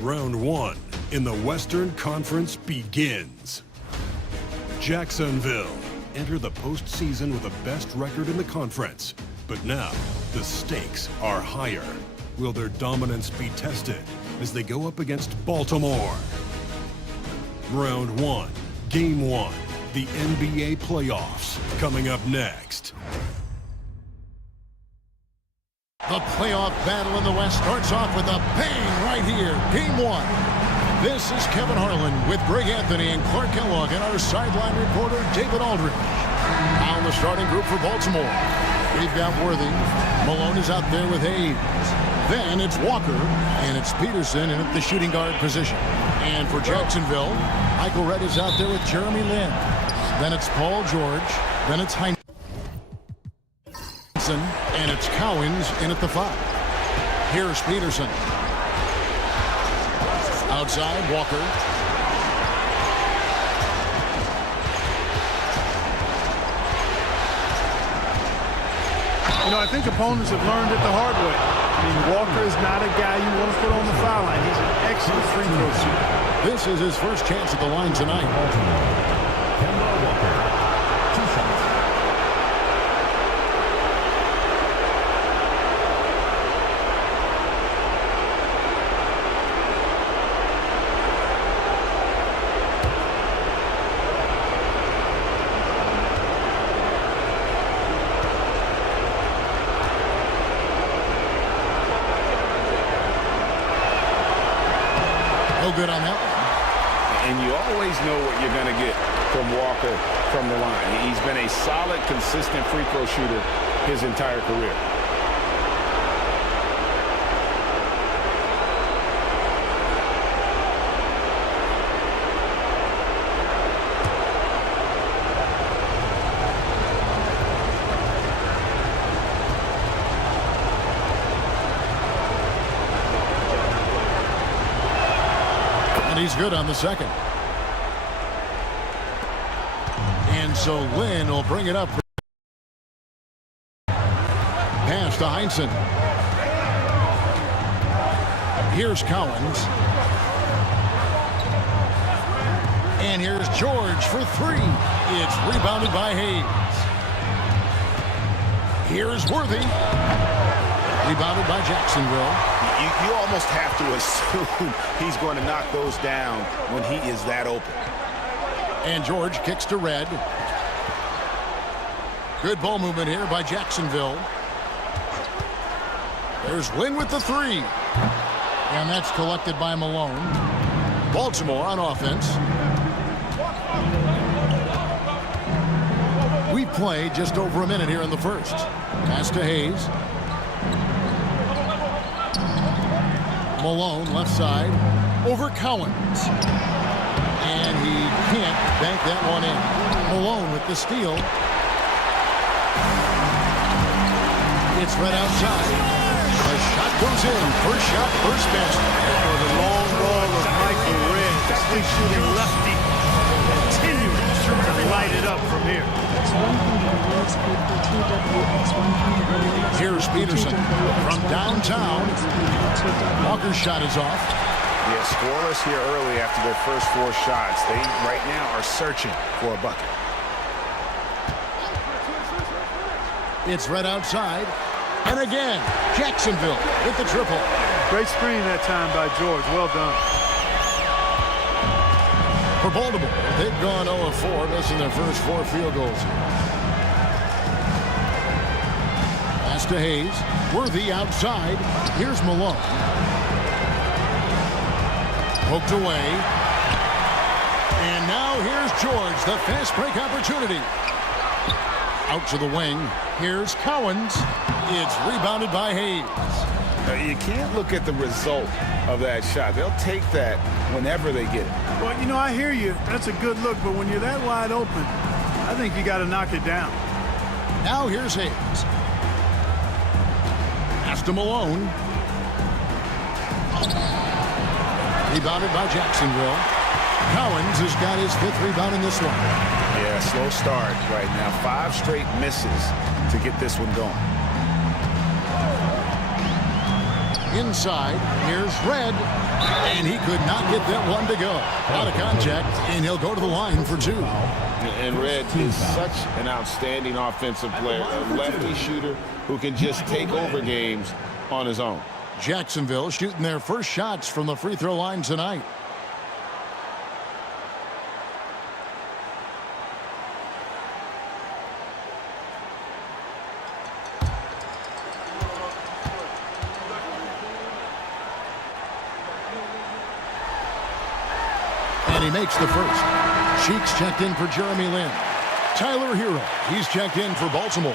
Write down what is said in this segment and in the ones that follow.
Round one in the Western Conference begins. Jacksonville enter the postseason with the best record in the conference. But now, the stakes are higher. Will their dominance be tested as they go up against Baltimore? Round one, game one, the NBA playoffs, coming up next. The playoff battle in the West starts off with a bang right here. Game one. This is Kevin Harlan with Greg Anthony and Clark Kellogg and our sideline reporter, David Aldridge. Now the starting group for Baltimore. We've got Worthy. Malone is out there with Hayes. Then it's Walker, and it's Peterson in at the shooting guard position. And for Jacksonville, Michael Redd is out there with Jeremy Lin. Then it's Paul George. Then it's Heinz. And it's Cowens in at the 5. Here's Peterson. Outside, Walker. You know, I think opponents have learned it the hard way. I mean, Walker is not a guy you want to put on the foul line. He's an excellent free throw shooter. This is his first chance at the line tonight. Walker, 2 shots. Good on that one. And you always know what you're going to get from Walker from the line. He's been a solid, consistent free throw shooter his entire career. He's good on the second. And so Lin will bring it up. Pass to Heinsohn. Here's Cowens. And here's George for 3. It's rebounded by Hayes. Here's Worthy. Rebounded by Jacksonville. You almost have to assume he's going to knock those down when he is that open. And George kicks to Redd. Good ball movement here by Jacksonville. There's Lin with the 3. And that's collected by Malone. Baltimore on offense. We've played just over a minute here in the first. Pass to Hayes. Malone, left side, over Cowens. And he can't bank that one in. Malone with the steal. It's right outside. The shot goes in. First shot, first basket. For the long ball of Michael Redd, definitely shooting lefty. Continuing to light it up from here. Here's Peterson from downtown. Walker's shot is off. Yeah, scoreless here early after their first 4 shots. They right now are searching for a bucket. It's right outside. And again, Jacksonville with the triple. Great screen that time by George. Well done. For Baltimore, they've gone 0-4, missing their first 4 field goals. Pass to Hayes. Worthy outside. Here's Malone. Poked away. And now here's George, the fast break opportunity. Out to the wing. Here's Cowens. It's rebounded by Hayes. You can't look at the result of that shot. They'll take that whenever they get it. Well, you know, I hear you. That's a good look, but when you're that wide open, I think you got to knock it down. Now here's Hayes. Pass to Malone. Rebounded by Jacksonville. Cowens has got his 5th rebound in this one. Yeah, slow start right now. 5 straight misses to get this one going. Inside, here's Red. And he could not get that one to go. Out of contact, and he'll go to the line for 2. And Red is such an outstanding offensive player, a lefty shooter who can just take over games on his own. Jacksonville shooting their first shots from the free throw line tonight. And he makes the first. Sheets checked in for Jeremy Lin. Tyler Hero, he's checked in for Baltimore.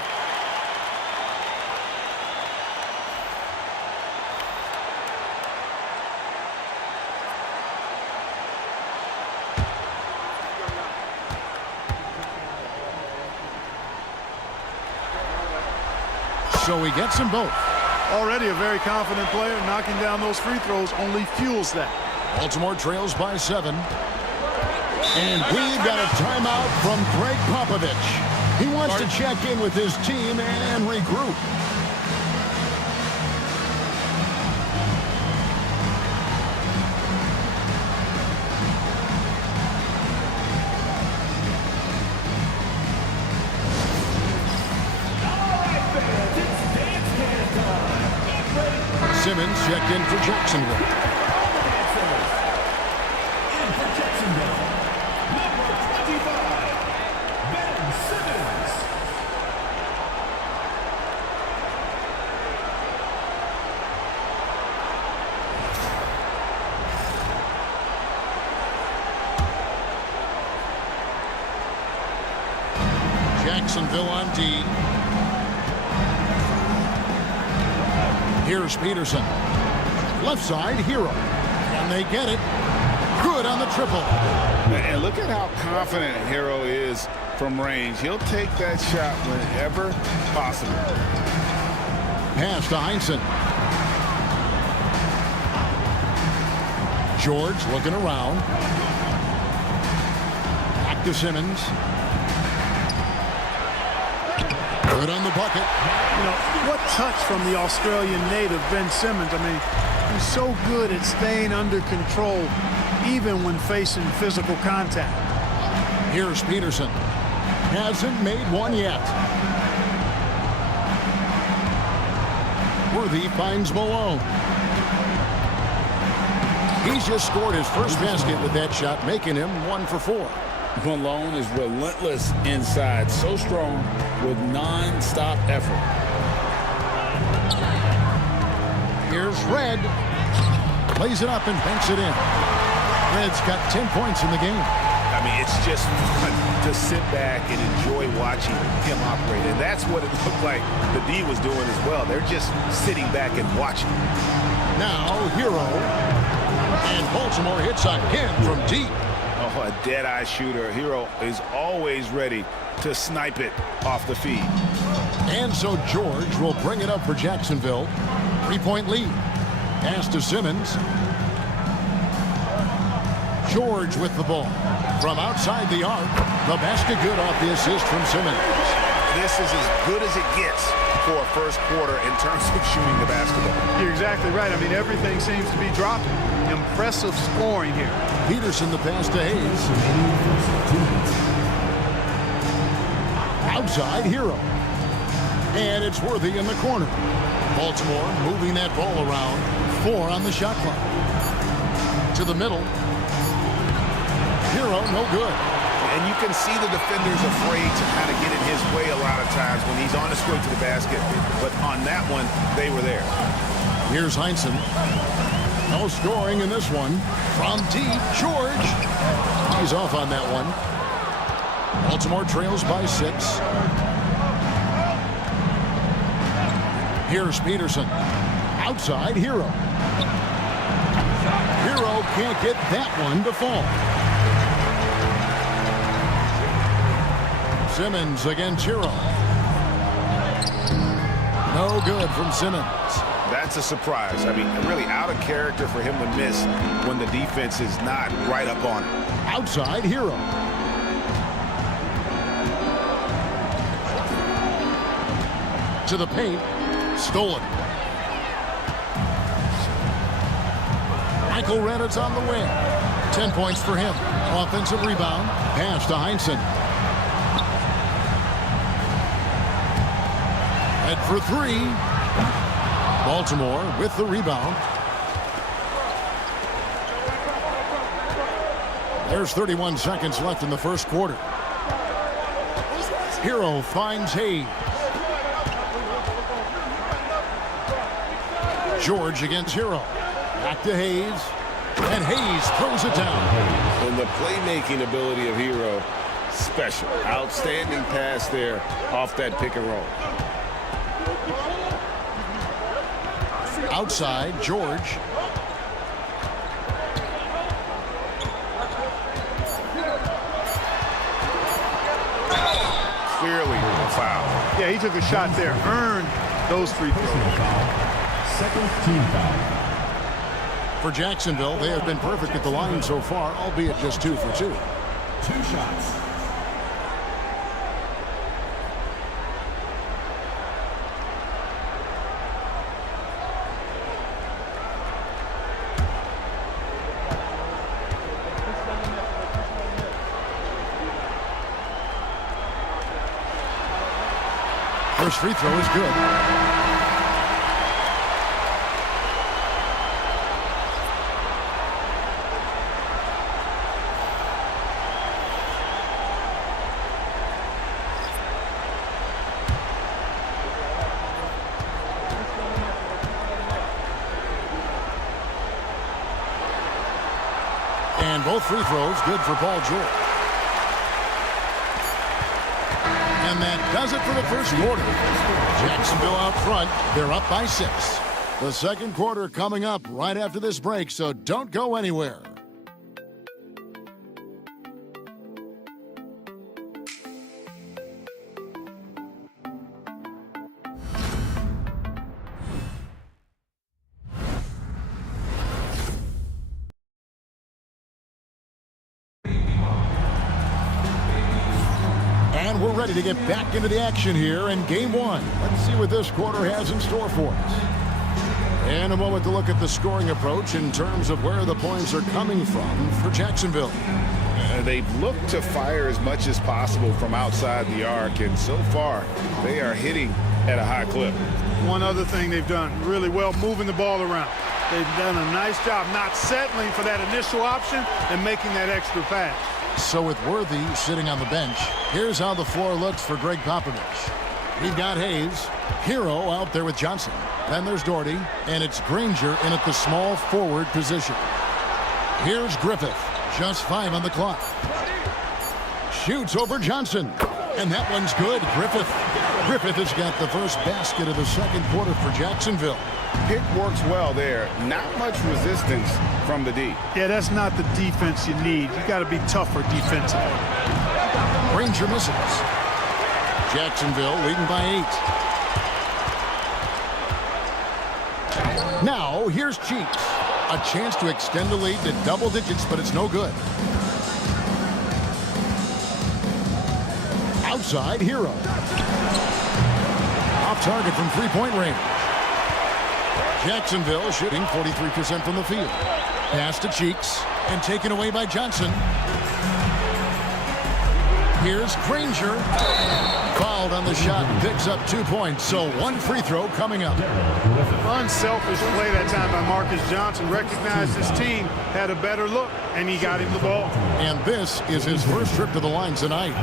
So he gets them both. Already a very confident player. Knocking down those free throws only fuels that. Baltimore trails by 7. And we've got a timeout from Greg Popovich. He wants to check in with his team and regroup. Simmons checked in for Jacksonville. Jacksonville on D. Here's Peterson. Left side, Hero. And they get it. Good on the triple. And look at how confident Hero is from range. He'll take that shot whenever possible. Pass to Heinsohn. George looking around. Back to Simmons. Good on the bucket. You know, what touch from the Australian native, Ben Simmons. I mean, he's so good at staying under control, even when facing physical contact. Here's Peterson. Hasn't made one yet. Worthy finds Malone. He's just scored his first basket with that shot, making him 1 for 4. Malone is relentless inside, so strong with non-stop effort. Here's Red. Plays it up and banks it in. Red's got 10 points in the game. I mean, it's just fun to sit back and enjoy watching him operate. And that's what it looked like the D was doing as well. They're just sitting back and watching. Now, Hero. And Baltimore hits again from deep. Oh, a dead-eye shooter. Hero is always ready to snipe it off the feed. And so George will bring it up for Jacksonville. 3-point lead. Pass to Simmons. George with the ball. From outside the arc, the basket good off the assist from Simmons. This is as good as it gets for a first quarter in terms of shooting the basketball. You're exactly right. I mean, everything seems to be dropping. Impressive scoring here. Peterson the pass to Hayes. Outside, Hero. And it's Worthy in the corner. Baltimore moving that ball around. 4 on the shot clock. To the middle. Hero, no good. And you can see the defenders afraid to kind of get in his way a lot of times when he's on his way to the basket. But on that one, they were there. Here's Heinsohn. No scoring in this one. From deep, George. He's off on that one. Baltimore trails by 6. Here's Peterson. Outside, Hero. Hero can't get that one to fall. Simmons against Hero. No good from Simmons. That's a surprise. I mean, really out of character for him to miss when the defense is not right up on him. Outside, Hero. To the paint. Stolen. Michael Reddit's on the wing. 10 points for him. Offensive rebound. Pass to Heinsohn. Head for three. Baltimore with the rebound. There's 31 seconds left in the first quarter. Hero finds Hayes. George against Hero. Back to Hayes. And Hayes throws it down. And the playmaking ability of Hero, special. Outstanding pass there off that pick and roll. Outside, George. Clearly a foul. Yeah, he took a shot there. Earned those free throws. Second team foul. For Jacksonville, they have been perfect at the line so far, albeit just 2 for 2. 2 shots. First free throw is good. And both free throws good for Paul George. And that does it for the first quarter. Jacksonville out front. They're up by 6. The second quarter coming up right after this break, so don't go anywhere. And we're ready to get back into the action here in game 1. Let's see what this quarter has in store for us. In a moment to look at the scoring approach in terms of where the points are coming from for Jacksonville. They've looked to fire as much as possible from outside the arc, and so far they are hitting at a high clip. One other thing they've done really well, moving the ball around. They've done a nice job not settling for that initial option and making that extra pass. So with Worthy sitting on the bench, here's how the floor looks for Greg Popovich. We've got Hayes, Hero out there with Johnson. Then there's Doherty, and it's Granger in at the small forward position. Here's Griffith, just 5 on the clock. Shoots over Johnson, and that one's good. Griffith has got the first basket of the second quarter for Jacksonville. Pick works well there. Not much resistance from the D. Yeah, that's not the defense you need. You got to be tougher defensively. Granger misses. Jacksonville leading by 8. Now, here's Cheeks. A chance to extend the lead to double digits, but it's no good. Outside, Hero. Off target from three-point range. Jacksonville shooting 43% from the field. Pass to Cheeks and taken away by Johnson. Here's Granger. Fouled on the shot and picks up 2 points. So 1 free throw coming up. Unselfish play that time by Marcus Johnson. Recognized his team had a better look, and he got him the ball. And this is his first trip to the line tonight.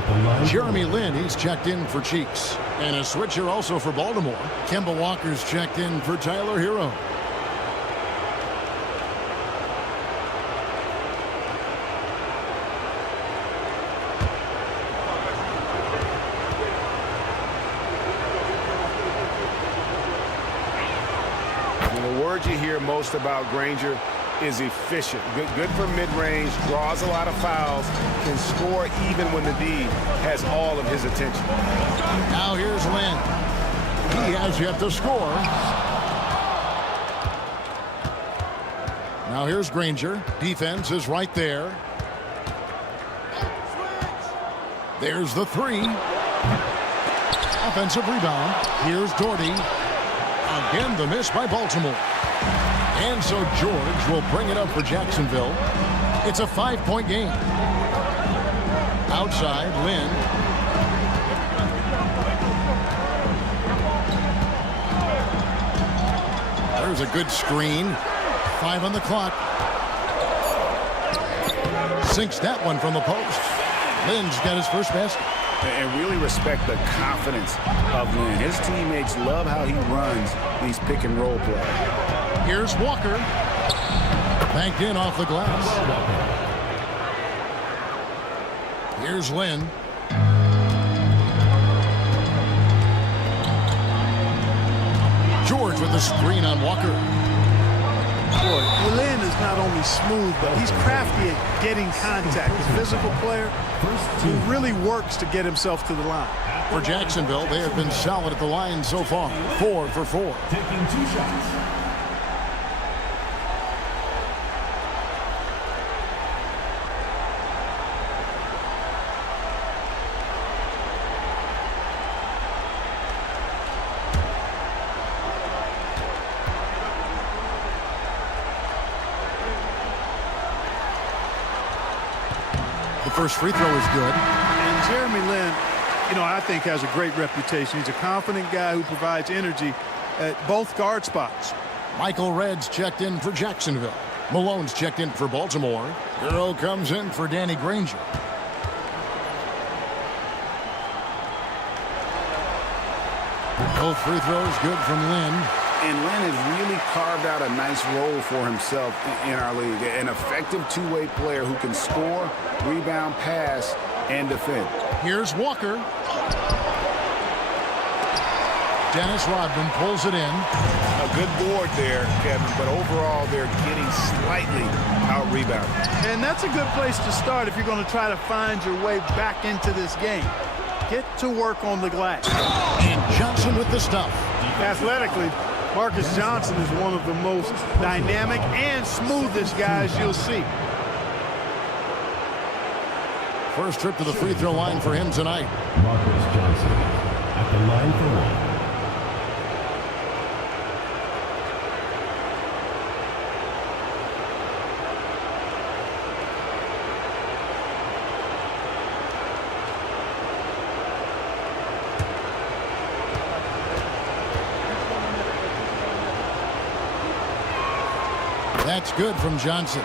Jeremy Lin, he's checked in for Cheeks. And a switcher also for Baltimore. Kemba Walker's checked in for Tyler Hero. You hear most about Granger is efficient. Good for mid-range, draws a lot of fouls, can score even when the D has all of his attention. Now here's Lin. He has yet to score. Now here's Granger. Defense is right there. There's the 3. Offensive rebound. Here's Doherty. Again, the miss by Baltimore. And so George will bring it up for Jacksonville. It's a 5-point game. Outside, Lynn. There's a good screen. 5 on the clock. Sinks that one from the post. Lynn's got his first basket. And really respect the confidence of Lynn. His teammates love how he runs these pick and roll plays. Here's Walker. Banked in off the glass. Here's Lynn. George with the screen on Walker. Boy, Lynn is not only smooth, but he's crafty at getting contact. A physical player who really works to get himself to the line. For Jacksonville, they have been solid at the line so far. 4 for 4. Taking 2 shots. The first free throw is good. And Jeremy Lin, I think has a great reputation. He's a confident guy who provides energy at both guard spots. Michael Redd's checked in for Jacksonville. Malone's checked in for Baltimore. Hero comes in for Danny Granger. Both free throws good from Lynn. And Lynn has really carved out a nice role for himself in our league. An effective two-way player who can score, rebound, pass, and defend. Here's Walker. Dennis Rodman pulls it in. A good board there, Kevin, but overall they're getting slightly out-rebounded. And that's a good place to start if you're going to try to find your way back into this game. Get to work on the glass. And Johnson with the stuff. Athletically, Marcus Johnson is one of the most dynamic and smoothest guys you'll see. First trip to the free throw line for him tonight. Marcus Johnson at the line for 1. That's good from Johnson.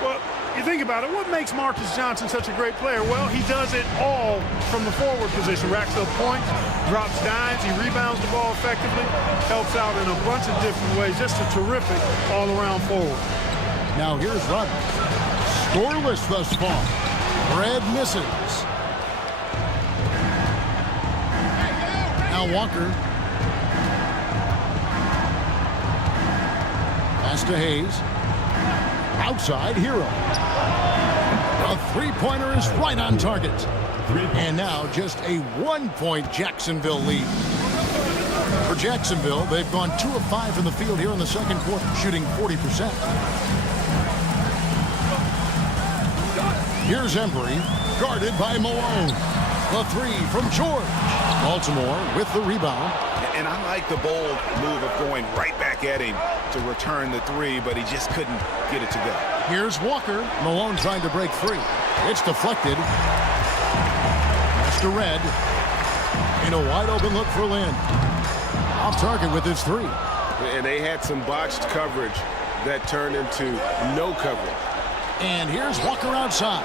Well, you think about it, what makes Marcus Johnson such a great player? Well, he does it all from the forward position. Racks up points, drops dimes, he rebounds the ball effectively, helps out in a bunch of different ways. Just a terrific all-around forward. Now here's Rodman. Scoreless thus far. Red misses. Now Walker. Pass to Hayes. Outside, Hero. A three-pointer is right on target. And now just a 1-point Jacksonville lead. For Jacksonville, they've gone 2 of 5 from the field here in the second quarter, shooting 40%. Here's Embry, guarded by Malone. The 3 from George. Baltimore with the rebound. And I like the bold move of going right back at him to return the 3, but he just couldn't get it to go. Here's Walker. Malone trying to break free. It's deflected. Pass to Red. In a wide open look for Lynn. Off target with his 3. And they had some botched coverage that turned into no coverage. And here's Walker outside.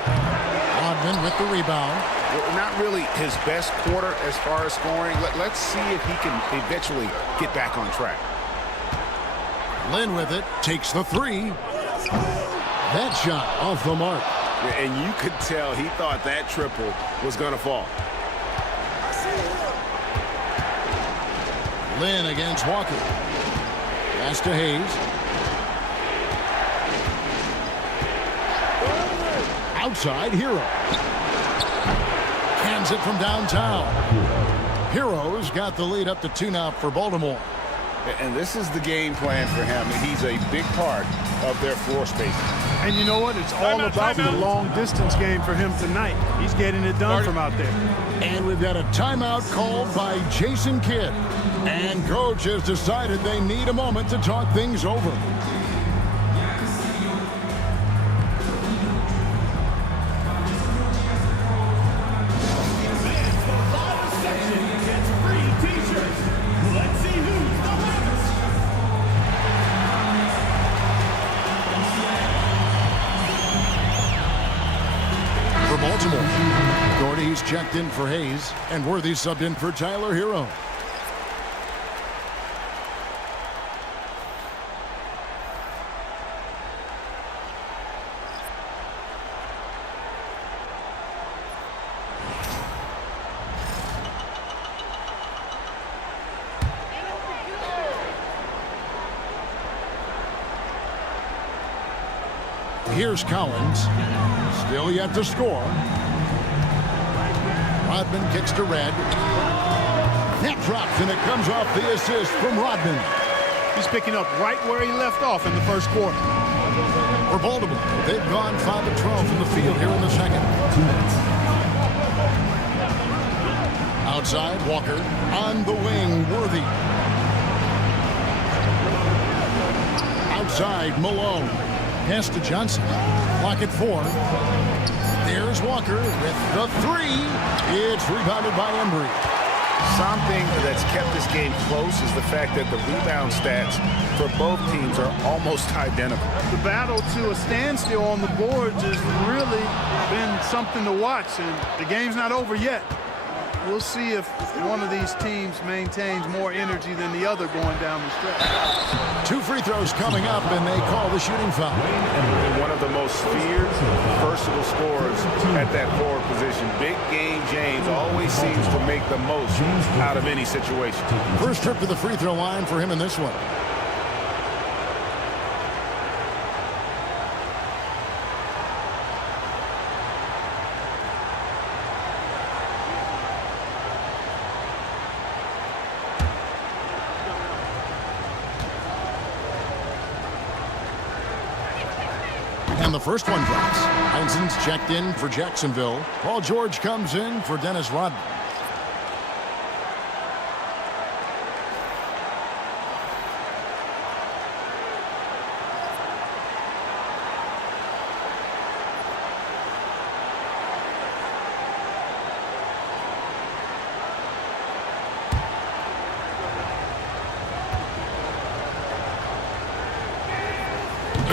Rodman with the rebound. Well, not really his best quarter as far as scoring. Let's see if he can eventually get back on track. Lynn with it. Takes the 3. That shot off the mark. And you could tell he thought that triple was going to fall. Lynn against Walker. Pass to Hayes. Outside, Hero. Hands it from downtown. Hero's got the lead up to 2 now for Baltimore. And this is the game plan for him. He's a big part of their floor spacing. And you know what? It's all about the long-distance game for him tonight. He's getting it done from out there. And we've got a timeout called by Jason Kidd. And coach has decided they need a moment to talk things over. He's checked in for Hayes, and Worthy subbed in for Tyler Hero. Here's Collins, still yet to score. Rodman kicks to Red. That drops, and it comes off the assist from Rodman. He's picking up right where he left off in the first quarter. For Baltimore, they've gone 5 of 12 from the field here in the second. Outside, Walker. On the wing, Worthy. Outside, Malone. Pass to Johnson. Clock at 4. There's Walker with the 3. It's rebounded by Embry. Something that's kept this game close is the fact that the rebound stats for both teams are almost identical. The battle to a standstill on the boards has really been something to watch, and the game's not over yet. We'll see if one of these teams maintains more energy than the other going down the stretch. 2 free throws coming up, and they call the shooting foul. One of the most feared, versatile scorers at that forward position. Big game James always seems to make the most out of any situation. First trip to the free throw line for him in this one. And the first one drops. Heinzen's checked in for Jacksonville. Paul George comes in for Dennis Rodman.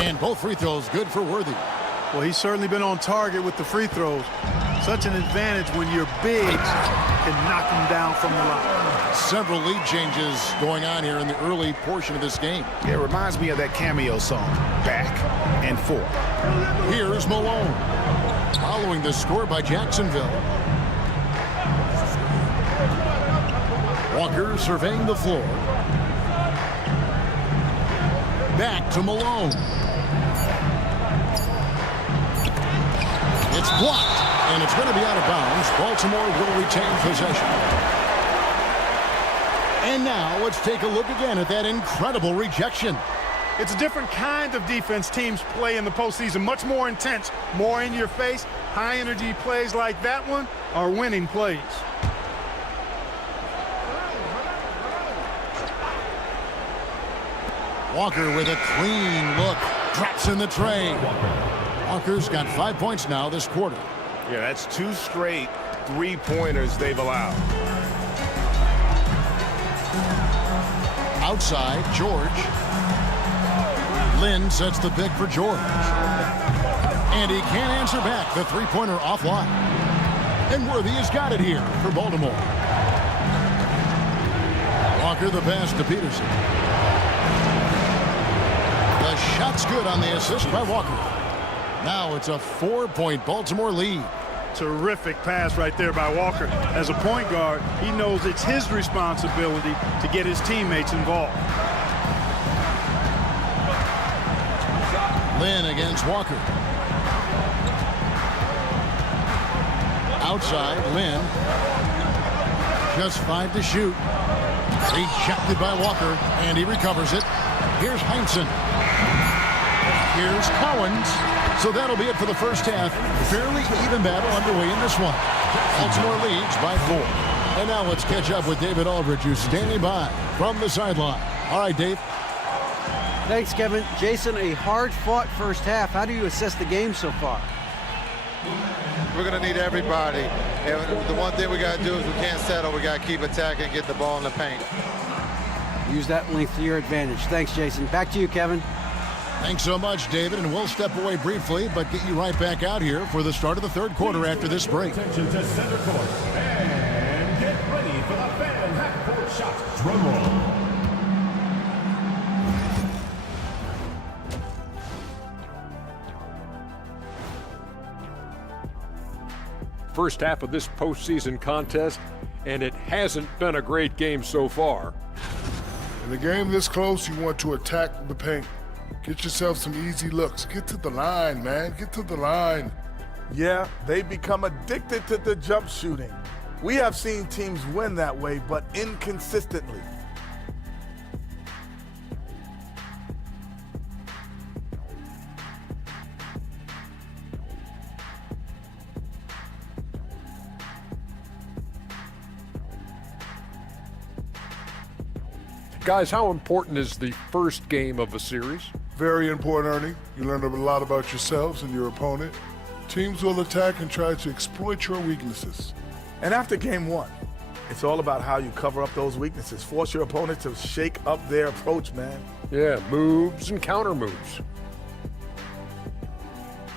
And both free throws good for Worthy. Well, he's certainly been on target with the free throws. Such an advantage when your bigs can knock them down from the line. Several lead changes going on here in the early portion of this game. It reminds me of that cameo song, Back and Forth. Here's Malone. Following the score by Jacksonville. Walker surveying the floor. Back to Malone. It's blocked, and it's going to be out of bounds. Baltimore will retain possession. And now let's take a look again at that incredible rejection. It's a different kind of defense teams play in the postseason. Much more intense, more in your face. High-energy plays like that one are winning plays. Walker with a clean look. Drops in the tray. Walker's got 5 points now this quarter. Yeah, that's 2 straight three-pointers they've allowed. Outside, George. Lynn sets the pick for George. And he can't answer back. The three-pointer offline. And Worthy has got it here for Baltimore. Walker the pass to Peterson. The shot's good on the assist by Walker. Now it's a 4-point Baltimore lead. Terrific pass right there by Walker. As a point guard, he knows it's his responsibility to get his teammates involved. Lynn against Walker. Outside, Lynn. Just 5 to shoot. Rejected by Walker, and he recovers it. Here's Heinsohn. Here's Cowens. So that'll be it for the first half. Fairly even battle underway in this one. Baltimore leads by 4. And now let's catch up with David Aldridge, who's standing by from the sideline. All right, Dave. Thanks, Kevin. Jason, a hard-fought first half. How do you assess the game so far? We're going to need everybody. And the one thing we got to do is we can't settle. We got to keep attacking and get the ball in the paint. Use that length to your advantage. Thanks, Jason. Back to you, Kevin. Thanks so much, David, and we'll step away briefly, but get you right back out here for the start of the third quarter after this break. Attention to center court. And get ready for the fan half-court shot. Drum roll. First half of this postseason contest, and it hasn't been a great game so far. In a game this close, you want to attack the paint. Get yourself some easy looks. Get to the line, man. Get to the line. Yeah, they become addicted to the jump shooting. We have seen teams win that way, but inconsistently. Guys, how important is the first game of a series? Very important, Ernie. You learn a lot about yourselves and your opponent. Teams will attack and try to exploit your weaknesses. And after game one, it's all about how you cover up those weaknesses. Force your opponent to shake up their approach, man. Yeah, moves and counter moves.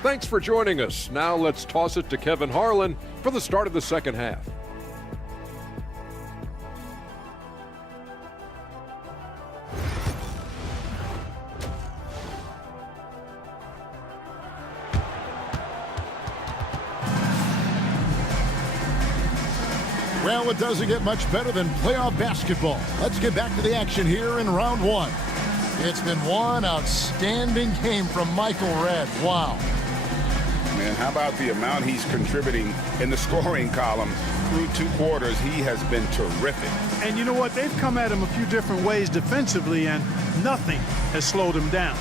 Thanks for joining us. Now let's toss it to Kevin Harlan for the start of the second half. Well, it doesn't get much better than playoff basketball. Let's get back to the action here in round one. It's been one outstanding game from Michael Redd. Wow. Man, how about the amount he's contributing in the scoring column through 2 quarters? He has been terrific. And you know what? They've come at him a few different ways defensively, and nothing has slowed him down.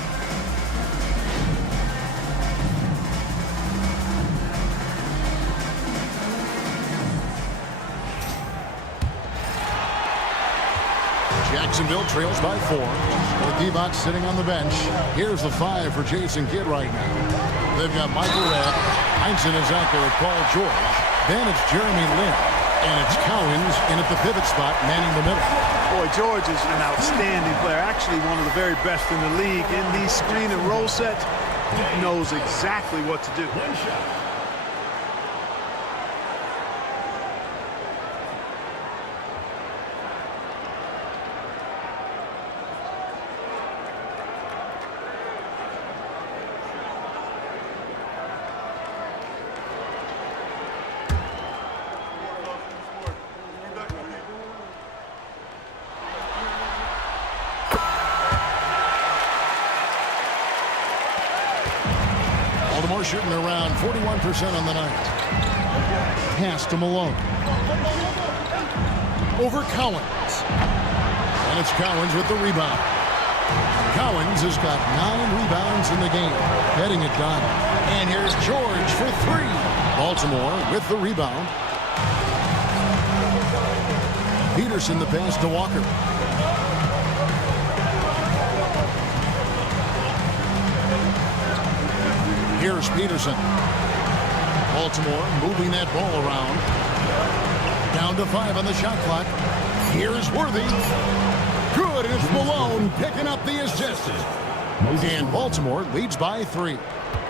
Jacksonville trails by 4. With Divac sitting on the bench. Here's the 5 for Jason Kidd right now. They've got Michael Redd. Heinsohn is out there with Paul George. Then it's Jeremy Lin. And it's Cowens in at the pivot spot, manning the middle. Boy, George is an outstanding player. Actually one of the very best in the league. In these screen and roll sets, he knows exactly what to do. One shot. Baltimore shooting around 41% on the night. Pass to Malone. Over Cowens. And it's Cowens with the rebound. Cowens has got 9 rebounds in the game, getting it done. And here's George for 3. Baltimore with the rebound. Peterson the pass to Walker. Here's Peterson. Baltimore moving that ball around. Down to 5 on the shot clock. Here's Worthy. Good. It's Malone picking up the assist. And Baltimore leads by 3.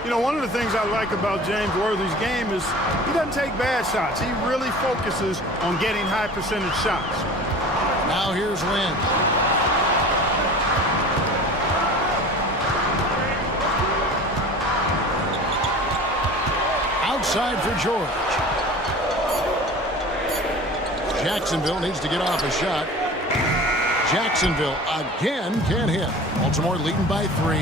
You know, one of the things I like about James Worthy's game is he doesn't take bad shots. He really focuses on getting high percentage shots. Now here's Lin. Outside for George. Jacksonville needs to get off a shot. Jacksonville again can't hit. Baltimore leading by 3.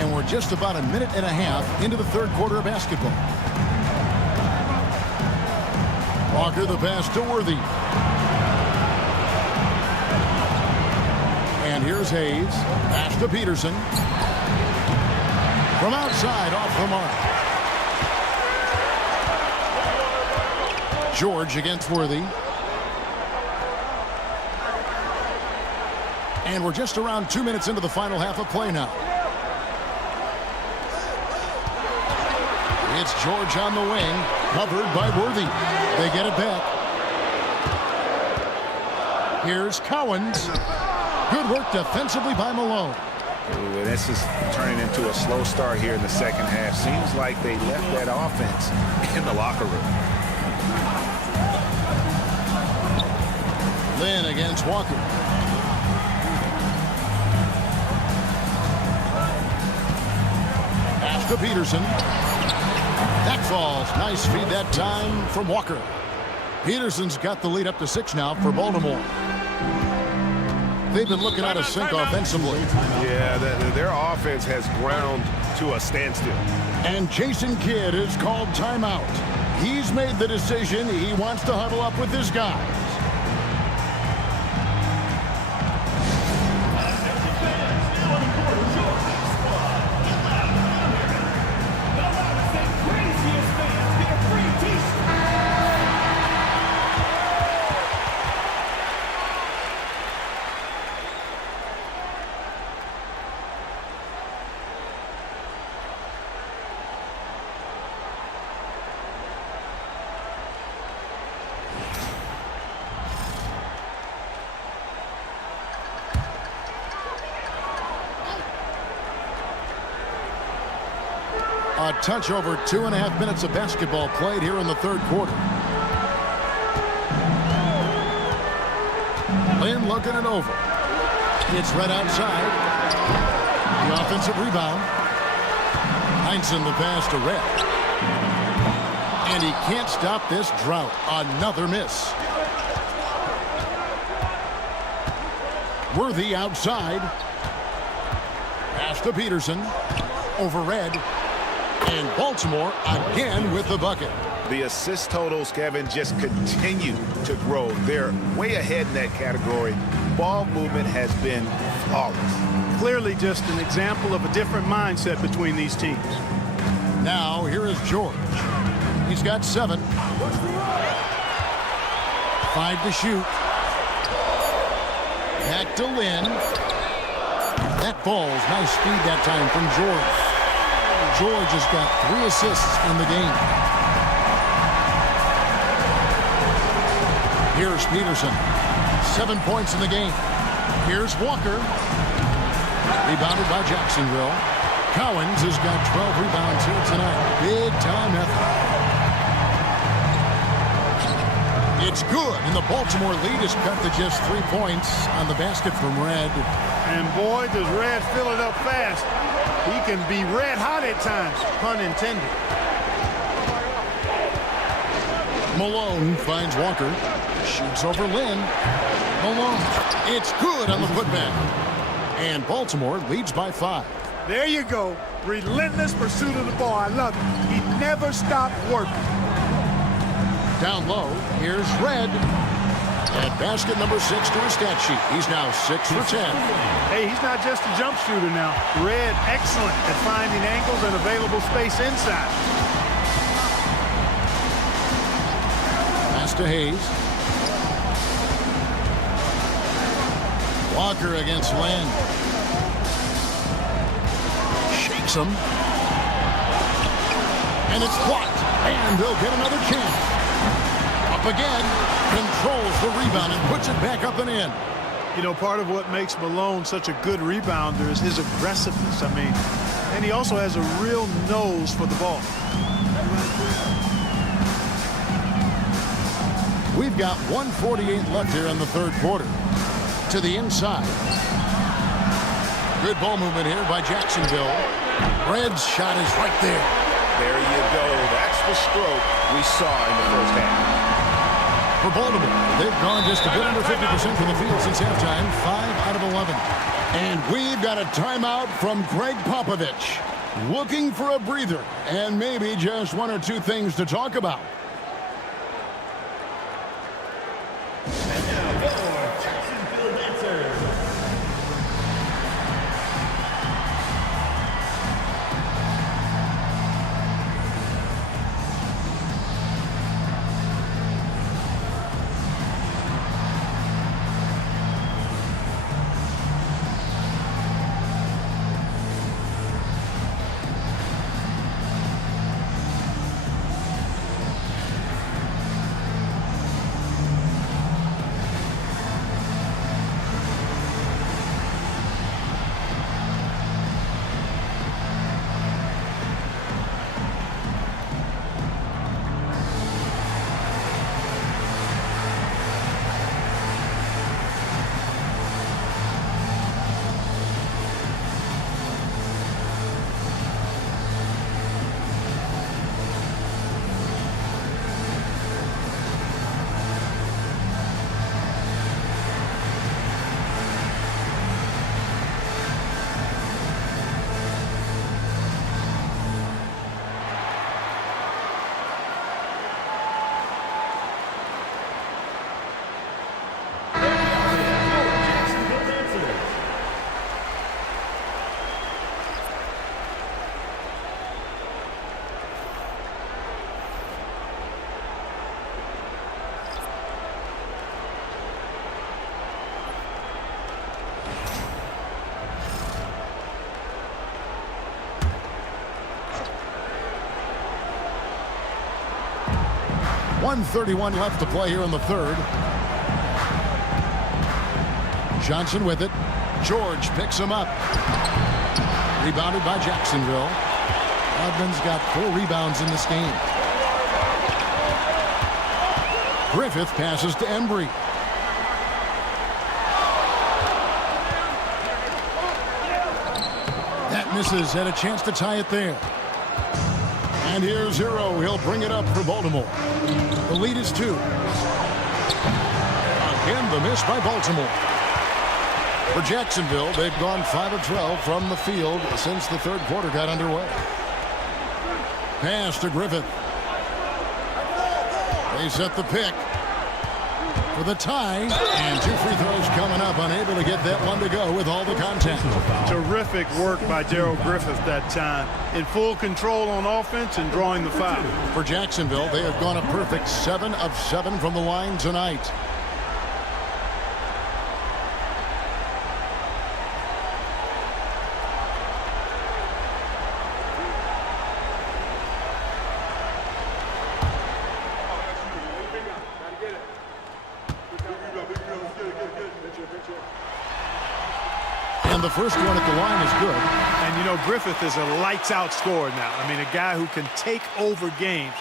And we're just about a minute and a half into the third quarter of basketball. Walker the pass to Worthy. And here's Hayes. Pass to Peterson. From outside, off the mark. George against Worthy. And we're just around 2 minutes into the final half of play now. It's George on the wing, covered by Worthy. They get it back. Here's Cowens. Good work defensively by Malone. Ooh, this is turning into a slow start here in the second half. Seems like they left that offense in the locker room. Lynn against Walker. Pass to Peterson. That falls. Nice feed that time from Walker. Peterson's got the lead up to 6 now for Baltimore. They've been looking out of sync offensively. Yeah, their offense has ground to a standstill. And Jason Kidd is called timeout. He's made the decision. He wants to huddle up with his guys. A touch over 2.5 minutes of basketball played here in the third quarter. Lynn looking it over. It's right outside. The offensive rebound. Heinsohn the pass to Red. And he can't stop this drought. Another miss. Worthy outside. Pass to Peterson. Over Red. And Baltimore again with the bucket. The assist totals, Kevin, just continue to grow. They're way ahead in that category. Ball movement has been flawless. Clearly just an example of a different mindset between these teams. Now here is George. He's got 7. 5 to shoot. Back to Lynn. That falls. Nice speed that time from George. George has got 3 assists in the game. Here's Peterson. 7 points in the game. Here's Walker. Rebounded by Jacksonville. Cowens has got 12 rebounds here tonight. Big time effort. It's good, and the Baltimore lead is cut to just 3 points on the basket from Red. And boy, does Red fill it up fast. He can be red hot at times, pun intended. Malone finds Walker. Shoots over Lynn. Malone. It's good on the putback. And Baltimore leads by 5. There you go. Relentless pursuit of the ball. I love it. He never stopped working. Down low, here's Red. At basket number 6 to his stat sheet. He's now 6 for 10. Hey, he's not just a jump shooter now. Red, excellent at finding angles and available space inside. Pass to Hayes. Walker against Lynn. Shakes him. And it's blocked. And they'll get another chance. Up again. Controls the rebound and puts it back up and in. You know, part of what makes Malone such a good rebounder is his aggressiveness. I mean, and he also has a real nose for the ball. We've got 1:48 left here in the third quarter. To the inside. Good ball movement here by Jacksonville. Red's shot is right there. There you go. That's the stroke we saw in the first half. For Baltimore, they've gone just a bit under 50% from the field since halftime, 5 out of 11. And we've got a timeout from Greg Popovich. Looking for a breather and maybe just 1 or 2 things to talk about. 1:31 left to play here in the third. Johnson with it. George picks him up. Rebounded by Jacksonville. Rodman's got 4 rebounds in this game. Griffith passes to Embry. That misses. Had a chance to tie it there. And here's Hero. He'll bring it up for Baltimore. The lead is 2. Again, the miss by Baltimore. For Jacksonville, they've gone 5 of 12 from the field since the third quarter got underway. Pass to Griffith. They set the pick for the tie, and 2 free throws coming up, unable to get that one to go with all the contact. Terrific work by Daryl Griffith that time. In full control on offense and drawing the foul. For Jacksonville, they have gone a perfect 7 of 7 from the line tonight. And the first one at the line is good. And, you know, Griffith is a lights-out scorer now. I mean, a guy who can take over games.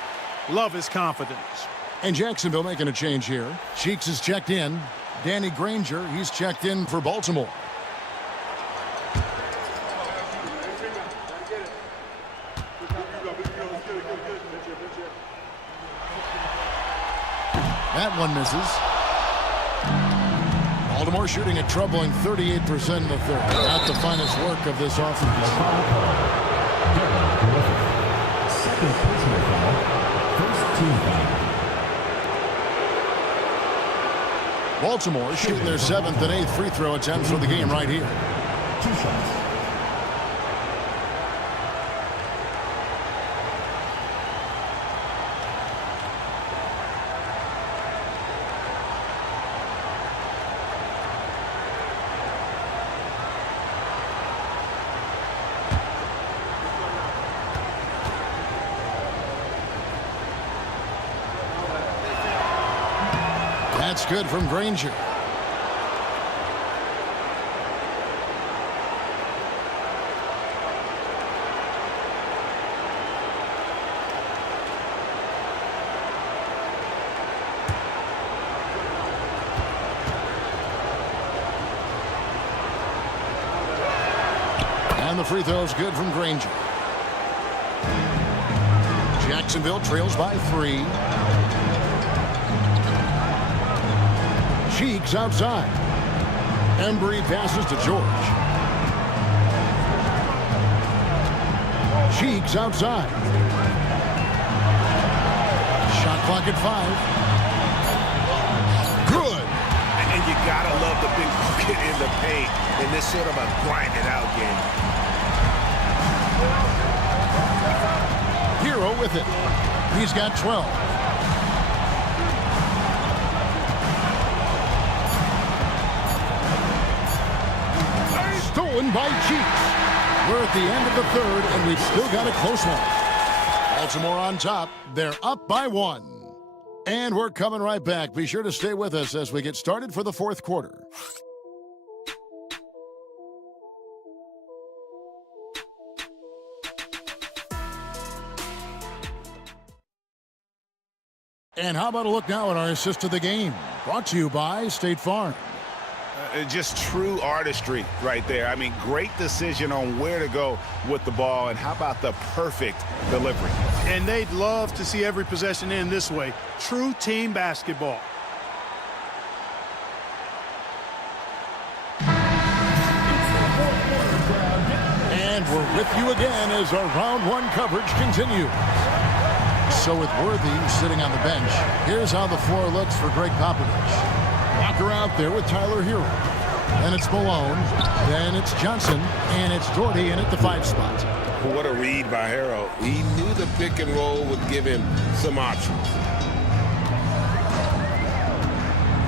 Love his confidence. And Jacksonville making a change here. Cheeks is checked in. Danny Granger, he's checked in for Baltimore. That one misses. Baltimore shooting a troubling 38% in the third. Not the finest work of this offense. Second personal foul. First team foul. Baltimore shooting their 7th and 8th free throw attempts for the game right here. 2 shots. That's good from Granger. And the free throw is good from Granger. Jacksonville trails by 3. Cheeks outside. Embry passes to George. Cheeks outside. Shot clock at 5. Good. get in the paint in this sort of a grind-it-out game. Hero with it. He's got 12. Stolen by Cheeks. We're at the end of the third, and we've still got a close one. Baltimore on top. They're up by 1. And we're coming right back. Be sure to stay with us as we get started for the fourth quarter. And how about a look now at our assist to the game? Brought to you by State Farm. Just true artistry right there. I mean, great decision on where to go with the ball, and how about the perfect delivery? And they'd love to see every possession end this way. True team basketball. And we're with you again as our round one coverage continues. So with Worthy sitting on the bench, here's how the floor looks for Greg Popovich. Walker out there with Tyler Hero. Then it's Malone. Then it's Johnson. And it's Doherty in at the 5 spot. What a read by Hero. He knew the pick and roll would give him some options.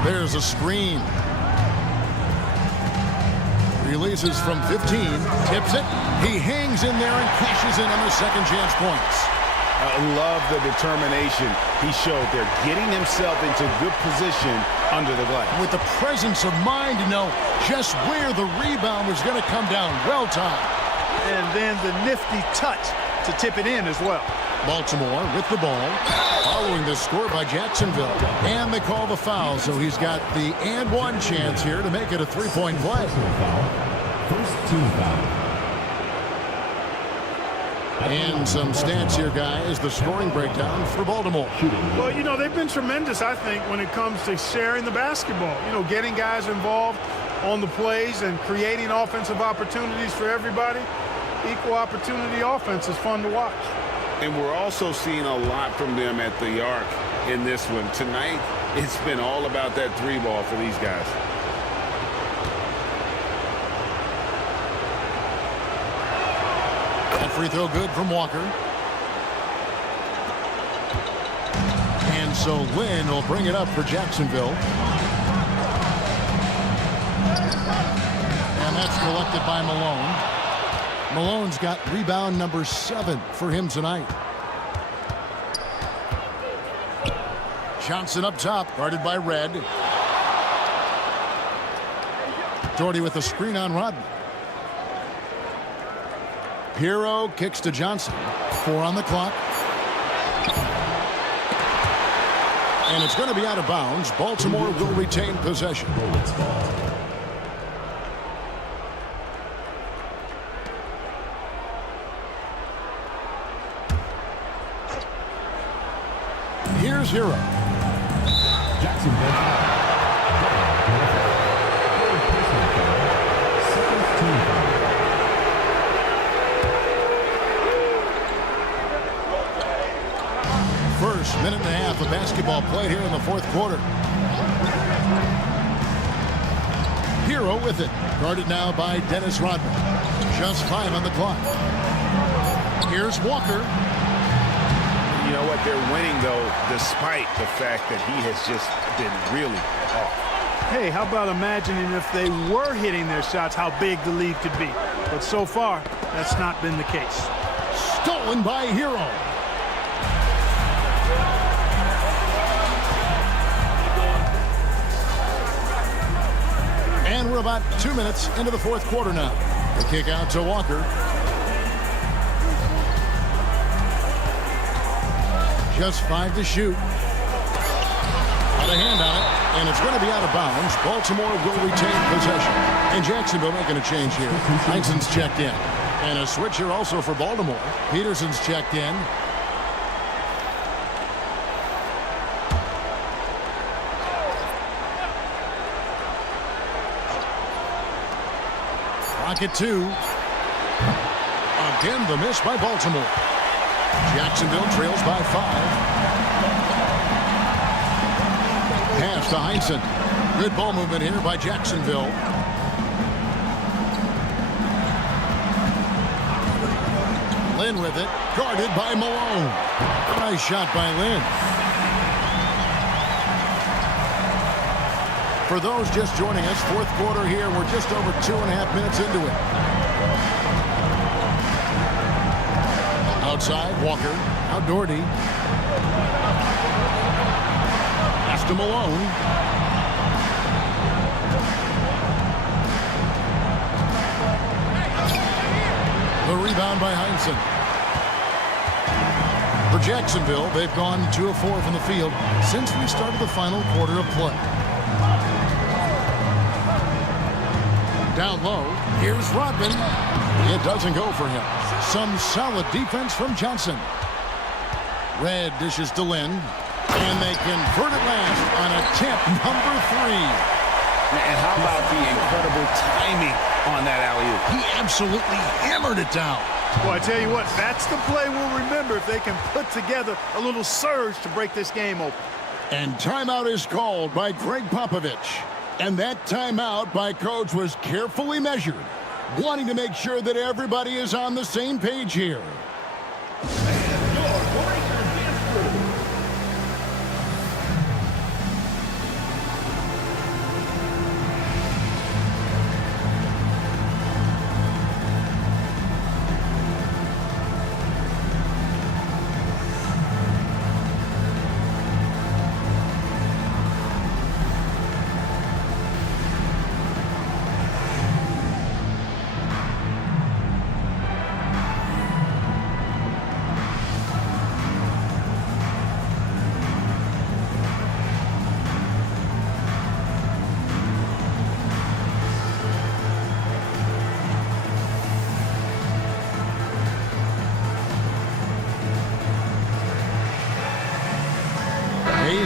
There's a screen. Releases from 15. Tips it. He hangs in there and cashes in on the second chance points. I love the determination he showed there, getting himself into good position under the glass. With the presence of mind to know just where the rebound was going to come down. Well timed. And then the nifty touch to tip it in as well. Baltimore with the ball, following the score by Jacksonville. And they call the foul, so he's got the and one chance here to make it a three-point play. First team foul. And some stats here, guys. The scoring breakdown for Baltimore. Well, you know, they've been tremendous, I think, when it comes to sharing the basketball. You know, getting guys involved on the plays and creating offensive opportunities for everybody. Equal opportunity offense is fun to watch. And we're also seeing a lot from them at the arc in this one. Tonight, it's been all about that 3-ball for these guys. Free throw good from Walker. And so Lynn will bring it up for Jacksonville. And that's collected by Malone. Malone's got rebound number 7 for him tonight. Johnson up top, guarded by Red. Doherty with a screen on Rodman. Hero kicks to Johnson. 4 on the clock. And it's going to be out of bounds. Baltimore will retain possession. Here's Hero. Jacksonville. First minute and a half of basketball played here in the fourth quarter. Hero with it. Guarded now by Dennis Rodman. Just 5 on the clock. Here's Walker. You know what? They're winning, though, despite the fact that he has just been really off. Hey, how about imagining if they were hitting their shots, how big the lead could be. But so far, that's not been the case. Stolen by Hero. And we're about 2 minutes into the fourth quarter now. The kick out to Walker. Just 5 to shoot. Got a hand on it, and it's going to be out of bounds. Baltimore will retain possession. And Jacksonville making a change here. Heinsohn's checked in. And a switch here also for Baltimore. Peterson's checked in. Rocket 2. Again, the miss by Baltimore. Jacksonville trails by 5. Pass to Heinsohn. Good ball movement here by Jacksonville. Lynn with it, guarded by Malone. Nice shot by Lynn. For those just joining us, fourth quarter here. We're just over 2.5 minutes into it. Outside, Walker. Out Doherty. Pass to Malone. The rebound by Heinsohn. For Jacksonville, they've gone 2 of 4 from the field since we started the final quarter of play. Down low, here's Rodman. It doesn't go for him. Some solid defense from Johnson. Red dishes to Lynn, and they convert it last on attempt number 3. And how about the incredible timing on that alley-oop? He absolutely hammered it down. Well, I tell you what, that's the play we'll remember if they can put together a little surge to break this game open. And timeout is called by Greg Popovich. And that timeout by Coach was carefully measured, wanting to make sure that everybody is on the same page here.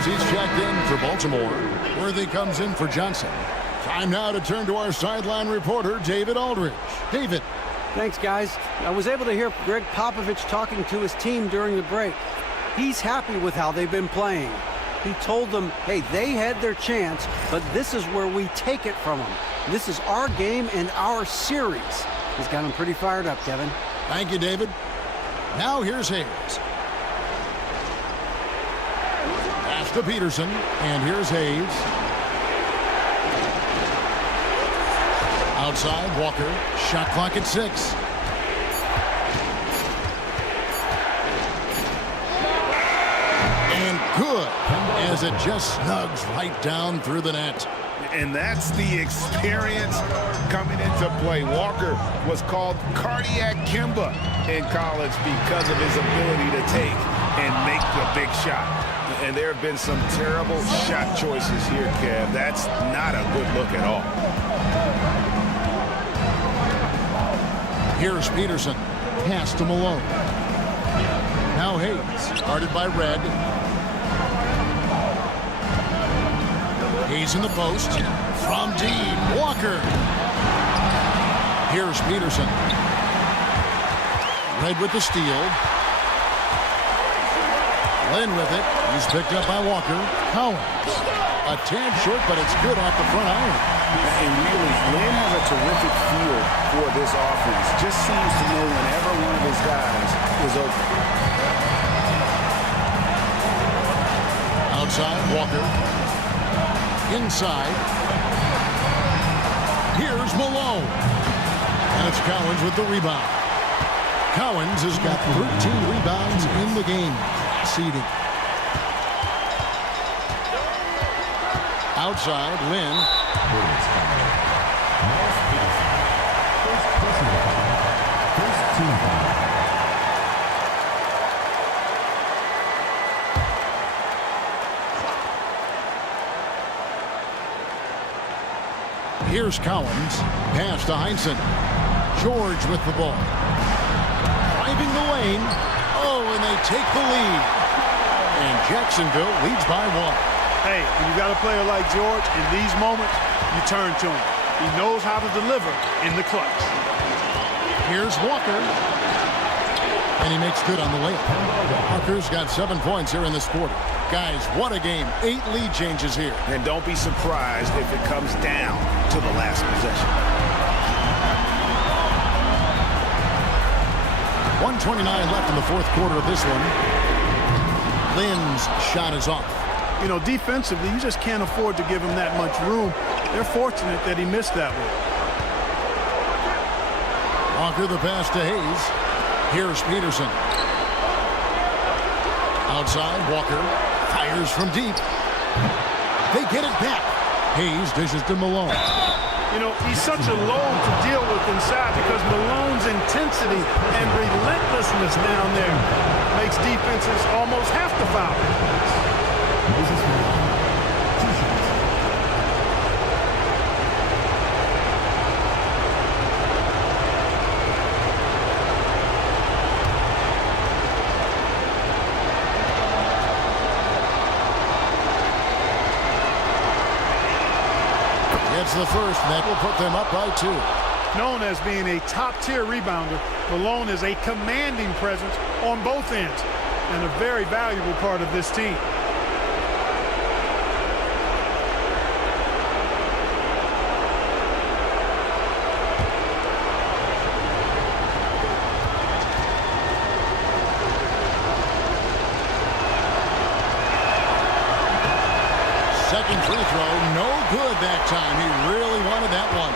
He's checked in for Baltimore. Worthy comes in for Johnson. Time now to turn to our sideline reporter, David Aldridge. David. Thanks, guys. I was able to hear Greg Popovich talking to his team during the break. He's happy with how they've been playing. He told them, hey, they had their chance, but this is where we take it from them. This is our game and our series. He's got them pretty fired up, Kevin. Thank you, David. Now here's Hayes. Pass to Peterson, and here's Hayes. Outside, Walker. Shot clock at 6. And good, as it just snugs right down through the net. And that's the experience coming into play. Walker was called Cardiac Kimba in college because of his ability to take and make the big shot. And there have been some terrible shot choices here, Kev. That's not a good look at all. Here's Peterson. Pass to Malone. Now Hayes, guarded by Red. Hayes in the post. From deep, Walker. Here's Peterson. Red with the steal. Lynn with it. He's picked up by Walker. Collins. A tad short, but it's good off the front iron. And really, Lynn has a terrific feel for this offense. Just seems to know whenever one of his guys is open. Outside, Walker. Inside. Here's Malone. And it's Collins with the rebound. Collins has got 13 rebounds in the game. Seeding. Outside, Lynn. Here's Collins. Pass to Heinsohn. George with the ball. Driving the lane. Oh, and they take the lead. And Jacksonville leads by 1. Hey, when you got a player like George, in these moments, you turn to him. He knows how to deliver in the clutch. Here's Walker. And he makes good on the layup. Walker's got 7 points here in this quarter. Guys, what a game. 8 lead changes here. And don't be surprised if it comes down to the last possession. 1:29 left in the fourth quarter of this one. Lynn's shot is off. You know, defensively, you just can't afford to give him that much room. They're fortunate that he missed that one. Walker the pass to Hayes. Here's Peterson. Outside, Walker fires from deep. They get it back. Hayes dishes to Malone. You know, he's such a load to deal with inside because Malone's intensity and relentlessness down there makes defenses almost have to foul. Gets the first, and that will put them up by 2. Known as being a top-tier rebounder, Malone is a commanding presence on both ends and a very valuable part of this team. Second free throw, no good that time. He really wanted that one.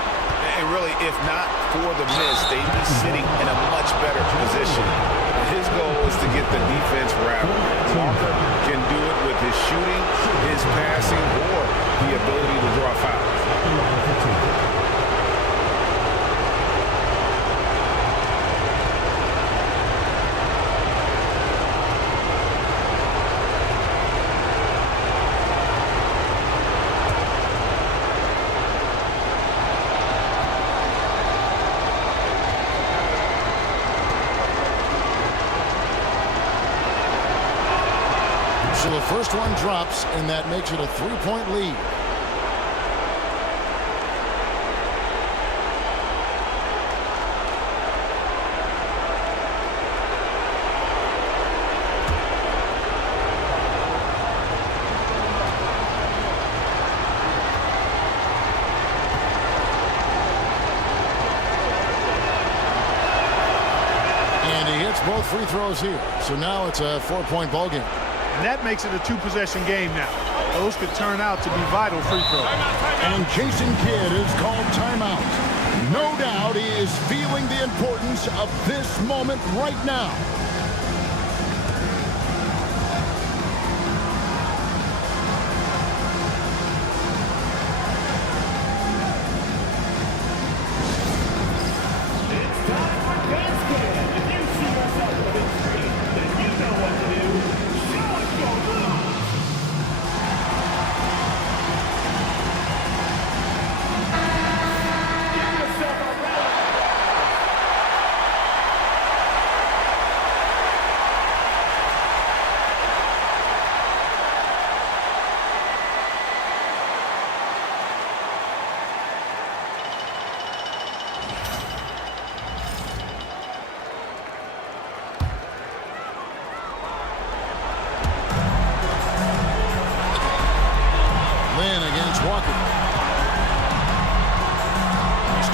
And really, if not for the miss, they'd be sitting in a much better position. His goal is to get the defense rattled. Walker can do it with his shooting, his passing, or the ability to draw fouls. So the first one drops, and that makes it a 3-point lead. And he hits both free throws here. So now it's a 4-point ball game. And that makes it a 2-possession game now. Those could turn out to be vital free throws. And Jason Kidd is called timeout. No doubt he is feeling the importance of this moment right now.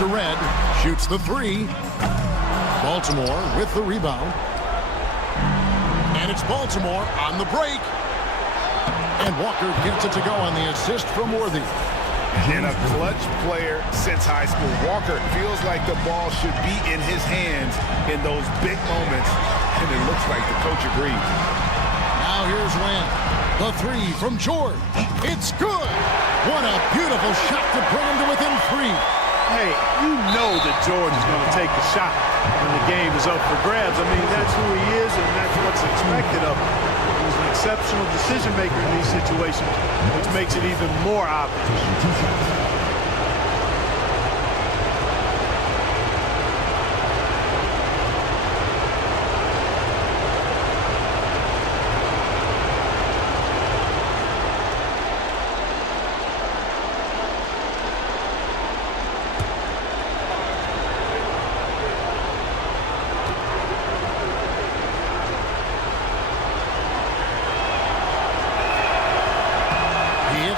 Red shoots the three. Baltimore with the rebound. And it's Baltimore on the break. And Walker gets it to go on the assist from Worthy. And a clutch player since high school. Walker feels like the ball should be in his hands in those big moments. And it looks like the coach agrees. Now here's Wynn. The three from George. It's good. What a beautiful shot to bring him to within 3. Hey, you know that George is going to take the shot when the game is up for grabs. I mean, that's who he is, and that's what's expected of him. He's an exceptional decision maker in these situations, which makes it even more obvious.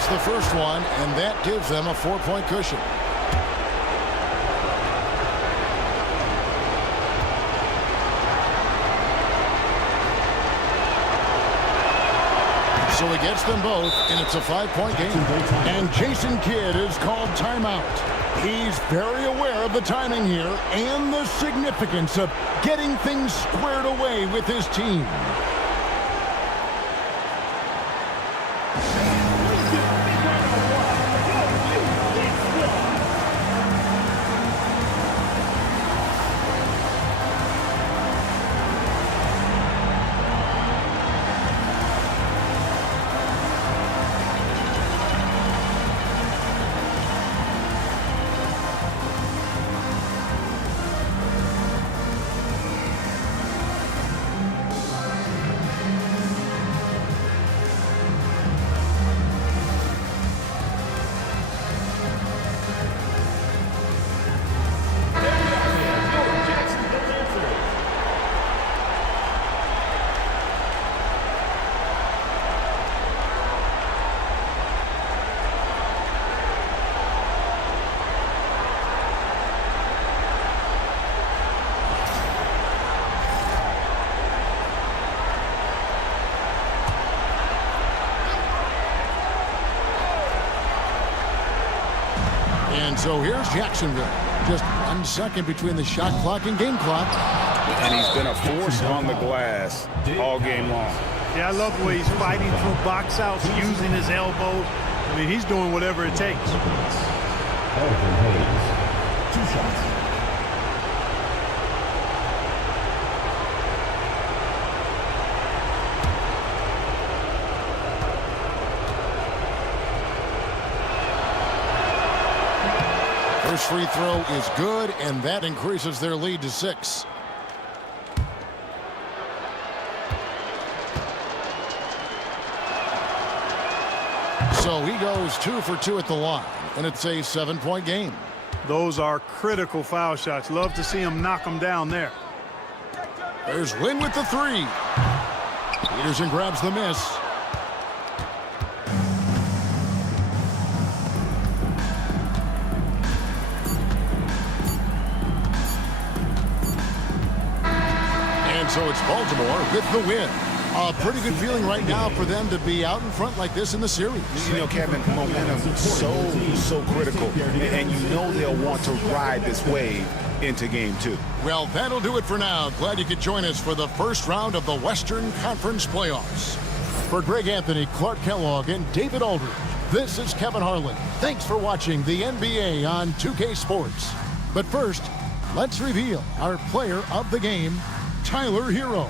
The first one, and that gives them a 4-point cushion. So he gets them both, and it's a 5-point game. And Jason Kidd is called timeout. He's very aware of the timing here and the significance of getting things squared away with his team. And so here's Jacksonville. Just 1 second between the shot clock and game clock. And he's been a force on the glass all game long. Yeah, I love the way he's fighting through box outs, using his elbows. I mean, he's doing whatever it takes. Elvin Hayes, 2 shots. First free throw is good, and that increases their lead to 6. So he goes 2 for 2 at the line, and it's a 7-point game. Those are critical foul shots. Love to see him knock them down there. There's Lynn with the 3. Peterson grabs the miss. So it's Baltimore with the win. A pretty good feeling right now for them to be out in front like this in the series. You know, Kevin, momentum so critical. And you know they'll want to ride this wave into game 2. Well, that'll do it for now. Glad you could join us for the first round of the Western Conference playoffs. For Greg Anthony, Clark Kellogg, and David Aldridge, this is Kevin Harlan. Thanks for watching the NBA on 2K Sports. But first, let's reveal our player of the game, Tyler Hero.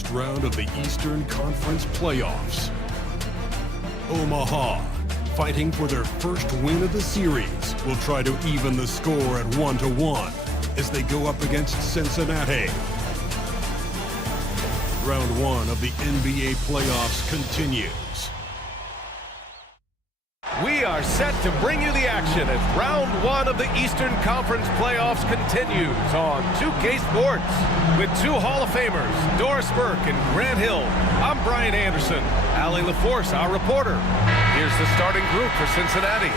first round of the Eastern Conference playoffs. Omaha, fighting for their first win of the series, will try to even the score at 1-1 as they go up against Cincinnati. Round 1 of the NBA playoffs continues. We are set to bring you the action as round 1 of the Eastern Conference playoffs continues on 2K Sports. With 2 Hall of Famers, Doris Burke and Grant Hill, I'm Brian Anderson. Allie LaForce, our reporter. Here's the starting group for Cincinnati.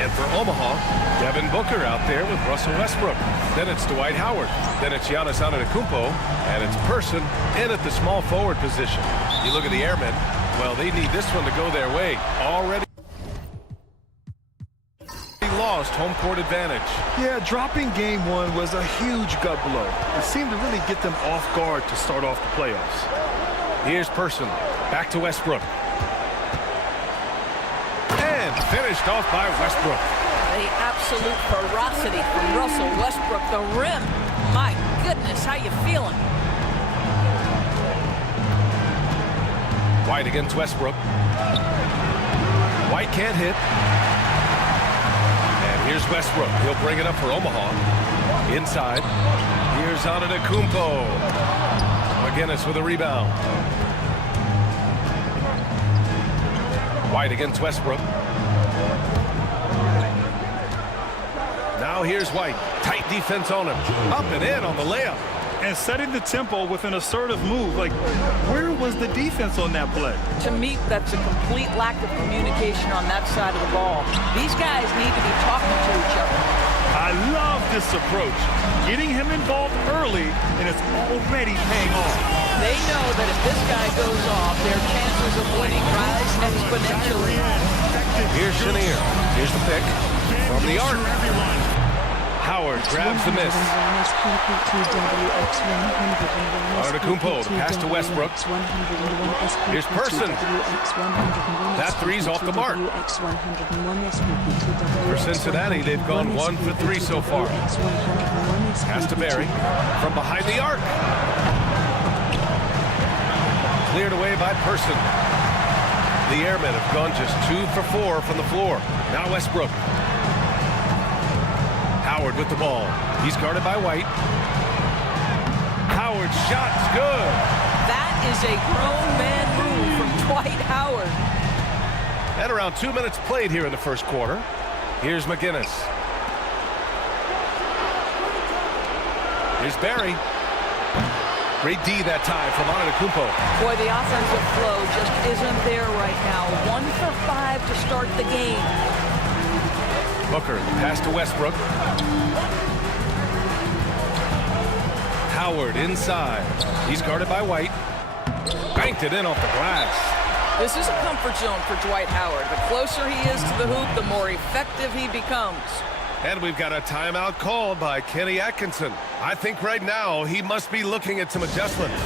And for Omaha, Devin Booker out there with Russell Westbrook. Then it's Dwight Howard. Then it's Giannis Antetokounmpo. And it's Person in at the small forward position. You look at the Airmen, well, they need this one to go their way. Already lost home court advantage. Yeah, dropping game 1 was a huge gut blow. It seemed to really get them off guard to start off the playoffs. Here's Person. Back to Westbrook. And finished off by Westbrook. The absolute ferocity from Russell Westbrook. The rim. My goodness, how you feeling? White against Westbrook. White can't hit. Here's Westbrook. He'll bring it up for Omaha. Inside. Here's Antetokounmpo. McGinnis with a rebound. White against Westbrook. Now here's White. Tight defense on him. Up and in on the layup. And setting the tempo with an assertive move. Like, where was the defense on that play? To me, that's a complete lack of communication on that side of the ball. These guys need to be talking to each other. I love this approach. Getting him involved early, and it's already paying off. They know that if this guy goes off, their chances of winning rise exponentially. Here's Chenier. Here's the pick from the arc. Howard grabs the miss. Antetokounmpo to pass to Westbrook. Here's Person. That three's off the mark. For Cincinnati, they've gone 1 for 3 so far. Pass to Barry from behind the arc. Cleared away by Person. The Airmen have gone just 2 for 4 from the floor. Now Westbrook. Howard with the ball. He's guarded by White. Howard's shot's good. That is a grown man move from Dwight Howard. And around 2 minutes played here in the first quarter. Here's McGinnis. Here's Barry. Great D that time from Antetokounmpo. Boy, the offensive flow just isn't there right now. 1 for 5 to start the game. Booker, pass to Westbrook. Howard inside. He's guarded by White. Banked it in off the glass. This is a comfort zone for Dwight Howard. The closer he is to the hoop, the more effective he becomes. And we've got a timeout called by Kenny Atkinson. I think right now he must be looking at some adjustments.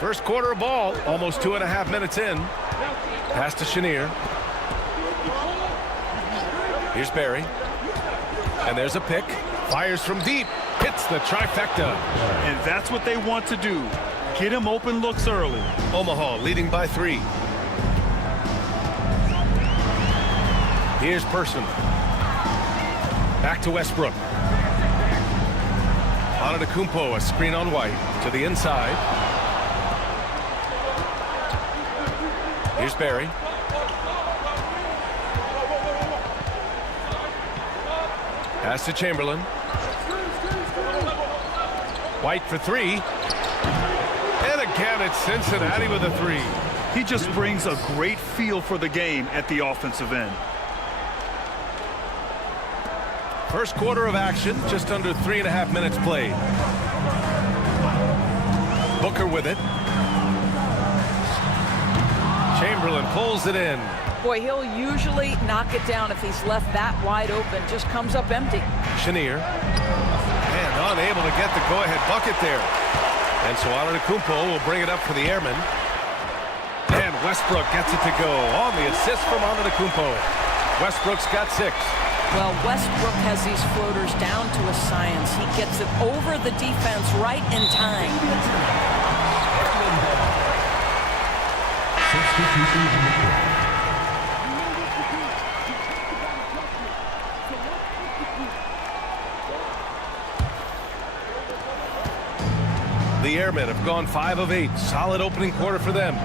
First quarter of ball, almost 2.5 minutes in. Pass to Chenier. Here's Barry. And there's a pick. Fires from deep. Hits the trifecta. And that's what they want to do. Get him open looks early. Omaha leading by 3. Here's Person. Back to Westbrook. Antetokounmpo, a screen on White to the inside. Here's Barry. Pass to Chamberlain. White for 3. And again, it's Cincinnati with a 3. He just brings a great feel for the game at the offensive end. First quarter of action, just under 3.5 minutes played. Booker with it. Chamberlain pulls it in. Boy, he'll usually knock it down if he's left that wide open. Just comes up empty. Chenier. And unable to get the go-ahead bucket there. And so Antetokounmpo will bring it up for the Airmen. And Westbrook gets it to go on the assist from Antetokounmpo. Westbrook's got 6. Well, Westbrook has these floaters down to a science. He gets it over the defense right in time. The Airmen have gone 5 of 8. Solid opening quarter for them.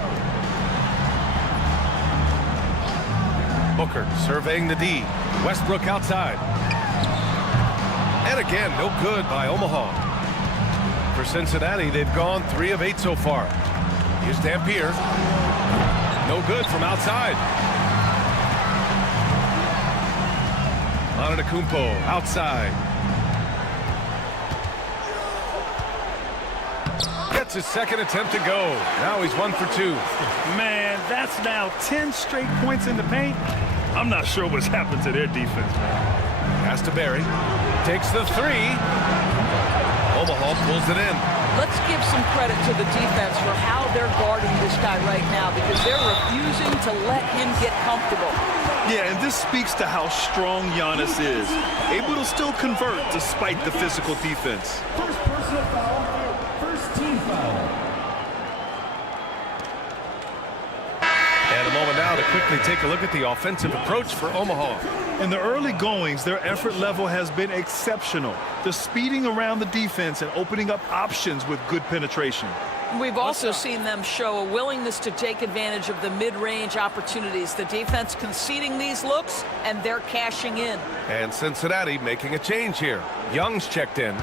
Booker surveying the D. Westbrook outside. And again, no good by Omaha. For Cincinnati, they've gone 3 of 8 so far. Here's Dampier. No good from outside. Antetokounmpo outside. Gets his second attempt to go. Now he's 1 for 2. Man, that's now 10 straight points in the paint. I'm not sure what's happened to their defense, man. Pass to Barry. Takes the 3. Omaha pulls it in. Let's give some credit to the defense for how they're guarding this guy right now, because they're refusing to let him get comfortable. Yeah, and this speaks to how strong Giannis is. Able to still convert despite the physical defense. First personal foul, first team foul. And a moment now to quickly take a look at the offensive approach for Omaha. In the early goings, their effort level has been exceptional. They're speeding around the defense and opening up options with good penetration. We've also seen them show a willingness to take advantage of the mid-range opportunities. The defense conceding these looks, and they're cashing in. And Cincinnati making a change here. Young's checked in.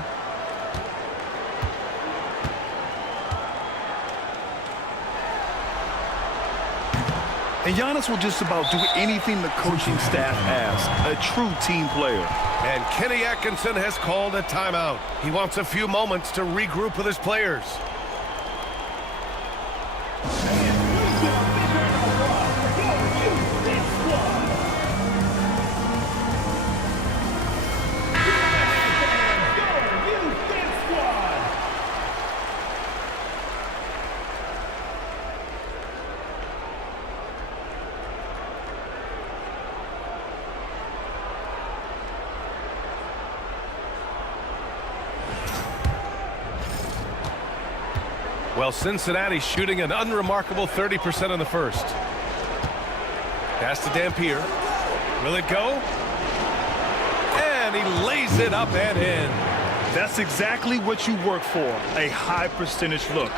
And Giannis will just about do anything the coaching staff asks. A true team player. And Kenny Atkinson has called a timeout. He wants a few moments to regroup with his players. Well, Cincinnati shooting an unremarkable 30% in the first. Pass to Dampier. Will it go? And he lays it up and in. That's exactly what you work for, a high percentage look.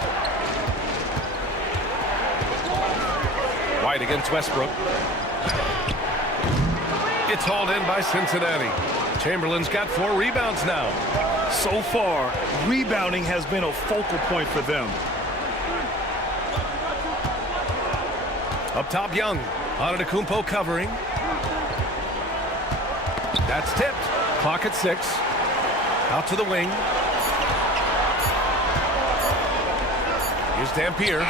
White against Westbrook. It's hauled in by Cincinnati. Chamberlain's got 4 rebounds now. So far, rebounding has been a focal point for them. Up top, Young. Antetokounmpo covering. That's tipped. Clock at 6. Out to the wing. Here's Dampier.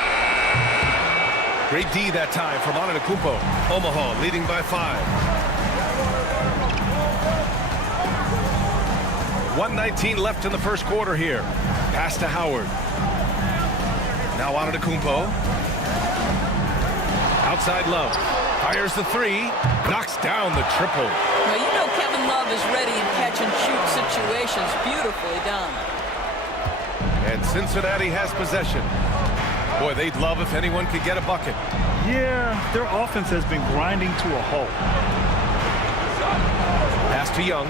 Great D that time from Antetokounmpo. Omaha leading by 5. 1:19 left in the first quarter here. Pass to Howard. Now Antetokounmpo. Outside Love. Fires the 3. Knocks down the triple. Well, you know Kevin Love is ready in catch-and-shoot situations. Beautifully done. And Cincinnati has possession. Boy, they'd love if anyone could get a bucket. Yeah, their offense has been grinding to a halt. Pass to Young.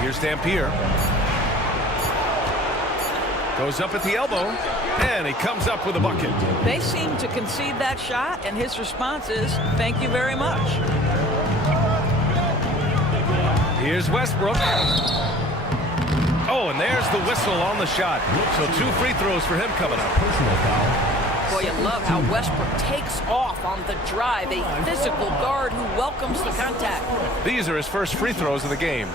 Here's Dampier. Goes up at the elbow, and he comes up with a bucket. They seem to concede that shot, and his response is, thank you very much. Here's Westbrook. Oh, and there's the whistle on the shot. So 2 free throws for him coming up. Boy, you love how Westbrook takes off on the drive. A physical guard who welcomes the contact. These are his first free throws of the game.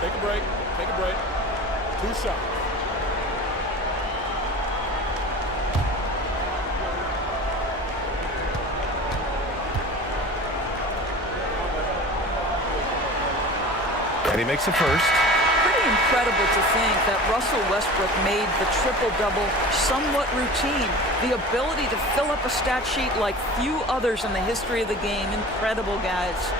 Take a break. Take a break. 2 shots. And he makes a first. Pretty incredible to think that Russell Westbrook made the triple-double somewhat routine. The ability to fill up a stat sheet like few others in the history of the game. Incredible, guys.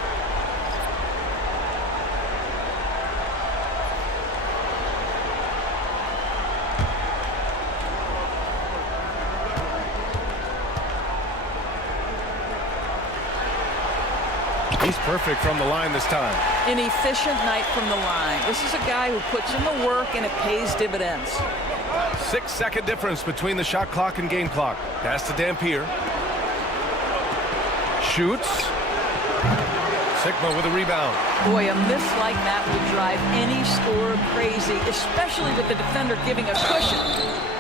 He's perfect from the line this time. An efficient night from the line. This is a guy who puts in the work and it pays dividends. 6-second difference between the shot clock and game clock. Pass to Dampier. Shoots. Sigma with a rebound. Boy, a miss like that would drive any scorer crazy, especially with the defender giving a cushion.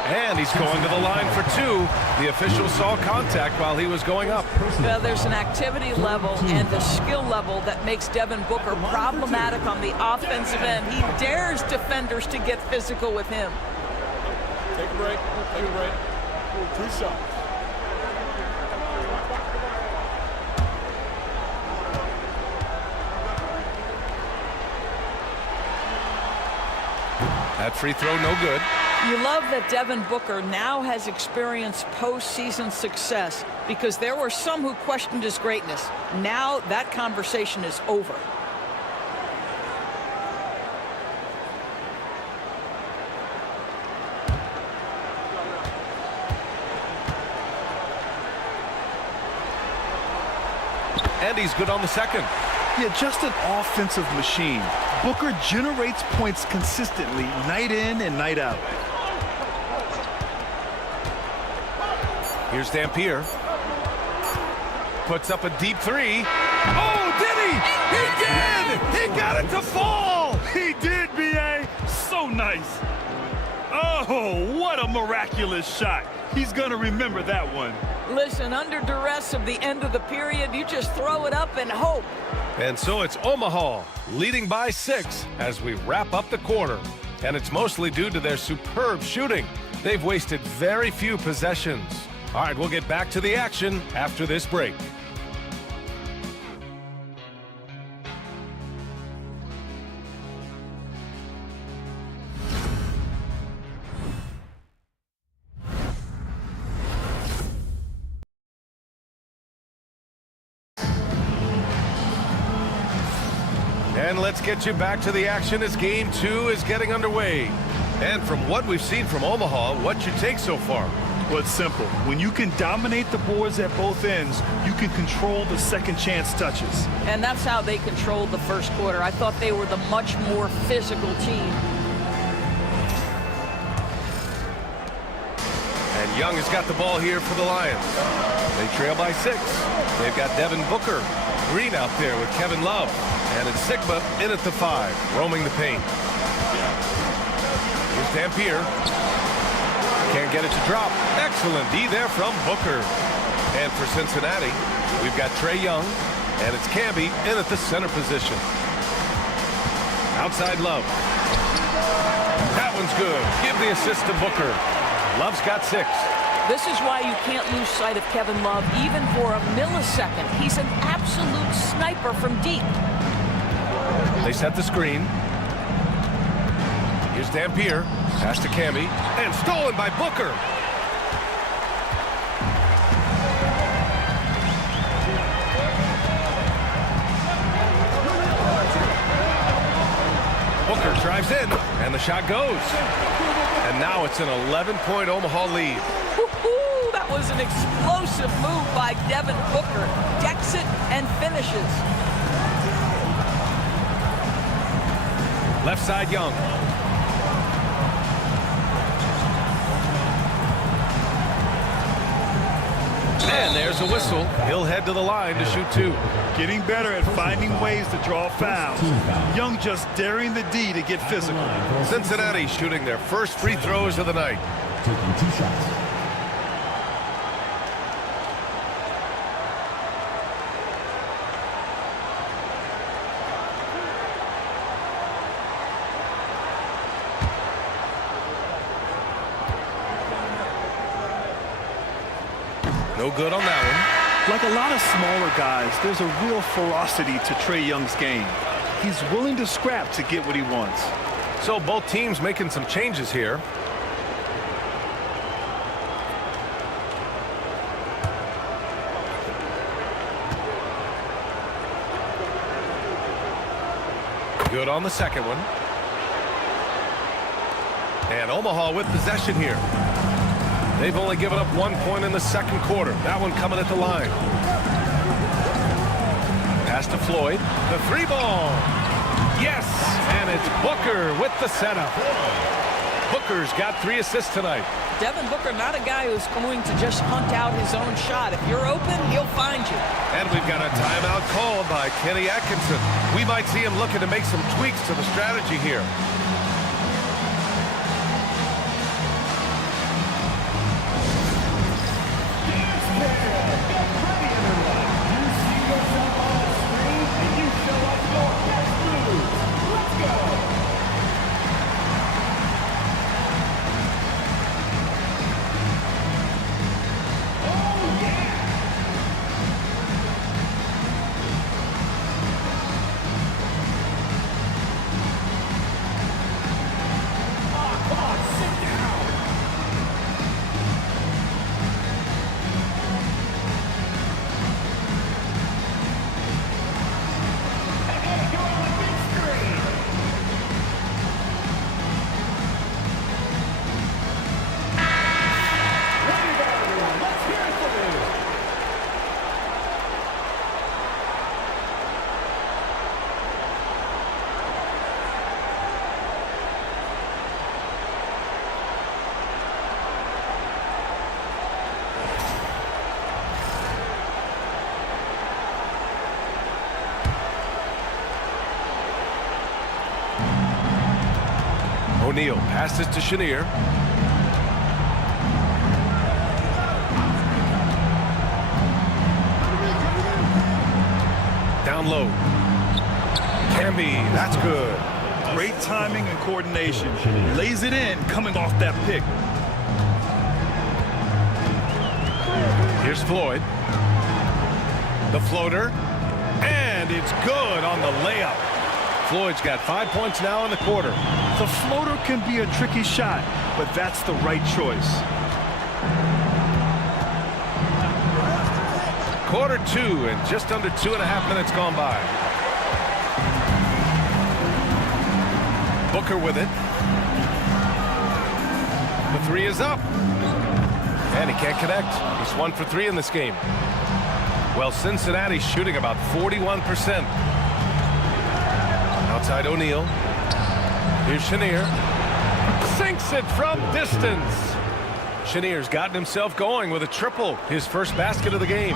And he's going to the line for 2. The official saw contact while he was going up. Well, there's an activity level and a skill level that makes Devin Booker problematic on the offensive end. He dares defenders to get physical with him. Take a break. Take a break. 2 shots. That free throw no good. You love that Devin Booker now has experienced postseason success because there were some who questioned his greatness. Now that conversation is over. And he's good on the second. Yeah, just an offensive machine. Booker generates points consistently, night in and night out. Here's Dampier. Puts up a deep 3. Oh, did he? He did! He got it to fall! He did, B.A. So nice. Oh, what a miraculous shot. He's going to remember that one. Listen, under duress of the end of the period, you just throw it up and hope. And so it's Omaha leading by 6 as we wrap up the quarter. And it's mostly due to their superb shooting. They've wasted very few possessions. All right, we'll get back to the action after this break. And let's get you back to the action as Game 2 is getting underway. And from what we've seen from Omaha, what's your take so far? Well, it's simple. When you can dominate the boards at both ends, you can control the second chance touches. And that's how they controlled the first quarter. I thought they were the much more physical team. And Young has got the ball here for the Lions. They trail by 6. They've got Devin Booker. Green out there with Kevin Love. And it's Sigma in at the 5, roaming the paint. Here's Dampier. Can't get it to drop. Excellent D there from Booker. And for Cincinnati, we've got Trae Young, and it's Camby in at the center position. Outside Love. That one's good. Give the assist to Booker. Love's got 6. This is why you can't lose sight of Kevin Love even for a millisecond. He's an absolute sniper from deep. They set the screen. Here's Dampier. Pass to Camby. And stolen by Booker. Booker drives in, and the shot goes. And now it's an 11-point Omaha lead. Woo-hoo, that was an explosive move by Devin Booker. Decks it and finishes. Left side, Young. And there's a whistle. He'll head to the line to shoot 2. Getting better at finding ways to draw fouls. Young just daring the D to get physical. Cincinnati shooting their first free throws of the night. Taking 2 shots. No good on that one. Like a lot of smaller guys, there's a real ferocity to Trae Young's game. He's willing to scrap to get what he wants. So both teams making some changes here. Good on the second one. And Omaha with possession here. They've only given up 1 point in the second quarter. That one coming at the line. Pass to Floyd. The 3 ball. Yes! And it's Booker with the setup. Booker's got 3 assists tonight. Devin Booker, not a guy who's going to just hunt out his own shot. If you're open, he'll find you. And we've got a timeout called by Kenny Atkinson. We might see him looking to make some tweaks to the strategy here. O'Neal passes to Chenier. Down low. Camby, that's good. Great timing and coordination. Lays it in coming off that pick. Here's Floyd. The floater. And it's good on the layup. Floyd's got 5 points now in the quarter. The floater can be a tricky shot, but that's the right choice. Quarter 2 and just under 2.5 minutes gone by. Booker with it. The 3 is up. And he can't connect. He's 1 for 3 in this game. Well, Cincinnati's shooting about 41%. Outside O'Neal. Here's Chenier. Sinks it from distance. Chenier's gotten himself going with a triple. His first basket of the game.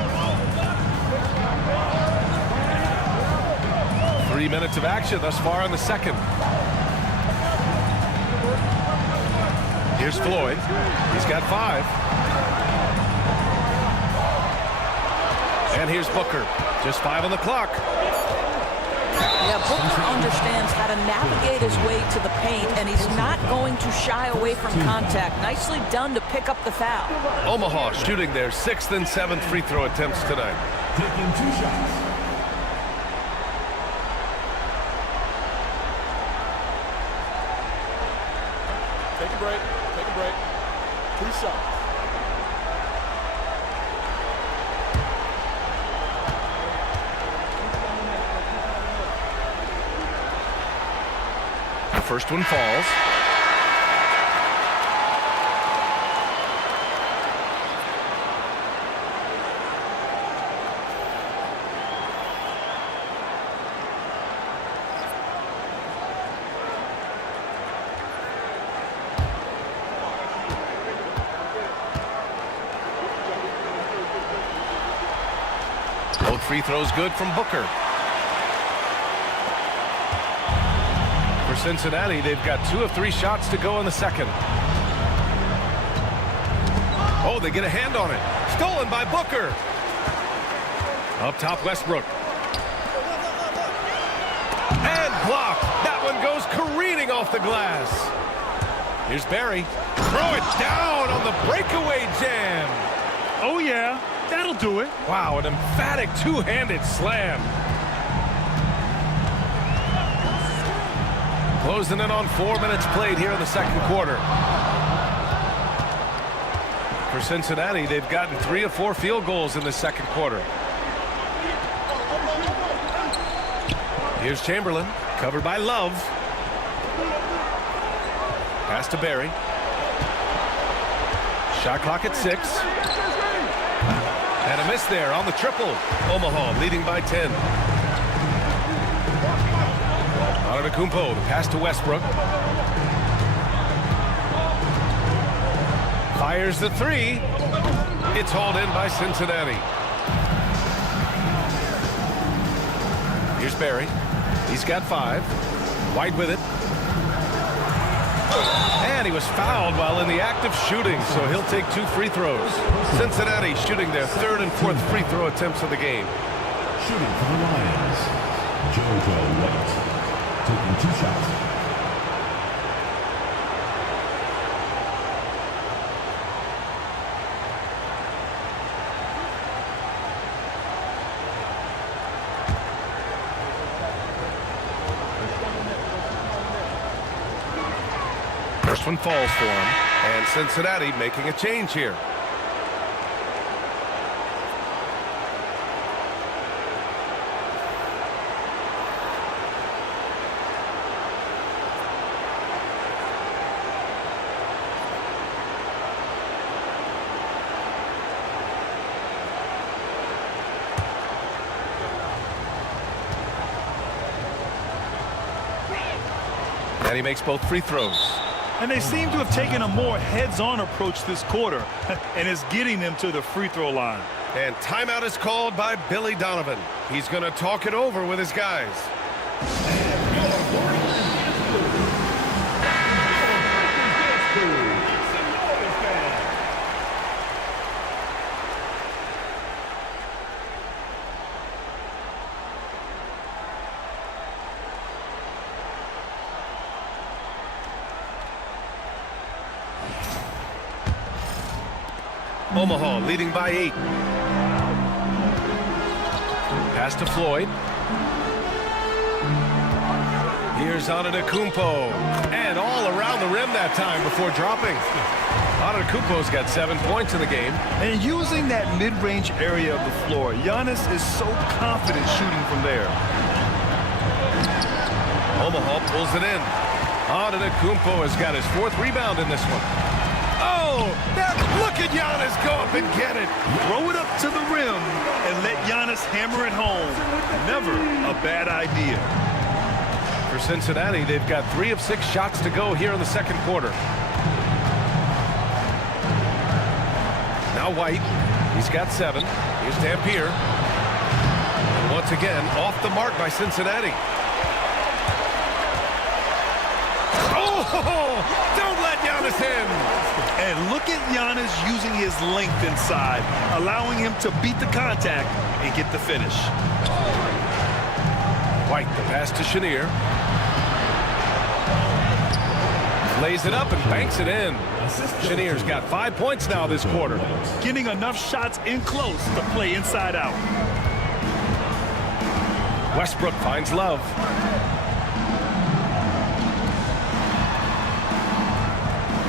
3 minutes of action thus far in the second. Here's Floyd. He's got 5. And here's Booker. Just 5 on the clock. Yeah, Booker understands how to navigate his way to the paint, and he's not going to shy away from contact. Nicely done to pick up the foul. Omaha shooting their 6th and 7th free throw attempts tonight. Taking 2 shots. Take a break. Take a break. 2 shots. first one falls. Both free throws good from Booker. For Cincinnati, they've got 2 of 3 shots to go in the second. Oh, they get a hand on it. Stolen by Booker. Up top, Westbrook. And blocked. That one goes careening off the glass. Here's Barry. Throw it down on the breakaway jam. Oh, yeah. That'll do it. Wow, an emphatic two-handed slam. Closing in on 4 minutes played here in the second quarter. For Cincinnati, they've gotten 3 of 4 field goals in the second quarter. Here's Chamberlain, covered by Love. Pass to Barry. Shot clock at 6. And a miss there on the triple. Omaha leading by 10. Antetokounmpo, the pass to Westbrook. Fires the 3. It's hauled in by Cincinnati. Here's Barry. He's got 5. White with it. And he was fouled while in the act of shooting, so he'll take 2 free throws. Cincinnati shooting their 3rd and 4th free throw attempts of the game. Shooting for the Lions, JoJo White, taking 2 shots. First one falls for him, and Cincinnati making a change here. And he makes both free throws. And they seem to have taken a more heads-on approach this quarter, and it's getting them to the free throw line. And timeout is called by Billy Donovan. He's going to talk it over with his guys. Omaha leading by 8. Pass to Floyd. Here's Antetokounmpo. And all around the rim that time before dropping. Antetokounmpo's got 7 points in the game. And using that mid-range area of the floor, Giannis is so confident shooting from there. Omaha pulls it in. Antetokounmpo has got his 4th rebound in this one. Oh, look at Giannis go up and get it. Throw it up to the rim and let Giannis hammer it home. Never a bad idea. For Cincinnati, they've got 3 of 6 shots to go here in the second quarter. Now White. He's got 7. Here's Dampier. And once again, off the mark by Cincinnati. Oh, don't let Giannis in. And look at Giannis using his length inside, allowing him to beat the contact and get the finish. White, the pass to Chenier. Lays it up and banks it in. Chenier's got 5 points now this quarter. Getting enough shots in close to play inside out. Westbrook finds Love.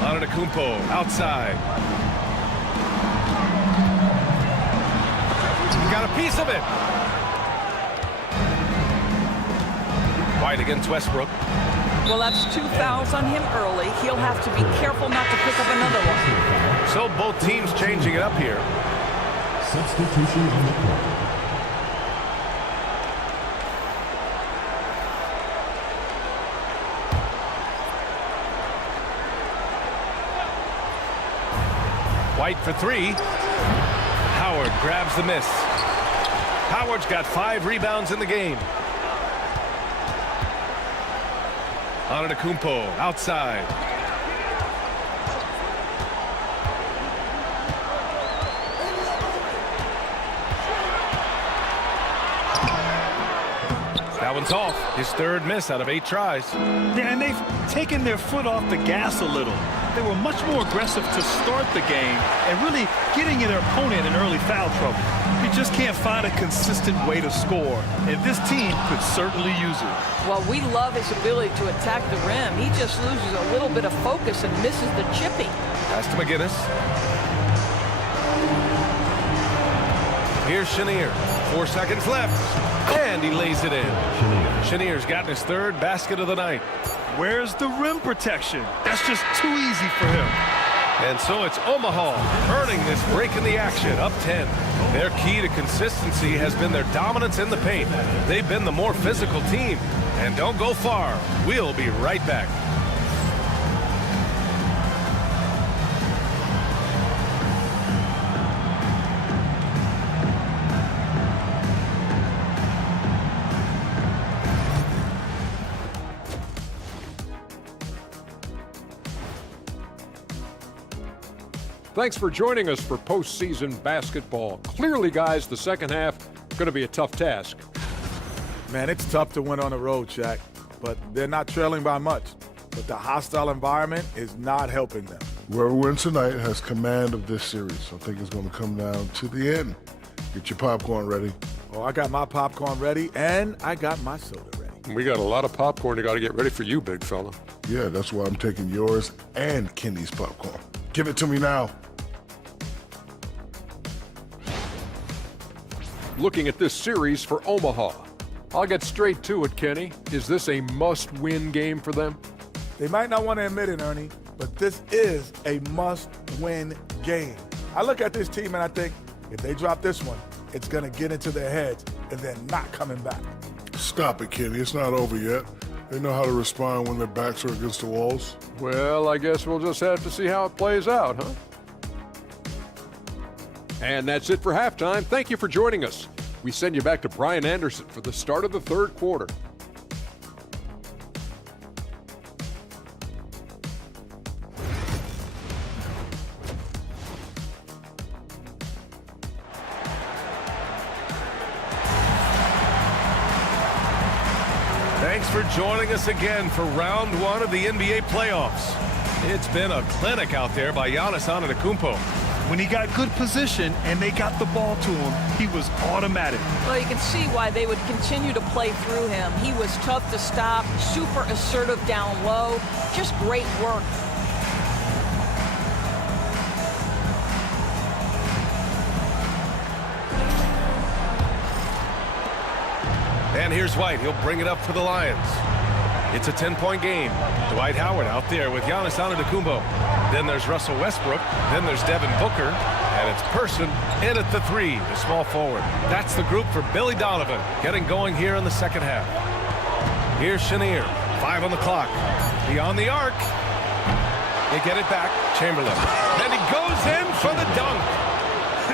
Antetokounmpo outside. Got a piece of it. White against Westbrook. Well, that's 2 fouls on him early. He'll have to be careful not to pick up another one. So both teams changing it up here. Substitution on the court. White for 3. Howard grabs the miss. Howard's got 5 rebounds in the game. Antetokounmpo outside. That one's off. His 3rd miss out of 8 tries. Yeah, and they've taken their foot off the gas a little. They were much more aggressive to start the game and really getting their opponent in early foul trouble. You just can't find a consistent way to score, and this team could certainly use it. Well, we love his ability to attack the rim. He just loses a little bit of focus and misses the chippy. Pass to McGinnis. Here's Chenier. 4 seconds left. And he lays it in. Chenier's gotten his 3rd basket of the night. Where's the rim protection? That's just too easy for him. And so it's Omaha earning this break in the action, up 10. Their key to consistency has been their dominance in the paint. They've been the more physical team. And don't go far. We'll be right back. Thanks for joining us for postseason basketball. Clearly, guys, the second half going to be a tough task. Man, it's tough to win on the road, Shaq, but they're not trailing by much. But the hostile environment is not helping them. Whoever wins tonight has command of this series. I think it's going to come down to the end. Get your popcorn ready. Oh, I got my popcorn ready, and I got my soda ready. We got a lot of popcorn. You got to get ready for you, big fella. Yeah, that's why I'm taking yours and Kenny's popcorn. Give it to me now. Looking at this series for Omaha. I'll get straight to it, Kenny. Is this a must-win game for them? They might not want to admit it, Ernie, but this is a must-win game. I look at this team and I think, if they drop this one, it's going to get into their heads and then not coming back. Stop it, Kenny. It's not over yet. They know how to respond when their backs are against the walls. Well, I guess we'll just have to see how it plays out, huh? And that's it for halftime. Thank you for joining us. We send you back to Brian Anderson for the start of the 3rd quarter. Thanks for joining us again for round 1 of the NBA playoffs. It's been a clinic out there by Giannis Antetokounmpo. When he got good position and they got the ball to him, he was automatic. Well, you can see why they would continue to play through him. He was tough to stop, super assertive down low, just great work. And here's White. He'll bring it up for the Lions. It's a 10-point game. Dwight Howard out there with Giannis Antetokounmpo. Then there's Russell Westbrook. Then there's Devin Booker. And it's Person in at the 3, the small forward. That's the group for Billy Donovan getting going here in the second half. Here's Chenier. 5 on the clock. Beyond the arc. They get it back. Chamberlain. And he goes in for the dunk.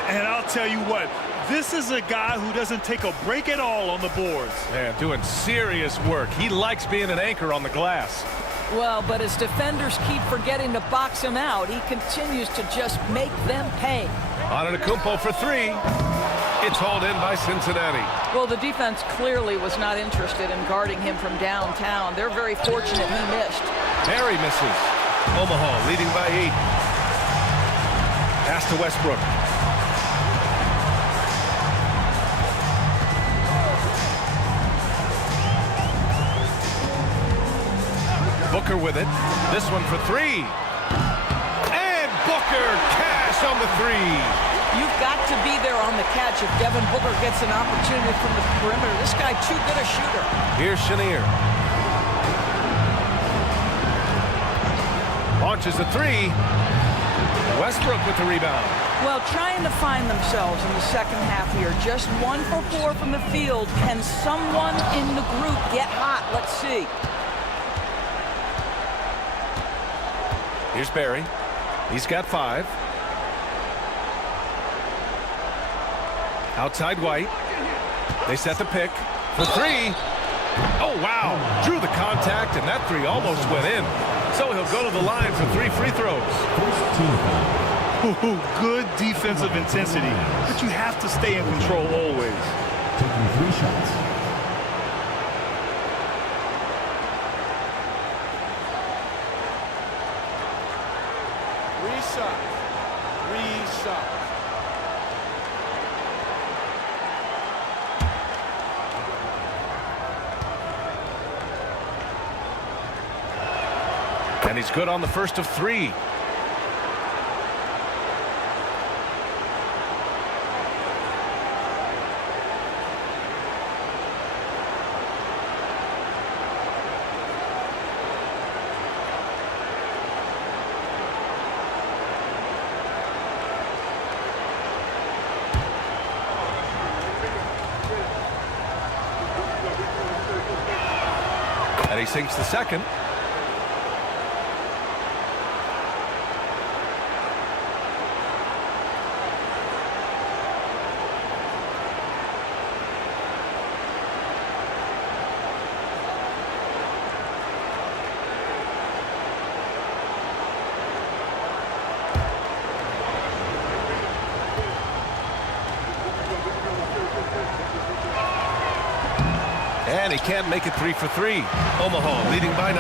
And I'll tell you what, this is a guy who doesn't take a break at all on the boards. Man, doing serious work. He likes being an anchor on the glass. Well, but as defenders keep forgetting to box him out, he continues to just make them pay. Antetokounmpo for 3. It's hauled in by Cincinnati. Well, the defense clearly was not interested in guarding him from downtown. They're very fortunate he missed. Perry misses. Omaha leading by 8. Pass to Westbrook. Booker with it. This one for 3. And Booker cash on the 3. You've got to be there on the catch if Devin Booker gets an opportunity from the perimeter. This guy too good a shooter. Here's Chenier. launches a three. Westbrook with the rebound. Well, trying to find themselves in the second half here. Just 1 for 4 from the field. Can someone in the group get hot? Let's see. Here's Barry. He's got 5. Outside White. They set the pick for 3. Oh, wow. Drew the contact, and that 3 almost went in. So he'll go to the line for 3 free throws. Ooh, good defensive intensity, but you have to stay in control always. Taking 3 shots. And he's good on the first of 3. And he sinks the second. And he can't make it 3 for 3. Omaha leading by 9.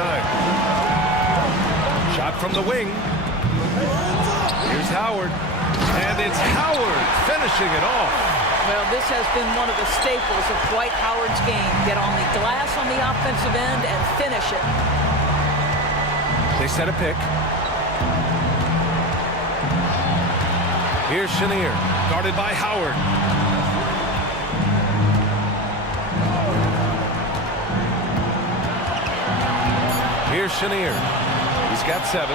Shot from the wing. Here's Howard. And it's Howard finishing it off. Well, this has been one of the staples of Dwight Howard's game. Get on the glass on the offensive end and finish it. They set a pick. Here's Chenier, guarded by Howard. Here's Chenier. He's got 7.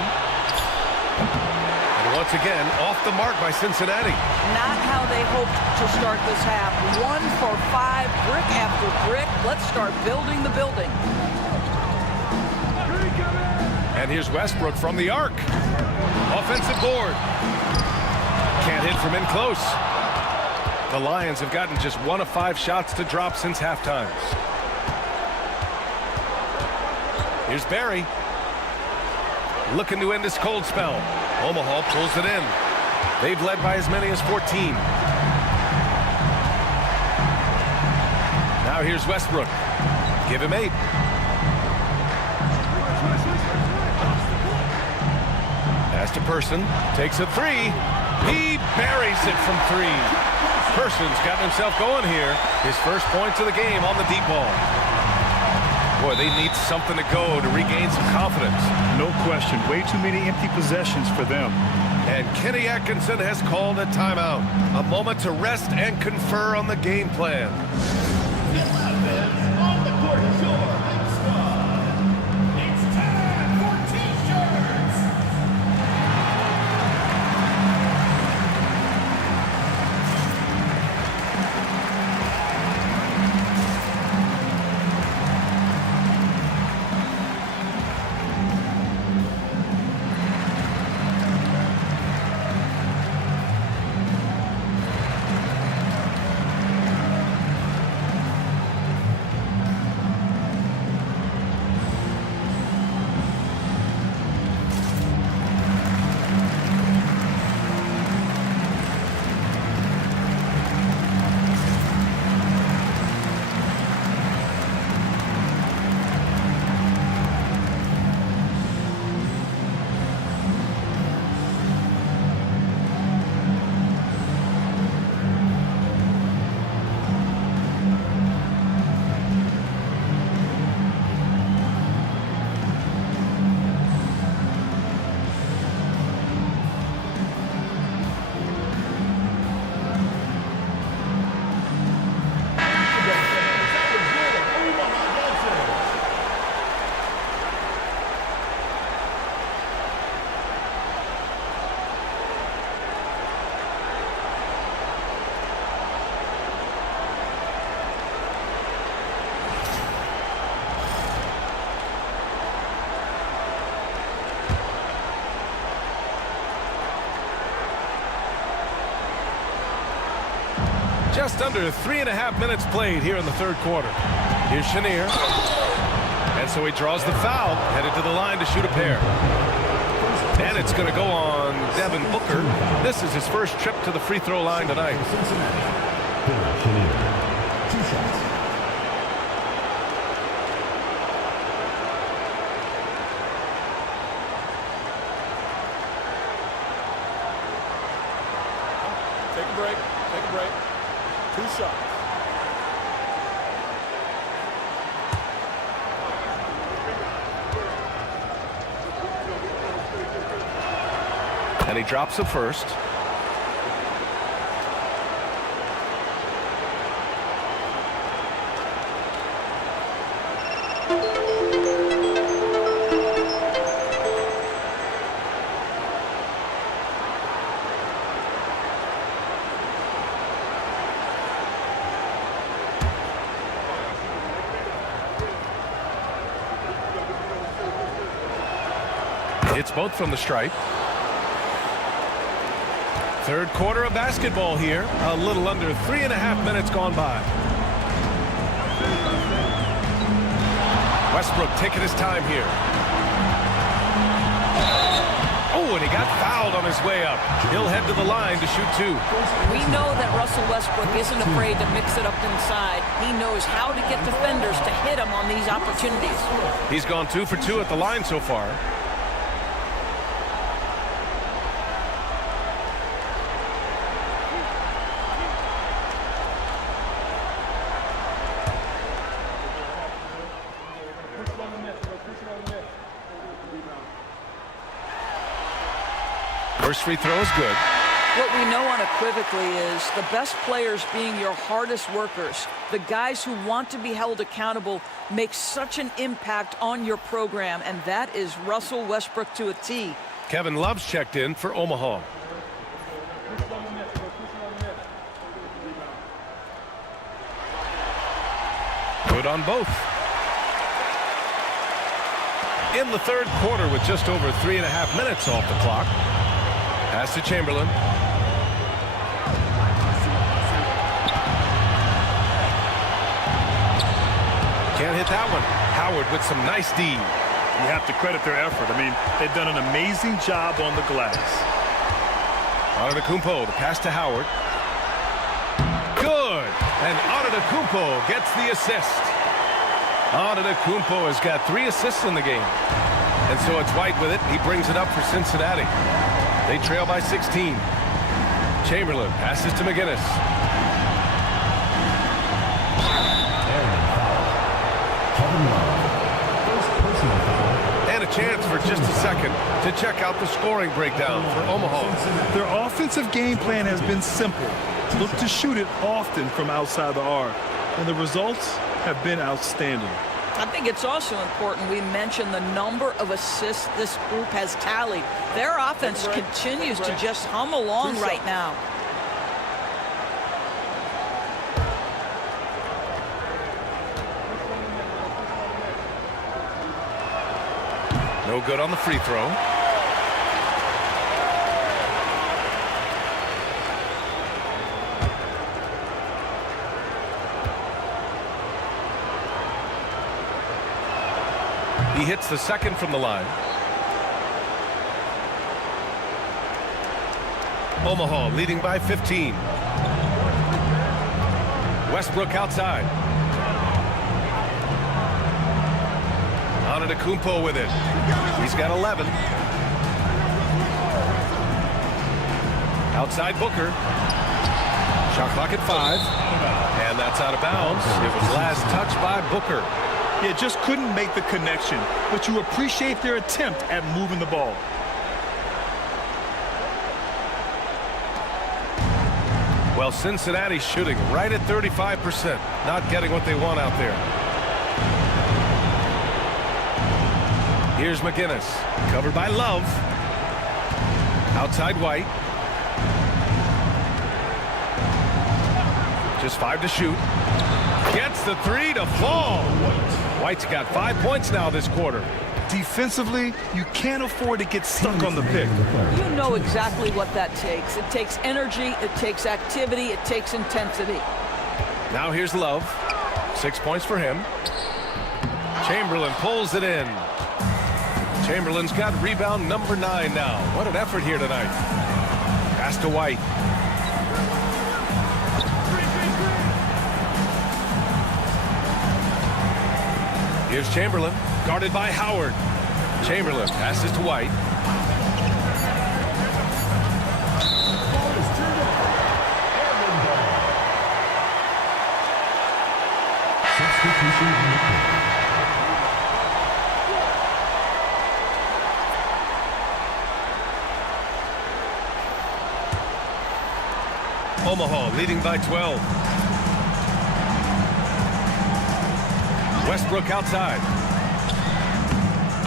And once again, off the mark by Cincinnati. Not how they hoped to start this half. 1 for 5, brick after brick. Let's start building the building. And here's Westbrook from the arc. Offensive board. Can't hit from in close. The Lions have gotten just 1 of 5 shots to drop since halftime. Here's Barry. Looking to end this cold spell. Omaha pulls it in. They've led by as many as 14. Now here's Westbrook. Give him 8. Pass to Person. Takes a 3. He buries it from 3. Person's gotten himself going here. His first points of the game on the deep ball. Boy, they need something to go to regain some confidence. No question. Way too many empty possessions for them. And Kenny Atkinson has called a timeout. A moment to rest and confer on the game plan. On the court, your big squad. It's time for T-shirts. Just under 3.5 minutes played here in the third quarter. Here's Chenier. And so he draws the foul, headed to the line to shoot a pair. And it's going to go on Devin Booker. This is his first trip to the free throw line tonight. Two shots. Take a break. Take a break. 2 shots. And he drops the first. It's both from the stripe. Third quarter of basketball here. A little under 3.5 minutes gone by. Westbrook taking his time here. Oh, and he got fouled on his way up. He'll head to the line to shoot 2. We know that Russell Westbrook isn't afraid to mix it up inside. He knows how to get defenders to hit him on these opportunities. He's gone 2 for 2 at the line so far. First free throw is good. What we know unequivocally is the best players being your hardest workers, the guys who want to be held accountable, make such an impact on your program, and that is Russell Westbrook to a T. Kevin Love's checked in for Omaha. Good on both. In the third quarter with just over 3.5 minutes off the clock. Pass to Chamberlain. Can't hit that one. Howard with some nice D. You have to credit their effort. I mean, they've done an amazing job on the glass. Antetokounmpo, the pass to Howard. Good. And Antetokounmpo gets the assist. Antetokounmpo has got 3 assists in the game. And so it's White with it. He brings it up for Cincinnati. They trail by 16. Chamberlain passes to McGinnis. And a chance for just a second to check out the scoring breakdown for Omaha. Their offensive game plan has been simple. Look to shoot it often from outside the arc. And the results have been outstanding. I think it's also important we mention the number of assists this group has tallied. Their offense continues to just hum along right now. No good on the free throw. He hits the second from the line. Omaha leading by 15. Westbrook outside. Antetokounmpo with it. He's got 11. Outside Booker. Shot clock at 5. And that's out of bounds. It was last touch by Booker. Yeah, just couldn't make the connection, but you appreciate their attempt at moving the ball. Well, Cincinnati's shooting right at 35%, not getting what they want out there. Here's McGinnis, covered by Love. Outside White. Just 5 to shoot. Gets the 3 to fall. White's got 5 points now this quarter. Defensively, you can't afford to get stuck on the pick. You know exactly what that takes. It takes energy, it takes activity, it takes intensity. Now here's Love. 6 points for him. Chamberlain pulls it in. Chamberlain's got rebound number 9 now. What an effort here tonight. Pass to White. Here's Chamberlain, guarded by Howard. Chamberlain passes to White. Omaha leading by 12. Westbrook outside.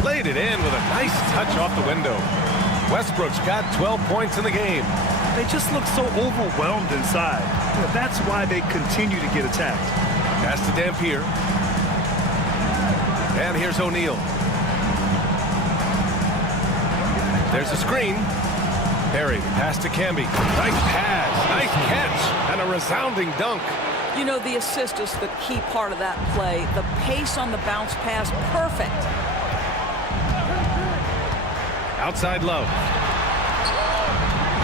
Laid it in with a nice touch off the window. Westbrook's got 12 points in the game. They just look so overwhelmed inside. That's why they continue to get attacked. Pass to Dampier. And here's O'Neal. There's a screen. Perry, pass to Camby. Nice pass, nice catch, and a resounding dunk. You know, the assist is the key part of that play. The pace on the bounce pass, perfect. Outside Love.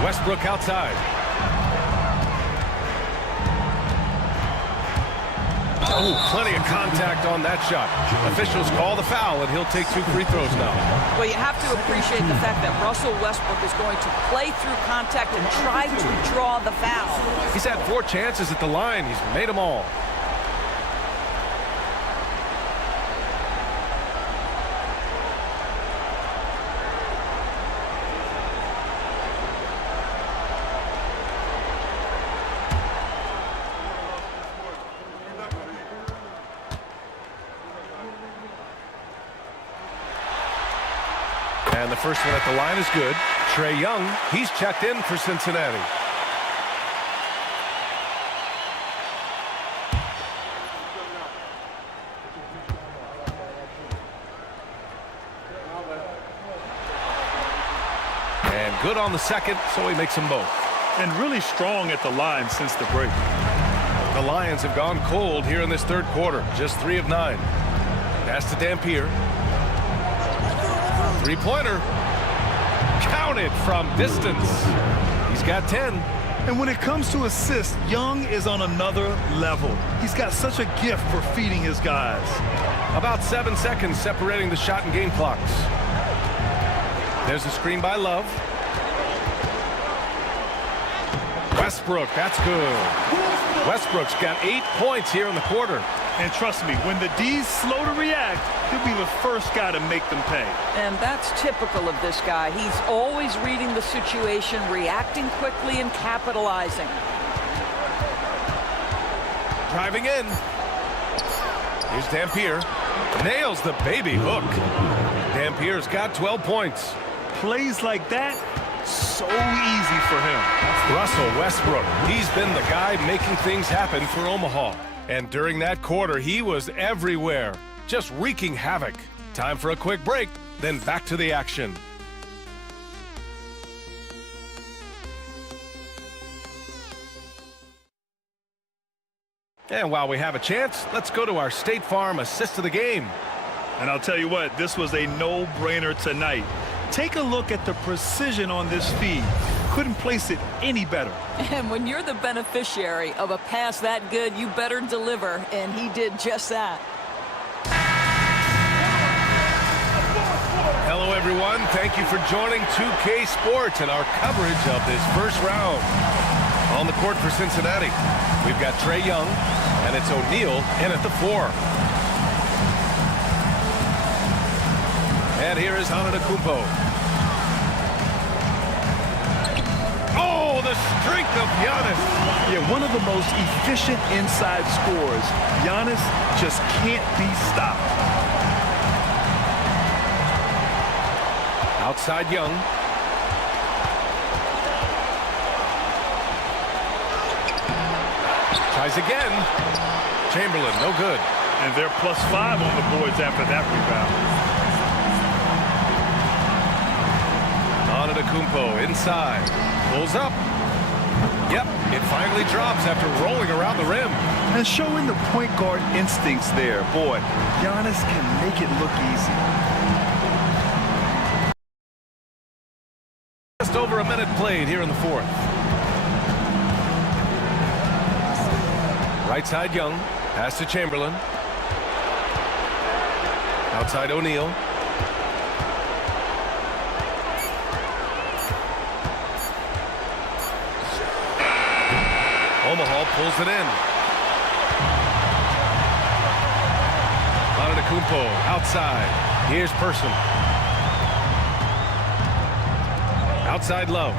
Westbrook outside. Oh, plenty of contact on that shot. Officials call the foul, and he'll take 2 free throws now. Well, you have to appreciate the fact that Russell Westbrook is going to play through contact and try to draw the foul. He's had 4 chances at the line. He's made them all. And the first one at the line is good. Trae Young, he's checked in for Cincinnati. And good on the second, so he makes them both. And really strong at the line since the break. The Lions have gone cold here in this third quarter. Just 3 of 9. Pass to Dampier. Three-pointer. Counted from distance. He's got 10. And when it comes to assists, Young is on another level. He's got such a gift for feeding his guys. About 7 seconds separating the shot and game clocks. There's a screen by Love. Westbrook, that's good. Westbrook's got 8 points here in the quarter. And trust me, when the D's slow to react, he'll be the first guy to make them pay. And that's typical of this guy. He's always reading the situation, reacting quickly, and capitalizing. Driving in. Here's Dampier. Nails the baby hook. Dampier's got 12 points. Plays like that, so easy for him. Russell Westbrook, he's been the guy making things happen for Omaha. And during that quarter, he was everywhere, just wreaking havoc. Time for a quick break, then back to the action. And while we have a chance, let's go to our State Farm assist of the game. And I'll tell you what, this was a no-brainer tonight. Take a look at the precision on this feed. Couldn't place it any better. And when you're the beneficiary of a pass that good, you better deliver, and he did just that. Hello, everyone. Thank you for joining 2K Sports and our coverage of this first round. On the court for Cincinnati, we've got Trae Young, and it's O'Neal in at the 4. And here is Antetokounmpo. Oh, the strength of Giannis. Yeah, one of the most efficient inside scorers. Giannis just can't be stopped. Outside Young. Tries again. Chamberlain, no good. And they're +5 on the boards after that rebound. Antetokounmpo inside. Pulls up. Yep, it finally drops after rolling around the rim. And showing the point guard instincts there. Boy, Giannis can make it look easy. Just over a minute played here in the fourth. Right side Young. Pass to Chamberlain. Outside O'Neal. Omaha pulls it in. Antetokounmpo outside. Here's Person. Outside Love.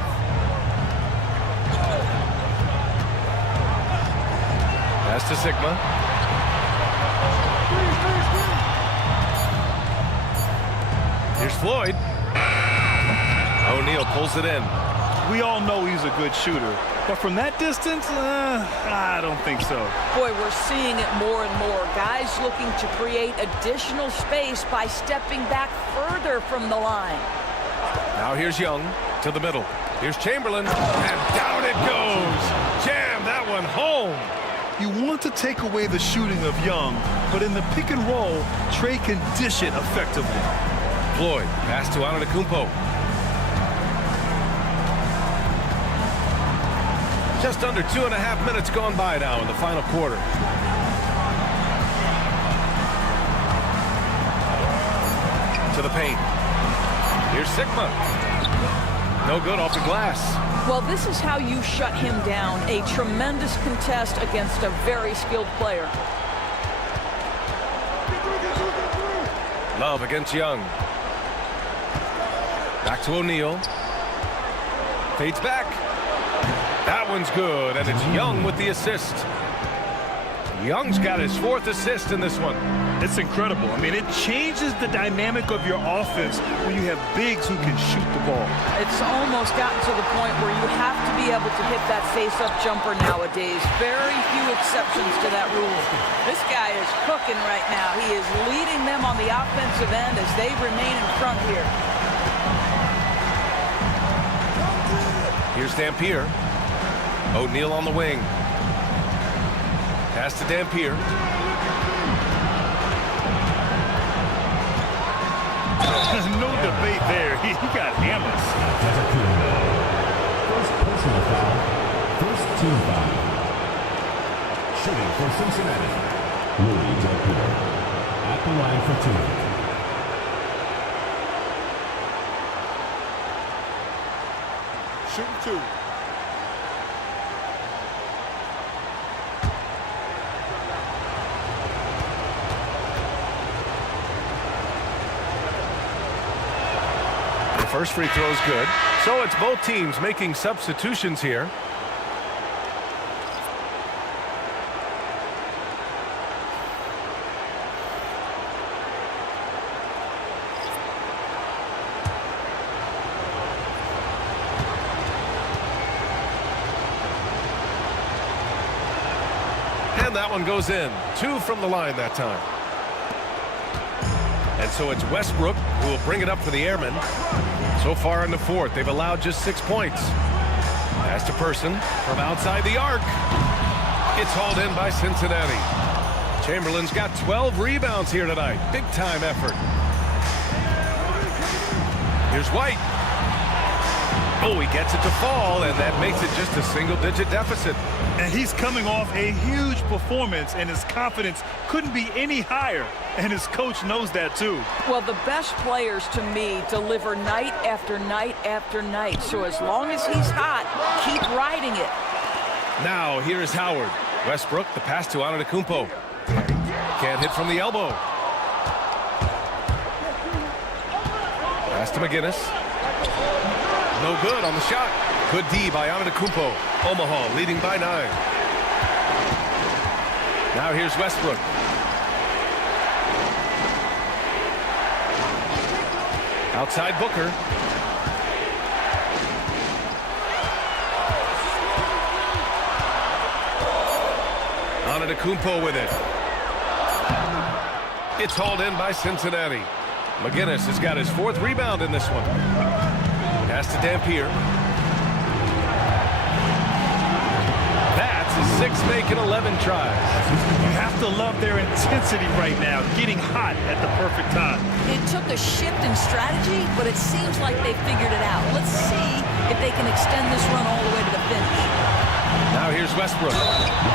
Pass to Sigma. Here's Floyd. O'Neal pulls it in. We all know he's a good shooter, but from that distance, I don't think so. Boy, we're seeing it more and more. Guys looking to create additional space by stepping back further from the line. Now here's Young to the middle. Here's Chamberlain, and down it goes. Jam that one home. You want to take away the shooting of Young, but in the pick and roll, Trey can dish it effectively. Floyd, pass to Antetokounmpo. Just under 2.5 minutes gone by now in the final quarter. To the paint. Here's Sigma. No good off the glass. Well, this is how you shut him down. A tremendous contest against a very skilled player. Love against Young. Back to O'Neal. Fades back. That one's good, and it's Young with the assist. Young's got his 4th assist in this one. It's incredible. I mean, it changes the dynamic of your offense when you have bigs who can shoot the ball. It's almost gotten to the point where you have to be able to hit that face-up jumper nowadays. Very few exceptions to that rule. This guy is cooking right now. He is leading them on the offensive end as they remain in front here. Here's Dampier. O'Neal on the wing. Pass to Dampier. No debate there. He got hammered. First personal foul. First team foul. Shooting for Cincinnati. Rudy Dampier at the line for 2. Shooting 2. First free throw is good. So it's both teams making substitutions here. And that one goes in. 2 from the line that time. And so it's Westbrook who will bring it up for the Airmen. So far in the fourth, they've allowed just 6 points. Pass to Person from outside the arc. It's hauled in by Cincinnati. Chamberlain's got 12 rebounds here tonight. Big time effort. Here's White. Oh, he gets it to fall, and that makes it just a single-digit deficit. And he's coming off a huge performance, and his confidence couldn't be any higher. And his coach knows that, too. Well, the best players, to me, deliver night after night after night. So as long as he's hot, keep riding it. Now, here is Howard. Westbrook, the pass to Antetokounmpo. Can't hit from the elbow. Pass to McGinnis. No good on the shot. Good D by Antetokounmpo. Omaha leading by 9. Now here's Westbrook. Outside Booker. Antetokounmpo with it. It's hauled in by Cincinnati. McGinnis has got his 4th rebound in this one. Pass to Dampier. That's his 6th make in 11 tries. You have to love their intensity right now, getting hot at the perfect time. It took a shift in strategy, but it seems like they figured it out. Let's see if they can extend this run all the way to the finish. Now here's Westbrook.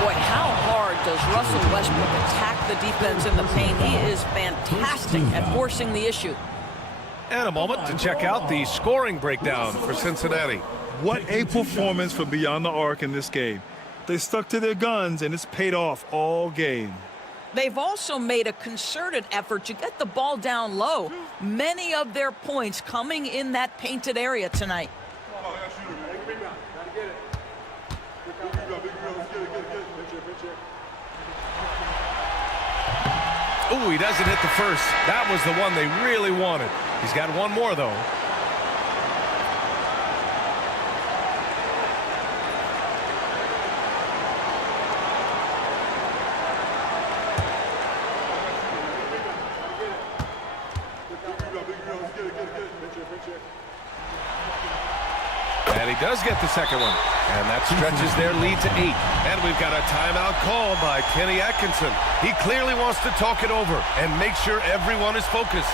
Boy, how hard does Russell Westbrook attack the defense in the paint? He is fantastic at forcing the issue. And a moment to check out the scoring breakdown for Cincinnati. What a performance from beyond the arc in this game. They stuck to their guns, and it's paid off all game. They've also made a concerted effort to get the ball down low. Many of their points coming in that painted area tonight. Ooh, he doesn't hit the first. That was the one they really wanted. He's got one more, though. And he does get the second one. And that stretches their lead to 8. And we've got a timeout call by Kenny Atkinson. He clearly wants to talk it over and make sure everyone is focused.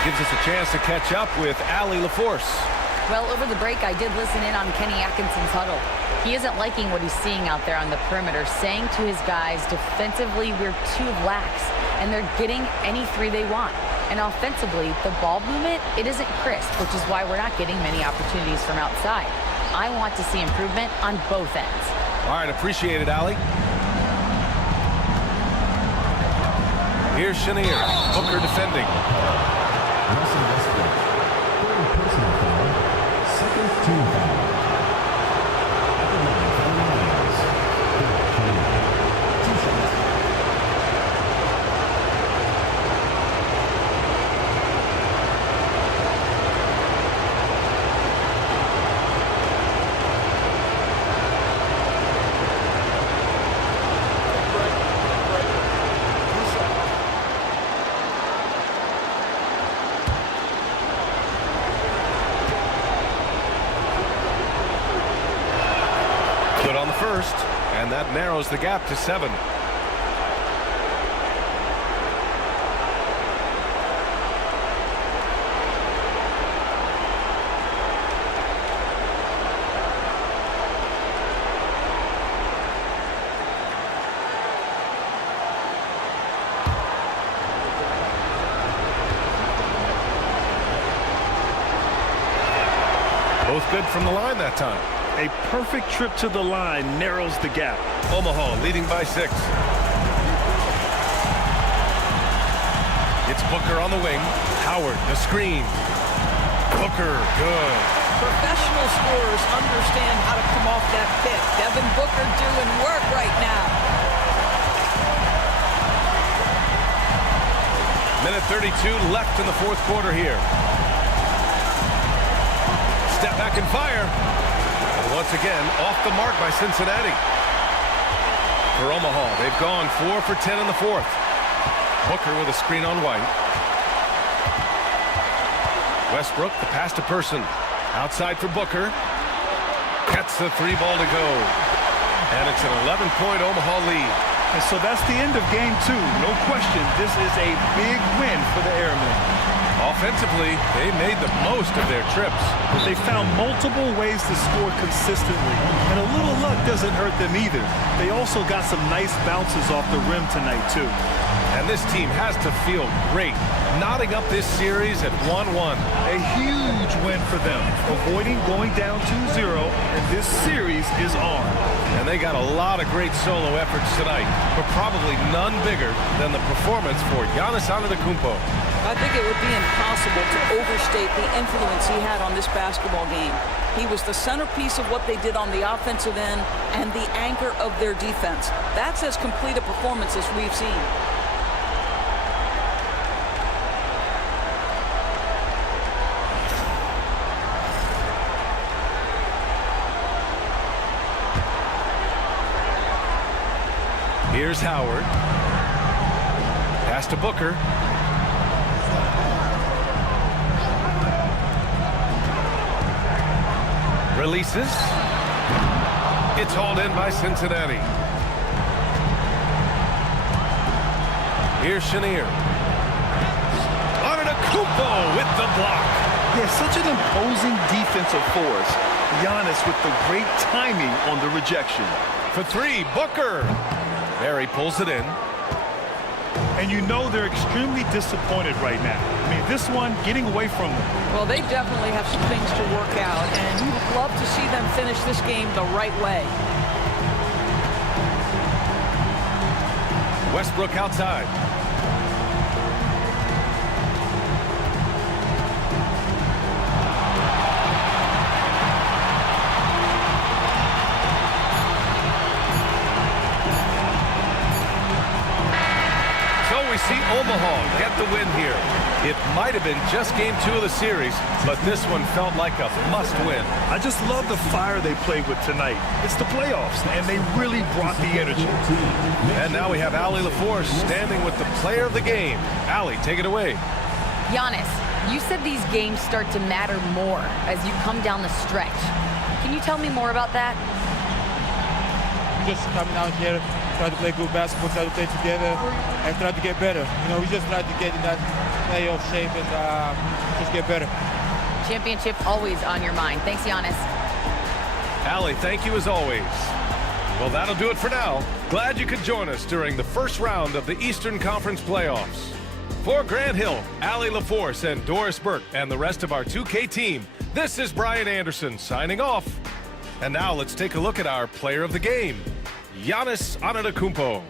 Gives us a chance to catch up with Allie LaForce. Well, over the break, I did listen in on Kenny Atkinson's huddle. He isn't liking what he's seeing out there on the perimeter, saying to his guys, defensively, we're too lax, and they're getting any three they want. And offensively, the ball movement, it isn't crisp, which is why we're not getting many opportunities from outside. I want to see improvement on both ends. All right, appreciate it, Allie. Here's Chenier. Booker defending. Russell Westbrook, third personal foul, second team foul. At the line for the Lions, Chenier, 2 shots. On the first, and that narrows the gap to 7. Both good from the line that time. A perfect trip to the line narrows the gap. Omaha leading by 6. It's Booker on the wing. Howard, the screen. Booker, good. Professional scorers understand how to come off that pick. Devin Booker doing work right now. Minute 32 left in the fourth quarter here. Step back and fire. Once again, off the mark by Cincinnati. For Omaha, they've gone 4 for 10 in the fourth. Booker with a screen on White. Westbrook, the pass to Person. Outside for Booker. Gets the 3 ball to go. And it's an 11-point Omaha lead. And so that's the end of game 2. No question, this is a big win for the Airmen. Offensively, they made the most of their trips. They found multiple ways to score consistently, and a little luck doesn't hurt them either. They also got some nice bounces off the rim tonight, too. And this team has to feel great, knotting up this series at 1-1. A huge win for them, avoiding going down 2-0, and this series is on. And they got a lot of great solo efforts tonight, but probably none bigger than the performance for Giannis Antetokounmpo. I think it would be impossible to overstate the influence he had on this basketball game. He was the centerpiece of what they did on the offensive end and the anchor of their defense. That's as complete a performance as we've seen. Here's Howard. Pass to Booker. Releases. It's hauled in by Cincinnati. Here's Chenier. Antetokounmpo with the block. Yeah, such an imposing defensive force. Giannis with the great timing on the rejection. For 3, Booker. Barry pulls it in. And you know they're extremely disappointed right now. I mean, this one getting away from them. Well, they definitely have some things to work out, and we would love to see them finish this game the right way. Westbrook outside. We see Omaha get the win here. It might have been just game 2 of the series, but this one felt like a must-win. I just love the fire they played with tonight. It's the playoffs, and they really brought the energy. And now we have Allie LaForce standing with the player of the game. Allie, take it away. Giannis, you said these games start to matter more as you come down the stretch. Can you tell me more about that? Just coming out here, try to play good basketball, try to play together, and try to get better. You know, we just try to get in that playoff shape and just get better. Championship always on your mind. Thanks, Giannis. Allie, thank you as always. Well, that'll do it for now. Glad you could join us during the first round of the Eastern Conference playoffs. For Grant Hill, Allie LaForce, and Doris Burke, and the rest of our 2K team, this is Brian Anderson signing off. And now let's take a look at our player of the game, Giannis Antetokounmpo.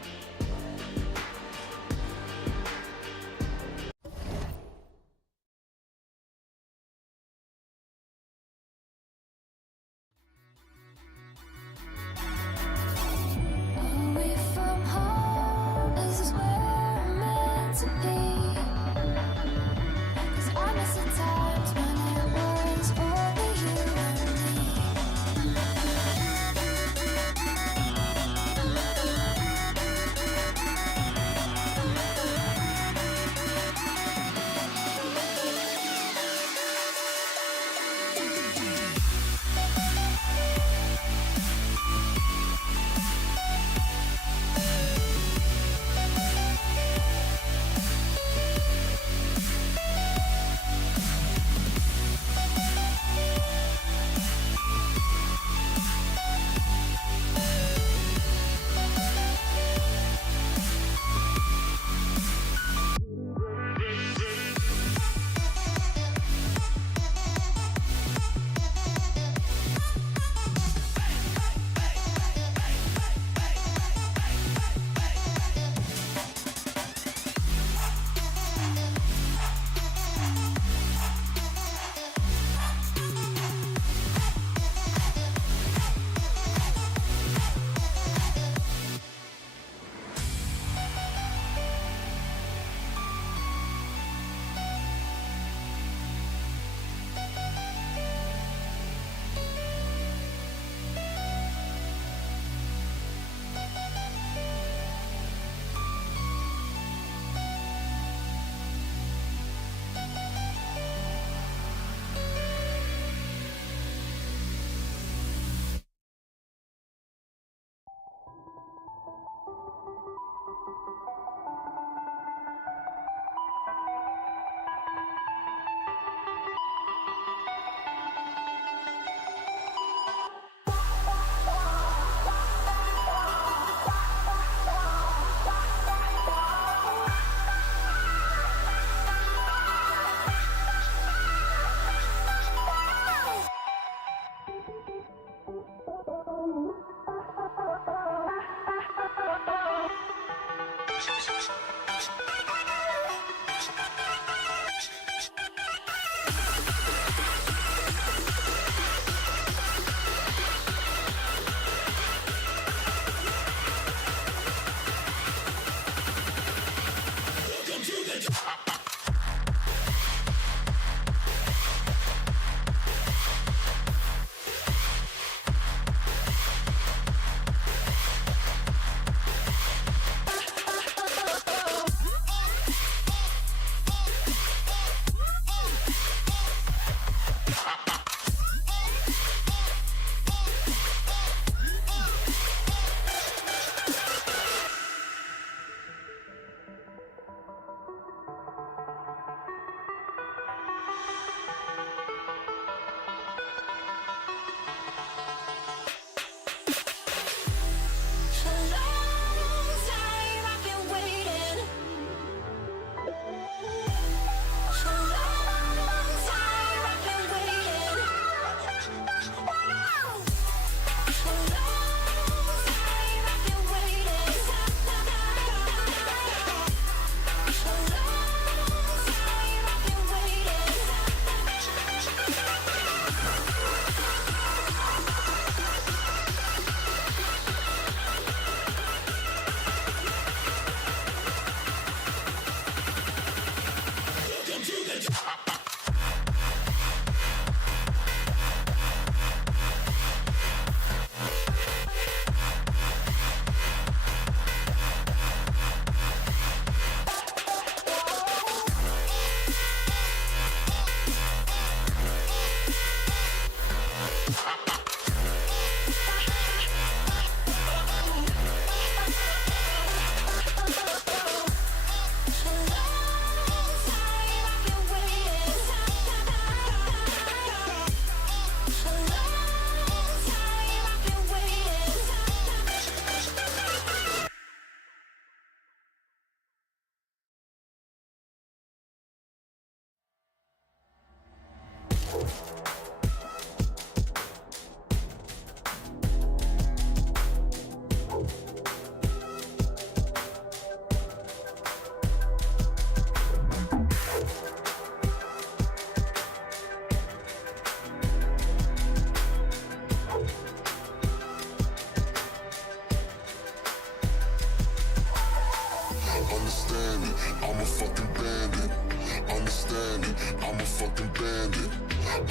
a fucking bandit.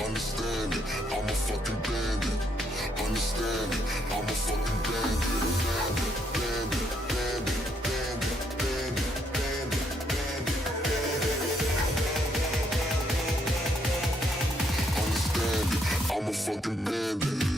Understand it, I'm a fucking bandit. Understand it, I'm a fucking bandit. Bandit, bandit, bandit, bandit, bandit, bandit, bandit, bandit. Understand it, I'm a fucking bandit.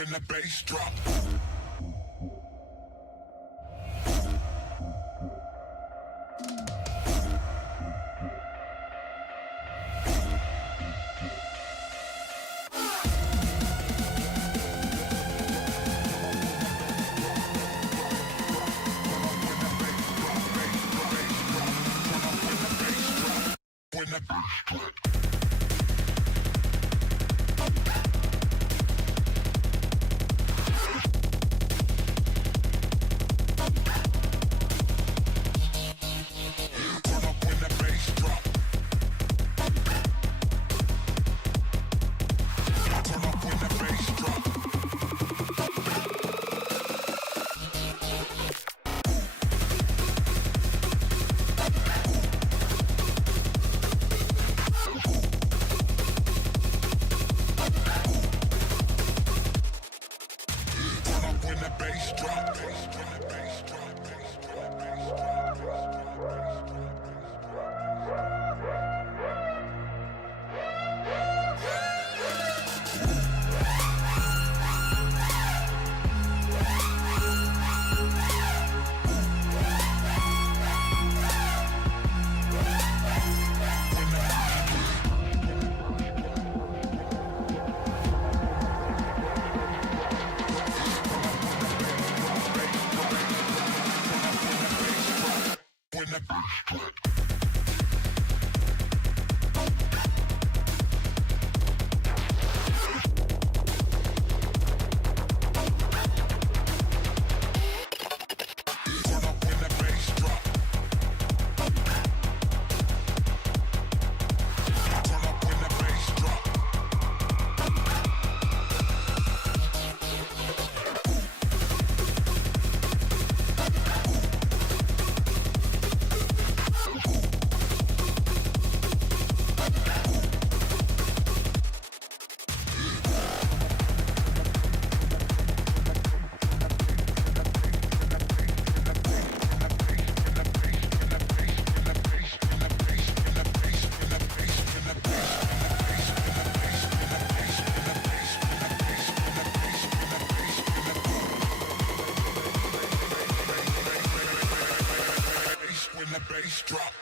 when the bass drop. When the bass drop.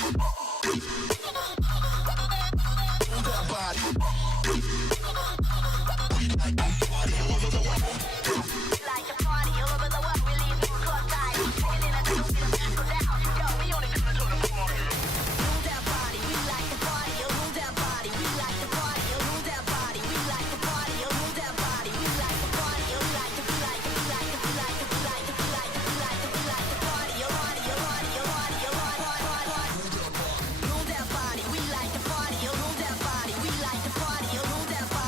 Move that body, we like to party. Move that body, we like to party. Move that body.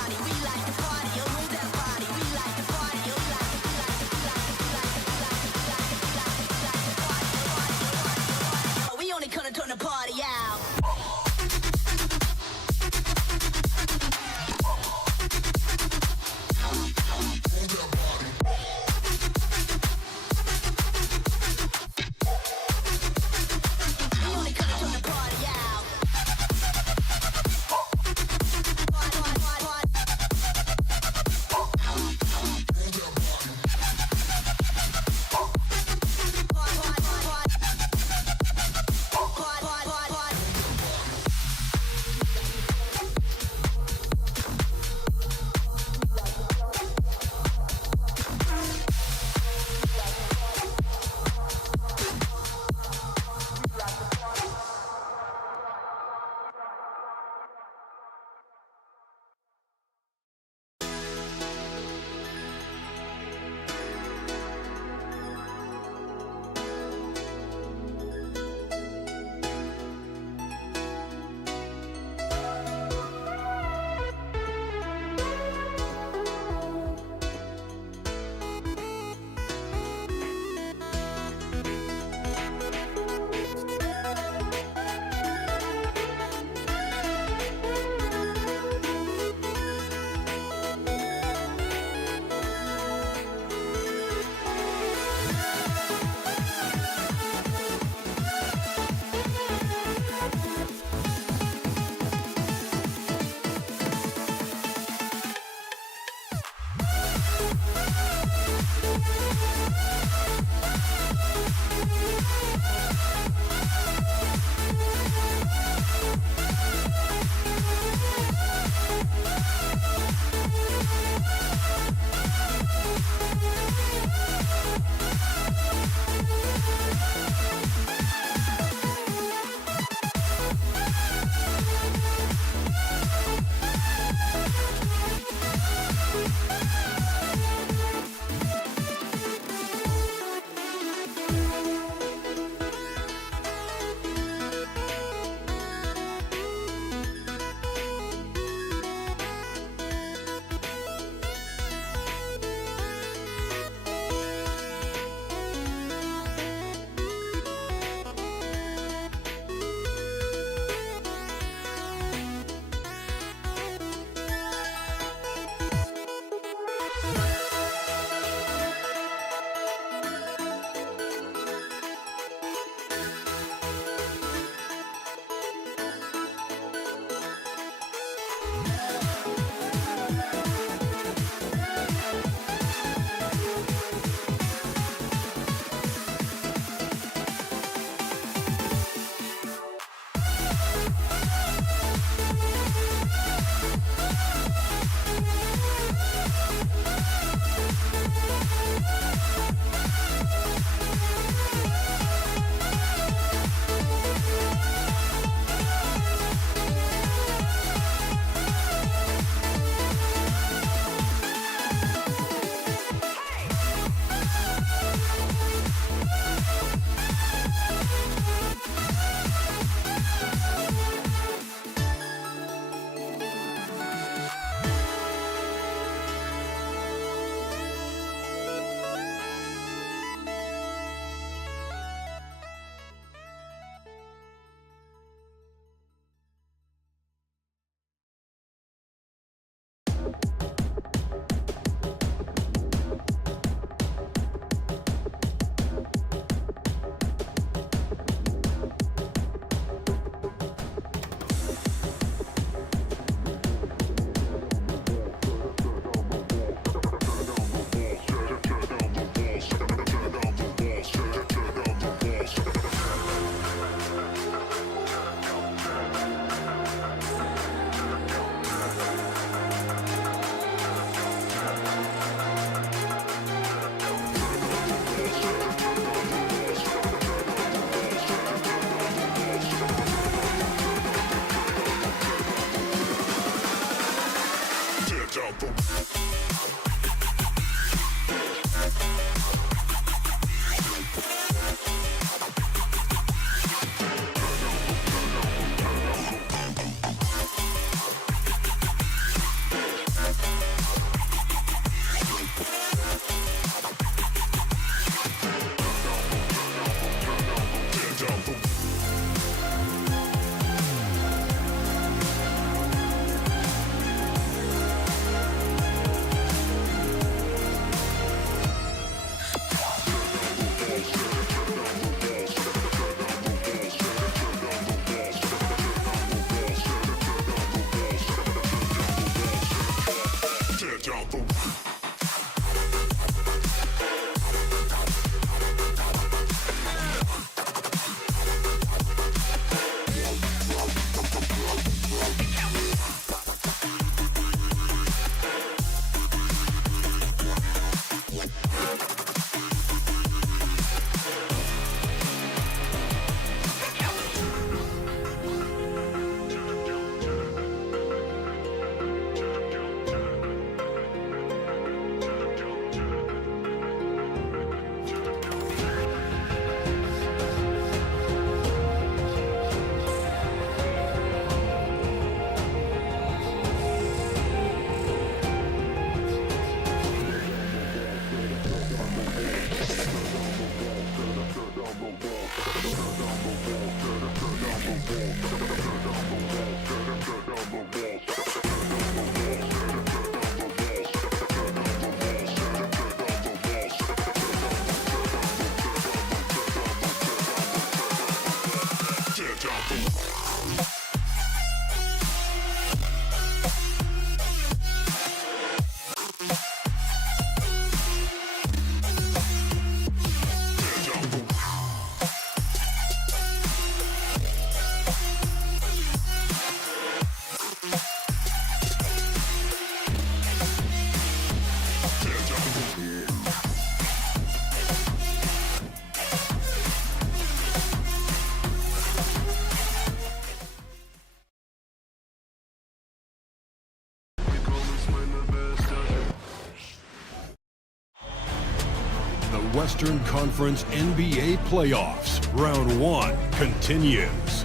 The Western Conference NBA playoffs, round 1 continues.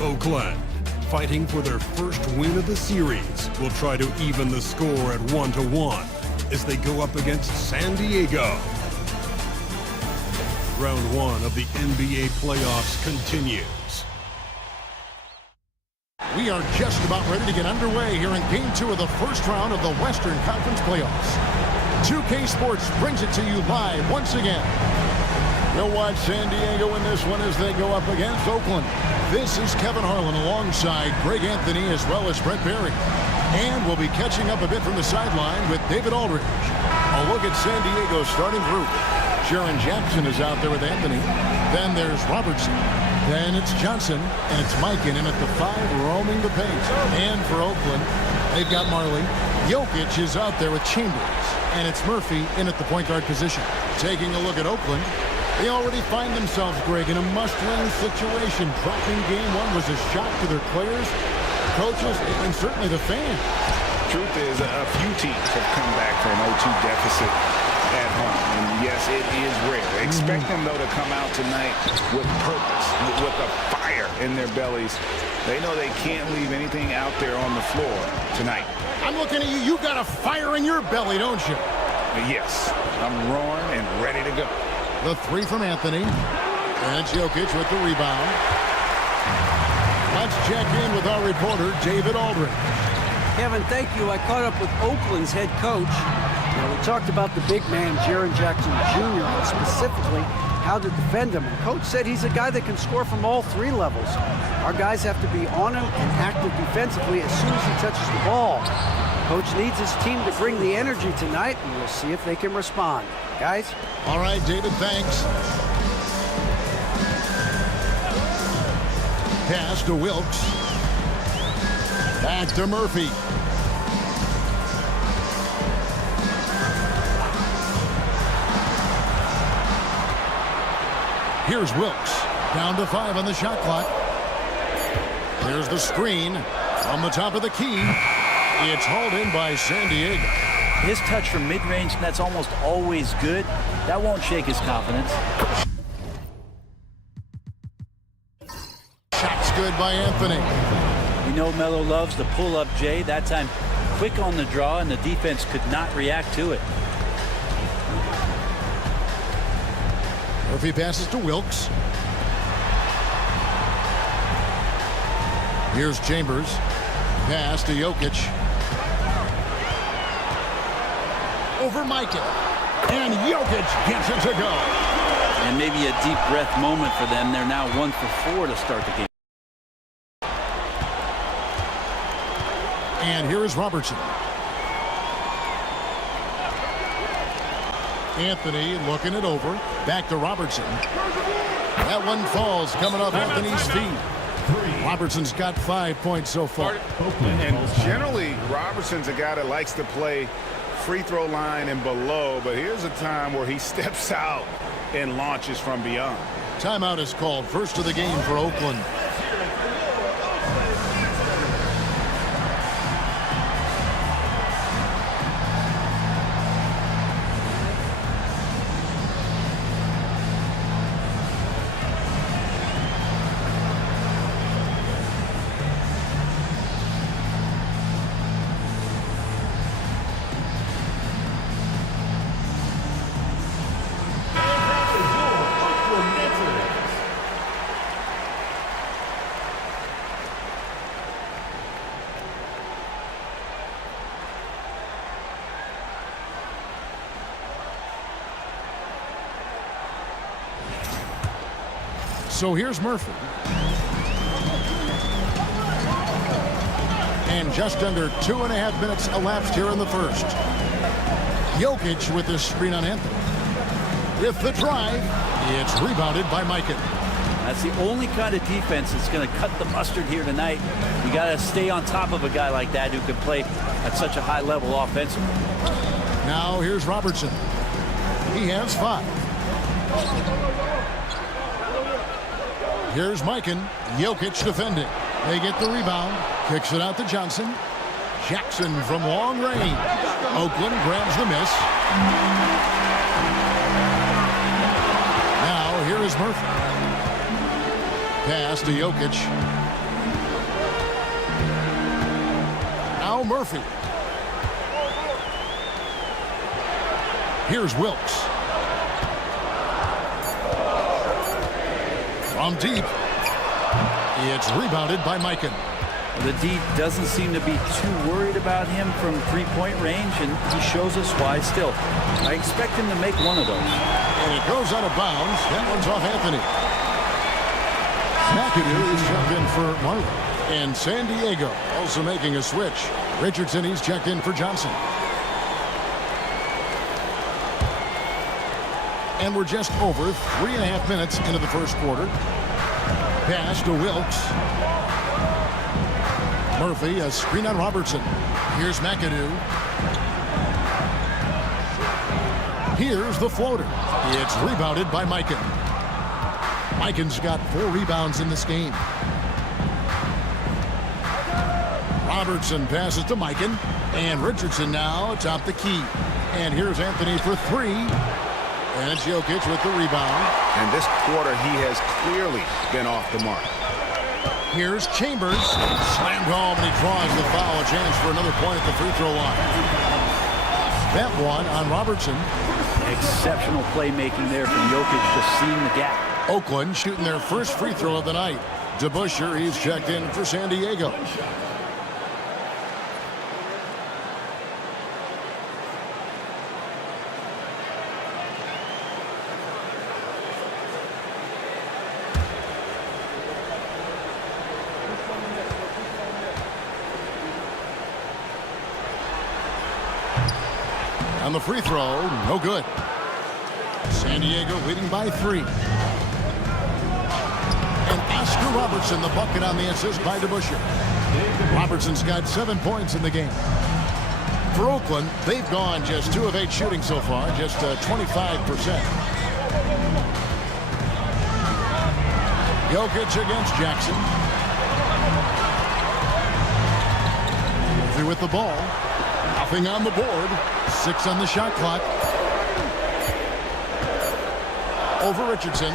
Oakland, fighting for their first win of the series, will try to even the score at 1-1 as they go up against San Diego. Round 1 of the NBA playoffs continues. We are just about ready to get underway here in Game 2 of the first round of the Western Conference playoffs. 2K Sports brings it to you live once again. You'll watch San Diego in this one as they go up against Oakland. This is Kevin Harlan alongside Greg Anthony as well as Brett Barry. And we'll be catching up a bit from the sideline with David Aldridge. A look at San Diego's starting group. Jaren Jackson is out there with Anthony. Then there's Robertson. Then it's Johnson, and it's Mikan in at the 5, roaming the paint. And for Oakland, they've got Marley. Jokic is out there with Chambers, and it's Murphy in at the point guard position. Taking a look at Oakland, they already find themselves, Greg, in a must-win situation. Dropping Game 1 was a shock to their players, coaches, and certainly the fans. Truth is, a few teams have come back from an 0-2 deficit at home. And yes, it is rare. Expect them, though, to come out tonight with purpose, with a fire in their bellies. They know they can't leave anything out there on the floor tonight. I'm looking at you. You've got a fire in your belly, don't you? Yes. I'm roaring and ready to go. The 3 from Anthony. And it's Jokic with the rebound. Let's check in with our reporter, David Aldridge. Kevin, thank you. I caught up with Oakland's head coach. Now, we talked about the big man, Jaren Jackson Jr., and specifically how to defend him. And Coach said he's a guy that can score from all 3 levels. Our guys have to be on him and active defensively as soon as he touches the ball. Coach needs his team to bring the energy tonight, and we'll see if they can respond. Guys? All right, David, thanks. Pass to Wilkes. Back to Murphy. Here's Wilkes. Down to 5 on the shot clock. There's the screen from the top of the key. It's hauled in by San Diego. His touch from mid-range, that's almost always good. That won't shake his confidence. Shot's good by Anthony. We know Melo loves the pull-up J. That time, quick on the draw, and the defense could not react to it. Murphy passes to Wilkes. Here's Chambers. Pass to Jokic. Over Mikan. And Jokic gets it to go. And maybe a deep breath moment for them. They're now 1 for 4 to start the game. And here is Robertson. Anthony looking it over. Back to Robertson. That one falls coming off Anthony's feet. Robertson's got 5 points so far. And generally, Robertson's a guy that likes to play free throw line and below, but here's a time where he steps out and launches from beyond. Timeout is called. First of the game for Oakland. So here's Murphy. And just under 2.5 minutes elapsed here in the first. Jokic with the screen on Anthony. With the drive, it's rebounded by Mikan. That's the only kind of defense that's going to cut the mustard here tonight. You got to stay on top of a guy like that who can play at such a high level offensively. Now here's Robertson. He has 5. Here's Mikan. Jokic defending. They get the rebound. Kicks it out to Johnson. Jackson from long range. Oakland grabs the miss. Now here is Murphy. Pass to Jokic. Now Murphy. Here's Wilkes. From deep. It's rebounded by Mikan. The D doesn't seem to be too worried about him from three-point range, and he shows us why still. I expect him to make one of those. And it goes out of bounds. That one's off Anthony. McAdoo is checked in for Marlon. And San Diego also making a switch. Richardson, he's checked in for Johnson. And we're just over 3.5 minutes into the first quarter. Pass to Wilkes. Murphy, a screen on Robertson. Here's McAdoo. Here's the floater. It's rebounded by Mikan. Mikan's got 4 rebounds in this game. Robertson passes to Mikan. And Richardson now atop the key. And here's Anthony for 3. And it's Jokic with the rebound. And this quarter, he has clearly been off the mark. Here's Chambers. Slammed home, and he draws the foul. A chance for another point at the free throw line. That one on Robertson. Exceptional playmaking there from Jokic, just seeing the gap. Oakland shooting their first free throw of the night. DeBusschere, he's checked in for San Diego. On the free throw, no good. San Diego leading by 3. And Oscar Robertson, the bucket on the assist by DeBusschere. Robertson's got 7 points in the game. For Oakland, they've gone just 2 of 8 shooting so far, just 25%. Jokic against Jackson. Murphy with the ball. Nothing on the board. 6 on the shot clock. Over Richardson.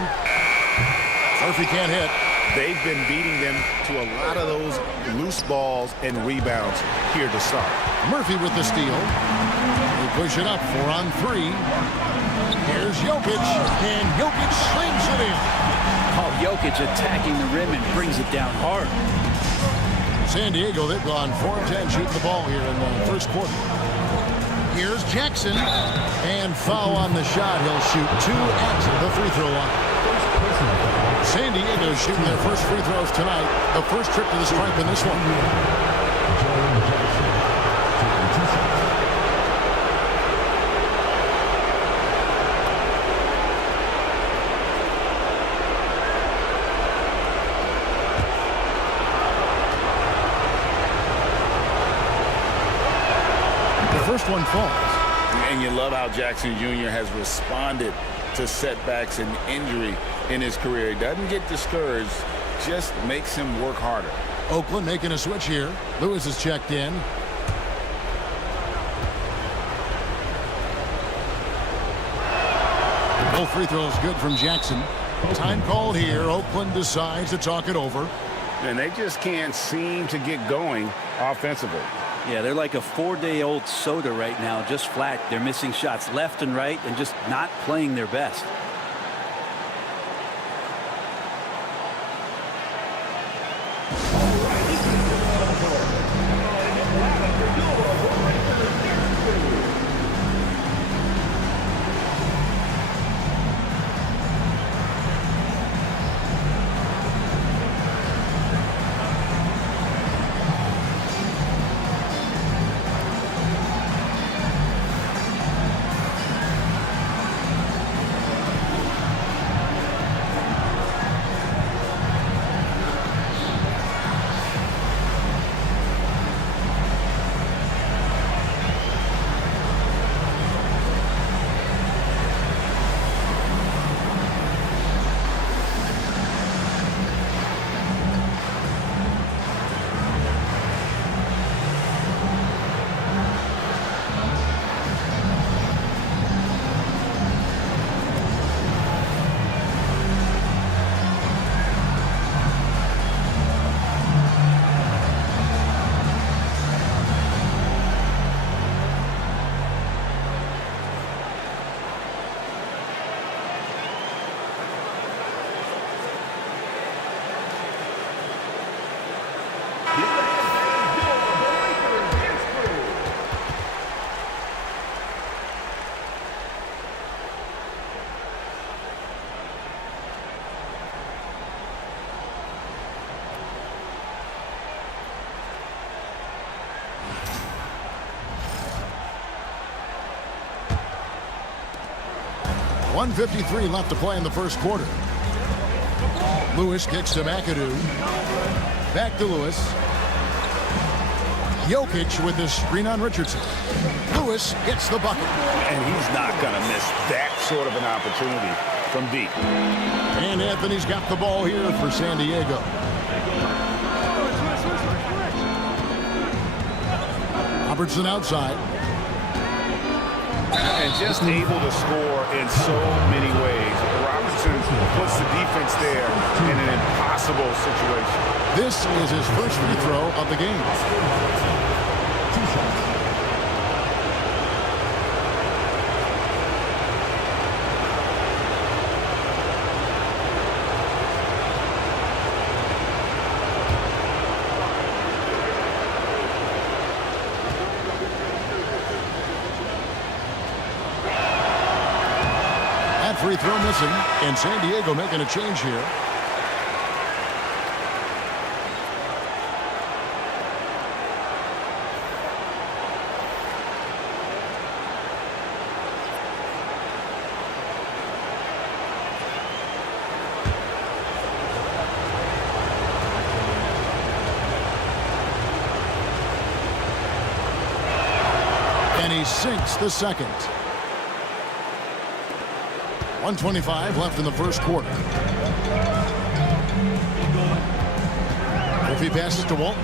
Murphy can't hit. They've been beating them to a lot of those loose balls and rebounds here to start. Murphy with the steal. They push it up 4 on 3. Here's Jokic, and Jokic slings it in. Oh, Jokic attacking the rim and brings it down hard. San Diego, they've gone 4 of 10 shooting the ball here in the first quarter. Here's Jackson, and foul on the shot. He'll shoot 2 at the free throw line. San Diego shooting their first free throws tonight. The first trip to the stripe in this one. First one falls. And you love how Jackson Jr. has responded to setbacks and injury in his career. He doesn't get discouraged, just makes him work harder. Oakland making a switch here. Lewis is checked in. Both free throws good from Jackson. Time called here. Oakland decides to talk it over. And they just can't seem to get going offensively. Yeah, they're like a 4-day-old soda right now, just flat. They're missing shots left and right and just not playing their best. 1:53 left to play in the first quarter. Lewis kicks to McAdoo. Back to Lewis. Jokic with the screen on Richardson. Lewis gets the bucket. And he's not going to miss that sort of an opportunity from deep. And Anthony's got the ball here for San Diego. Robertson outside. And just able to score in so many ways. Robertson puts the defense there in an impossible situation. This is his first free throw of the game. Free throw missing, and San Diego making a change here. And he sinks the second. 1:25 left in the first quarter. If he passes to Walton,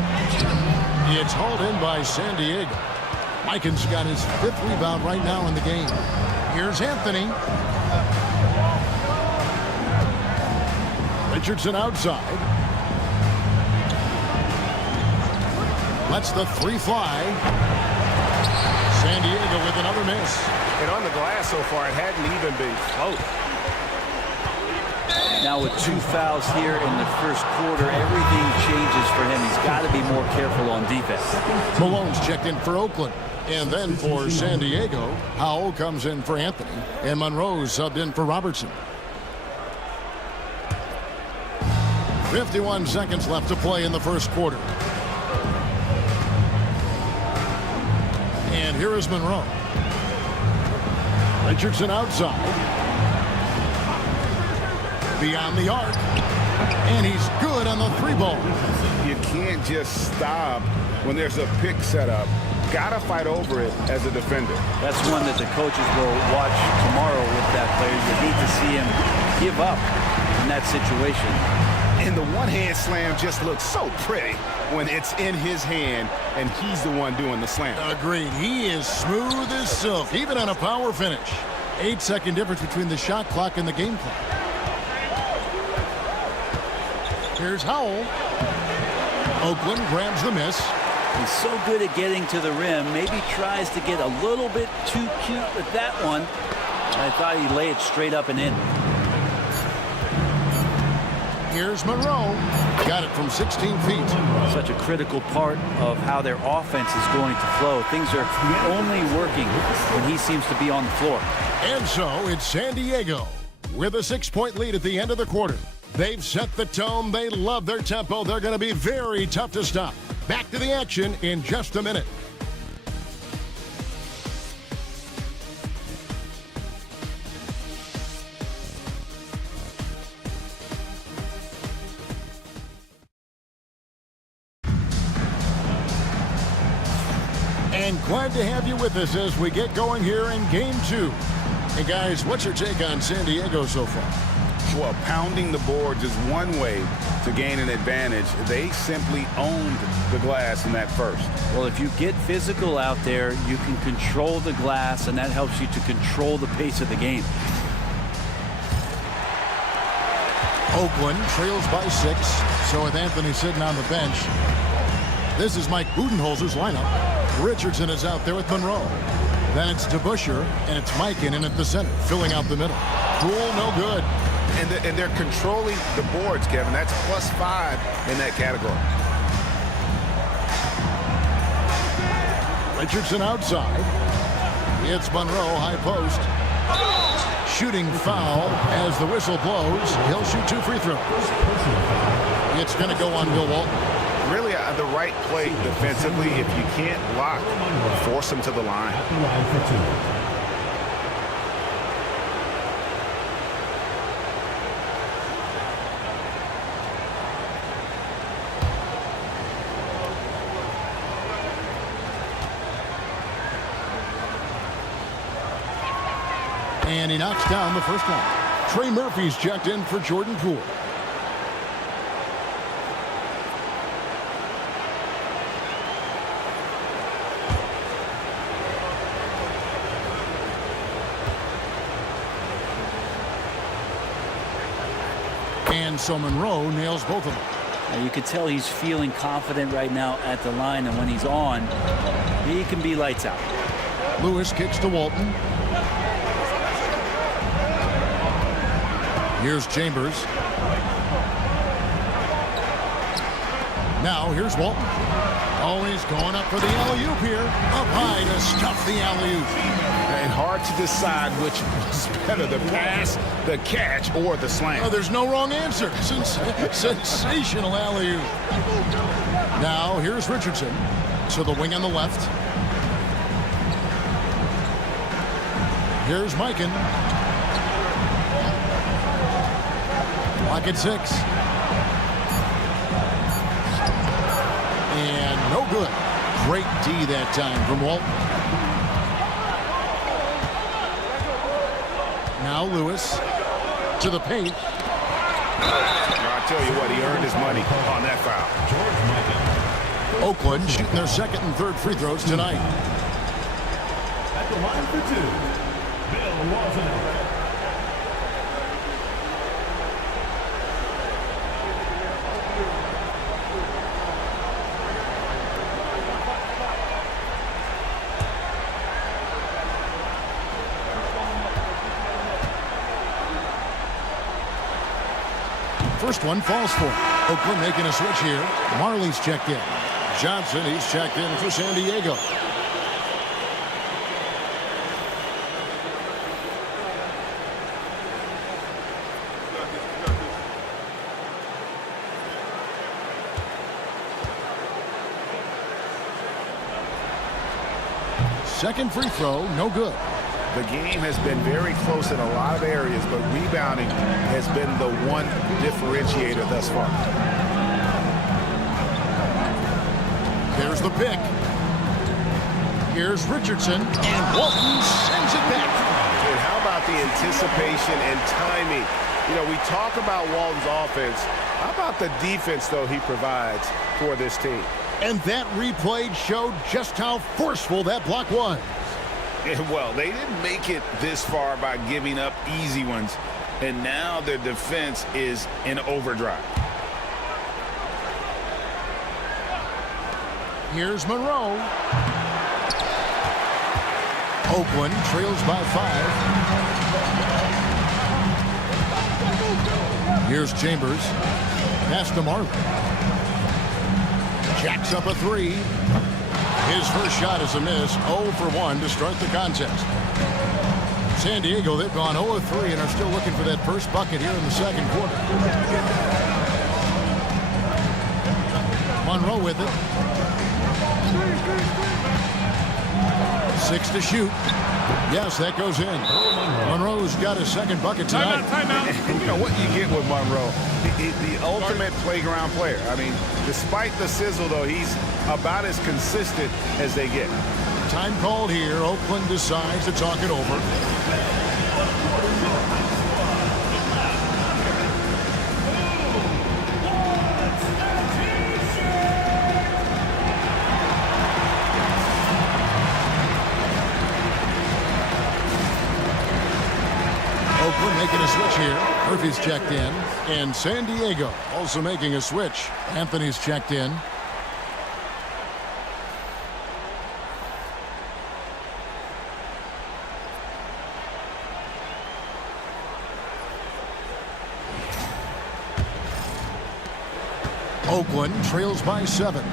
it's hauled in by San Diego. Mikan's got his 5th rebound right now in the game. Here's Anthony. Richardson outside. Lets the 3 fly. San Diego with another miss. And on the glass so far, it hadn't even been close. Now with 2 fouls here in the first quarter, everything changes for him. He's got to be more careful on defense. Malone's checked in for Oakland. And then for San Diego, Howell comes in for Anthony. And Monroe's subbed in for Robertson. 51 seconds left to play in the first quarter. And here is Monroe. Richardson outside. Beyond the arc. And he's good on the 3 ball. You can't just stop when there's a pick set up. Gotta fight over it as a defender. That's one that the coaches will watch tomorrow with that player. You need to see him give up in that situation. And the one-hand slam just looks so pretty when it's in his hand and he's the one doing the slam. Agreed. He is smooth as silk, even on a power finish. 8-second difference between the shot clock and the game clock. Here's Howell. Oakland grabs the miss. He's so good at getting to the rim. Maybe tries to get a little bit too cute with that one. I thought he'd lay it straight up and in. Here's Monroe. Got it from 16 feet. Such a critical part of how their offense is going to flow. Things are only working when he seems to be on the floor. And so it's San Diego with a 6-point lead at the end of the quarter. They've set the tone. They love their tempo. They're going to be very tough to stop. Back to the action in just a minute. And glad to have you with us as we get going here in Game 2. Hey, guys, what's your take on San Diego so far? Well, pounding the boards is one way to gain an advantage. They simply owned the glass in that first. Well, if you get physical out there, you can control the glass, and that helps you to control the pace of the game. Oakland trails by 6, so with Anthony sitting on the bench, this is Mike Budenholzer's lineup. Richardson is out there with Monroe. Then it's DeBusschere, and it's Mike in at the center, filling out the middle. Cool, no good. And they're controlling the boards, Kevin. That's +5 in that category. Richardson outside. It's Monroe, high post. Shooting foul as the whistle blows. He'll shoot 2 free throws. It's going to go on Bill Walton. Really the right play defensively. If you can't block, force him to the line. And he knocks down the first one. Trey Murphy's checked in for Jordan Poole. And so Monroe nails both of them. Now you can tell he's feeling confident right now at the line, and when he's on, he can be lights out. Lewis kicks to Walton. Here's Chambers. Now here's Walton. Oh, he's going up for the alley-oop here. Up high to stuff the alley-oop. And hard to decide which was better, the pass, the catch, or the slam. Oh, there's no wrong answer. Sensational alley-oop. Now here's Richardson to the wing on the left. Here's Mikan. Lock at 6. And no good. Great D that time from Walton. Now Lewis to the paint. I tell you what, he earned his money on that foul. Oakland shooting their second and third free throws tonight. At the line for 2, Bill Walton. First one falls for him. Oakland making a switch here. Marley's checked in. Johnson, he's checked in for San Diego. Second free throw, no good. The game has been very close in a lot of areas, but rebounding has been the one differentiator thus far. There's the pick. Here's Richardson, and Walton sends it back. And how about the anticipation and timing? You know, we talk about Walton's offense. How about the defense, though, he provides for this team? And that replay showed just how forceful that block was. And well, they didn't make it this far by giving up easy ones, and now their defense is in overdrive. Here's Monroe. Oakland trails by 5. Here's Chambers. Pass to Marley. Jacks up a 3. His first shot is a miss. 0 for 1 to start the contest. San Diego, they've gone 0 of 3 and are still looking for that first bucket here in the second quarter. Monroe with it. 6 to shoot. Yes, that goes in. Monroe's got his second bucket tonight. Timeout. You know what you get with Monroe? The ultimate playground player. I mean, despite the sizzle, though, he's about as consistent as they get. Time called here. Oakland decides to talk it over. Oakland making a switch here. Murphy's checked in. And San Diego also making a switch. Anthony's checked in. Oakland trails by 7.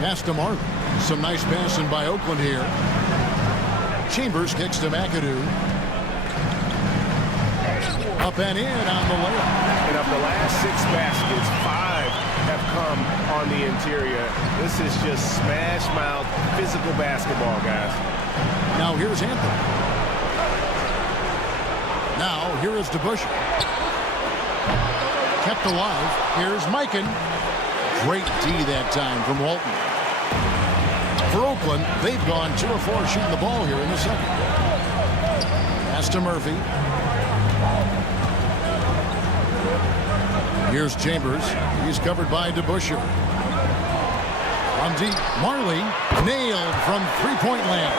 Pass to Marley. Some nice passing by Oakland here. Chambers kicks to McAdoo. Up and in on the layup. And of the last 6 baskets, 5 have come on the interior. This is just smash mouth physical basketball, guys. Now here's Anthony. Now here is DeBusschere. Kept alive. Here's Mikan. Great D that time from Walton. For Oakland, they've gone 2 of 4 shooting the ball here in the second. Pass to Murphy. Here's Chambers. He's covered by DeBusschere. From deep, Marley nailed from three-point land.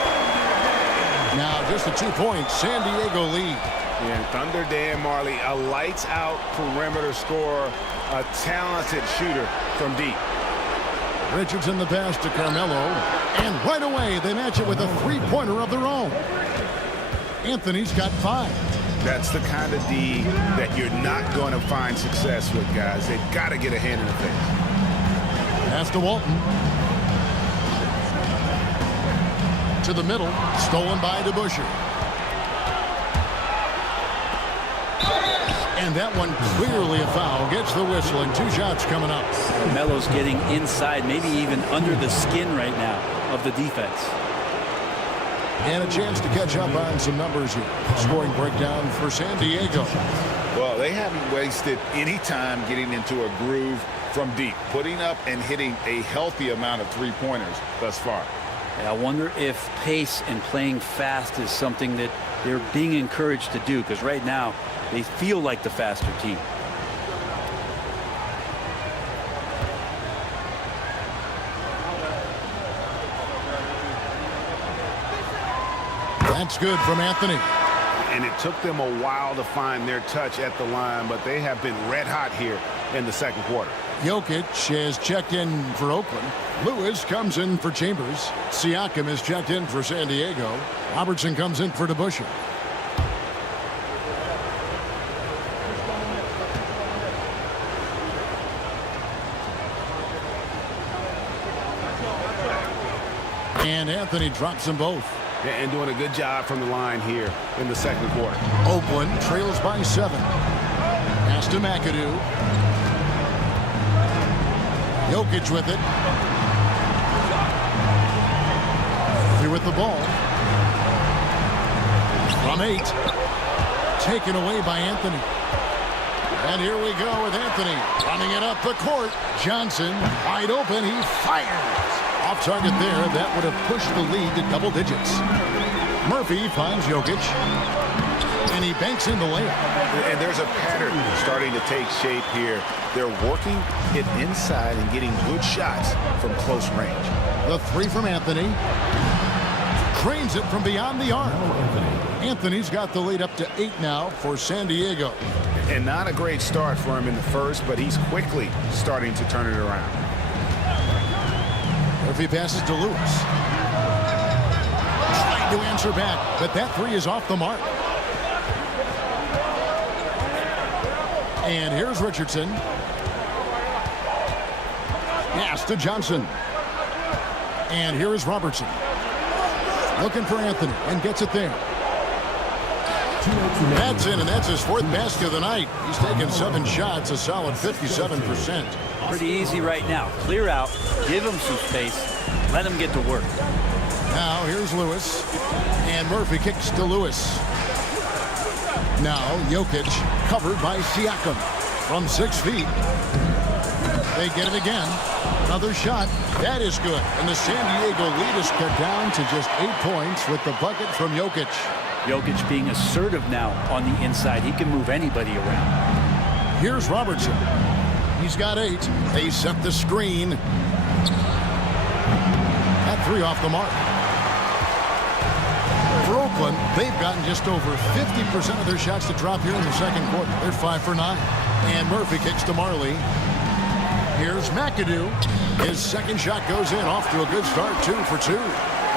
Now just a 2-point San Diego lead. Yeah, Thunder Dan Marley, a lights-out perimeter scorer, a talented shooter from deep. Richardson the pass to Carmelo. And right away, they match it with a three-pointer of their own. Anthony's got 5. That's the kind of D that you're not going to find success with, guys. They've got to get a hand in the face. Pass to Walton. To the middle, stolen by DeBusschere. And that one clearly a foul. Gets the whistle, and 2 shots coming up. Melo's getting inside, maybe even under the skin right now of the defense. And a chance to catch up on some numbers here. Scoring breakdown for San Diego. Well, they haven't wasted any time getting into a groove from deep, putting up and hitting a healthy amount of three-pointers thus far. I wonder if pace and playing fast is something that they're being encouraged to do, because right now they feel like the faster team. That's good from Anthony. And it took them a while to find their touch at the line, but they have been red hot here in the second quarter. Jokic has checked in for Oakland. Lewis comes in for Chambers. Siakam is checked in for San Diego. Robertson comes in for DeBusschere. And Anthony drops them both. And doing a good job from the line here in the second quarter. Oakland trails by 7. Pass to McAdoo. Jokic with it. Here with the ball. From 8. Taken away by Anthony. And here we go with Anthony running it up the court. Johnson wide open. He fires. Off target there. That would have pushed the lead to double digits. Murphy finds Jokic. And he banks in the layup. And there's a pattern starting to take shape here. They're working it inside and getting good shots from close range. The 3 from Anthony. Trains it from beyond the arc. Anthony's got the lead up to 8 now for San Diego. And not a great start for him in the first, but he's quickly starting to turn it around. Murphy passes to Lewis. Trying to answer back, but that 3 is off the mark. And here's Richardson. Pass to Johnson. And here is Robertson. Looking for Anthony and gets it there. That's in, and that's his 4th basket of the night. He's taken 7 shots, a solid 57%. Pretty easy right now. Clear out, give him some space, let him get to work. Now here's Lewis, and Murphy kicks to Lewis. Now Jokic covered by Siakam from 6 feet. They get it again. Another shot. That is good. And the San Diego lead is cut down to just 8 points with the bucket from Jokic. Jokic being assertive now on the inside. He can move anybody around. Here's Robertson. He's got 8. They set the screen. That 3 off the mark. For Oakland, they've gotten just over 50% of their shots to drop here in the second quarter. They're 5 for 9. And Murphy kicks to Marley. Here's McAdoo. His second shot goes in, off to a good start, 2 for 2.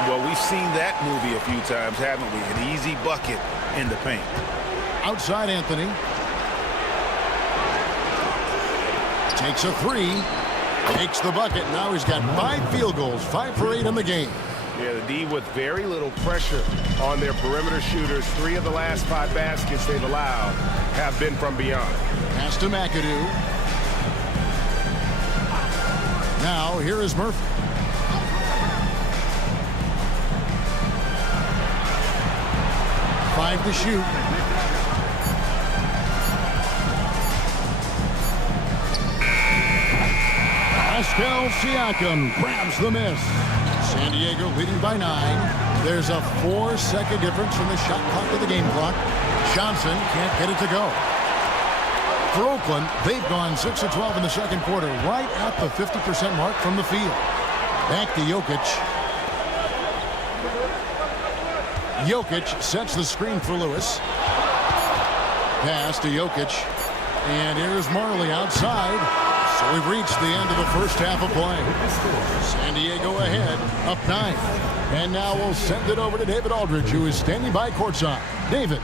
Well, we've seen that movie a few times, haven't we? An easy bucket in the paint. Outside Anthony. Takes a 3. Takes the bucket. Now he's got 5 field goals, 5 for 8 in the game. Yeah, the D with very little pressure on their perimeter shooters. 3 of the last 5 baskets they've allowed have been from beyond. Pass to McAdoo. Now here is Murphy. Five to shoot. Pascal Siakam grabs the miss. San Diego leading by 9. There's a 4-second difference from the shot clock to the game clock. Johnson can't get it to go. For Oakland, they've gone 6 of 12 in the second quarter, right at the 50% mark from the field. Back to Jokic. Jokic sets the screen for Lewis. Pass to Jokic. And here's Marley outside. So we've reached the end of the first half of play. San Diego ahead, up 9. And now we'll send it over to David Aldridge, who is standing by courtside. David.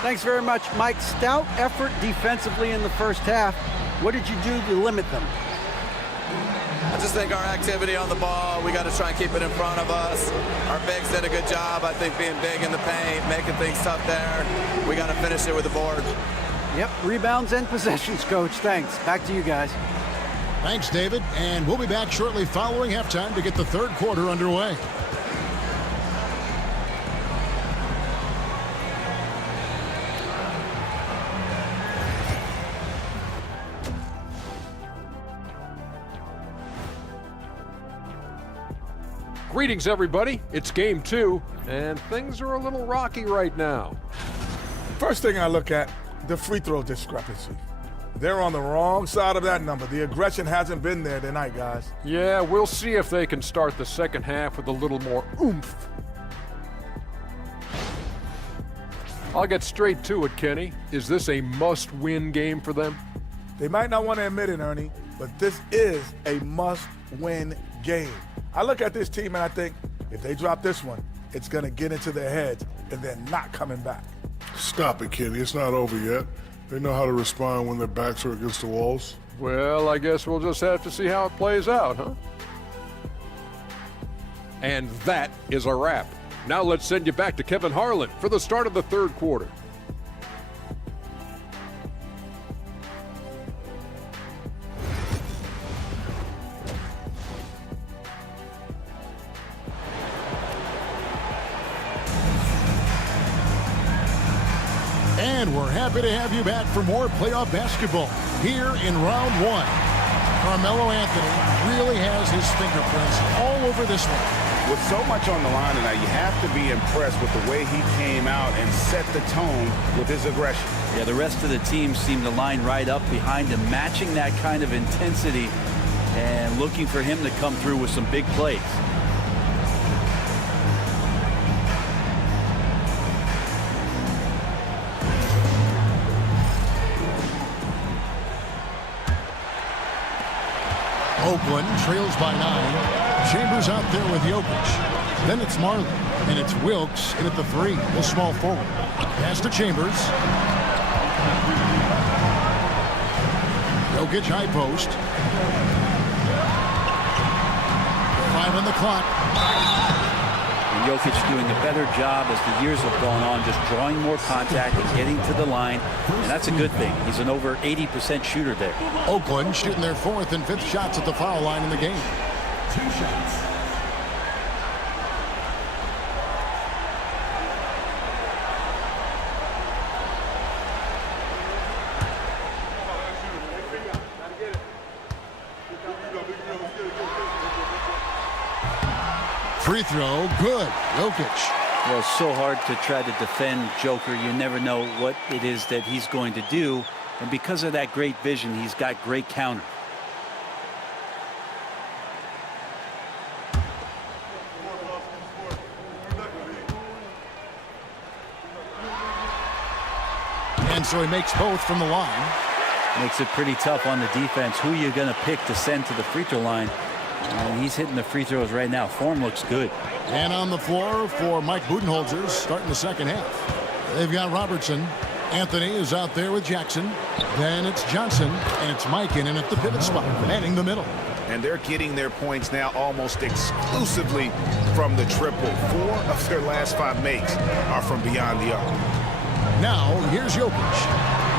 Thanks very much, Mike. Stout effort defensively in the first half. What did you do to limit them? I just think our activity on the ball, we got to try and keep it in front of us. Our bigs did a good job, I think, being big in the paint, making things tough there. We got to finish it with the board. Yep, rebounds and possessions, Coach. Thanks. Back to you guys. Thanks, David. And we'll be back shortly following halftime to get the third quarter underway. Greetings, everybody. It's game 2, and things are a little rocky right now. First thing I look at, the free throw discrepancy. They're on the wrong side of that number. The aggression hasn't been there tonight, guys. Yeah, we'll see if they can start the second half with a little more oomph. I'll get straight to it, Kenny. Is this a must-win game for them? They might not want to admit it, Ernie, but this is a must-win game. I look at this team and I think if they drop this one, it's going to get into their heads and they're not coming back. Stop it, Kenny. It's not over yet. They know how to respond when their backs are against the walls. Well, I guess we'll just have to see how it plays out, huh? And that is a wrap. Now let's send you back to Kevin Harlan for the start of the third quarter. And we're happy to have you back for more playoff basketball here in round 1. Carmelo Anthony really has his fingerprints all over this one. With so much on the line tonight, you have to be impressed with the way he came out and set the tone with his aggression. Yeah, the rest of the team seemed to line right up behind him, matching that kind of intensity and looking for him to come through with some big plays. Oakland trails by 9. Chambers out there with Jokic. Then it's Marley. And it's Wilkes in at the 3, the small forward. Pass to Chambers. Jokic high post. 5 on the clock. And Jokic doing a better job as the years have gone on, just drawing more contact and getting to the line. And that's a good thing. He's an over 80% shooter there. Oakland shooting their 4th and 5th shots at the foul line in the game. 2 shots. Free throw, good. Jokic. Well, it's so hard to try to defend Joker. You never know what it is that he's going to do. And because of that great vision, he's got great counter. And so he makes both from the line. Makes it pretty tough on the defense. Who you're going to pick to send to the free throw line. And he's hitting the free throws right now. Form looks good. And on the floor for Mike Budenholzer starting the second half. They've got Robertson. Anthony is out there with Jackson. Then it's Johnson. And it's Mike in at the pivot spot, manning the middle. And they're getting their points now almost exclusively from the triple. 4 of their last 5 makes are from beyond the arc. Now, here's Jokic.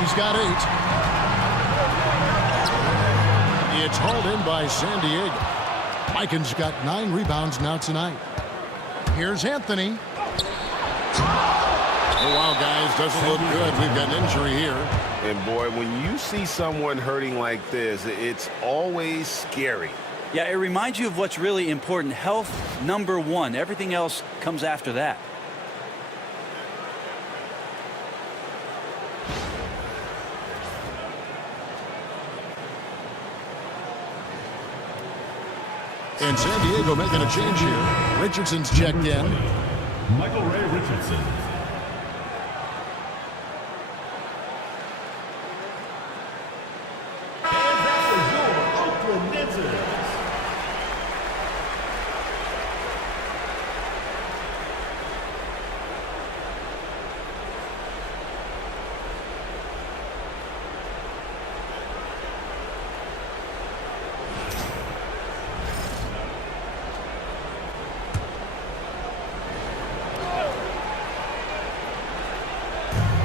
He's got 8. It's hauled in by San Diego. Mikan's got 9 rebounds now tonight. Here's Anthony. Oh, wow, guys, doesn't look good. We've got an injury here. And, boy, when you see someone hurting like this, it's always scary. Yeah, it reminds you of what's really important. Health, number one. Everything else comes after that. And San Diego making a change here. Richardson's checked in. Michael Ray Richardson. And that was your Oakland Niners.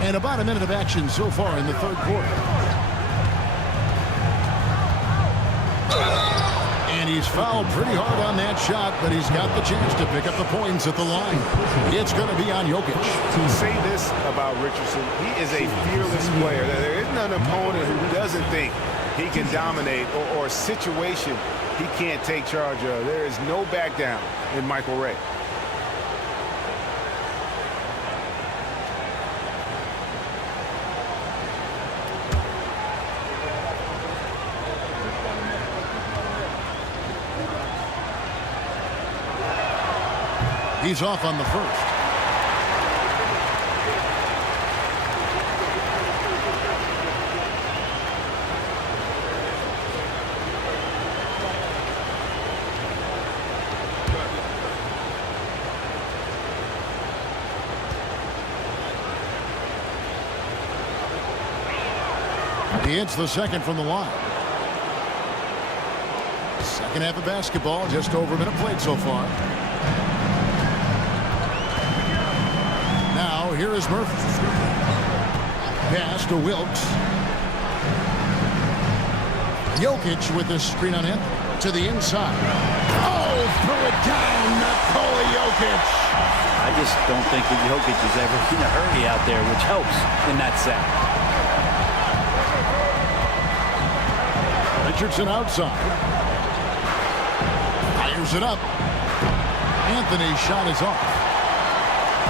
And about a minute of action so far in the third quarter. And he's fouled pretty hard on that shot, but he's got the chance to pick up the points at the line. It's going to be on Jokic. To say this about Richardson, he is a fearless player. There isn't an opponent who doesn't think he can dominate or a situation he can't take charge of. There is no back down in Michael Ray. He's off on the first. He hits the second from the line. Second half of basketball, just over a minute played so far. Now, here is Murphy. Pass to Wilkes. Jokic with the screen on him. To the inside. Oh, threw it down. Nikola Jokic. I just don't think that Jokic is ever in a hurry out there, which helps in that set. Richardson outside. Fires it up. Anthony's shot is off.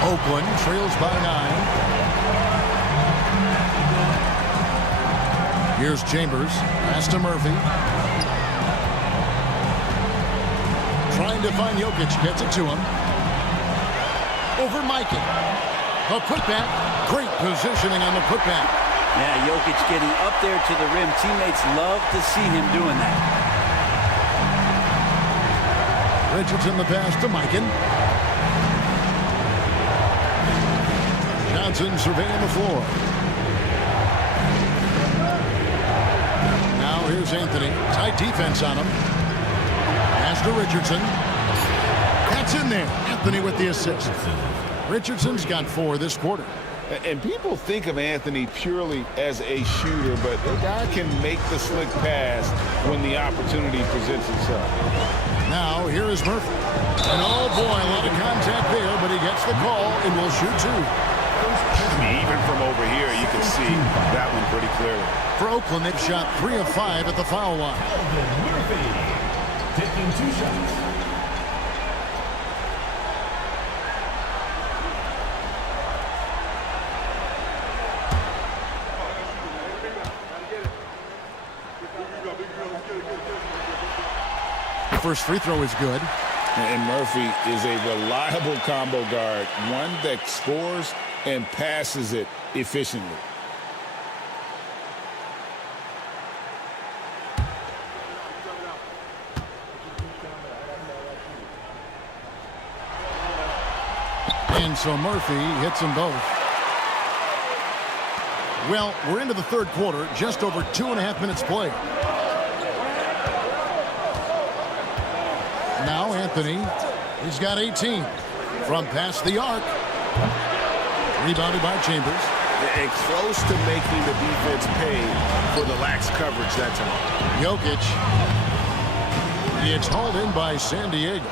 Oakland trails by 9. Here's Chambers. Pass to Murphy. Trying to find Jokic. Gets it to him. Over Mikey. The putback. Great positioning on the putback. Yeah, Jokic getting up there to the rim. Teammates love to see him doing that. Richardson the pass to Mikan. Johnson surveying the floor. Now here's Anthony. Tight defense on him. Pass to Richardson. That's in there. Anthony with the assist. Richardson's got 4 this quarter. And people think of Anthony purely as a shooter, but the guy can make the slick pass when the opportunity presents itself. Now, here is Murphy. And oh boy, a lot of contact there, but he gets the call and will shoot 2. Even from over here, you can see that one pretty clearly. For Oakland, they've shot 3 of 5 at the foul line. Murphy taking 2 shots. The first free throw is good. And Murphy is a reliable combo guard, one that scores and passes it efficiently. And so Murphy hits them both. Well, we're into the third quarter, just over 2.5 minutes played. Now Anthony, he's got 18 from past the arc. Rebounded by Chambers. And close to making the defense pay for the lax coverage that time. Jokic. It's hauled in by San Diego.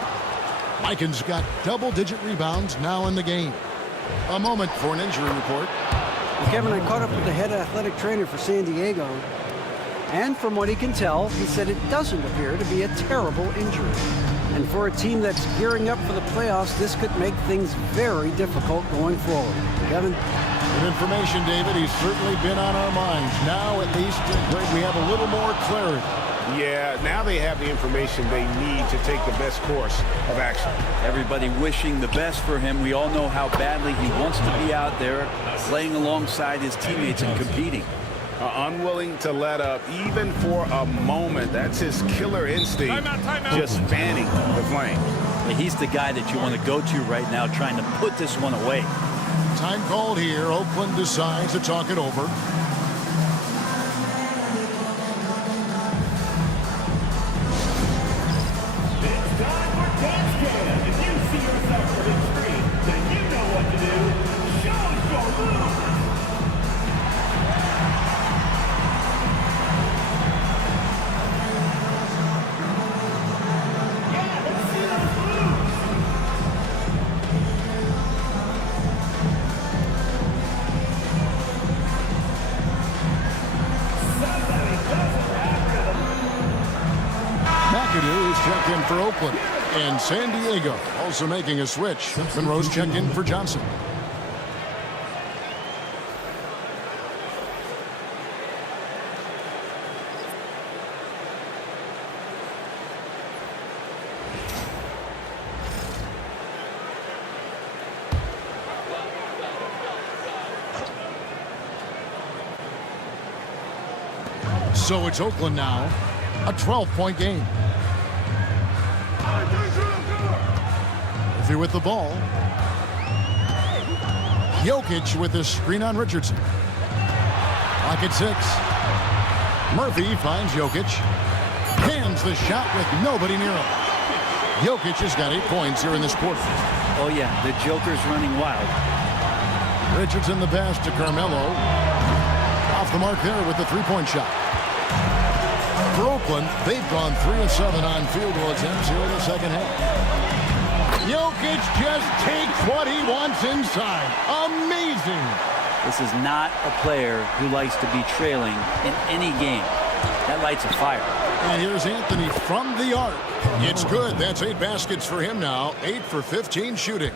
Mikan's got double-digit rebounds now in the game. A moment for an injury report. Well, Kevin, I caught up with the head athletic trainer for San Diego. And from what he can tell, he said it doesn't appear to be a terrible injury. And for a team that's gearing up for the playoffs, this could make things very difficult going forward. Kevin? Good information, David. He's certainly been on our minds. Now, at least, we have a little more clarity. Yeah, now they have the information they need to take the best course of action. Everybody wishing the best for him. We all know how badly he wants to be out there playing alongside his teammates and competing. Unwilling to let up even for a moment. That's his killer instinct. Timeout. Just fanning the flame. He's the guy that you want to go to right now, trying to put this one away. Time called here. Oakland decides to talk it over. It's time for Dance Cam. If you see yourself on the screen, then you know what to do. Show us your move. McAdoo is checked in for Oakland. And San Diego also making a switch. Monroe's checked in for Johnson. So it's Oakland now, a 12-point game. Murphy with the ball. Jokic with the screen on Richardson. Clock at 6. Murphy finds Jokic. Hands the shot with nobody near him. Jokic has got 8 points here in this quarter. Oh, yeah, the Joker's running wild. Richardson the pass to Carmelo. Off the mark there with the three-point shot. For Oakland, they've gone 3 of 7 on field goal attempts here in the second half. Jokic just takes what he wants inside. Amazing. This is not a player who likes to be trailing in any game. That lights a fire. And here's Anthony from the arc. It's good. That's 8 baskets for him now. 8 for 15 shooting.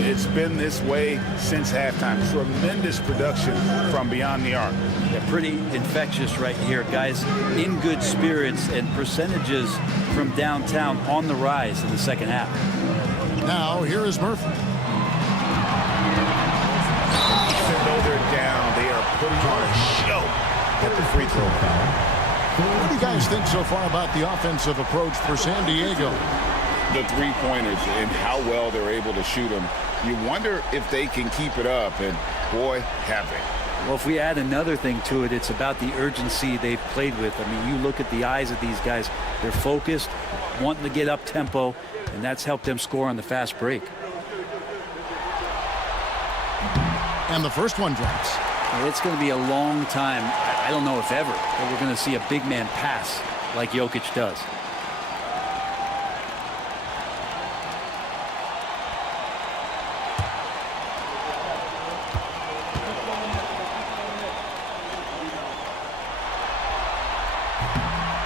It's been this way since halftime. Tremendous production from beyond the arc. Yeah, pretty infectious right here. Guys in good spirits, and percentages from downtown on the rise in the second half. Now, here is Murphy. Even though they're down, they are putting on a show at the free throw. What do you guys think so far about the offensive approach for San Diego? The three-pointers and how well they're able to shoot them. You wonder if they can keep it up, and boy, have they. Well, if we add another thing to it, it's about the urgency they've played with. I mean, you look at the eyes of these guys. They're focused, wanting to get up tempo, and that's helped them score on the fast break. And the first one drops. Well, it's going to be a long time, I don't know if ever, that we're going to see a big man pass like Jokic does.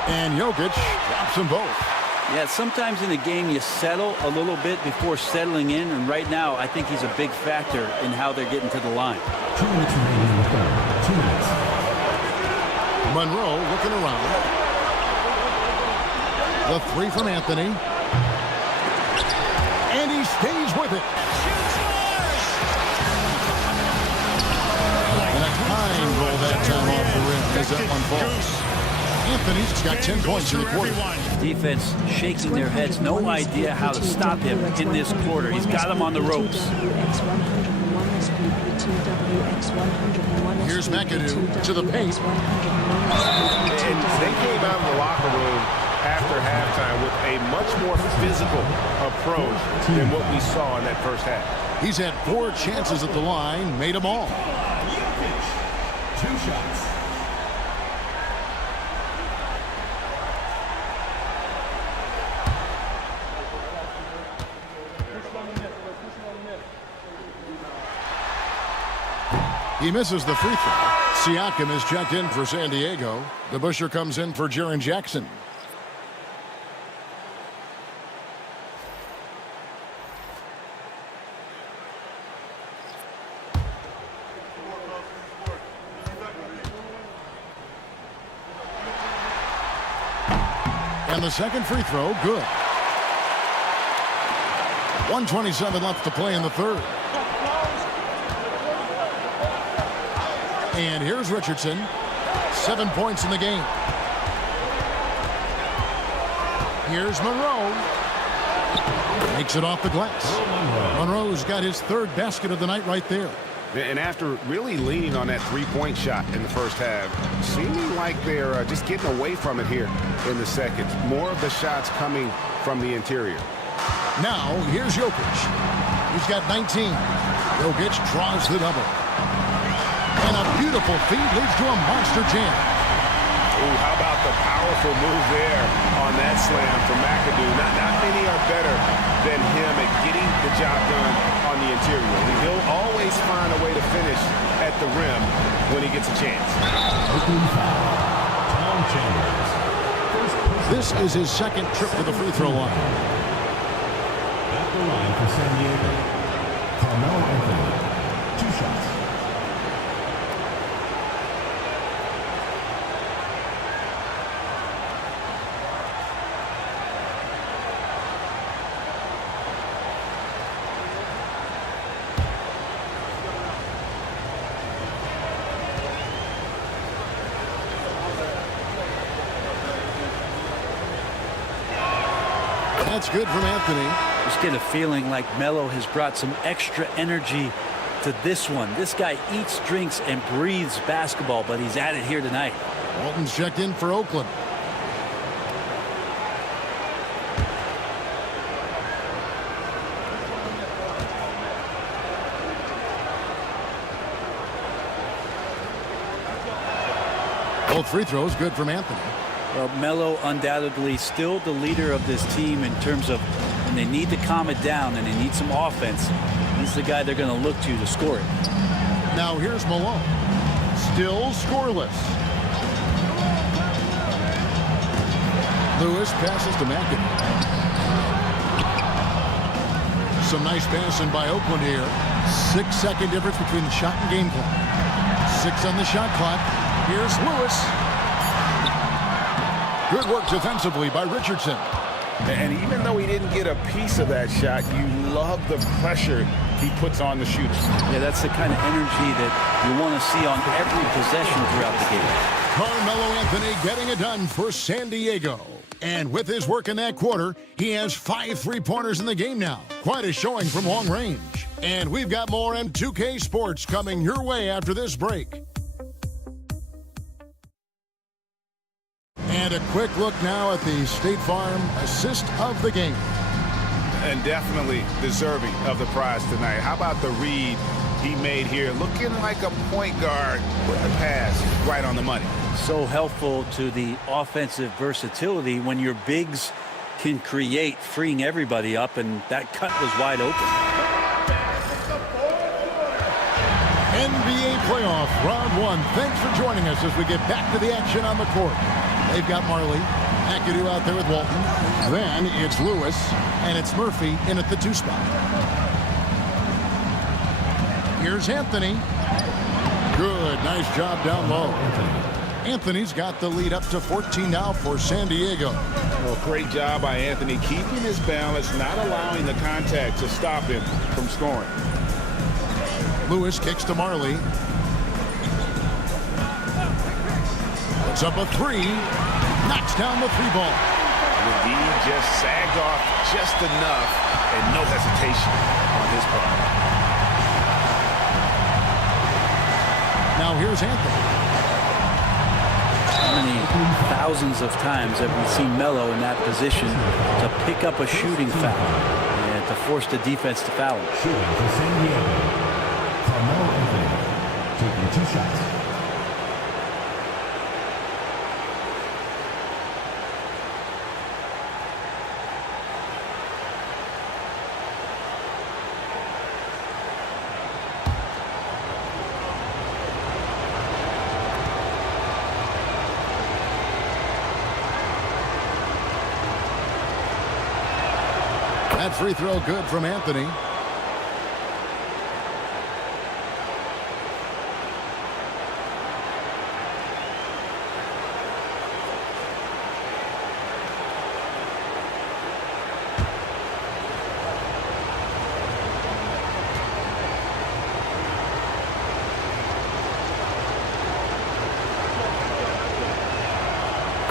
And Jokic drops them both. Yeah, sometimes in a game you settle a little bit before settling in, and right now I think he's a big factor in how they're getting to the line. 2 minutes remaining in the third. 2 minutes. Monroe looking around. The three from Anthony. And he stays with it. And a kind roll that time off the rim as that one falls. Anthony's got 10 points in the quarter. Defense shaking their heads. No idea how to stop him in this quarter. He's got him on the ropes. Here's McAdoo to the paint. And they came out of the locker room after halftime with a much more physical approach than what we saw in that first half. He's had 4 chances at the line, made them all. 2 shots. He He misses the free throw. Siakam is checked in for San Diego. The Busher comes in for Jaren Jackson. And the second free throw, good. 1:27 left to play in the third. And here's Richardson. 7 points in the game. Here's Monroe. Makes it off the glass. Monroe's got his third basket of the night right there. And after really leaning on that three-point shot in the first half, seeming like they're just getting away from it here in the second. More of the shots coming from the interior. Now, here's Jokic. He's got 19. Jokic draws the double. And a beautiful feed leads to a monster jam. Ooh, how about the powerful move there on that slam from McAdoo. Not many are better than him at getting the job done on the interior. He'll always find a way to finish at the rim when he gets a chance. This is his second trip to the free throw line. At the line for San Diego, Carmelo Anthony, 2 shots. That's good from Anthony. Just get a feeling like Melo has brought some extra energy to this one. This guy eats, drinks, and breathes basketball, but he's at it here tonight. Walton's checked in for Oakland. Both free throws good from Anthony. Well, Melo undoubtedly still the leader of this team in terms of when they need to calm it down and they need some offense. He's the guy they're going to look to score it. Now here's Malone. Still scoreless. Lewis passes to McAdoo. Some nice passing by Oakland here. 6-second difference between the shot and game clock. 6 on the shot clock. Here's Lewis. Good work defensively by Richardson. And even though he didn't get a piece of that shot, you love the pressure he puts on the shooter. Yeah, that's the kind of energy that you want to see on every possession throughout the game. Carmelo Anthony getting it done for San Diego. And with his work in that quarter, he has 5 3-pointers in the game now. Quite a showing from long range. And we've got more M2K Sports coming your way after this break. And a quick look now at the State Farm assist of the game. And definitely deserving of the prize tonight. How about the read he made here? Looking like a point guard with the pass right on the money. So helpful to the offensive versatility when your bigs can create, freeing everybody up, and that cut was wide open. NBA playoff round 1. Thanks for joining us as we get back to the action on the court. They've got Marley, McAdoo out there with Walton. Then it's Lewis, and it's Murphy in at the 2 spot. Here's Anthony. Good, nice job down low. Anthony's got the lead up to 14 now for San Diego. Well, great job by Anthony keeping his balance, not allowing the contact to stop him from scoring. Lewis kicks to Marley. Puts up a 3. Knocks down the 3 ball. McGee just sagged off just enough and no hesitation on his part. Now here's Anthony. How many thousands of times have we seen Melo in that position to pick up a shooting foul and to force the defense to foul him? Shooting for San Diego, Carmelo Anthony, taking 2 shots. That free throw good from Anthony.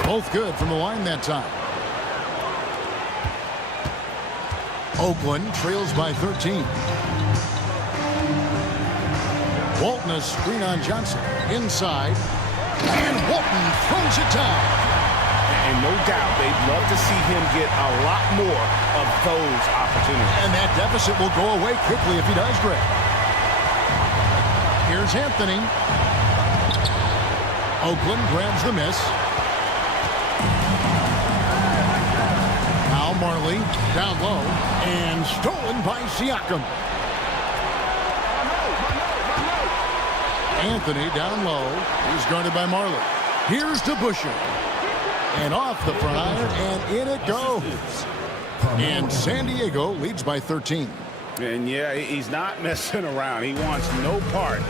Both good from the line that time. Oakland trails by 13. Walton a screen on Johnson. Inside. And Walton throws it down. And no doubt they'd love to see him get a lot more of those opportunities. And that deficit will go away quickly if he does, Greg. Here's Anthony. Oakland grabs the miss. Now Marley down low and stolen by Siakam. Anthony down low. He's guarded by Marley. Here's to Busher. And off the front iron, and in it goes. And San Diego leads by 13. And yeah, he's not messing around. He wants no part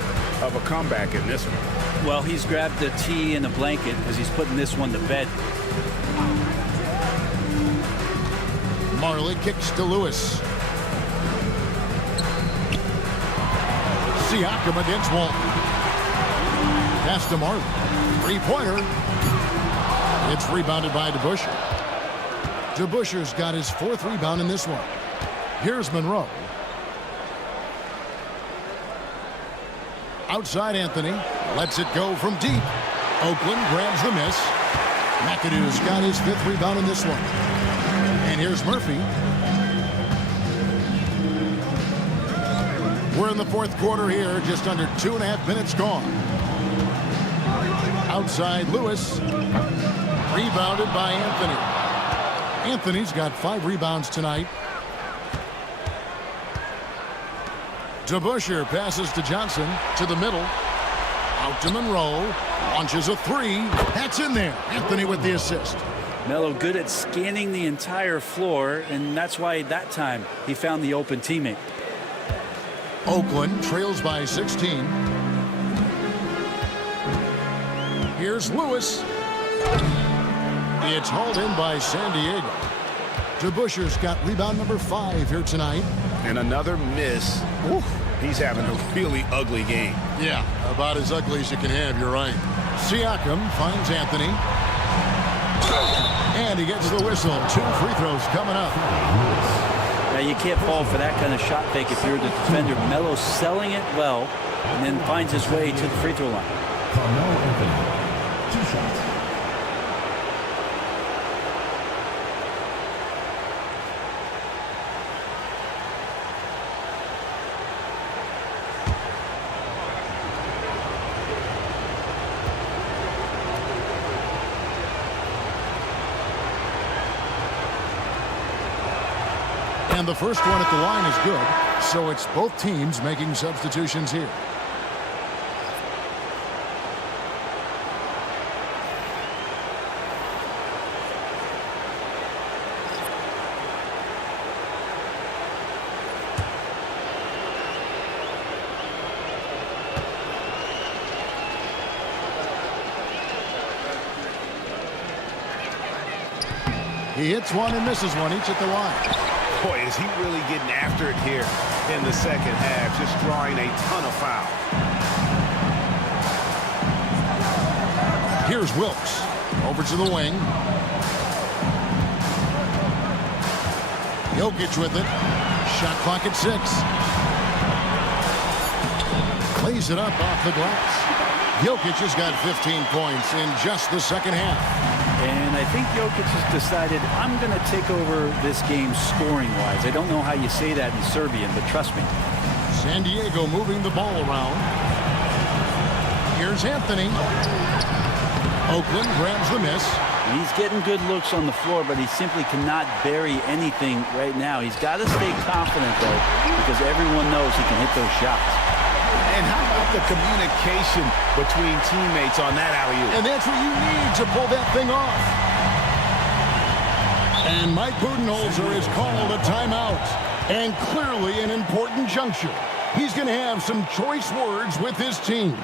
of a comeback in this one. Well, he's grabbed the tee and a blanket because he's putting this one to bed. Marley kicks to Lewis. Siakam against Walton. Pass to Marley. Three-pointer. It's rebounded by DeBusschere. DeBusschere's got his fourth rebound in this one. Here's Monroe. Outside Anthony. Lets it go from deep. Oakland grabs the miss. McAdoo's got his fifth rebound in this one. And here's Murphy. We're in the fourth quarter here. Just under 2.5 minutes gone. Outside Lewis. Rebounded by Anthony. Anthony's got 5 rebounds tonight. DeBusschere passes to Johnson to the middle. Out to Monroe. Launches a three. That's in there. Anthony with the assist. Melo good at scanning the entire floor, and that's why that time he found the open teammate. Oakland trails by 16. Here's Lewis. It's hauled in by San Diego. DeBusschere's got rebound number 5 here tonight. And another miss. Ooh, he's having a really ugly game. Yeah, about as ugly as you can have, you're right. Siakam finds Anthony. And he gets the whistle. 2 free throws coming up. Now you can't fall for that kind of shot fake if you're the defender. Melo selling it well and then finds his way to the free throw line. Carmelo Anthony, 2 shots. And the first one at the line is good, so it's both teams making substitutions here. He hits one and misses one, each at the line. Boy, is he really getting after it here in the second half, just drawing a ton of fouls. Here's Wilkes. Over to the wing. Jokic with it. Shot clock at 6. Plays it up off the glass. Jokic has got 15 points in just the second half. And I think Jokic has decided, I'm going to take over this game scoring-wise. I don't know how you say that in Serbian, but trust me. San Diego moving the ball around. Here's Anthony. Oakland grabs the miss. He's getting good looks on the floor, but he simply cannot bury anything right now. He's got to stay confident, though, because everyone knows he can hit those shots. And how about the communication between teammates on that alley-oop? And that's what you need to pull that thing off. And Mike Budenholzer has called a timeout. And clearly an important juncture. He's going to have some choice words with his team.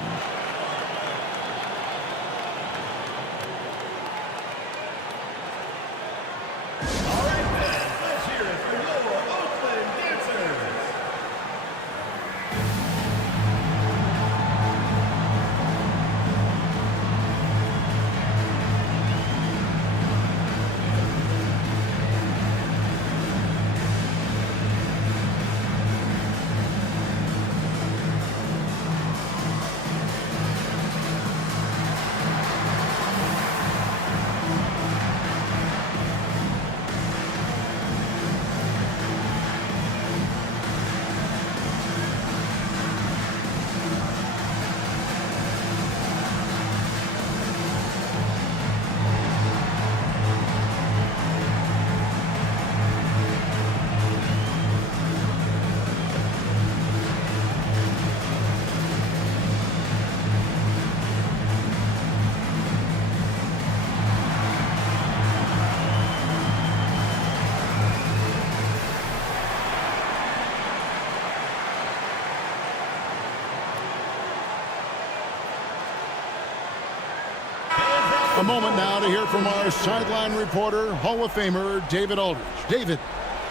A moment now to hear from our sideline reporter, Hall of Famer David Aldridge. David.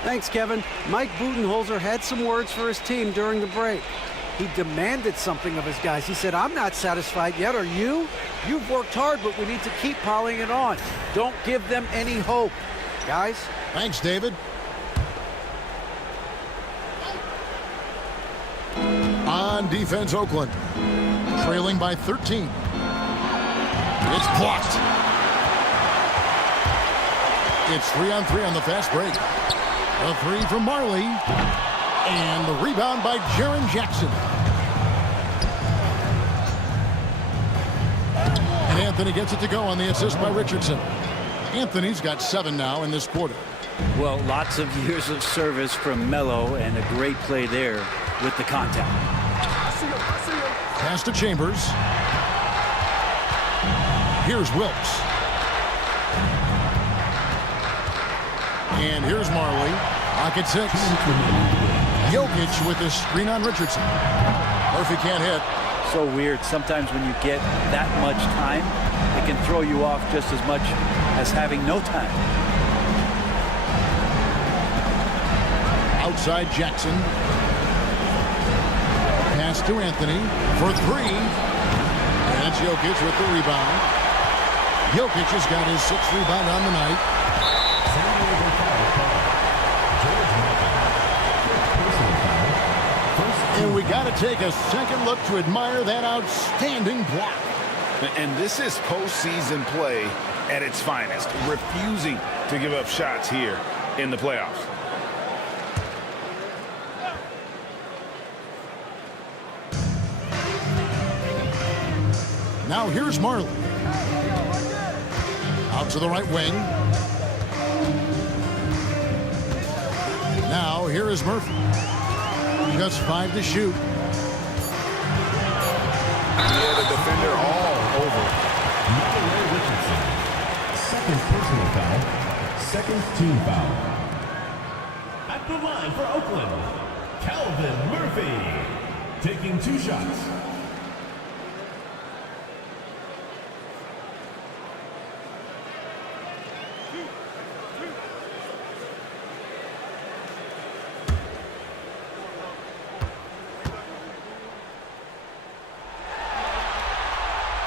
Thanks, Kevin. Mike Budenholzer had some words for his team during the break. He demanded something of his guys. He said, I'm not satisfied yet, are you? You've worked hard, but we need to keep piling it on. Don't give them any hope. Guys? Thanks, David. On defense, Oakland. Trailing by 13. It's blocked. It's 3-on-3 on the fast break. A three from Marley. And the rebound by Jaren Jackson. And Anthony gets it to go on the assist by Richardson. Anthony's got 7 now in this quarter. Well, lots of years of service from Melo and a great play there with the contact. Pass to Chambers. Here's Wilkes. And here's Marley. Pocket 6. Jokic with his screen on Richardson. Murphy can't hit. So weird. Sometimes when you get that much time, it can throw you off just as much as having no time. Outside Jackson. Pass to Anthony for 3. And it's Jokic with the rebound. Jokic has got his 6th rebound on the night. And we got to take a second look to admire that outstanding block. And this is postseason play at its finest, refusing to give up shots here in the playoffs. Now here's Marley. Out to the right wing. Now here is Murphy. Just 5 to shoot. Yeah, the defender all over. Richardson. Second personal foul. Second team foul. At the line for Oakland, Calvin Murphy. Taking 2 shots.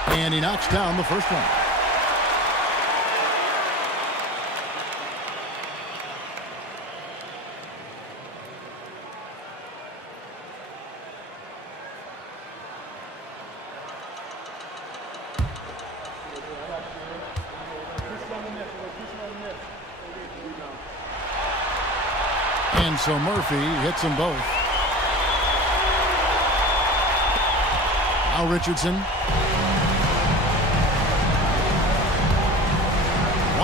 And he knocks down the first one. And so Murphy hits them both. Now Richardson.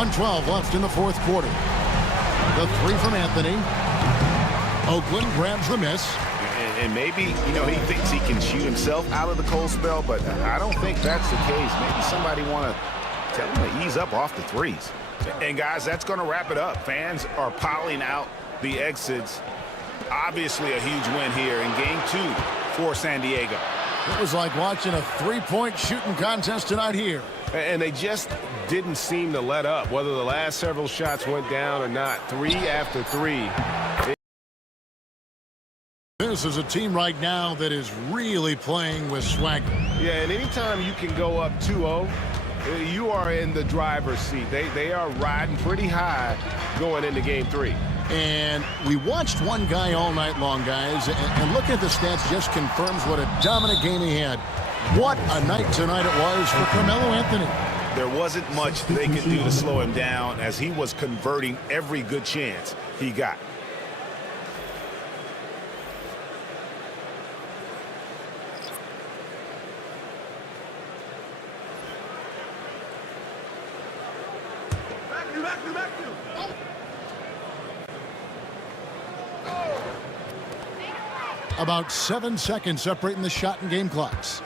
1:12 left in the fourth quarter. The 3 from Anthony. Oakland grabs the miss. And maybe, you know, he thinks he can shoot himself out of the cold spell, but I don't think that's the case. Maybe somebody want to tell him to ease up off the threes. And, guys, that's going to wrap it up. Fans are piling out the exits. Obviously a huge win here in Game 2 for San Diego. It was like watching a three-point shooting contest tonight here. And they just didn't seem to let up, whether the last several shots went down or not. 3 after 3. This is a team right now that is really playing with swagger. Yeah, and anytime you can go up 2-0, you are in the driver's seat. They are riding pretty high going into Game 3. And we watched one guy all night long, guys, and looking at the stats just confirms what a dominant game he had. What a night tonight it was for Carmelo Anthony. There wasn't much they could do to slow him down as he was converting every good chance he got. About 7 seconds separating the shot and game clocks.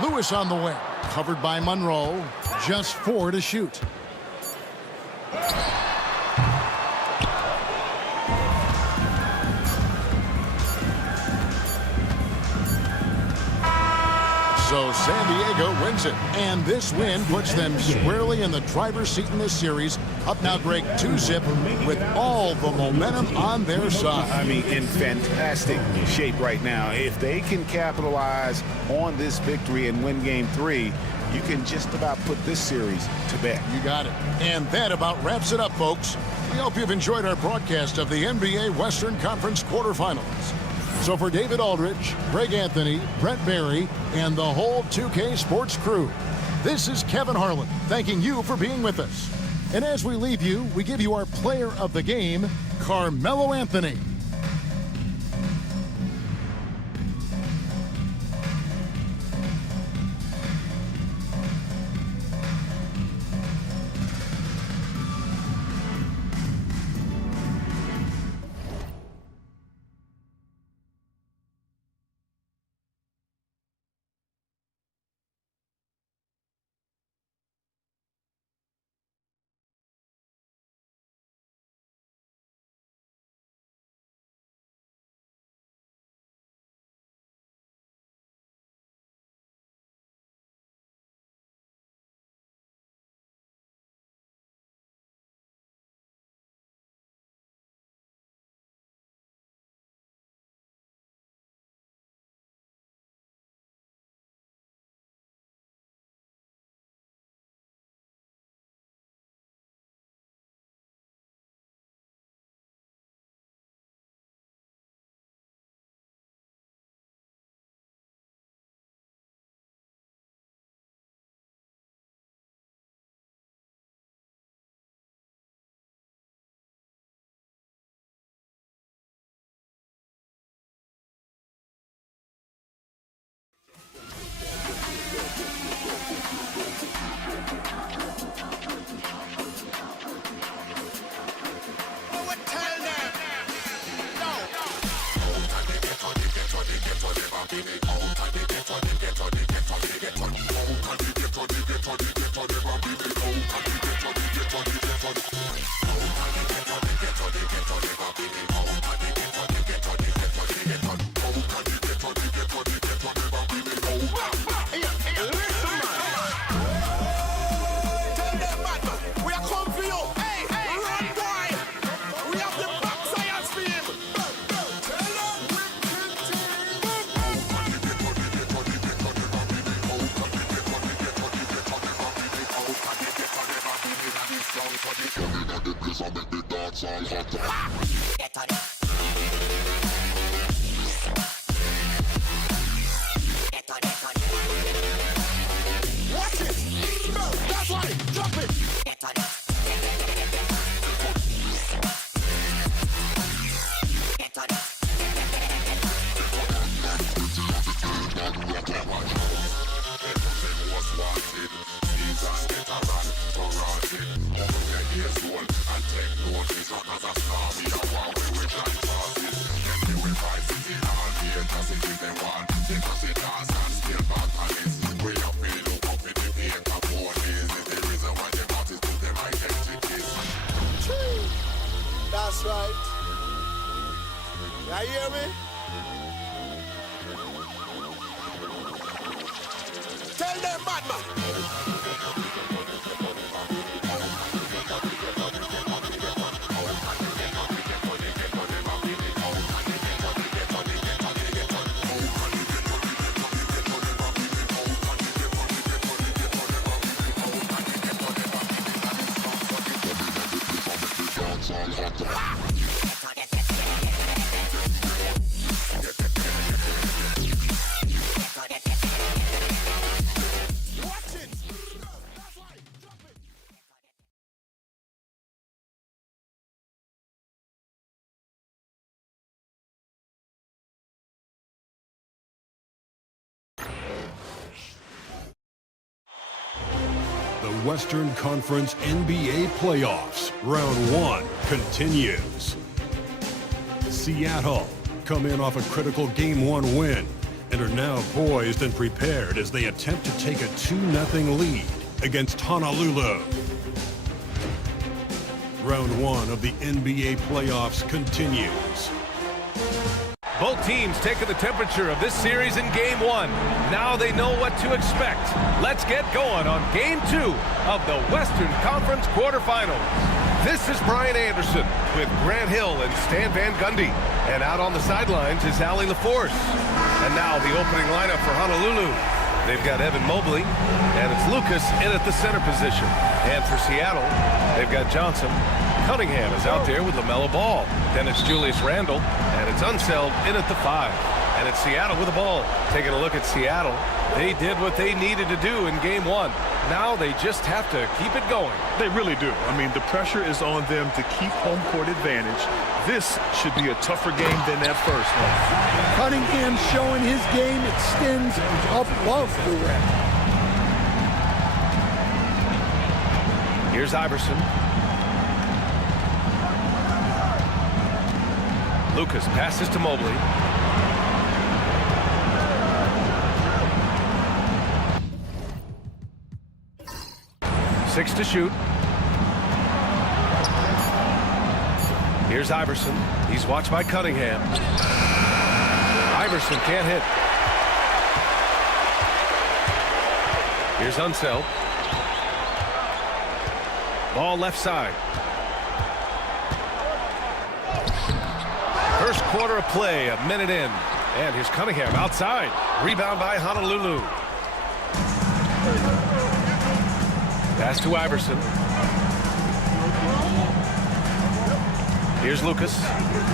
Lewis on the wing, covered by Monroe. Just 4 to shoot. So San Diego wins it, and this win puts them squarely in the driver's seat in this series. Up now, Greg, 2-zip with all the momentum on their side. I mean, in fantastic shape right now. If they can capitalize on this victory and win Game 3, you can just about put this series to bed. You got it. And that about wraps it up, folks. We hope you've enjoyed our broadcast of the NBA Western Conference quarterfinals. So for David Aldridge, Greg Anthony, Brent Barry, and the whole 2K Sports crew, this is Kevin Harlan thanking you for being with us. And as we leave you, we give you our player of the game, Carmelo Anthony. Because it does and still back on it. We have been look up in the paper. That's right. Y'all hear me? Tell them, madman. The Western Conference NBA playoffs, round 1 continues. Seattle come in off a critical Game 1 win and are now poised and prepared as they attempt to take a 2-0 lead against Honolulu. Round 1 of the NBA playoffs continues. Both teams taking the temperature of this series in Game 1. Now they know what to expect. Let's get going on Game 2 of the Western Conference quarterfinals. This is Brian Anderson with Grant Hill and Stan Van Gundy. And out on the sidelines is Allie LaForce. And now the opening lineup for Honolulu. They've got Evan Mobley, and it's Lucas in at the center position. And for Seattle, they've got Johnson. Cunningham is out there with LaMelo Ball. Then it's Julius Randle, and it's Unseld in at the 5. And it's Seattle with the ball. Taking a look at Seattle, they did what they needed to do in Game 1. Now they just have to keep it going. They really do. I mean, the pressure is on them to keep home court advantage. This should be a tougher game than that first one. Cunningham showing his game extends above the rim. Here's Iverson. Lucas passes to Mobley. Six to shoot. Here's Iverson. He's watched by Cunningham. Iverson can't hit. Here's Unseld. Ball left side. First quarter of play, a minute in. And here's Cunningham outside. Rebound by Honolulu. Pass to Iverson. Here's Lucas.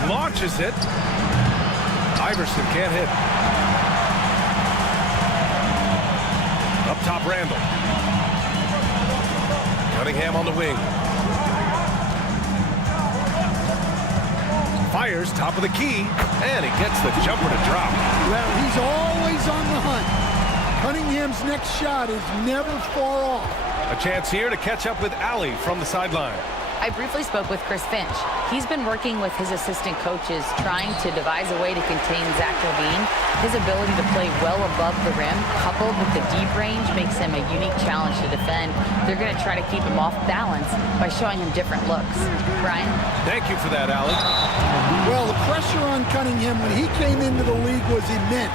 Launches it. Iverson can't hit. Up top, Randle. Cunningham on the wing. Fires top of the key, and he gets the jumper to drop. Well, he's always on the hunt. Cunningham's next shot is never far off. A chance here to catch up with Allie from the sideline. I briefly spoke with Chris Finch. He's been working with his assistant coaches, trying to devise a way to contain Zach LaVine. His ability to play well above the rim, coupled with the deep range, makes him a unique challenge to defend. They're going to try to keep him off balance by showing him different looks. Brian? Thank you for that, Allie. Well, the pressure on Cunningham when he came into the league was immense.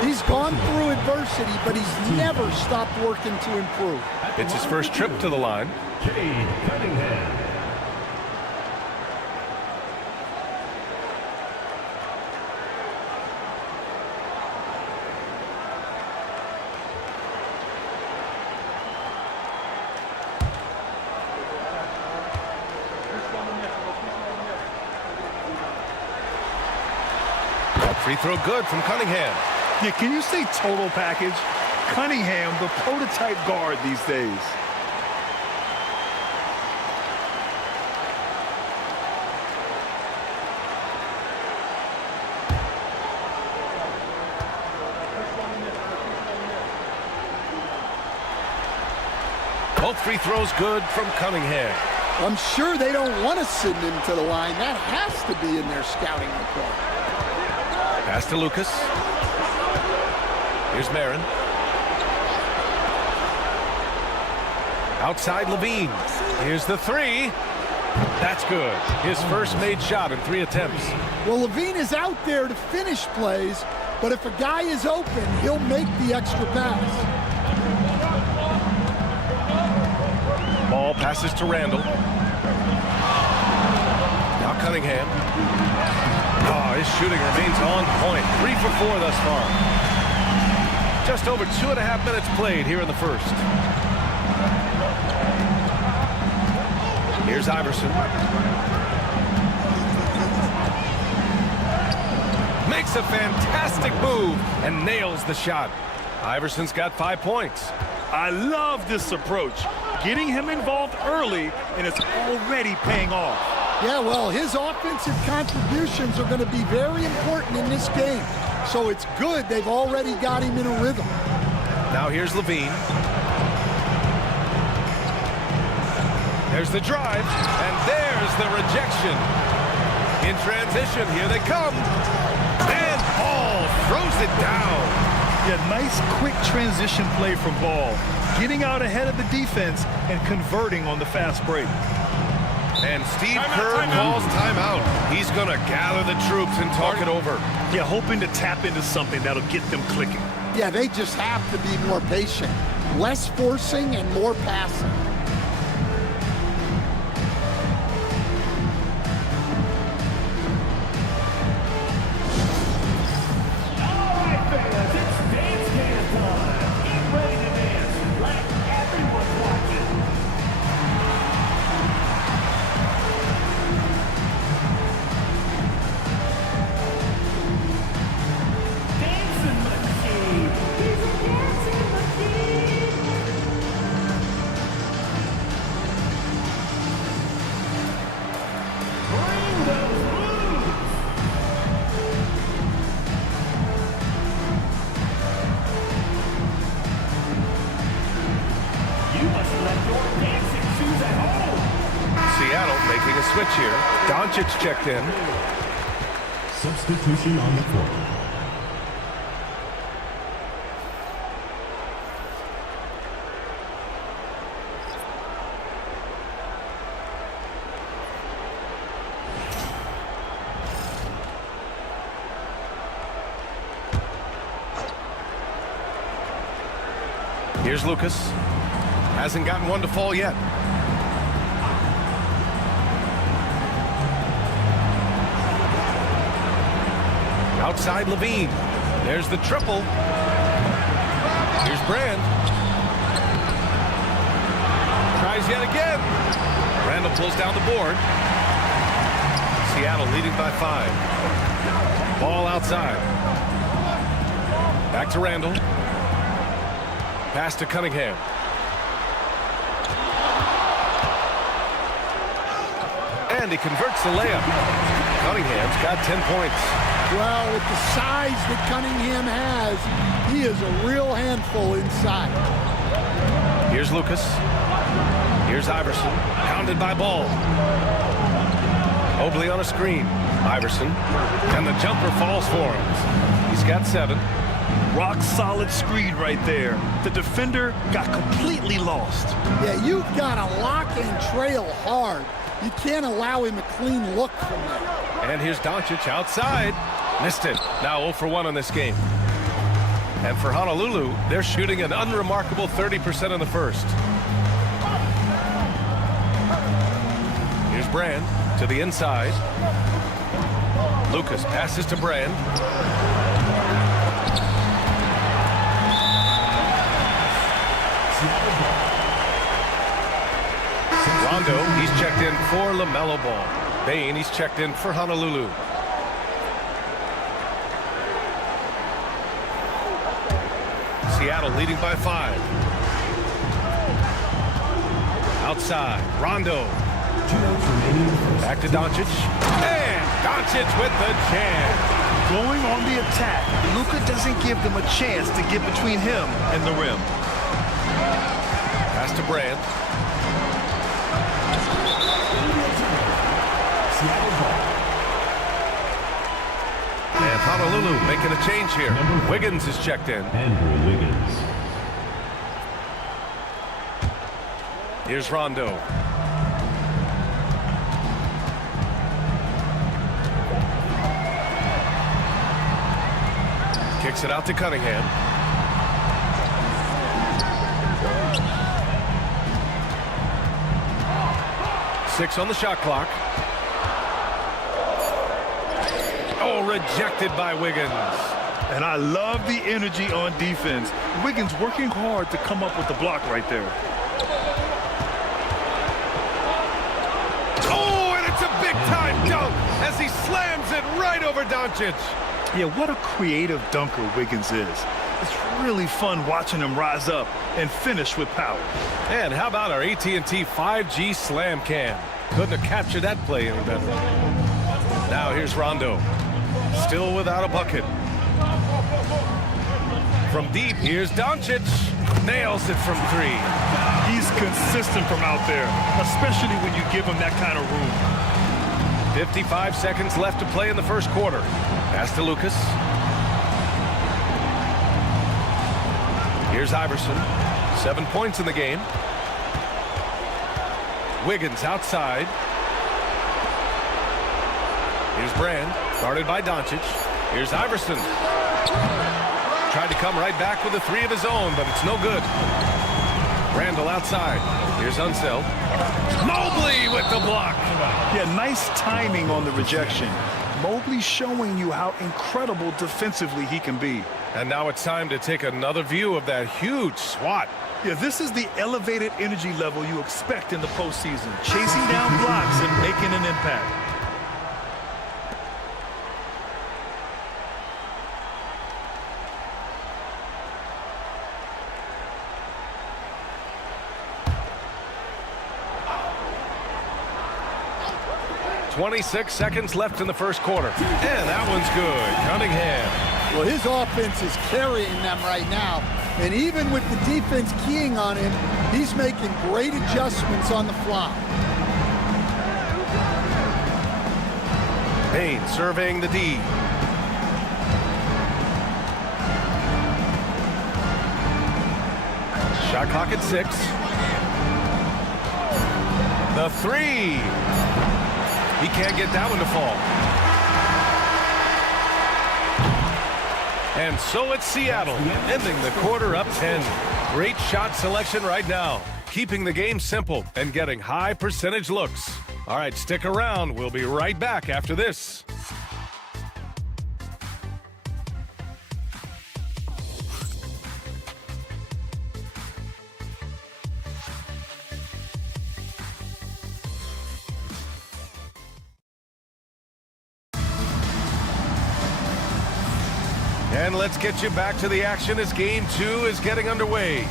He's gone through adversity, but he's never stopped working to improve. It's his first trip to the line. Cade Cunningham. Free throw good from Cunningham. Yeah, can you say total package? Cunningham, the prototype guard these days. Both free throws good from Cunningham. I'm sure they don't want to send him to the line. That has to be in their scouting report. Pass to Lucas. Here's Marin. Outside LaVine. Here's the three. That's good. His first made shot in 3 attempts. Well, Levine is out there to finish plays, but if a guy is open, he'll make the extra pass. Ball passes to Randall. Now Cunningham. Oh, his shooting remains on point. 3 for 4 thus far. Just over 2.5 minutes played here in the first. Here's Iverson. Makes a fantastic move and nails the shot. Iverson's got 5 points. I love this approach. Getting him involved early, and it's already paying off. Yeah, well, his offensive contributions are going to be very important in this game. So it's good they've already got him in a rhythm. Now here's Levine. There's the drive, and there's the rejection. In transition, here they come. And Ball throws it down. Yeah, nice quick transition play from Ball. Getting out ahead of the defense and converting on the fast break. And Steve Kerr calls timeout. He's going to gather the troops and talk it over. Yeah, hoping to tap into something that'll get them clicking. Yeah, they just have to be more patient. Less forcing and more passing. Seattle making a switch here. Doncic checked in. Substitution on the court. Here's Lucas. Hasn't gotten one to fall yet. Outside Levine. There's the triple. Here's Brand. Tries yet again. Randall pulls down the board. Seattle leading by 5. Ball outside. Back to Randall. Pass to Cunningham. And he converts the layup. Cunningham's got 10 points. Well, with the size that Cunningham has, he is a real handful inside. Here's Lucas. Here's Iverson. Pounded by Ball. Mobley on a screen. Iverson. And the jumper falls for him. He's got 7. Rock solid screen right there. The defender got completely lost. Yeah, you've got to lock and trail hard. You can't allow him a clean look from there. And here's Doncic outside. Missed it. Now 0 for 1 on this game. And for Honolulu, they're shooting an unremarkable 30% in the first. Here's Brand to the inside. Lucas passes to Brand. Rondo, he's checked in for LaMelo Ball. Bane, he's checked in for Honolulu. Seattle leading by 5. Outside, Rondo. Back to Doncic. And Doncic with the jam. Going on the attack, Luka doesn't give them a chance to get between him and the rim. Pass to Brand. And Honolulu making a change here. Wiggins is checked in. Andrew Wiggins. Here's Rondo. Kicks it out to Cunningham. Six on the shot clock. Oh, rejected by Wiggins. And I love the energy on defense. Wiggins working hard to come up with the block right there. Oh, and it's a big-time dunk as he slams it right over Doncic. Yeah, what a creative dunker Wiggins is. It's really fun watching him rise up and finish with power. And how about our AT&T 5G slam cam? Couldn't have captured that play any better. Now here's Rondo. Still without a bucket. From deep, here's Doncic. Nails it from three. He's consistent from out there, especially when you give him that kind of room. 55 seconds left to play in the first quarter. Pass to Lucas. Here's Iverson. 7 points in the game. Wiggins outside. Here's Brand, guarded by Doncic. Here's Iverson. Tried to come right back with a three of his own, but it's no good. Randall outside. Here's Unseld. Mobley with the block. Yeah, nice timing on the rejection. Mobley showing you how incredible defensively he can be. And now it's time to take another view of that huge swat. Yeah, this is the elevated energy level you expect in the postseason. Chasing down blocks and making an impact. .26 seconds left in the first quarter. And that one's good. Cunningham. Well, his offense is carrying them right now. And even with the defense keying on him, he's making great adjustments on the fly. Payne surveying the D. Shot clock at 6. The three. He can't get that one to fall. And so it's Seattle, ending the quarter up 10. Great shot selection right now, keeping the game simple and getting high percentage looks. All right, stick around. We'll be right back after this. And let's get you back to the action as Game 2 is getting underway.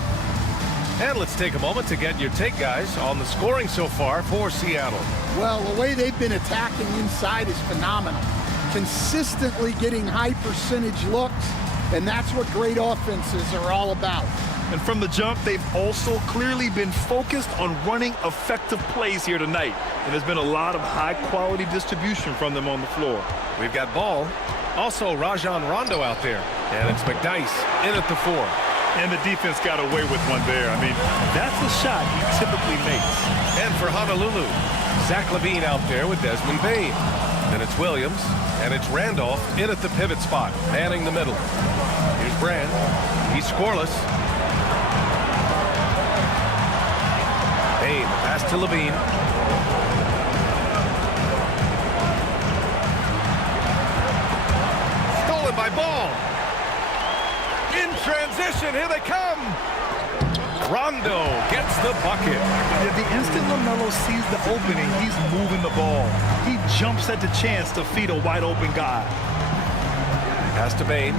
And let's take a moment to get your take, guys, on the scoring so far for Seattle. Well, the way they've been attacking inside is phenomenal. Consistently getting high percentage looks, and that's what great offenses are all about. And from the jump, they've also clearly been focused on running effective plays here tonight. And there's been a lot of high-quality distribution from them on the floor. We've got Ball. Also, Rajon Rondo out there. And it's McDyess in at the 4. And the defense got away with one there. I mean, that's a shot he typically makes. And for Honolulu, Zach LaVine out there with Desmond Bane. Then it's Williams, and it's Randolph in at the pivot spot, manning the middle. Here's Brand. He's scoreless. Bane, pass to LaVine. Stolen by Ball. In transition, here they come. Rondo gets the bucket. Yeah, the instant LaMelo sees the opening, he's moving the ball. He jumps at the chance to feed a wide open guy. Pass to Bane.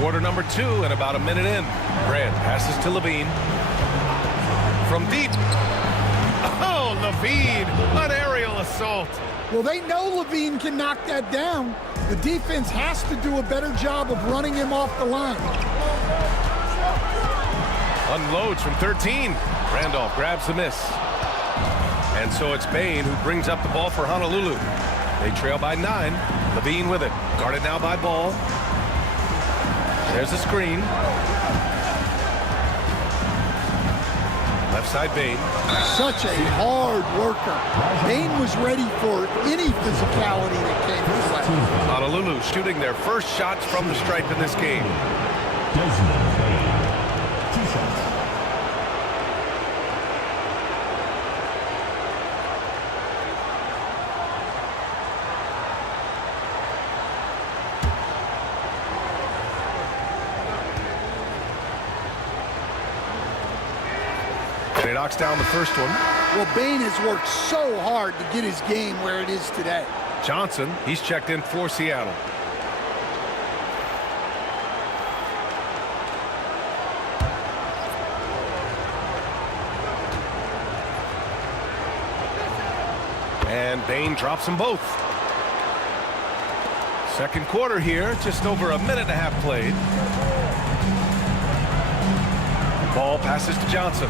Quarter number 2 and about a minute in. Brand passes to LaVine. From deep. Oh, LaVine, an aerial assault. Well, they know LaVine can knock that down. The defense has to do a better job of running him off the line. Unloads from 13. Randolph grabs the miss. And so it's Bane who brings up the ball for Honolulu. They trail by 9. LaVine with it. Guarded now by Ball. There's a screen. Left left side, Bane. Such a hard worker. Bane was ready for any physicality that came his way. Honolulu shooting their first shots from the stripe in this game. Desmond Bane. 2 shots. They knocks down the first one. Well, Bane has worked so hard to get his game where it is today. Johnson, he's checked in for Seattle. And Bane drops them both. Second quarter here, just over a minute and a half played. Ball passes to Johnson.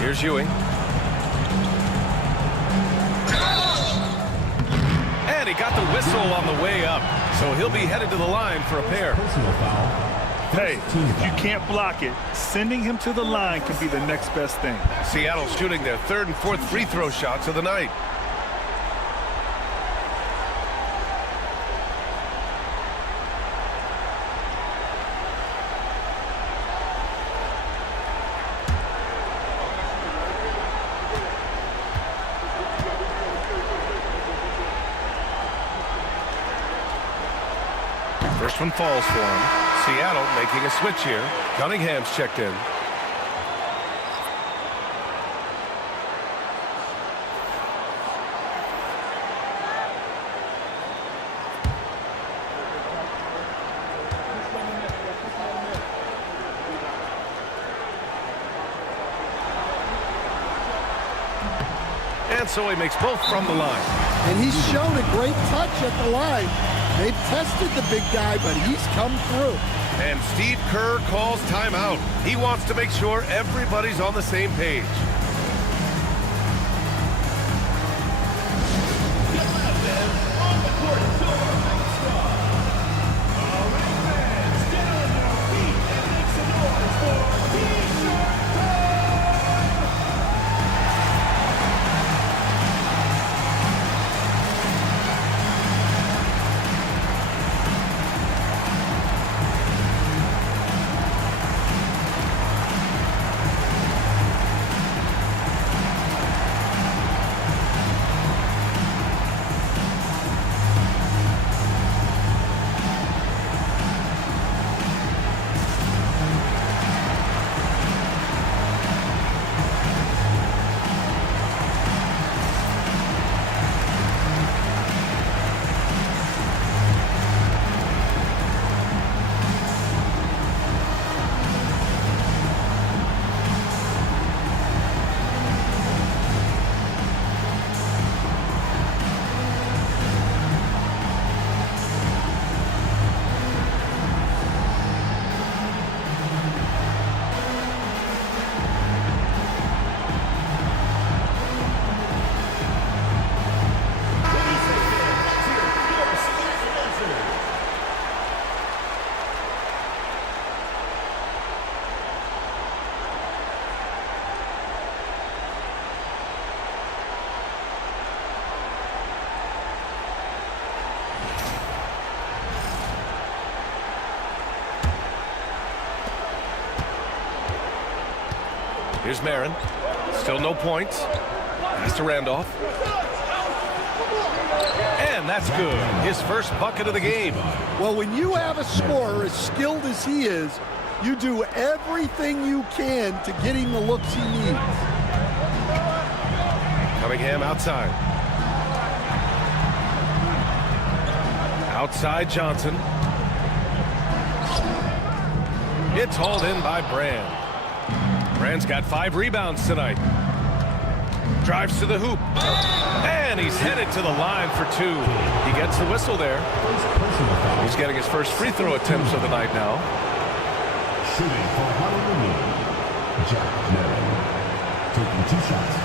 Here's Ewing. And he got the whistle on the way up, so he'll be headed to the line for a pair. Hey, if you can't block it, sending him to the line can be the next best thing. Seattle's shooting their third and fourth free throw shots of the night. First one falls for him. Seattle making a switch here. Cunningham's checked in. And so he makes both from the line. And he's shown a great touch at the line. They've tested the big guy, but he's come through. And Steve Kerr calls timeout. He wants to make sure everybody's on the same page. Here's Marin. Still no points. Pass to Randolph. And that's good. His first bucket of the game. Well, when you have a scorer as skilled as he is, you do everything you can to get him the looks he needs. Cunningham outside. Outside Johnson. It's hauled in by Brand. Brand's got 5 rebounds tonight. Drives to the hoop. And he's headed to the line for 2. He gets the whistle there. He's getting his first free throw attempts of the night now. Shooting for Honolulu, Jack Marin. Taking 2 shots.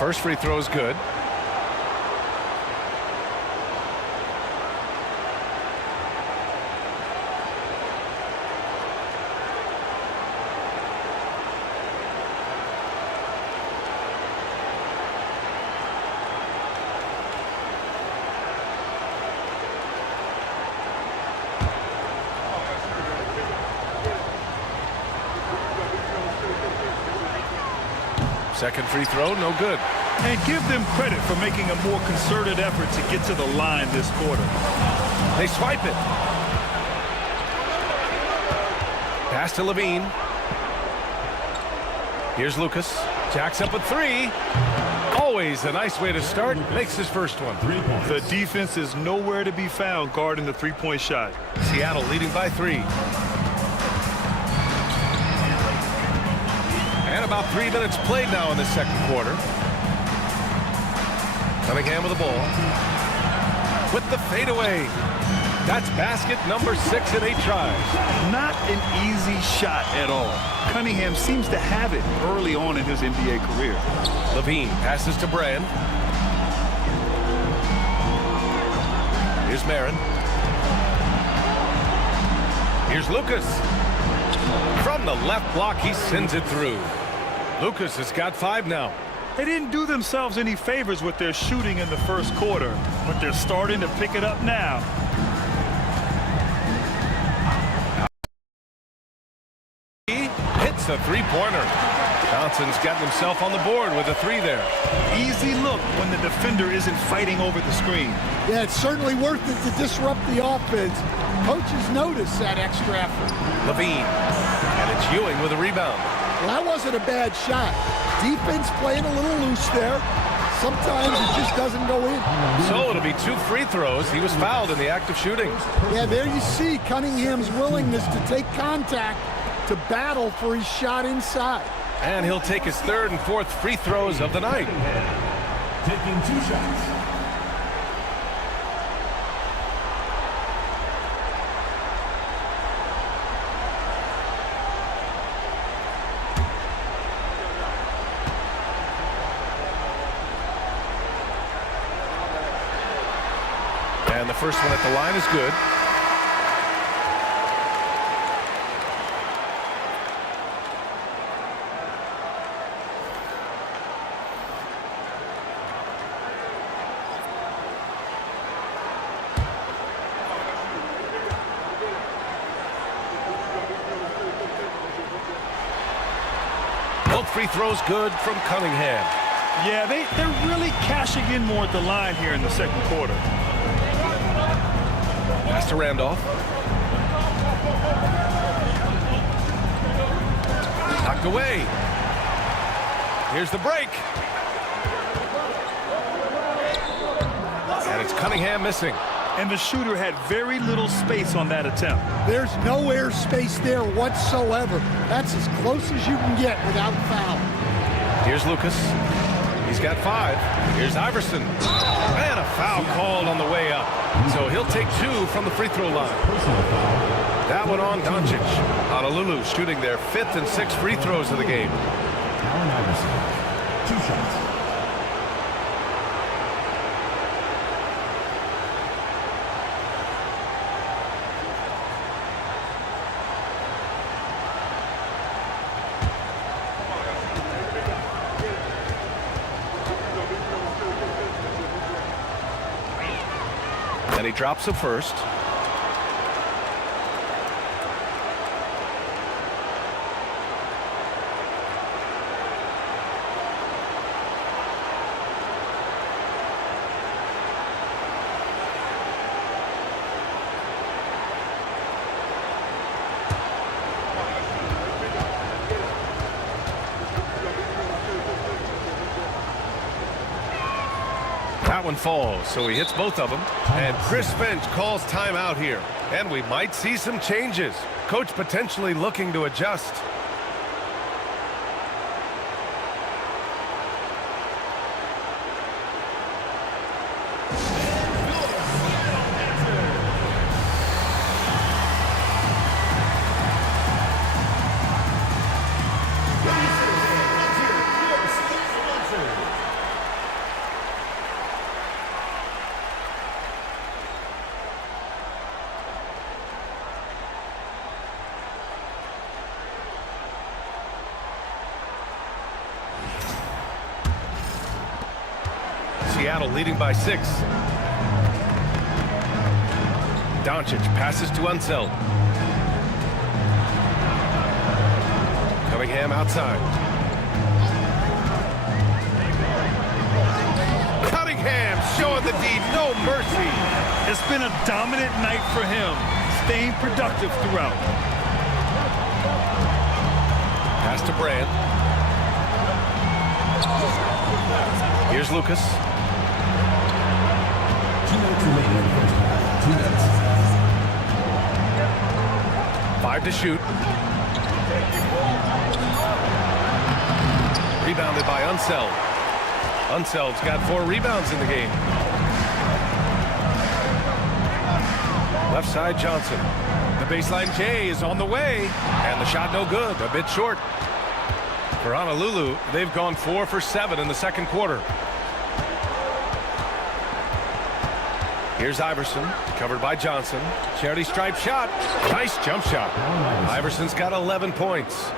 First free throw is good. Second free throw, no good. And give them credit for making a more concerted effort to get to the line this quarter. They swipe it. Pass to Levine. Here's Lucas. Jacks up a three. Always a nice way to start. Makes his first one. The defense is nowhere to be found guarding the three-point shot. Seattle leading by 3. And about 3 minutes played now in the second quarter. Cunningham with the ball. With the fadeaway. That's basket number 6 in 8 tries. Not an easy shot at all. Cunningham seems to have it early on in his NBA career. Levine passes to Brand. Here's Marin. Here's Lucas. From the left block, he sends it through. Lucas has got 5 now. They didn't do themselves any favors with their shooting in the first quarter, but they're starting to pick it up now. He hits a three-pointer. Johnson's gotten himself on the board with a 3 there. Easy look when the defender isn't fighting over the screen. Yeah, it's certainly worth it to disrupt the offense. Coaches notice that extra effort. Levine. And it's Ewing with a rebound. Well, that wasn't a bad shot. Defense playing a little loose there. Sometimes it just doesn't go in. So it'll be 2 free throws. He was fouled in the act of shooting. Yeah, there you see Cunningham's willingness to take contact, to battle for his shot inside. And he'll take his 3rd and 4th free throws of the night. Taking 2 shots. And the first one at the line is good. Both free throws good from Cunningham. Yeah, they're really cashing in more at the line here in the second quarter. Pass to Randolph. Knocked away. Here's the break. And it's Cunningham missing. And the shooter had very little space on that attempt. There's no air space there whatsoever. That's as close as you can get without a foul. Here's Lucas. He's got 5. Here's Iverson. And a foul called on the way up. So he'll take 2 from the free throw line. That one on Doncic. Honolulu shooting their 5th and 6th free throws of the game. Allen Iverson. 2 shots. And he drops the first. That one falls, so he hits both of them. And Chris Finch calls timeout here. And we might see some changes. Coach potentially looking to adjust. Seattle leading by 6. Doncic passes to Unseld. Cunningham outside. Cunningham showing the D, no mercy. It's been a dominant night for him, staying productive throughout. Pass to Brand. Here's Lucas. 2 minutes remaining in the first half. 2 minutes. 5 to shoot. Rebounded by Unseld. Unseld's got 4 rebounds in the game. Left side Johnson. The baseline J is on the way. And the shot no good. A bit short. For Honolulu, they've gone 4 for 7 in the second quarter. Here's Iverson, covered by Johnson. Charity stripe shot. Nice jump shot. Iverson's got 11 points.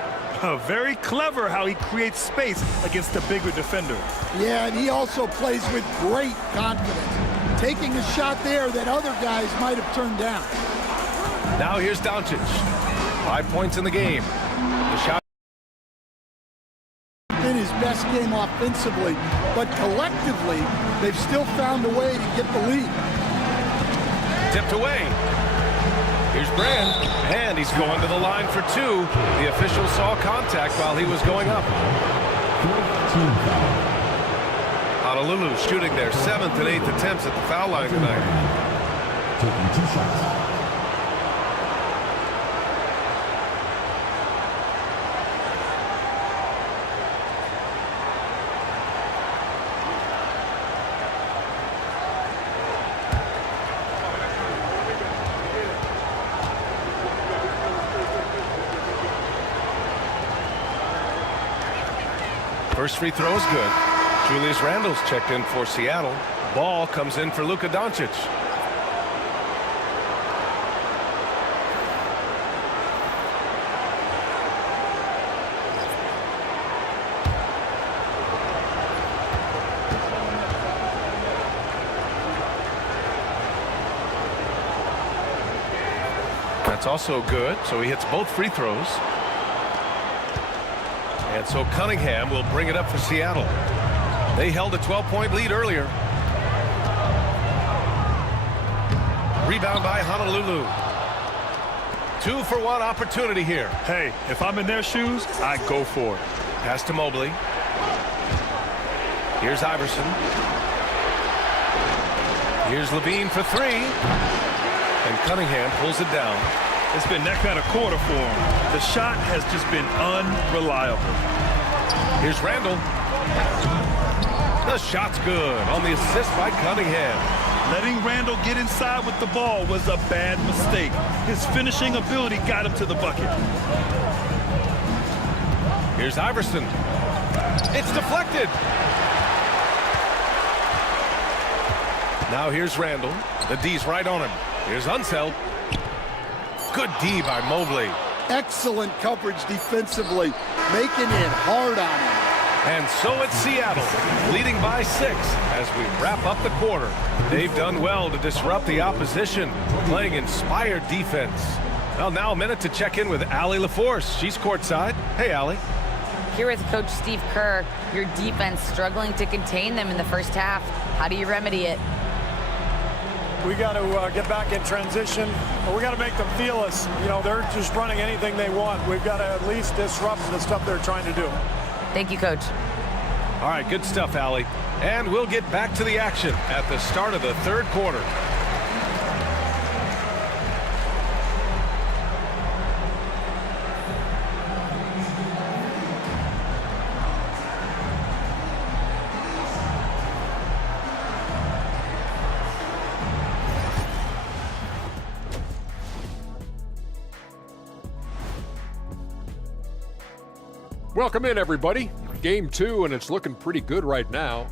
Very clever how he creates space against the bigger defender. Yeah, and he also plays with great confidence, taking a shot there that other guys might have turned down. Now here's Doncic. 5 points in the game. The shot. In his best game offensively, but collectively, they've still found a way to get the lead. Tipped away. Here's Brand, and he's going to the line for 2. The official saw contact while he was going up. Honolulu shooting their 7th and 8th attempts at the foul line tonight. Taking 2 shots. First free throw is good. Julius Randle's checked in for Seattle. Ball comes in for Luka Doncic. That's also good, so he hits both free throws. And so Cunningham will bring it up for Seattle. They held a 12-point lead earlier. Rebound by Honolulu. 2-for-1 opportunity here. Hey, if I'm in their shoes, I go for it. Pass to Mobley. Here's Iverson. Here's Levine for 3. And Cunningham pulls it down. It's been that kind of quarter for him. The shot has just been unreliable. Here's Randle. The shot's good on the assist by Cunningham. Letting Randle get inside with the ball was a bad mistake. His finishing ability got him to the bucket. Here's Iverson. It's deflected. Now here's Randle. The D's right on him. Here's Unseld. Good D by Mobley. Excellent coverage defensively, making it hard on him. And so it's Seattle, leading by 6 as we wrap up the quarter. They've done well to disrupt the opposition, playing inspired defense. Well, now a minute to check in with Allie LaForce. She's courtside. Hey, Allie. Here with Coach Steve Kerr, your defense struggling to contain them in the first half. How do you remedy it? We got to get back in transition, but we got to make them feel us. You know, they're just running anything they want. We've got to at least disrupt the stuff they're trying to do. Thank you, Coach. All right, good stuff, Allie. And we'll get back to the action at the start of the third quarter. Welcome in, everybody. Game 2, and it's looking pretty good right now.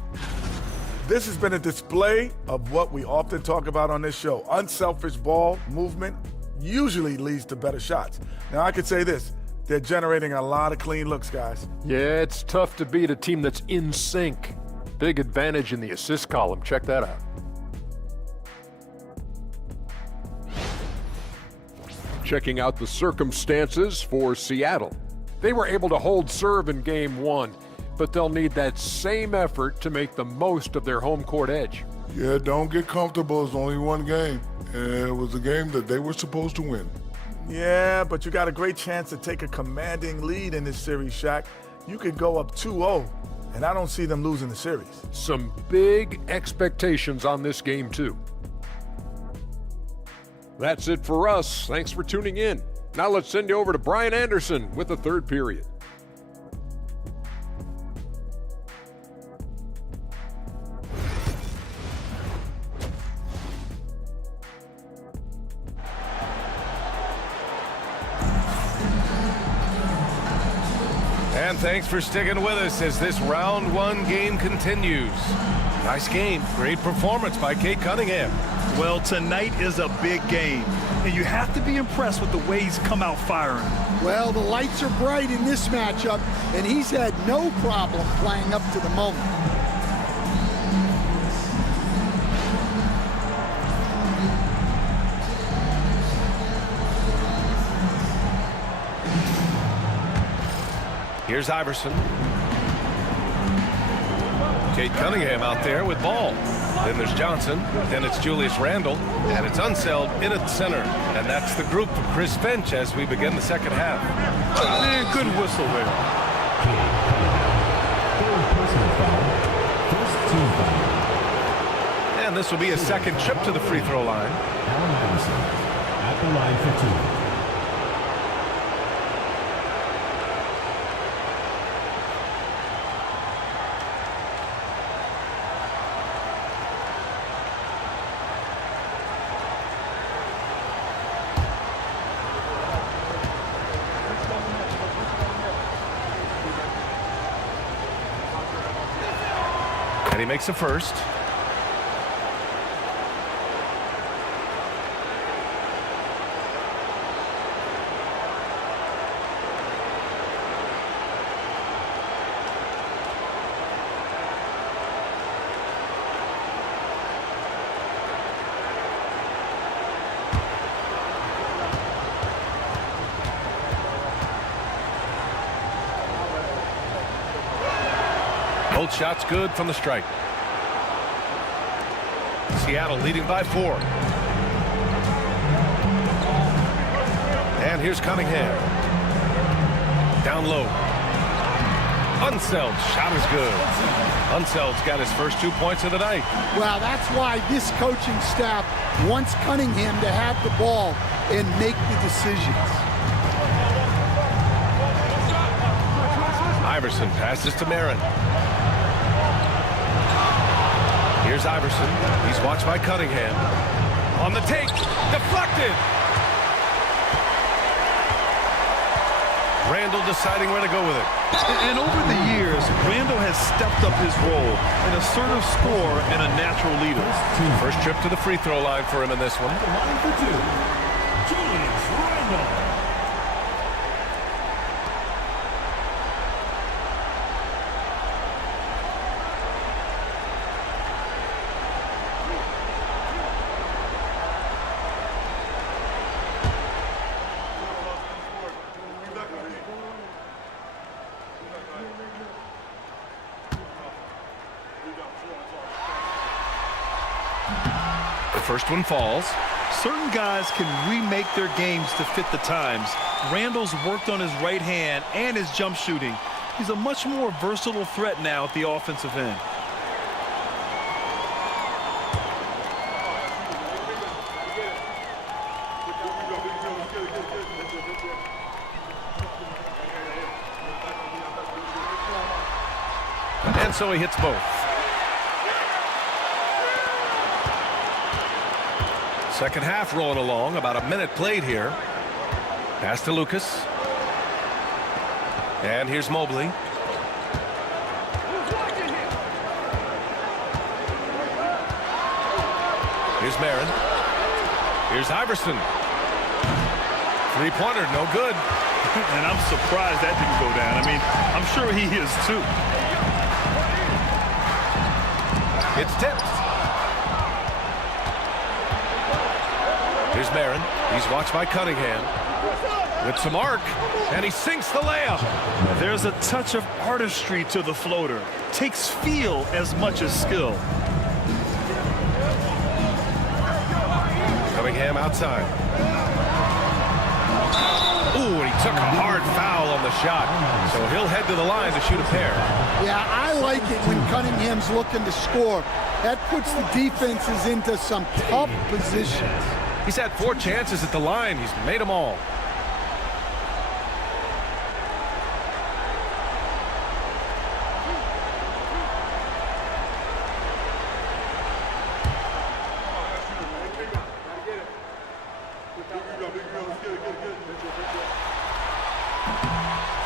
This has been a display of what we often talk about on this show. Unselfish ball movement usually leads to better shots. Now, I could say this. They're generating a lot of clean looks, guys. Yeah, it's tough to beat a team that's in sync. big advantage in the assist column. Check that out. Checking out the circumstances for Seattle. They were able to hold serve in Game 1, but they'll need that same effort to make the most of their home court edge. Yeah, don't get comfortable. It's only one game, and it was a game that they were supposed to win. Yeah, but you got a great chance to take a commanding lead in this series, Shaq. You could go up 2-0, and I don't see them losing the series. Some big expectations on this game, too. That's it for us. Thanks for tuning in. Now let's send you over to Brian Anderson with the third period. And thanks for sticking with us as this round one game continues. Nice game. Great performance by Cade Cunningham. Well, tonight is a big game, and you have to be impressed with the way he's come out firing. Well, the lights are bright in this matchup, and he's had no problem playing up to the moment. Here's Iverson. Cade Cunningham out there with ball. Then there's Johnson. Then it's Julius Randle. And it's Unseld in at center. And that's the group of Chris Finch as we begin the second half. And good whistle there. And this will be a second trip to the free throw line. Allen Iverson at the line for two. He makes a first. Both shots good from the stripe. Seattle leading by 4. And here's Cunningham. Down low. Unseld's shot is good. Unseld's got his first 2 points of the night. Well, that's why this coaching staff wants Cunningham to have the ball and make the decisions. Iverson passes to Marin. Here's Iverson. He's watched by Cunningham. On the take. Deflected. Randle deciding where to go with it. And over the years, Randle has stepped up his role, an assertive scorer and a natural leader. First trip to the free throw line for him in this one. Line for two. Julius Randle. First one falls. Certain guys can remake their games to fit the times. Randle's worked on his right hand and his jump shooting. He's a much more versatile threat now at the offensive end. And so he hits both. Second half rolling along, about a minute played here. Pass to Lucas. And here's Mobley. Here's Marin. Here's Iverson. Three-pointer, no good. And I'm surprised that didn't go down. I mean, I'm sure he is too. It's tipped. Here's Marin. He's watched by Cunningham. With some arc, and he sinks the layup. There's a touch of artistry to the floater. Takes feel as much as skill. Cunningham outside. Ooh, and he took a hard foul on the shot. So he'll head to the line to shoot a pair. Yeah, I like it when Cunningham's looking to score. That puts the defenses into some tough positions. He's had 4 chances at the line. He's made them all.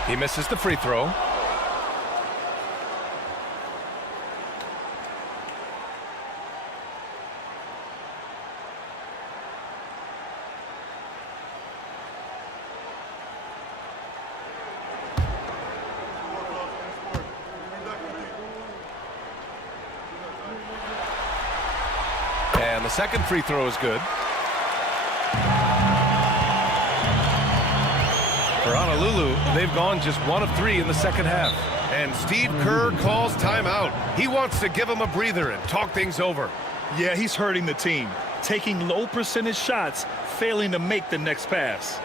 He misses the free throw. And the second free throw is good. For Honolulu, they've gone just 1 of 3 in the second half. And Steve Kerr calls timeout. He wants to give him a breather and talk things over. Yeah, he's hurting the team. Taking low percentage shots, failing to make the next pass.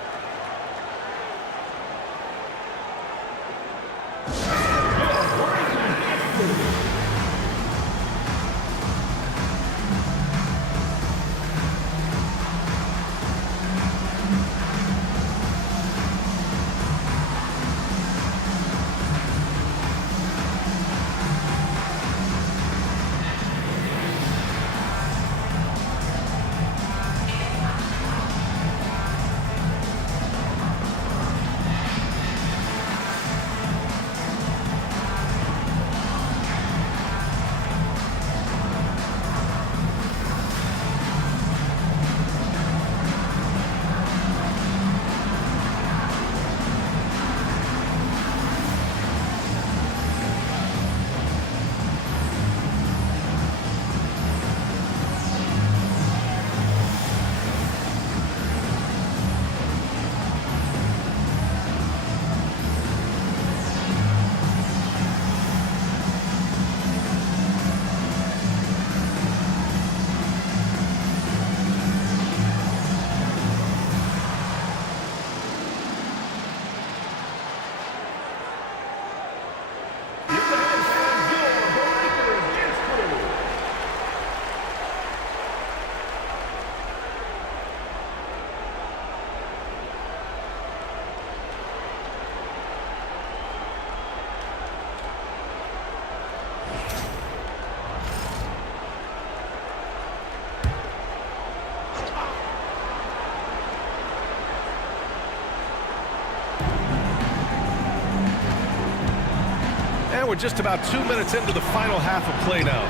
We're just about 2 minutes into the final half of play now.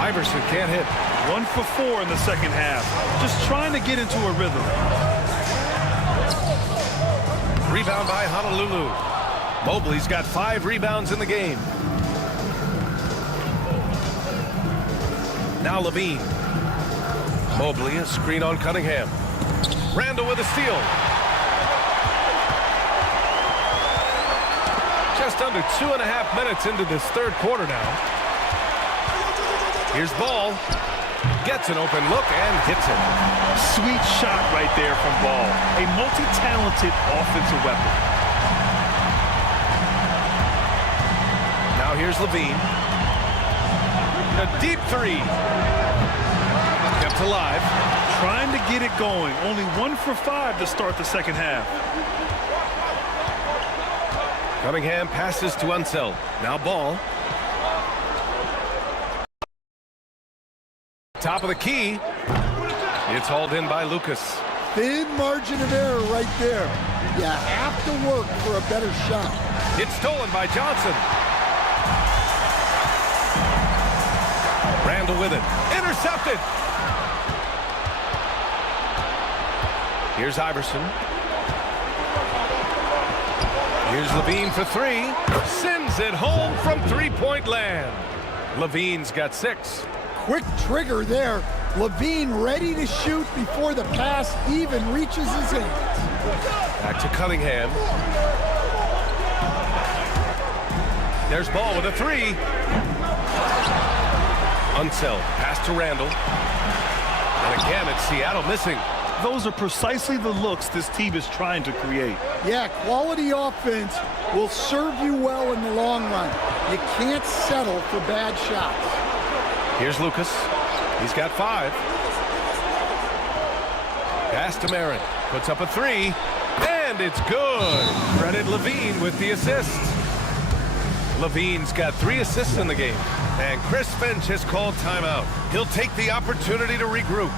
Iverson can't hit. 1 for 4 in the second half. Just trying to get into a rhythm. Rebound by Honolulu. Mobley's got 5 rebounds in the game. Now Levine. Mobley, a screen on Cunningham. Randall with a steal. Just under 2.5 minutes into this third quarter now. Here's Ball. Gets an open look and hits it. Sweet shot right there from Ball. A multi-talented offensive weapon. Now here's Levine. A deep 3. Kept alive. Trying to get it going. Only 1 for 5 to start the second half. Cunningham passes to Unseld. Now Ball. Top of the key. It's hauled in by Lucas. Thin margin of error right there. You have to work for a better shot. It's stolen by Johnson. Randall with it. Intercepted. Here's Iverson. Here's Levine for 3. Sends it home from 3-point land. Levine's got 6. quick trigger there. Levine ready to shoot before the pass even reaches his hands. Back to Cunningham. There's Ball with a three. Unseld. Pass to Randall. And again, it's Seattle missing. Those are precisely the looks this team is trying to create. Yeah, quality offense will serve you well in the long run. You can't settle for bad shots. Here's Lucas. He's got 5. Pass to Marin. Puts up a three. And it's good. Credit Levine with the assist. Levine's got 3 assists in the game. And Chris Finch has called timeout. He'll take the opportunity to regroup.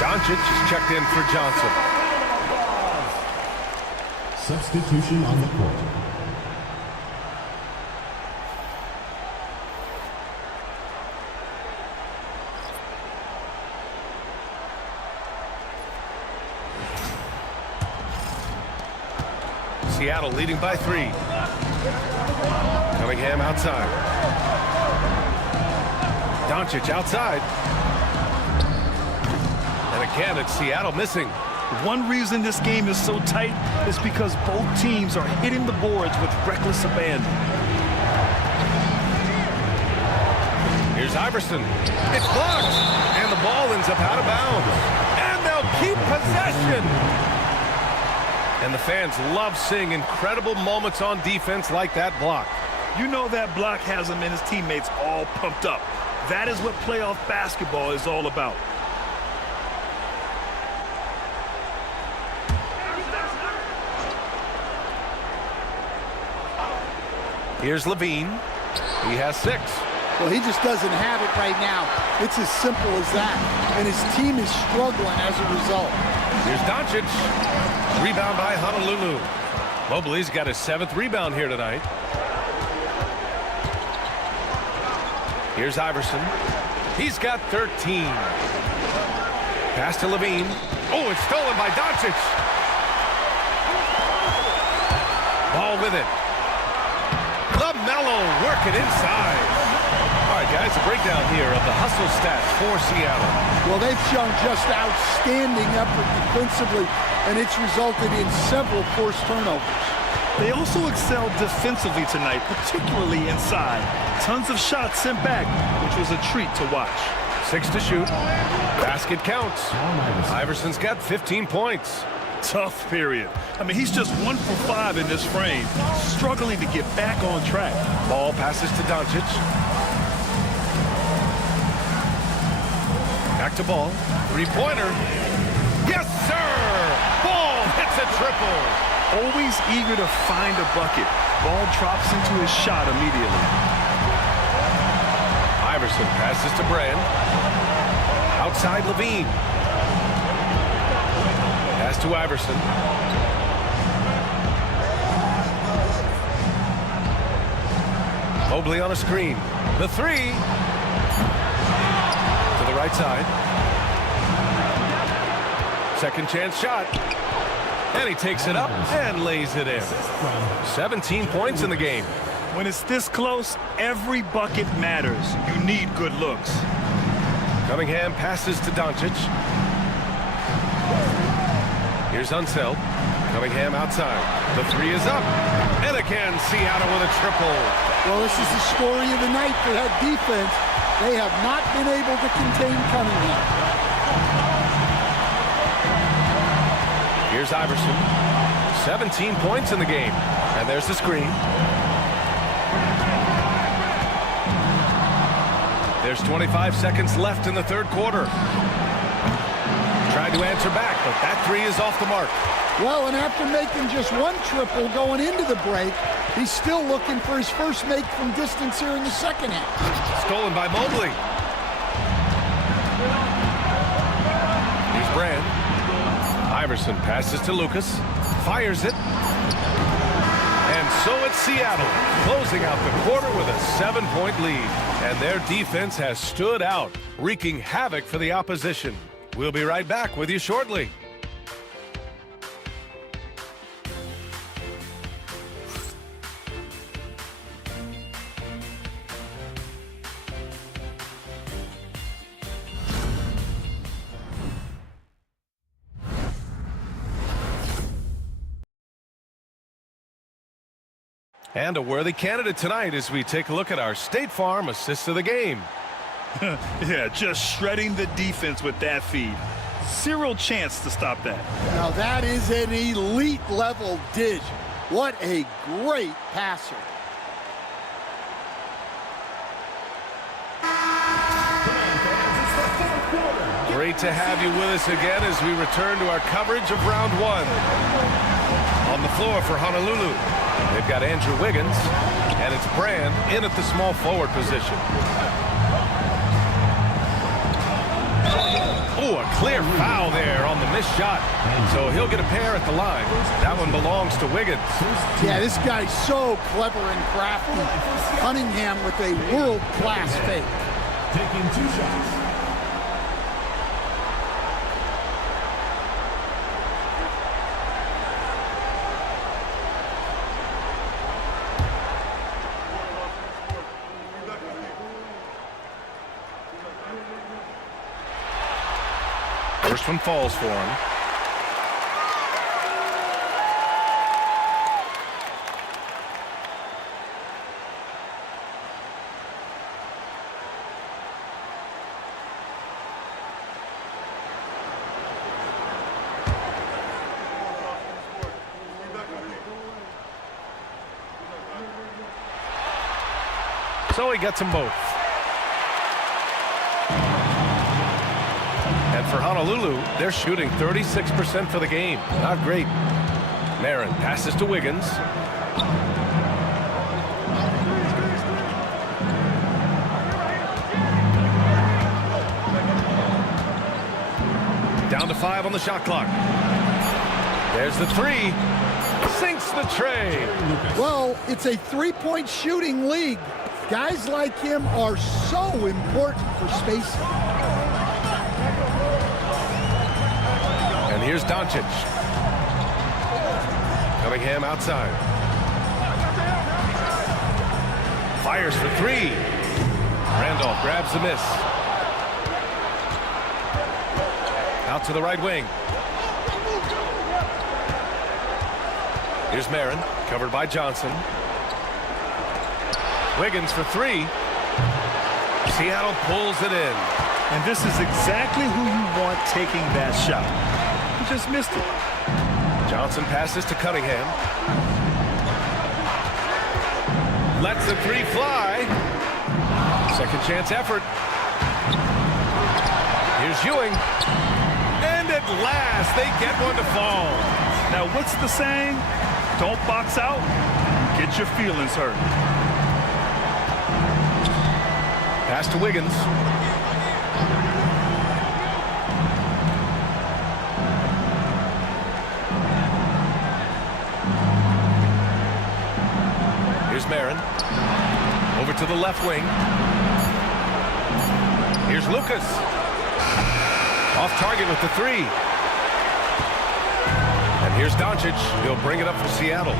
Doncic is checked in for Johnson. Substitution on the court. Seattle leading by 3. Cunningham outside. Doncic outside. And again, it's Seattle missing. One reason this game is so tight is because both teams are hitting the boards with reckless abandon. Here's Iverson. It's blocked. And the ball ends up out of bounds. And they'll keep possession. And the fans love seeing incredible moments on defense like that block. You know that block has him and his teammates all pumped up. That is what playoff basketball is all about. Here's Levine. He has 6. Well, he just doesn't have it right now. It's as simple as that. And his team is struggling as a result. Here's Doncic. Rebound by Honolulu. Mobley's got his 7th rebound here tonight. Here's Iverson. He's got 13. Pass to Levine. Oh, it's stolen by Doncic. Ball with it. LaMelo working inside. All right, guys, a breakdown here of the hustle stats for Seattle. Well, they've shown just outstanding effort defensively, and it's resulted in several forced turnovers. They also excelled defensively tonight, particularly inside. Tons of shots sent back, which was a treat to watch. 6 to shoot. Basket counts. Iverson's got 15 points. Tough period. I mean, he's just 1 for 5 in this frame, struggling to get back on track. Ball passes to Doncic. Back to Ball. 3-pointer. Yes, sir! Ball hits a triple. Always eager to find a bucket. Ball drops into his shot immediately. Iverson passes to Brand. Outside Levine. Pass to Iverson. Mobley on a screen. The 3. To the right side. Second chance shot. And he takes it up and lays it in. 17 points in the game. When it's this close, every bucket matters. You need good looks. Cunningham passes to Doncic. Here's Unseld. Cunningham outside. The three is up. And again, Seattle with a triple. Well, this is the story of the night for that defense. They have not been able to contain Cunningham. Here's Iverson. 17 points in the game. And there's the screen. There's 25 seconds left in the third quarter. Tried to answer back, but that three is off the mark. Well, and after making just one triple going into the break, he's still looking for his first make from distance here in the second half. Stolen by Mobley. Here's Brand. Iverson passes to Lucas. Fires it. And so it's Seattle, closing out the quarter with a 7-point lead. And their defense has stood out, wreaking havoc for the opposition. We'll be right back with you shortly. And a worthy candidate tonight as we take a look at our State Farm assist of the game. Yeah, just shredding the defense with that feed. Zero chance to stop that. Now that is an elite level dish. What a great passer. Great to have you with us again as we return to our coverage of round one. On the floor for Honolulu, they've got Andrew Wiggins, and it's Brand in at the small forward position. Oh, a clear foul there on the missed shot. So he'll get a pair at the line. That one belongs to Wiggins. Yeah, this guy's so clever and crafty. Cunningham with a world-class fake. Taking 2 shots. First one falls for him. So he gets them both. And for Honolulu, they're shooting 36% for the game. Not great. Marin passes to Wiggins. Down to 5 on the shot clock. There's the three. Sinks the tray. Well, it's a three-point shooting league. Guys like him are so important for spacing. And here's Doncic. Cunningham outside. Fires for three. Randolph grabs the miss. Out to the right wing. Here's Marin, covered by Johnson. Wiggins for three. Seattle pulls it in. And this is exactly who you want taking that shot. He just missed it. Johnson passes to Cunningham. Lets the three fly. Second chance effort. Here's Ewing. And at last, they get one to fall. Now, what's the saying? Don't box out. Get your feelings hurt. Pass to Wiggins. Here's Marin. Over to the left wing. Here's Lucas. Off target with the three. And here's Doncic. He'll bring it up for Seattle.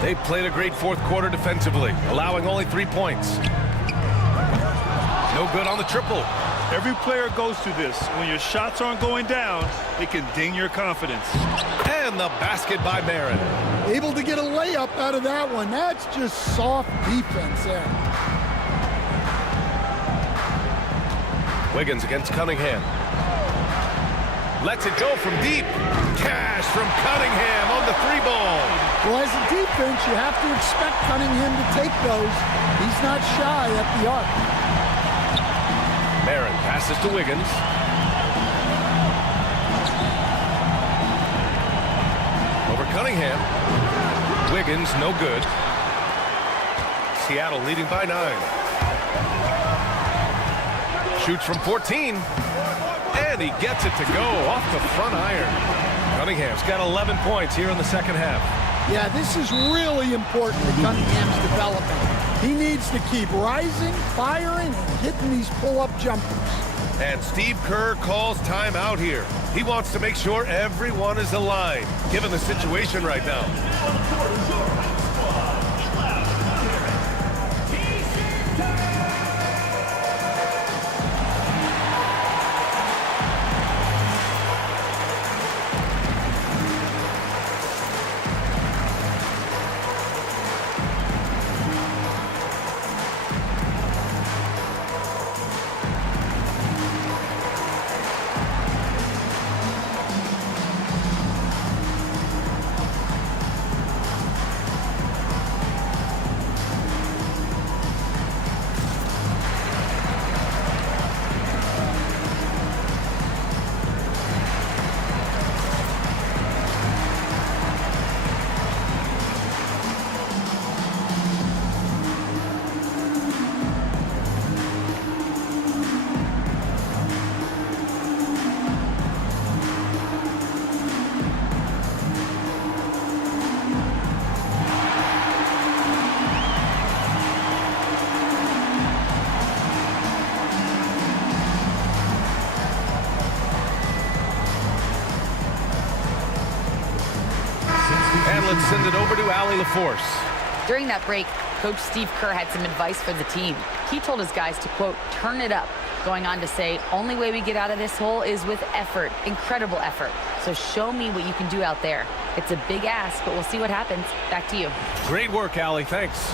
They played a great fourth quarter defensively, allowing only 3 points. No good on the triple. Every player goes through this. When your shots aren't going down, it can ding your confidence. And the basket by Marin. Able to get a layup out of that one. That's just soft defense there. Wiggins against Cunningham. Lets it go from deep. Cash from Cunningham on the 3-ball. Well, as a defense, you have to expect Cunningham to take those. He's not shy at the arc. Marin passes to Wiggins. Over Cunningham. Wiggins, no good. Seattle leading by 9. Shoots from 14. And he gets it to go off the front iron. Cunningham's got 11 points here in the second half. Yeah, this is really important to Cunningham's development. He needs to keep rising, firing, and hitting these pull-up jumpers. And Steve Kerr calls timeout here. He wants to make sure everyone is aligned, given the situation right now. And let's send it over to Allie LaForce. During that break, Coach Steve Kerr had some advice for the team. He told his guys to, quote, turn it up, going on to say, only way we get out of this hole is with effort, incredible effort. So show me what you can do out there. It's a big ask, but we'll see what happens. Back to you. Great work, Allie. Thanks.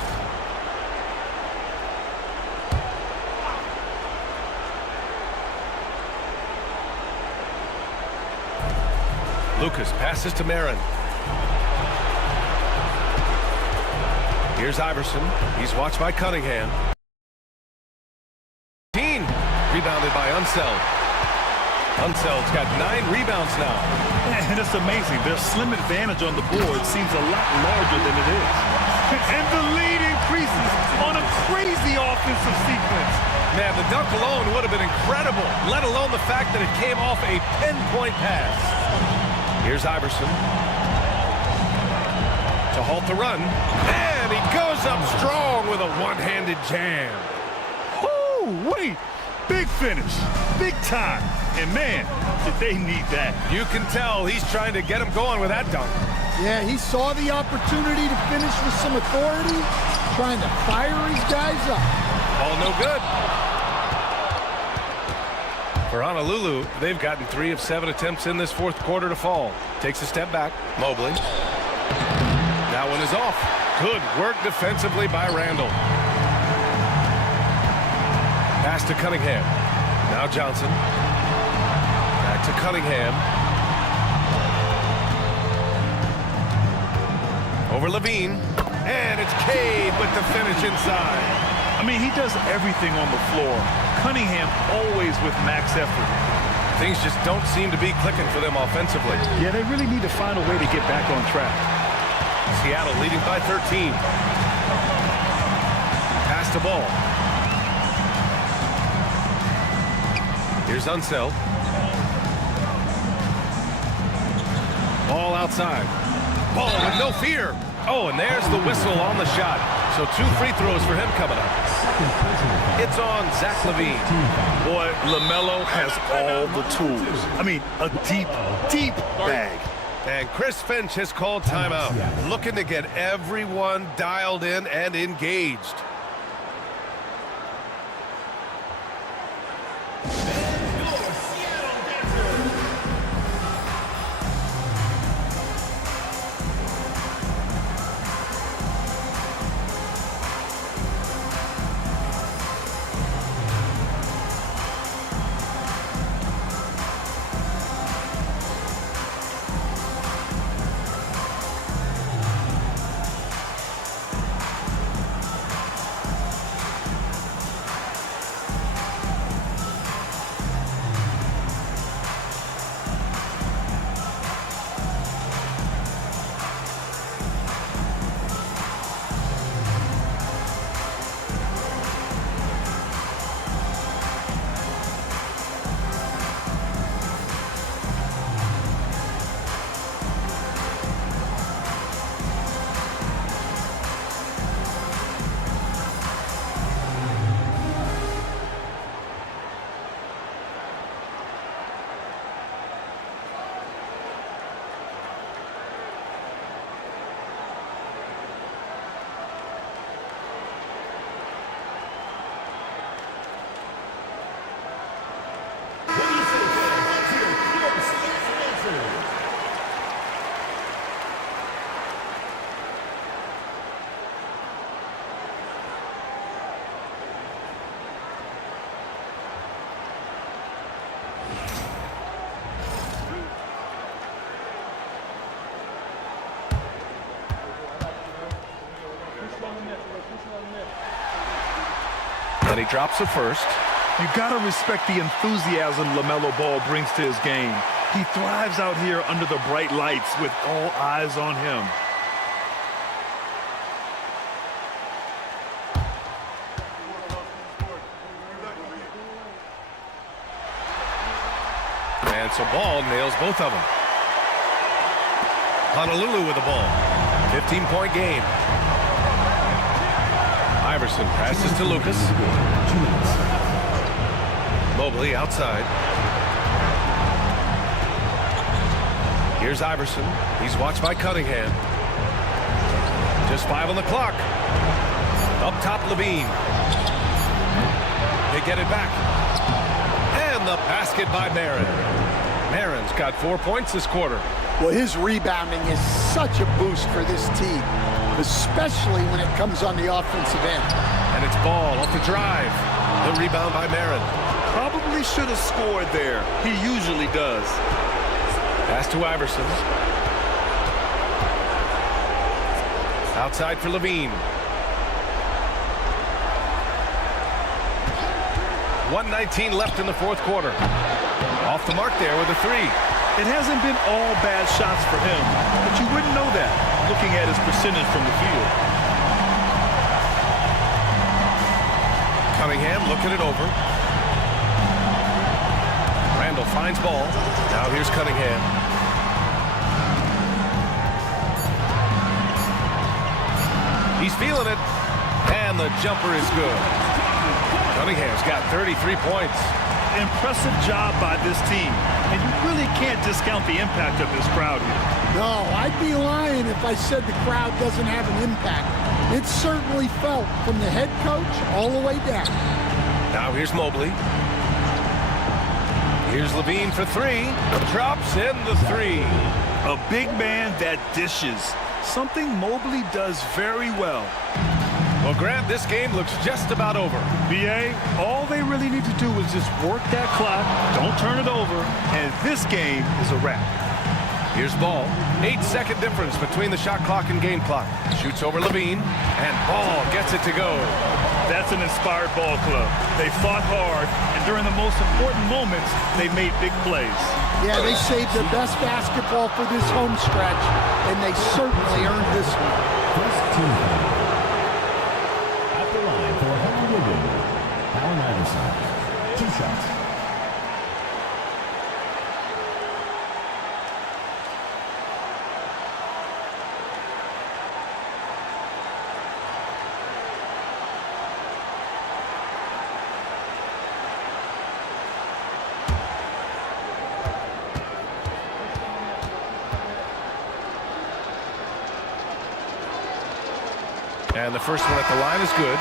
Lucas passes to Marin. Here's Iverson. He's watched by Cunningham. Rebounded by Unseld. Unseld's got 9 rebounds now. And it's amazing. Their slim advantage on the board seems a lot larger than it is. And the lead increases on a crazy offensive sequence. Man, the dunk alone would have been incredible, let alone the fact that it came off a pinpoint pass. Here's Iverson. To halt the run. And he goes up strong with a one-handed jam. Oh, wait. Big finish. Big time. And, man, did they need that. You can tell he's trying to get him going with that dunk. Yeah, he saw the opportunity to finish with some authority, trying to fire his guys up. All no good. For Honolulu, they've gotten 3 of 7 attempts in this fourth quarter to fall. Takes a step back. Mobley. That one is off. Good work defensively by Randall. Pass to Cunningham. Now Johnson. Back to Cunningham. Over Levine. And it's Cade with the finish inside. I mean, he does everything on the floor. Cunningham always with max effort. Things just don't seem to be clicking for them offensively. Yeah, they really need to find a way to get back on track. Seattle leading by 13. Pass to Ball. Here's Unseld. Ball outside. Ball with no fear. Oh, and there's the whistle on the shot. So 2 free throws for him coming up. It's on Zach LaVine. Boy, LaMelo has all the tools. I mean, a deep, deep bag. And Chris Finch has called timeout, looking to get everyone dialed in and engaged. And he drops it first. You got to respect the enthusiasm LaMelo Ball brings to his game. He thrives out here under the bright lights with all eyes on him. And so Ball nails both of them. Honolulu with the ball. 15-point game. Iverson passes to Lucas. Mobley outside. Here's Iverson. He's watched by Cunningham. Just 5 on the clock. Up top, Levine. They get it back. And the basket by Marin. Marin's got 4 points this quarter. Well, his rebounding is such a boost for this team, especially when it comes on the offensive end. And it's Ball off the drive. The rebound by Marin. Probably should have scored there. He usually does. Pass to Iverson. Outside for Levine. 1:19 left in the fourth quarter. Off the mark there with a three. It hasn't been all bad shots for him, but you wouldn't know that looking at his percentage from the field. Cunningham looking it over. Randall finds Ball. Now here's Cunningham. He's feeling it. And the jumper is good. Cunningham's got 33 points. Impressive job by this team. And you really can't discount the impact of this crowd here. No, I'd be lying if I said the crowd doesn't have an impact. It's certainly felt from the head coach all the way down. Now here's Mobley. Here's Levine for three. Drops in the three. A big man that dishes. Something Mobley does very well. Well, Grant, this game looks just about over. B.A., all they really need to do is just work that clock, don't turn it over, and this game is a wrap. Here's Ball. 8-second difference between the shot clock and game clock. Shoots over Levine, and Ball gets it to go. That's an inspired ball club. They fought hard, and during the most important moments, they made big plays. Yeah, they saved their best basketball for this home stretch, and they certainly earned this one. First team at the line for Honolulu, Allen Iverson. 2 shots. And the first one at the line is good.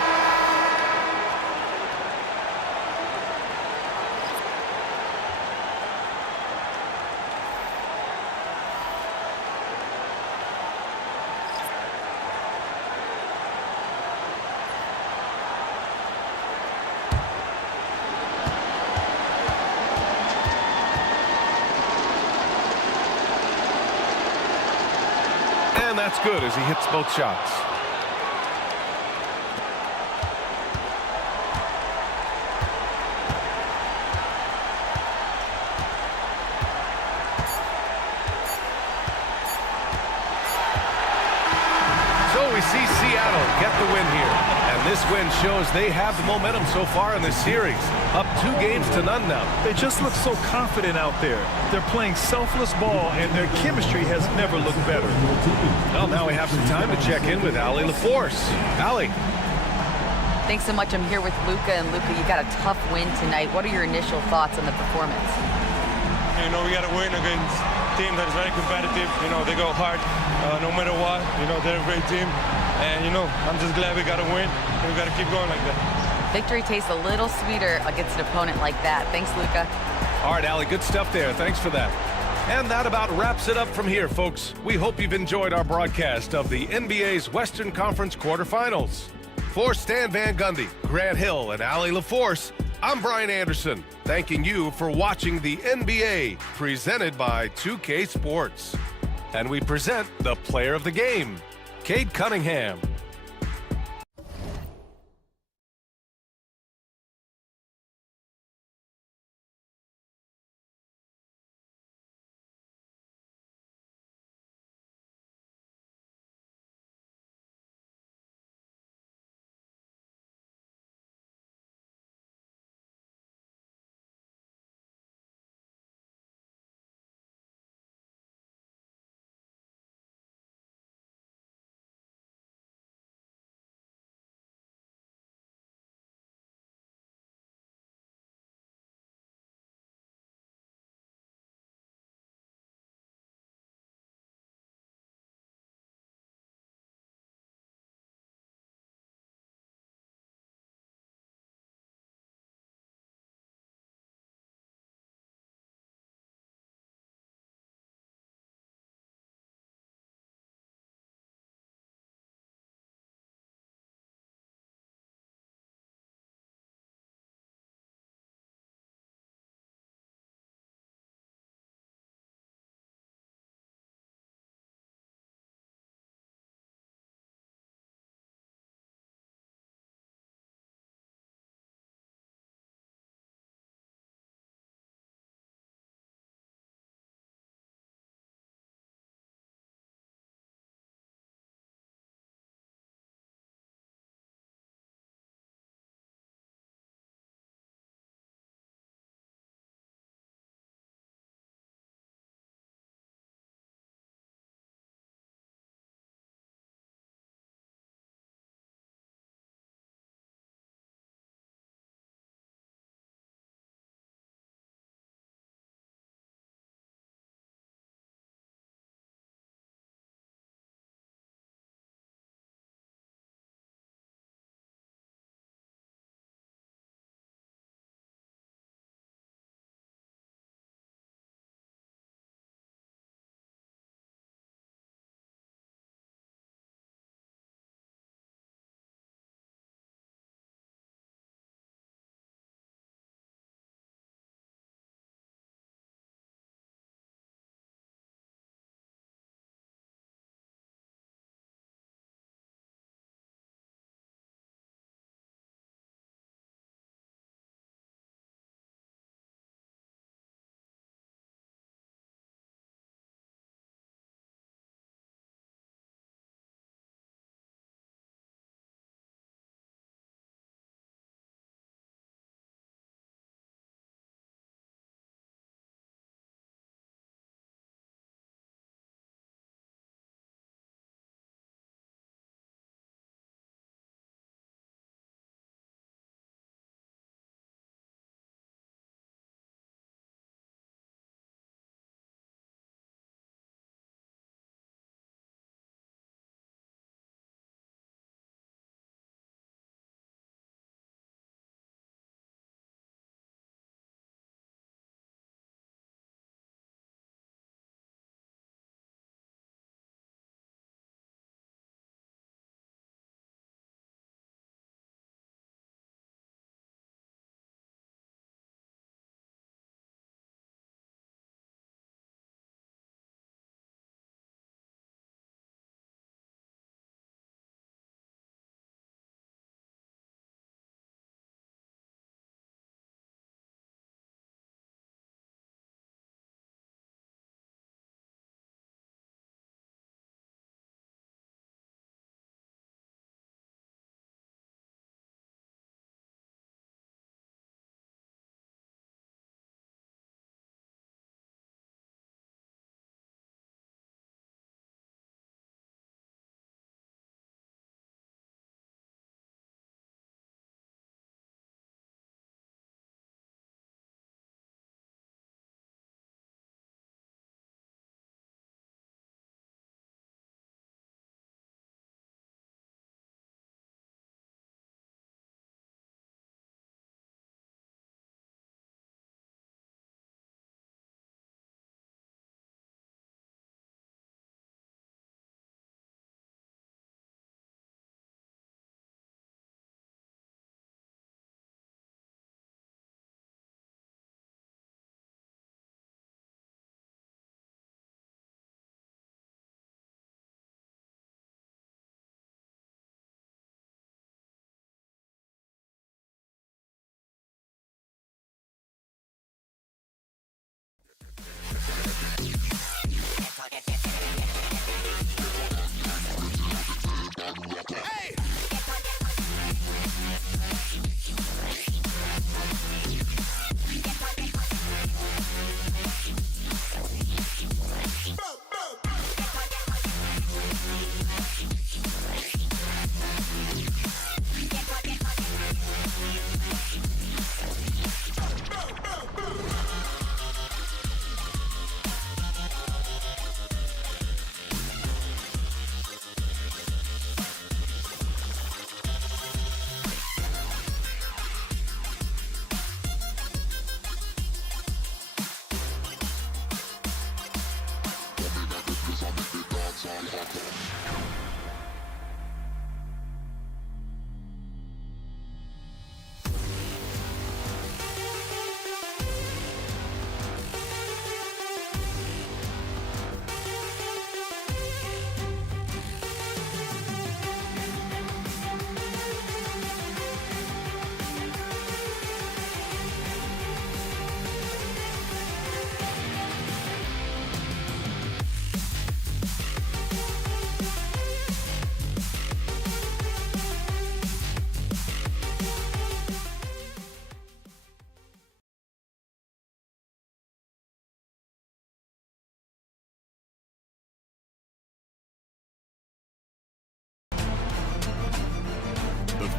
And that's good as he hits both shots. So we see Seattle get the win here. And this win shows they have the momentum so far in this series. Up 2-0 now. They just look so confident out there. They're playing selfless ball, and their chemistry has never looked better. Well, now we have some time to check in with Allie LaForce. Allie. Thanks so much. I'm here with Luka, and Luka, you got a tough win tonight. What are your initial thoughts on the performance? You know, we got to win against a team that is very competitive. You know, they go hard no matter what. You know, they're a great team. And, you know, I'm just glad we got to win, and we got to keep going like that. Victory tastes a little sweeter against an opponent like that. Thanks, Luka. All right, Allie, good stuff there. Thanks for that. And that about wraps it up from here, folks. We hope you've enjoyed our broadcast of the NBA's Western Conference quarterfinals. For Stan Van Gundy, Grant Hill, and Allie LaForce, I'm Brian Anderson, thanking you for watching the NBA, presented by 2K Sports. And we present the player of the game, Cade Cunningham.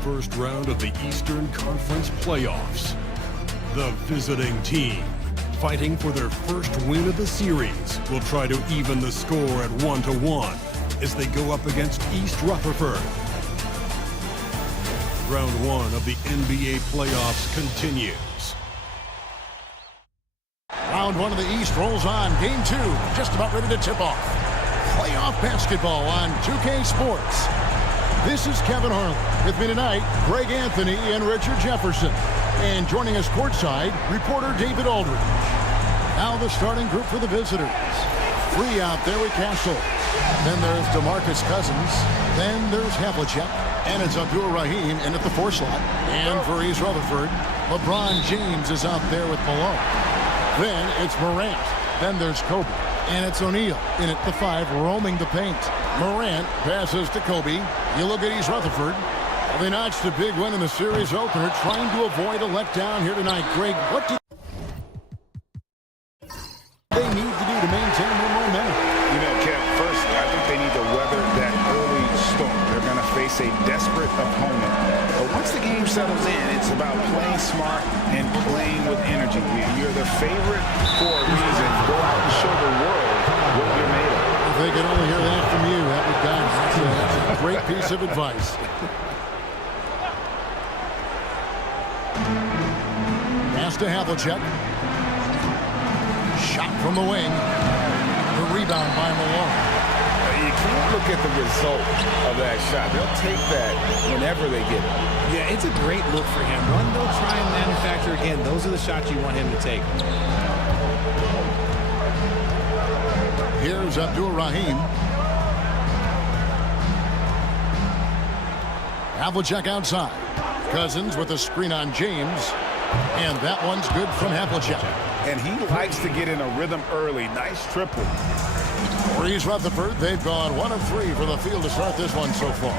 first round of the Eastern Conference playoffs. The visiting team, fighting for their first win of the series, will try to even the score at 1-1 as they go up against East Rutherford. Round 1 of the NBA playoffs continues. Round 1 of the East rolls on. Game 2 just about ready to tip off. Playoff basketball on 2K Sports. This is Kevin Harlan. With me tonight, Greg Anthony and Richard Jefferson. And joining us courtside, reporter David Aldridge. Now the starting group for the visitors. Free out there with Castle. Then there's DeMarcus Cousins. Then there's Havlicek. And it's Abdul-Rahim in at the 4 slot. And for East Rutherford, LeBron James is out there with Malone. Then it's Morant. Then there's Kobe. And it's O'Neal in at the 5, roaming the paint. Morant passes to Kobe. You look at East Rutherford. Well, they notched a big win in the series opener, trying to avoid a letdown here tonight. Greg, what do they need to do to maintain their momentum? You know, Kev, first, I think they need to weather that early storm. They're going to face a desperate opponent. But once the game settles in, it's about playing smart and playing with energy. You're the favorite for a reason. Go out and show the world what you're made of. If they could only hear that from you, that would guide us. That's a great piece of advice. Pass to Havlicek. Shot from the wing. The rebound by Malone. You can't look at the result of that shot. They'll take that whenever they get it. Yeah, it's a great look for him. One they'll try and manufacture again. Those are the shots you want him to take. Here's Abdul-Rahim. Havlicek outside. Cousins with a screen on James. And that one's good from Havlicek. And he likes to get in a rhythm early. Nice triple. For East Rutherford, they've gone 1 of 3 from the field to start this one so far.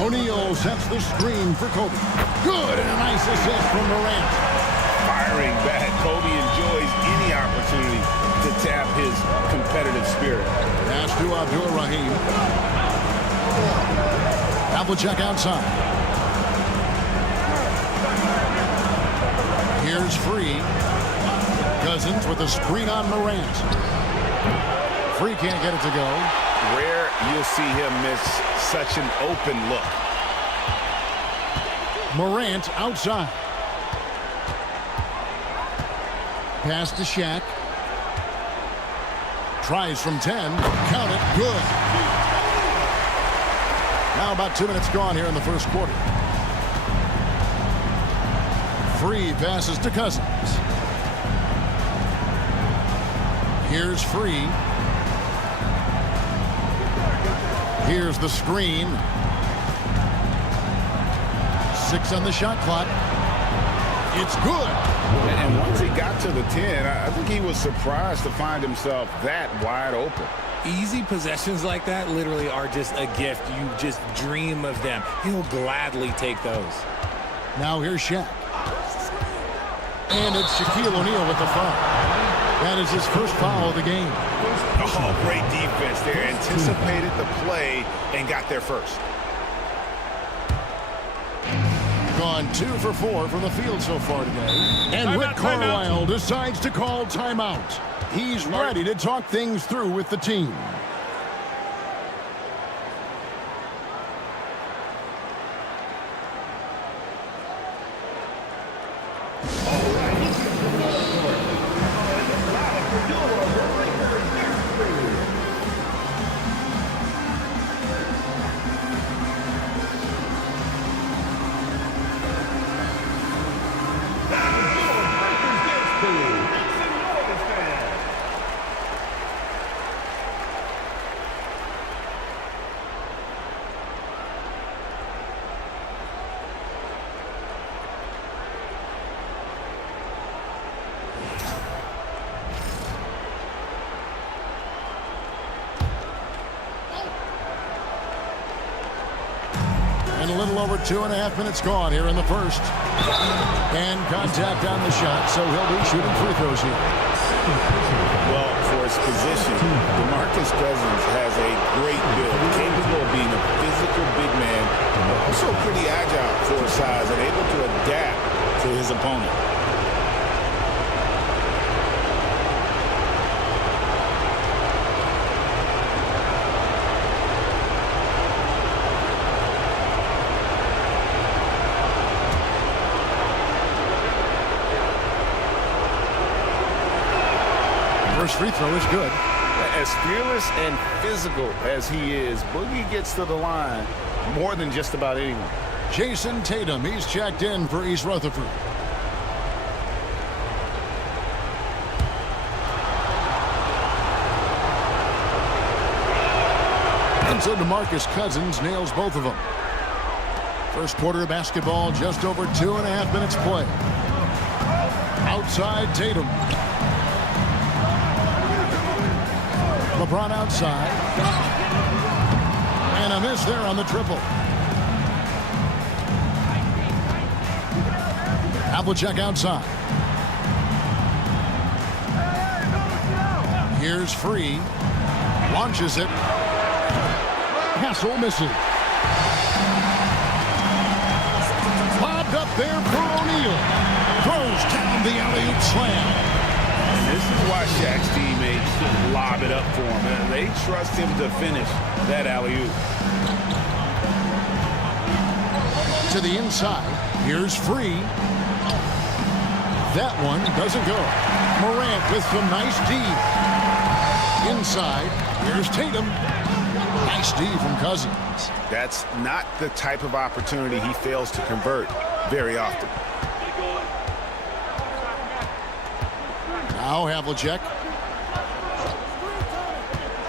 O'Neal sets the screen for Kobe. Good, and a nice assist from Morant. Firing back. Kobe enjoys any opportunity to tap his competitive spirit. Pass to Abdul-Rahim. Havlicek outside. Here's Free. Cousins with a screen on Morant. Free can't get it to go. Rare you'll see him miss such an open look. Morant outside. Pass to Shaq. Tries from 10. Count it. Good. Now about 2 minutes gone here in the first quarter. Free passes to Cousins. Here's Free. Here's the screen. 6 on the shot clock. It's good. And once he got to the 10, I think he was surprised to find himself that wide open. Easy possessions like that literally are just a gift. You just dream of them. He'll gladly take those. Now here's Shaq. And it's Shaquille O'Neal with the foul. That is his first foul of the game. Oh, great defense there. Anticipated the play and got there first. Gone 2 for 4 from the field so far today. And Rick Carlisle decides to call timeout. He's ready to talk things through with the team. And a little over 2.5 minutes gone here in the first. And contact on the shot, so he'll be shooting free throws here. Well, for his position, DeMarcus Cousins has a great build, capable capable of being a physical big man, but also pretty agile for his size and able to adapt to his opponent. First free throw is good. As fearless and physical as he is, Boogie gets to the line more than just about anyone. Jason Tatum, he's checked in for East Rutherford. And so DeMarcus Cousins nails both of them. First quarter of basketball, just over 2.5 minutes play. Outside Tatum. LeBron outside. And a miss there on the triple. Havlicek outside. Here's Free. Launches it. Castle misses. Lobbed up there for O'Neal. Throws down the alley-oop slam. This is why Shaq's teammates lob it up for him. They trust him to finish that alley-oop. To the inside. Here's Free. That one doesn't go. Morant with some nice D. Inside. Here's Tatum. Nice D from Cousins. That's not the type of opportunity he fails to convert very often. Now Havlicek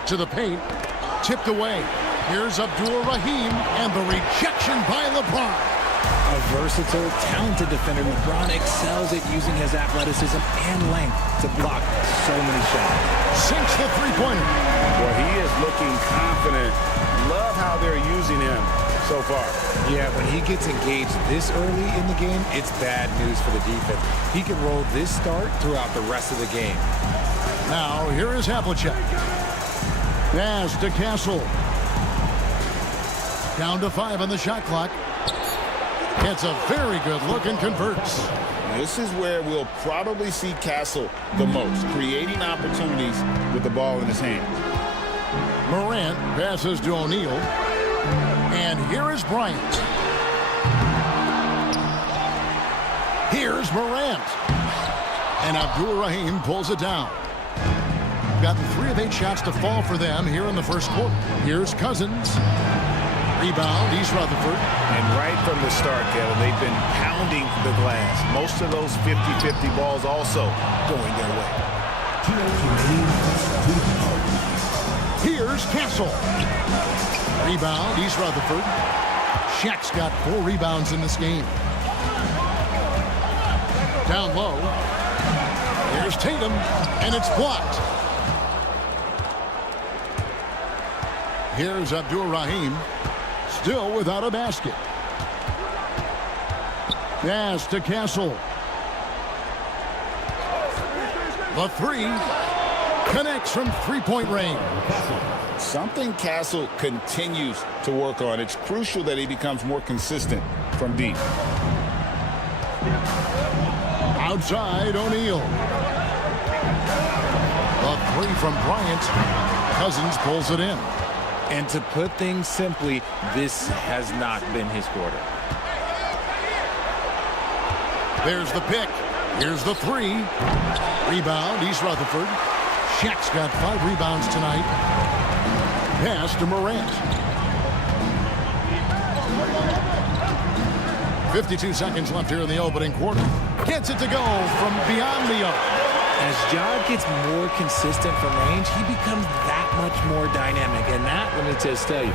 to the paint, tipped away. Here's Abdul-Rahim, and the rejection by LeBron. A versatile, talented defender, LeBron excels at using his athleticism and length to block so many shots. Sinks the three-pointer. Well, he is looking confident. Love how they're using him so far. Yeah, when he gets engaged this early in the game, it's bad news for the defense. He can roll this start throughout the rest of the game. Now, here is Havlicek. Pass to Castle. Down to 5 on the shot clock. Gets a very good look and converts. This is where we'll probably see Castle the most, creating opportunities with the ball in his hand. Morant passes to O'Neal. And here is Bryant. Here's Morant. And Abdul-Rahim pulls it down. Gotten 3 of 8 shots to fall for them here in the first quarter. Here's Cousins. Rebound, East Rutherford. And right from the start, Kevin, they've been pounding the glass. Most of those 50-50 balls also going their way. Here's Castle. Rebound, East Rutherford. Shaq's got 4 rebounds in this game. Down low. Here's Tatum, and it's blocked. Here's Abdul-Rahim, still without a basket. Pass to Castle. The 3 connects from three-point range. Something Castle continues to work on. It's crucial that he becomes more consistent from deep. Outside, O'Neal. The 3 from Bryant. Cousins pulls it in. And to put things simply, this has not been his quarter. There's the pick. Here's the 3. Rebound, East Rutherford. Shaq's got 5 rebounds tonight. Pass to Morant. 52 seconds left here in the opening quarter. Gets it to go from beyond the arc. As Ja gets more consistent from range, he becomes that much more dynamic. And that, let me just tell you,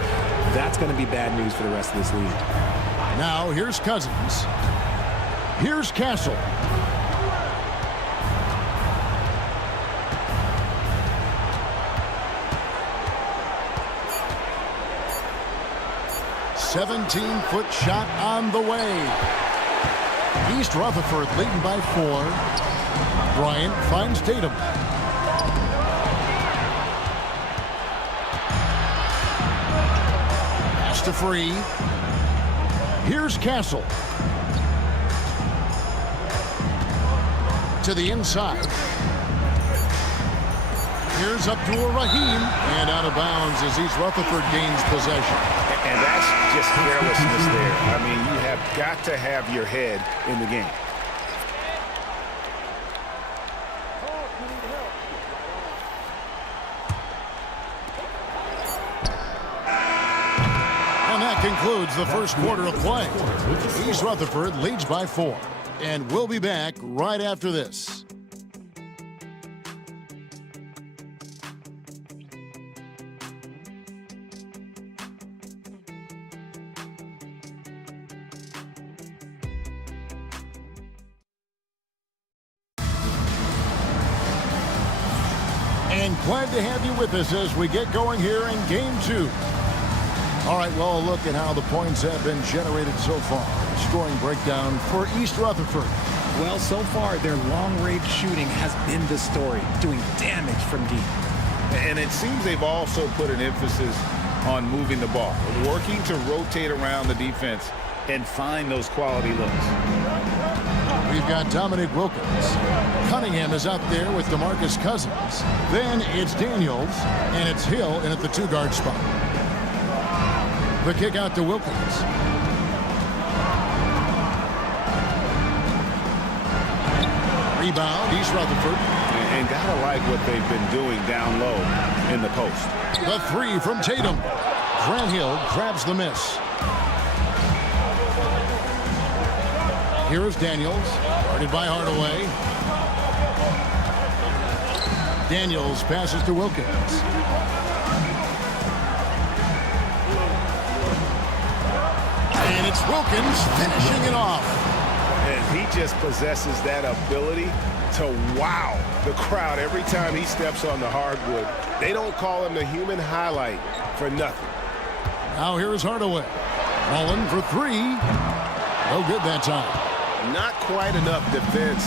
that's going to be bad news for the rest of this league. Now here's Cousins. Here's Castle. "17-foot shot on the way. East Rutherford leading by 4. Bryant finds Tatum. to free. Here's Castle. To the inside. Here's Abdul Rahim, and out of bounds as East Rutherford gains possession. And that's just carelessness there. I mean, you have got to have your head in the game. And that concludes the first quarter of play. East Rutherford leads by 4. And we'll be back right after this. And glad to have you with us as we get going here in Game 2. All right, well, look at how the points have been generated so far. Scoring breakdown for East Rutherford. Well, so far, their long-range shooting has been the story, doing damage from deep. And it seems they've also put an emphasis on moving the ball, working to rotate around the defense and find those quality looks. We've got Dominic Wilkins. Cunningham is out there with DeMarcus Cousins. Then it's Daniels, and it's Hill in at the 2-guard spot. The kick out to Wilkins. Rebound, East Rutherford. And gotta like what they've been doing down low in the post. The 3 from Tatum. Grant Hill grabs the miss. Here is Daniels, guarded by Hardaway. Daniels passes to Wilkins. And it's Wilkins finishing it off. And he just possesses that ability to wow the crowd every time he steps on the hardwood. They don't call him the human highlight for nothing. Now here's Hardaway. Mullen for 3. No good that time. Not quite enough defense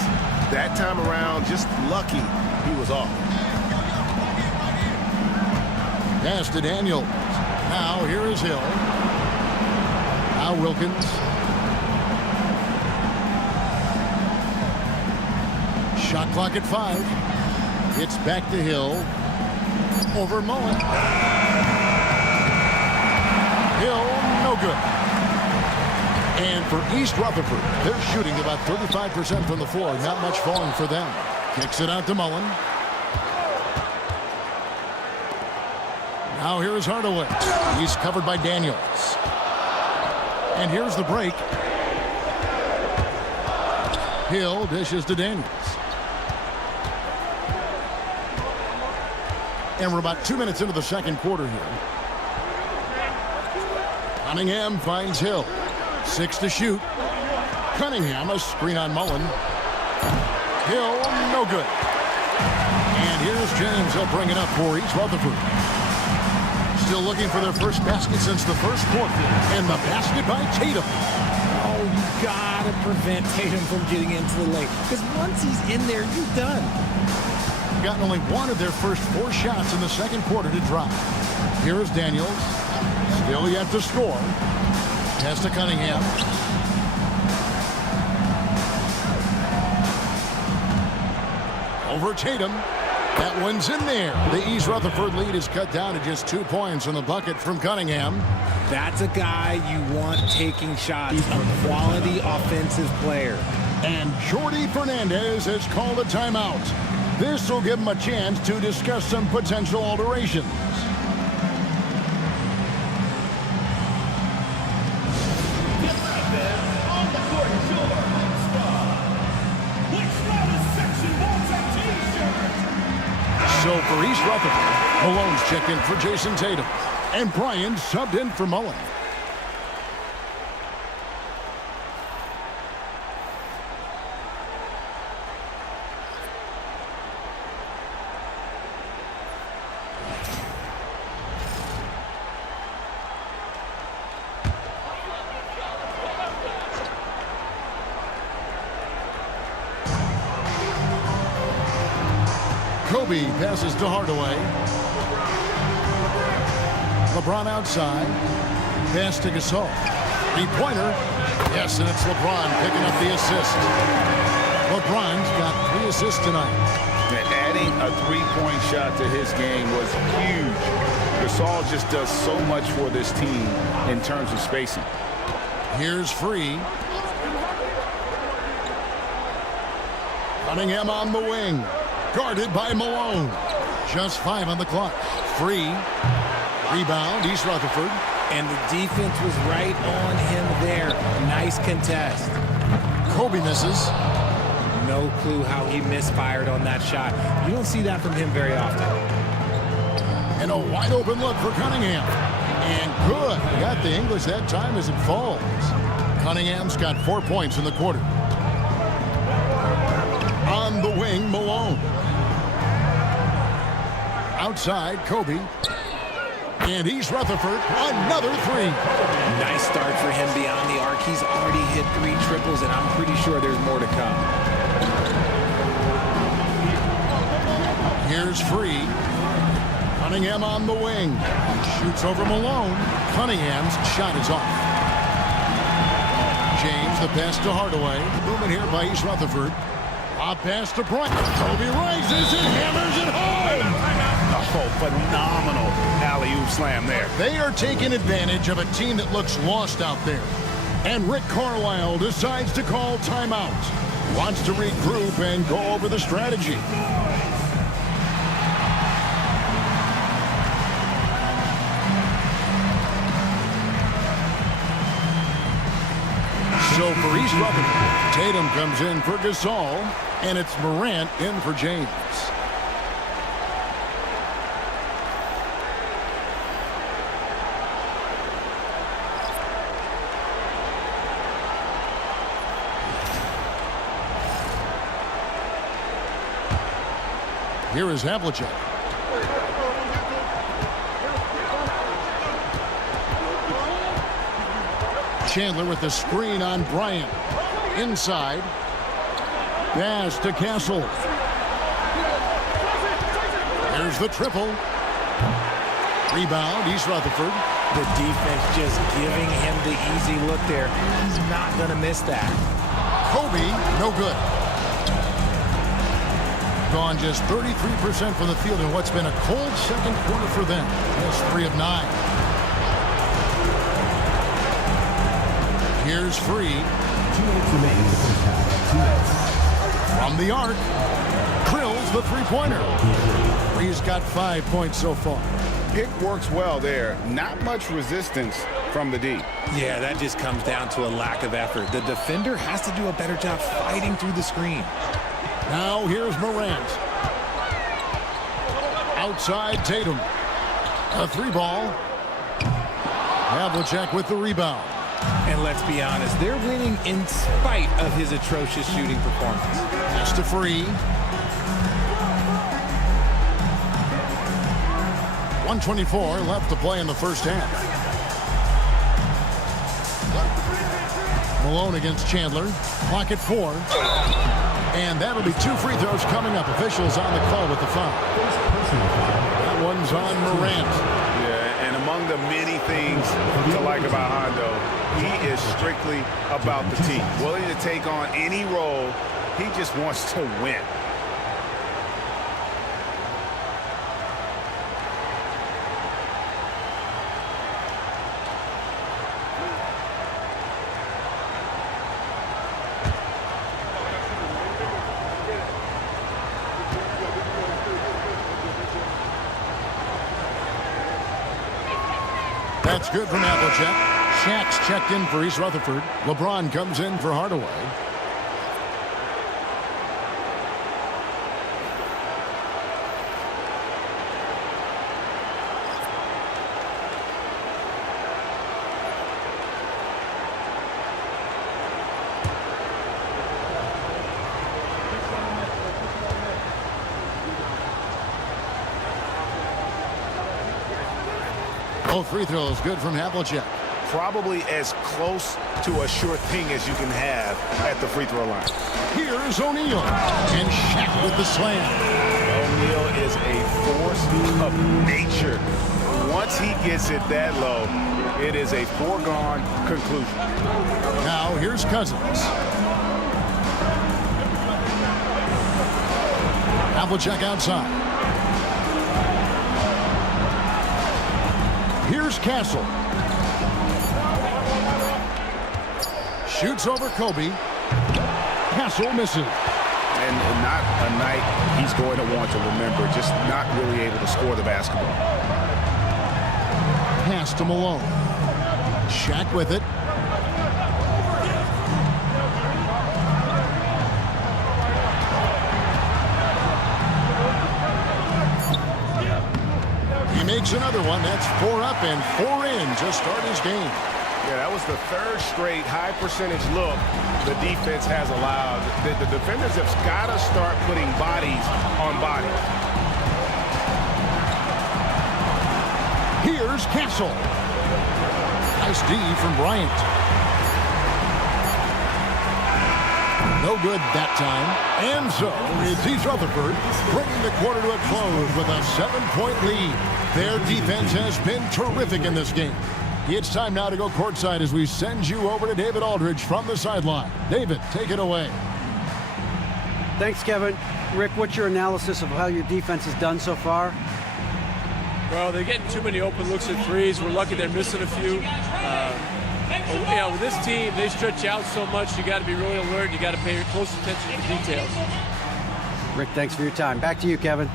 that time around. Just lucky he was off. Pass to Daniels. Now here is Hill. Now Wilkins. Shot clock at 5. It's back to Hill. Over Mullen. Hill, no good. And for East Rutherford, they're shooting about 35% from the floor. Not much falling for them. Kicks it out to Mullen. Now here's Hardaway. He's covered by Daniels. And here's the break. Hill dishes to Daniels. And we're about 2 minutes into the second quarter here. Cunningham finds Hill. 6 to shoot. Cunningham, a screen on Mullen. Hill, no good. And here's James. He'll bring it up for East Rutherford. Still looking for their first basket since the first quarter. And the basket by Tatum. Oh, you gotta prevent Tatum from getting into the lane. Because once he's in there, you're done. Gotten only one of their first 4 shots in the second quarter to drop. Here is Daniels. Still yet to score. Pass to Cunningham. Over Tatum. That one's in there. The East Rutherford lead is cut down to just 2 points on the bucket from Cunningham. That's a guy you want taking shots. He's a quality offensive player. And Jordi Fernandez has called a timeout. This will give him a chance to discuss some potential alterations. So for East Rutherford, Malone's checked in for Jason Tatum. And Bryan subbed in for Mullen. Kobe passes to Hardaway. LeBron outside. Pass to Gasol. Three-pointer. Yes, and it's LeBron picking up the assist. LeBron's got 3 assists tonight. And adding a three-point shot to his game was huge. Gasol just does so much for this team in terms of spacing. Here's Free. Cunningham on the wing. Guarded by Malone. Just 5 on the clock. Free. Rebound, East Rutherford. And the defense was right on him there. Nice contest. Kobe misses. No clue how he misfired on that shot. You don't see that from him very often. And a wide open look for Cunningham. And good. Got the English that time as it falls. Cunningham's got 4 points in the quarter. On the wing, Malone. Outside, Kobe. And East Rutherford, another 3. Nice start for him beyond the arc. He's already hit 3 triples, and I'm pretty sure there's more to come. Here's Free. Cunningham on the wing. Shoots over Malone. Cunningham's shot is off. James, the pass to Hardaway. Movement here by East Rutherford. A pass to Bryant. Kobe rises and hammers it home. Oh, phenomenal alley-oop slam there. They are taking advantage of a team that looks lost out there. And Rick Carlisle decides to call timeout. Wants to regroup and go over the strategy. So for East Rutherford, Tatum comes in for Gasol, and it's Morant in for James. Here is Havlicek. Chandler with the screen on Bryant. Inside. Pass to Castle. There's the triple. Rebound, East Rutherford. The defense just giving him the easy look there. He's not going to miss that. Kobe, no good. Gone just 33% from the field in what's been a cold second quarter for them. Just 3 of 9. Here's Free. 2 minutes remaining in the first half. 2 minutes. From the arc. Drills the three-pointer. Free's got 5 points so far. Pick works well there. Not much resistance from the D. Yeah, that just comes down to a lack of effort. The defender has to do a better job fighting through the screen. Now here's Morant. Outside Tatum. A 3-ball. Havlicek with the rebound. And let's be honest, they're winning in spite of his atrocious shooting performance. Pass to Free. 1:24 left to play in the first half. Malone against Chandler. Clock at 4. And that'll be 2 free throws coming up. Officials on the call with the foul. That one's on Morant. Yeah, and among the many things to like about Hondo, he is strictly about the team. Willing to take on any role. He just wants to win. That's good from Havlicek. Shaq's checked in for East Rutherford. LeBron comes in for Hardaway. Both free throws good from Havlicek. Probably as close to a sure thing as you can have at the free throw line. Here's O'Neal. And Shaq with the slam. O'Neal is a force of nature. One Once he gets it that low, it is a foregone conclusion. Now here's Cousins. Havlicek outside. Here's Castle. Shoots over Kobe. Castle misses. And not a night he's going to want to remember, just not really able to score the basketball. Pass to Malone. Shaq with it. He makes another one. That's 4 up and 4 in to start his game. Yeah, that was the third straight high percentage look the defense has allowed. The defenders have got to start putting bodies on bodies. Here's Castle. Nice D from Bryant. No good that time. And so it's East Rutherford bringing the quarter to a close with a 7-point lead. Their defense has been terrific in this game. It's time now to go courtside as we send you over to David Aldridge from the sideline. David, take it away. Thanks, Kevin. Rick, what's your analysis of how your defense has done so far? Well, they're getting too many open looks at threes. We're lucky they're missing a few. With this team, they stretch out so much. You got to be really alert. You got to pay close attention to the details. Rick, thanks for your time. Back to you, Kevin.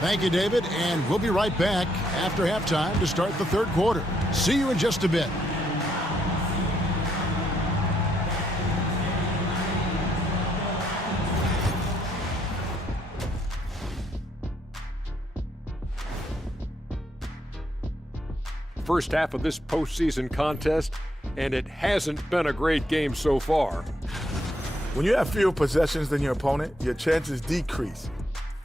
Thank you, David, and we'll be right back after halftime to start the third quarter. See you in just a bit. First half of this postseason contest, and it hasn't been a great game so far. When you have fewer possessions than your opponent, your chances decrease.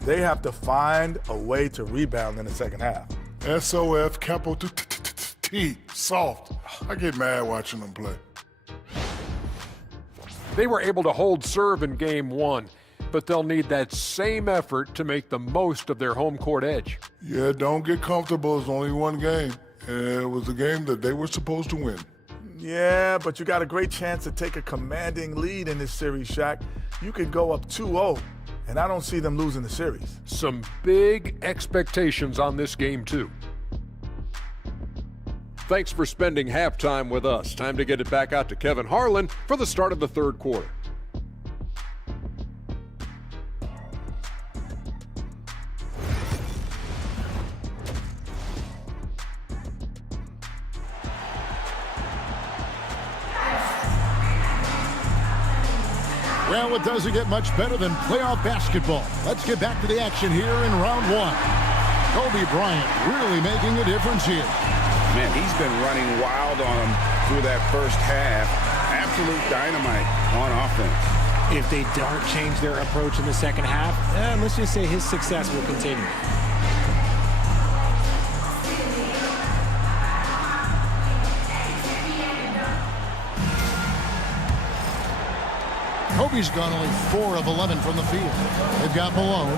They have to find a way to rebound in the second half. SOF, capital T, soft. I get mad watching them play. They were able to hold serve in game one, but they'll need that same effort to make the most of their home court edge. Yeah, don't get comfortable. It's only one game. And it was a game that they were supposed to win. Yeah, but you got a great chance to take a commanding lead in this series, Shaq. You could go up 2-0. And I don't see them losing the series. Some big expectations on this game, too. Thanks for spending halftime with us. Time to get it back out to Kevin Harlan for the start of the third quarter. Well, it doesn't get much better than playoff basketball. Let's get back to the action here in round one. Kobe Bryant really making a difference here. Man, he's been running wild on them through that first half. Absolute dynamite on offense. If they don't change their approach in the second half, let's just say his success will continue. Kobe's gone only 4 of 11 from the field. They've got Malone.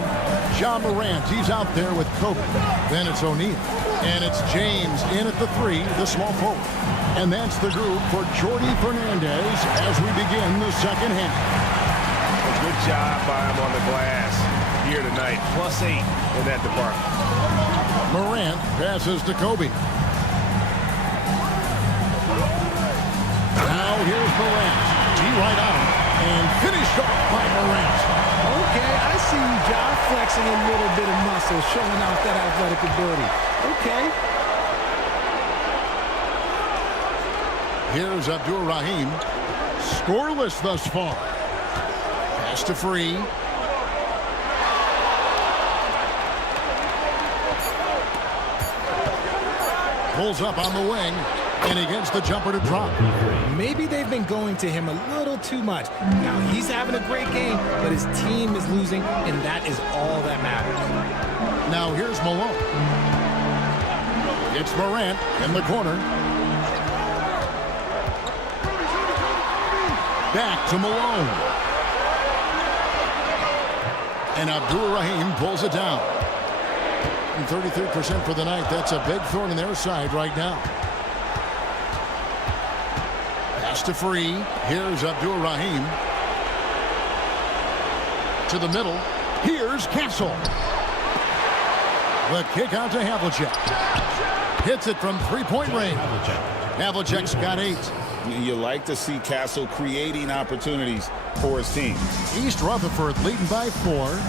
Ja Morant, he's out there with Kobe. Then it's O'Neal. And it's James in at the 3, the small forward. And that's the group for Jordi Fernandez as we begin the second half. A good job by him on the glass here tonight. +8 in that department. Morant passes to Kobe. Now here's Morant. T-right out. And finished off by Morant. Okay, I see you, Ja, flexing a little bit of muscle, showing off that athletic ability. Okay. Here's Abdur-Rahim. Scoreless thus far. Pass to Free. Pulls up on the wing. And he gets the jumper to drop. Maybe they've been going to him a little too much. Now, he's having a great game, but his team is losing, and that is all that matters. Now, here's Malone. It's Morant in the corner. Back to Malone. And Abdur-Rahim pulls it down. And 33% for the night. That's a big thorn in their side right now. Pass to Free. Here's Abdul-Rahim. To the middle. Here's Castle. The kick out to Havlicek. Hits it from three-point range. Havlicek's got 8. You like to see Castle creating opportunities for his team. East Rutherford leading by 4.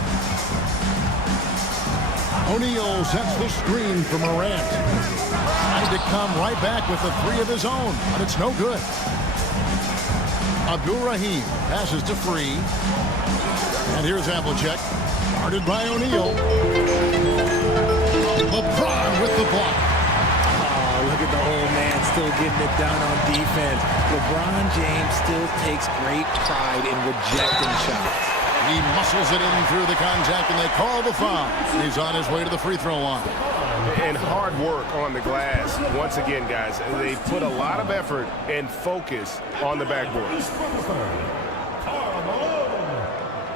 O'Neal sets the screen for Morant. Trying to come right back with a 3 of his own, but it's no good. Abdul-Rahim passes to Free. And here's Havlicek. Guarded by O'Neal. LeBron with the block. Oh, look at the old man still getting it done on defense. LeBron James still takes great pride in rejecting shots. He muscles it in through the contact, and they call the foul. He's on his way to the free throw line. And hard work on the glass. Once again, guys, they put a lot of effort and focus on the backboard.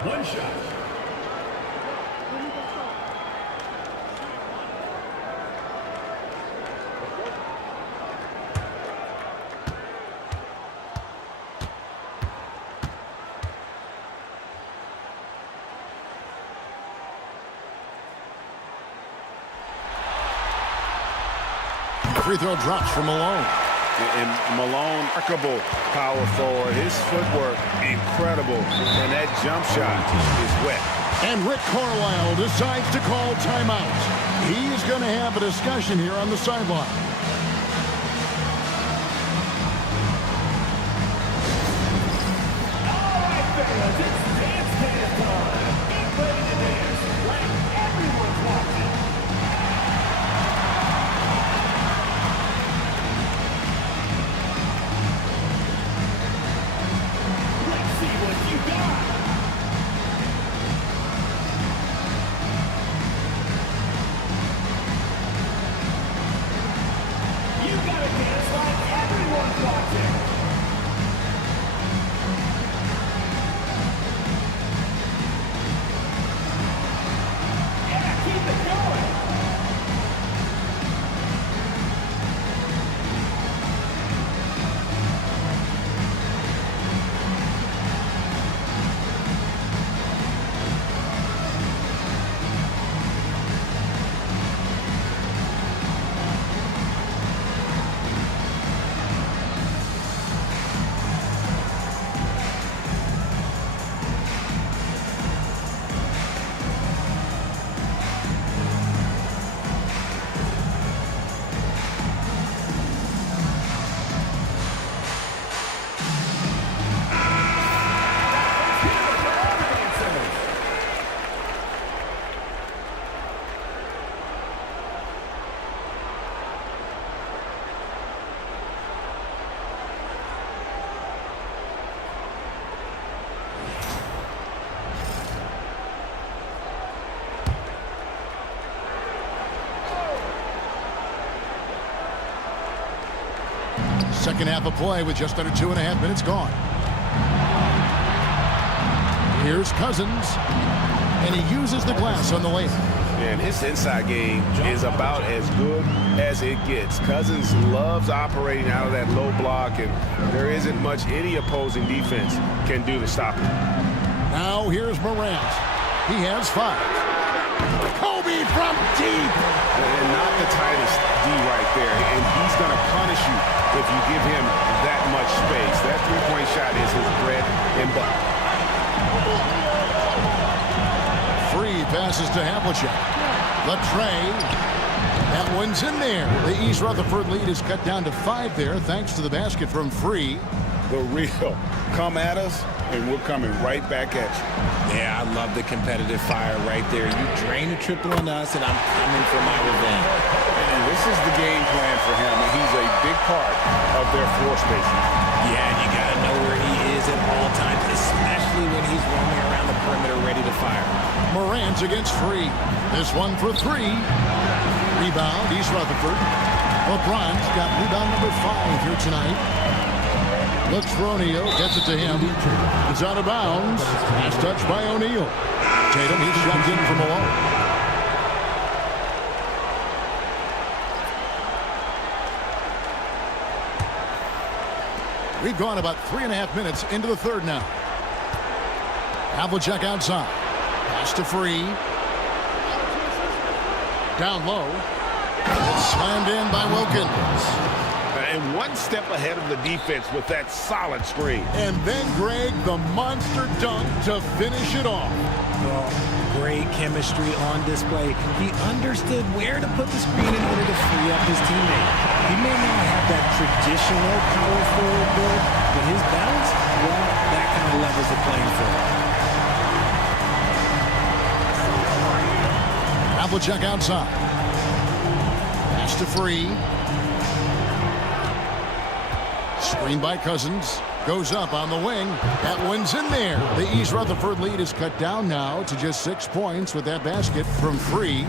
One shot. Free throw drops for Malone. And Malone, remarkable power forward. His footwork, incredible. And that jump shot is wet. And Rick Carlisle decides to call timeout. He's going to have a discussion here on the sideline. All right, fans, it's dance time. Get ready to dance like everyone's watching. Let's see what you got. You gotta dance like everyone's watching. Yeah, keep it going. Second half of play with just under 2.5 minutes gone. Here's Cousins, and he uses the glass on the layup. And his inside game is about as good as it gets. Cousins loves operating out of that low block, and there isn't much any opposing defense can do to stop him. Now here's Morant. He has 5. Kobe from deep. And not the tightest D right there. And he's going to punish you if you give him that much space. That three-point shot is his bread and butter. Free passes to Havlicek. The tray. That one's in there. The East Rutherford lead is cut down to 5 there thanks to the basket from Free. The real come at us, and we're coming right back at you. Yeah, I love the competitive fire right there. You drain the triple on us, and I'm coming for my revenge. And this is the game plan for him, and he's a big part of their floor spacing. Yeah, and you got to know where he is at all times, especially when he's roaming around the perimeter ready to fire. Morant against Free. This one for 3. Rebound, East Rutherford. LeBron's got rebound number 5 here tonight. Looks for O'Neal, gets it to him. It's out of bounds. Pass touch by O'Neal. Tatum, he's shoved in from Malone. We've gone about 3.5 minutes into the third now. Havlicek outside. Pass to Free. Down low. It's slammed in by Wilkins. And one step ahead of the defense with that solid screen. And then, Greg, the monster dunk to finish it off. Well, great chemistry on display. He understood where to put the screen in order to free up his teammate. He may not have that traditional power forward build, but his balance, well, that kind of levels the playing field. Havlicek outside. Pass to Free. Screen by Cousins. Goes up on the wing. That one's in there. The East Rutherford lead is cut down now to just 6 points with that basket from Free.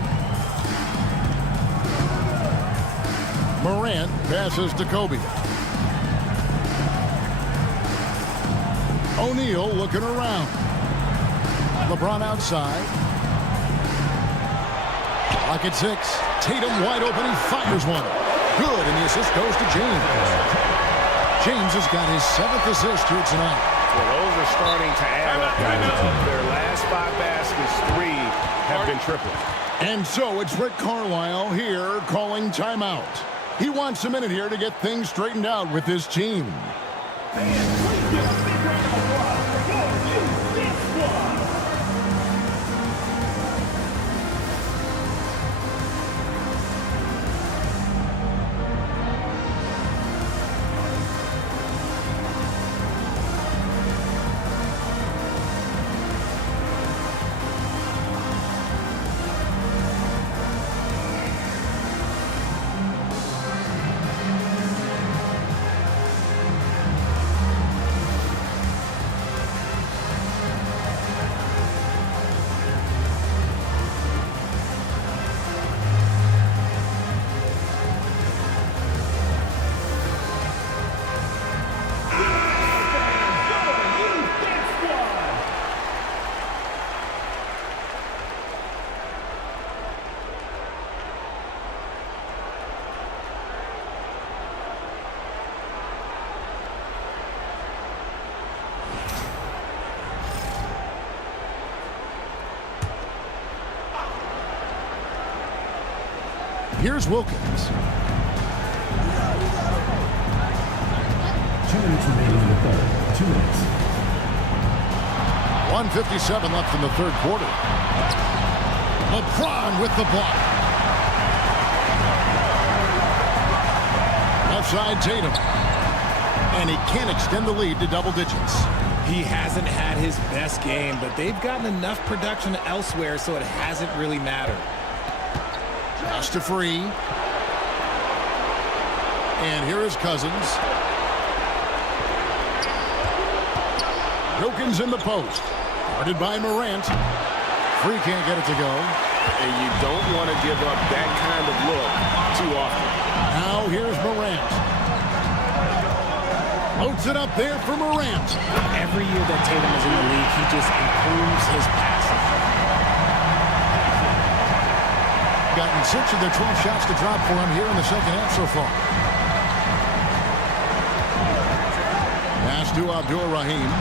Morant passes to Kobe. O'Neal looking around. LeBron outside. Clock at 6. Tatum wide open. He fires one. Good, and the assist goes to James. James has got his 7th assist here tonight. Well, those are starting to add up. Their last 5 baskets, 3 have been triples. And so it's Rick Carlisle here calling timeout. He wants a minute here to get things straightened out with his team. Here's Wilkins. 2 minutes remaining in the third. 2 minutes. 1:57 left in the third quarter. LeBron with the block. Left side Tatum. And he can't extend the lead to double digits. He hasn't had his best game, but they've gotten enough production elsewhere, so it hasn't really mattered. Pass to Free. And here is Cousins. Wilkins in the post. Guarded by Morant. Free can't get it to go. And you don't want to give up that kind of look too often. Now here's Morant. Loads it up there for Morant. Every year that Tatum is in the league, he just improves his passing. Gotten 6 of their 12 shots to drop for him here in the second half so far. Pass to Abdul-Rahim.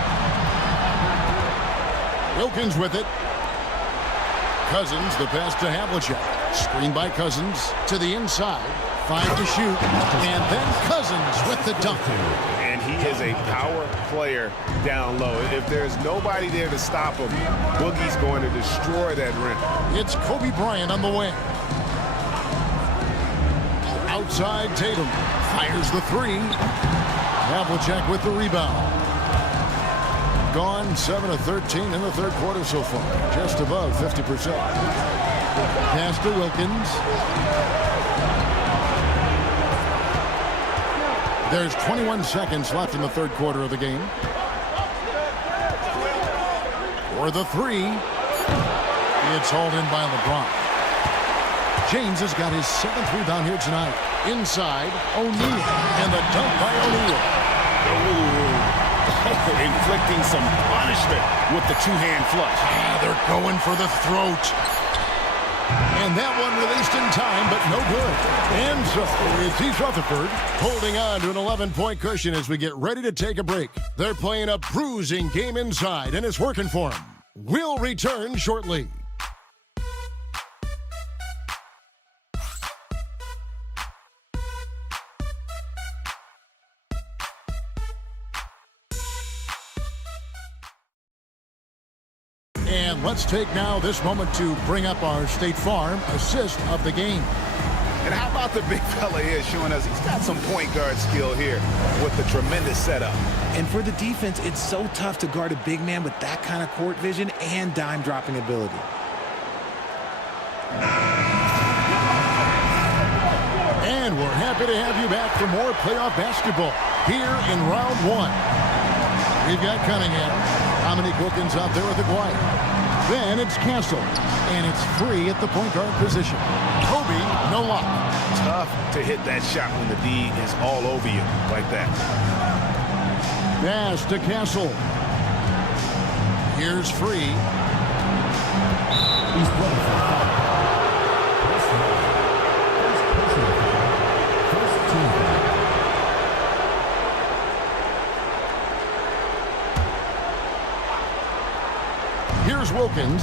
Wilkins with it. Cousins, the pass to Havlicek. Screen by Cousins to the inside. 5 to shoot. And then Cousins with the dunk. And he is a power player down low. If there's nobody there to stop him, Boogie's going to destroy that rim. It's Kobe Bryant on the wing. Outside Tatum. Fires the 3. Havlicek with the rebound. Gone 7 of 13 in the third quarter so far. Just above 50%. Pass to Wilkins. There's 21 seconds left in the third quarter of the game. For the 3. It's hauled in by LeBron. James has got his 7th rebound here tonight. Inside, O'Neal. And the dunk by O'Neal. Inflicting some punishment with the 2-hand flush. They're going for the throat. And that one released in time, but no good. And so it's East Rutherford holding on to an 11-point cushion as we get ready to take a break. They're playing a bruising game inside, and it's working for them. We'll return shortly. And let's take now this moment to bring up our State Farm assist of the game. And how about the big fella here showing us he's got some point guard skill here with the tremendous setup. And for the defense, it's so tough to guard a big man with that kind of court vision and dime dropping ability. And we're happy to have you back for more playoff basketball here in round one. We've got Cunningham. Dominique Wilkins out there with Aguirre. Then it's Castle, and it's free at the point guard position. Kobe, no lock. Tough to hit that shot when the D is all over you like that. Pass to Castle. Here's free. He's playing for foul. First team foul. Here's Wilkins.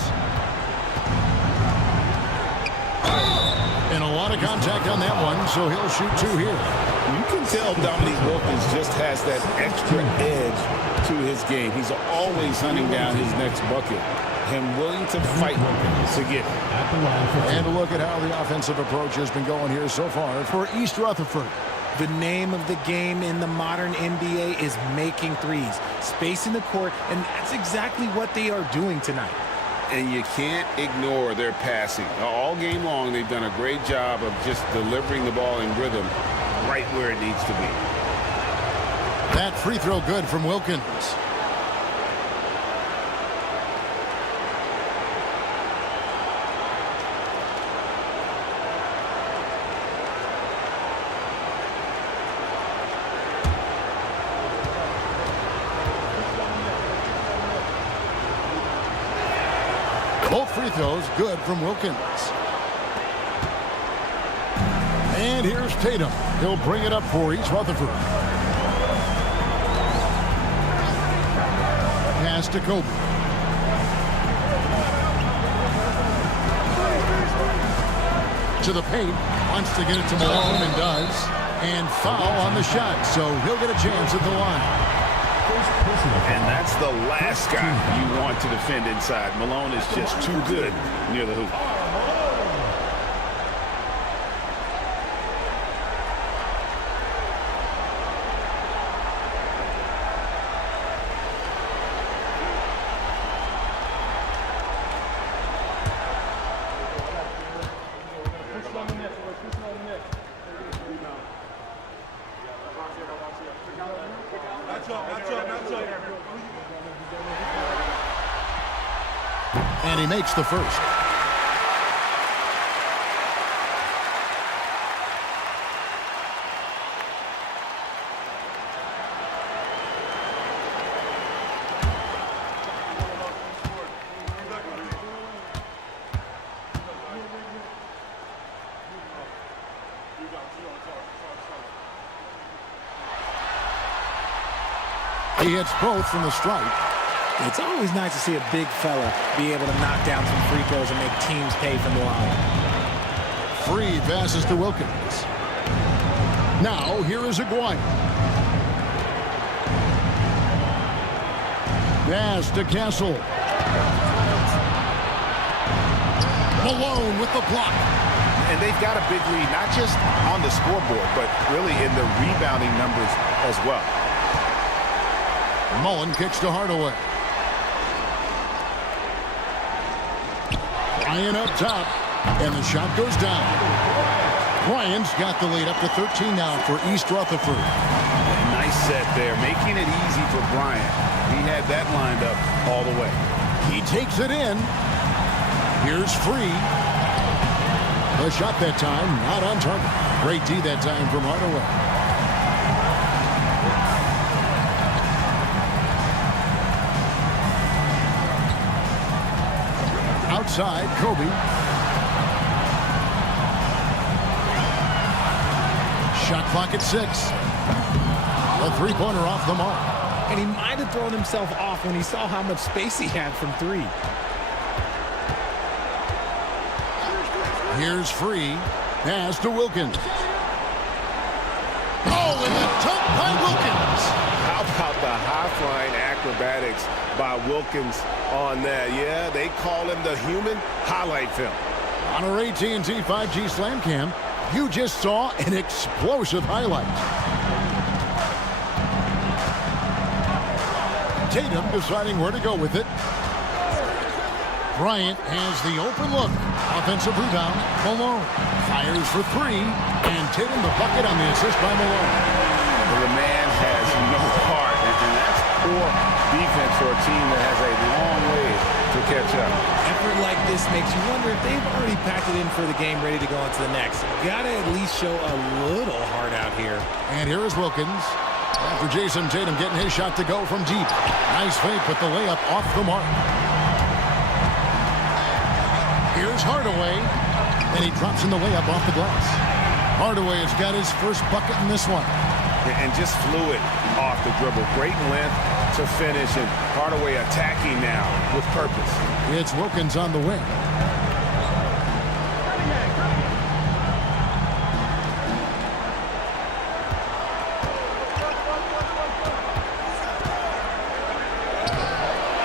And a lot of contact on that one, so he'll shoot two here. You can tell Dominique Wilkins just has that extra edge to his game. He's always hunting down his next bucket. Him willing to fight to get it. And a look at how the offensive approach has been going here so far for East Rutherford. The name of the game in the modern NBA is making threes, spacing the court, and that's exactly what they are doing tonight. And you can't ignore their passing. All game long, they've done a great job of just delivering the ball in rhythm right where it needs to be. That free throw good from Wilkins. Both free throws good from Wilkins. And here's Tatum. He'll bring it up for East Rutherford. Pass to Kobe. To the paint. Wants to get it to Malone and does. And foul on the shot, so he'll get a chance at the line. And that's the last guy you want to defend inside. Malone is just too good near the hoop. And he makes the first. He hits both from the stripe. It's always nice to see a big fella be able to knock down some free throws and make teams pay from the line. Free passes to Wilkins. Now here is Aguirre. Pass to Castle. Malone with the block. And they've got a big lead, not just on the scoreboard, but really in the rebounding numbers as well. Mullen kicks to Hardaway. Ryan up top, and the shot goes down. Ryan's got the lead up to 13 now for East Rutherford. Nice set there, making it easy for Bryant. He had that lined up all the way. He takes it in. Here's free. The shot that time, not on target. Great D that time from Hardaway. Outside, Kobe. Shot clock at 6. A three-pointer off the mark. And he might have thrown himself off when he saw how much space he had from 3. Here's Free. Pass to Wilkins. Oh, and the dunk by Wilkins. How about the high-flying acrobatics by Wilkins on that? Yeah, they call him the human highlight film. On our AT&T 5G Slam Cam, you just saw an explosive highlight. Tatum deciding where to go with it. Bryant has the open look. Offensive rebound. Malone fires for 3. And Tatum the bucket on the assist by Malone. Well, the man has no heart. And that's poor defense for a team that has a long way to catch up. Effort like this makes you wonder if they've already packed it in for the game, ready to go on to the next. Gotta at least show a little heart out here. And here is Wilkins. After Jason Tatum getting his shot to go from deep. Nice fake, but the layup off the mark. Here's Hardaway. And he drops in the layup off the glass. Hardaway has got his first bucket in this one. And just fluid off the dribble. Great length to finish. And Hardaway attacking now with purpose. It's Wilkins on the wing.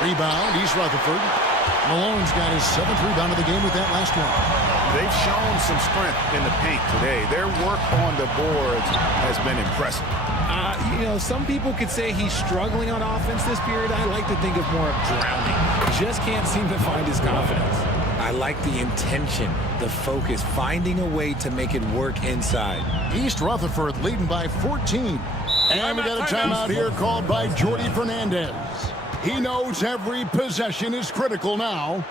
Rebound, East Rutherford. Malone's got his 7th rebound of the game with that last one. They've shown some strength in the paint today. Their work on the boards has been impressive. You know, some people could say he's struggling on offense this period. I like to think of more of drowning. Just can't seem to find his confidence. I like the intention, the focus, finding a way to make it work inside. East Rutherford leading by 14. And we got a timeout here called by Jordy Fernandez. He knows every possession is critical now.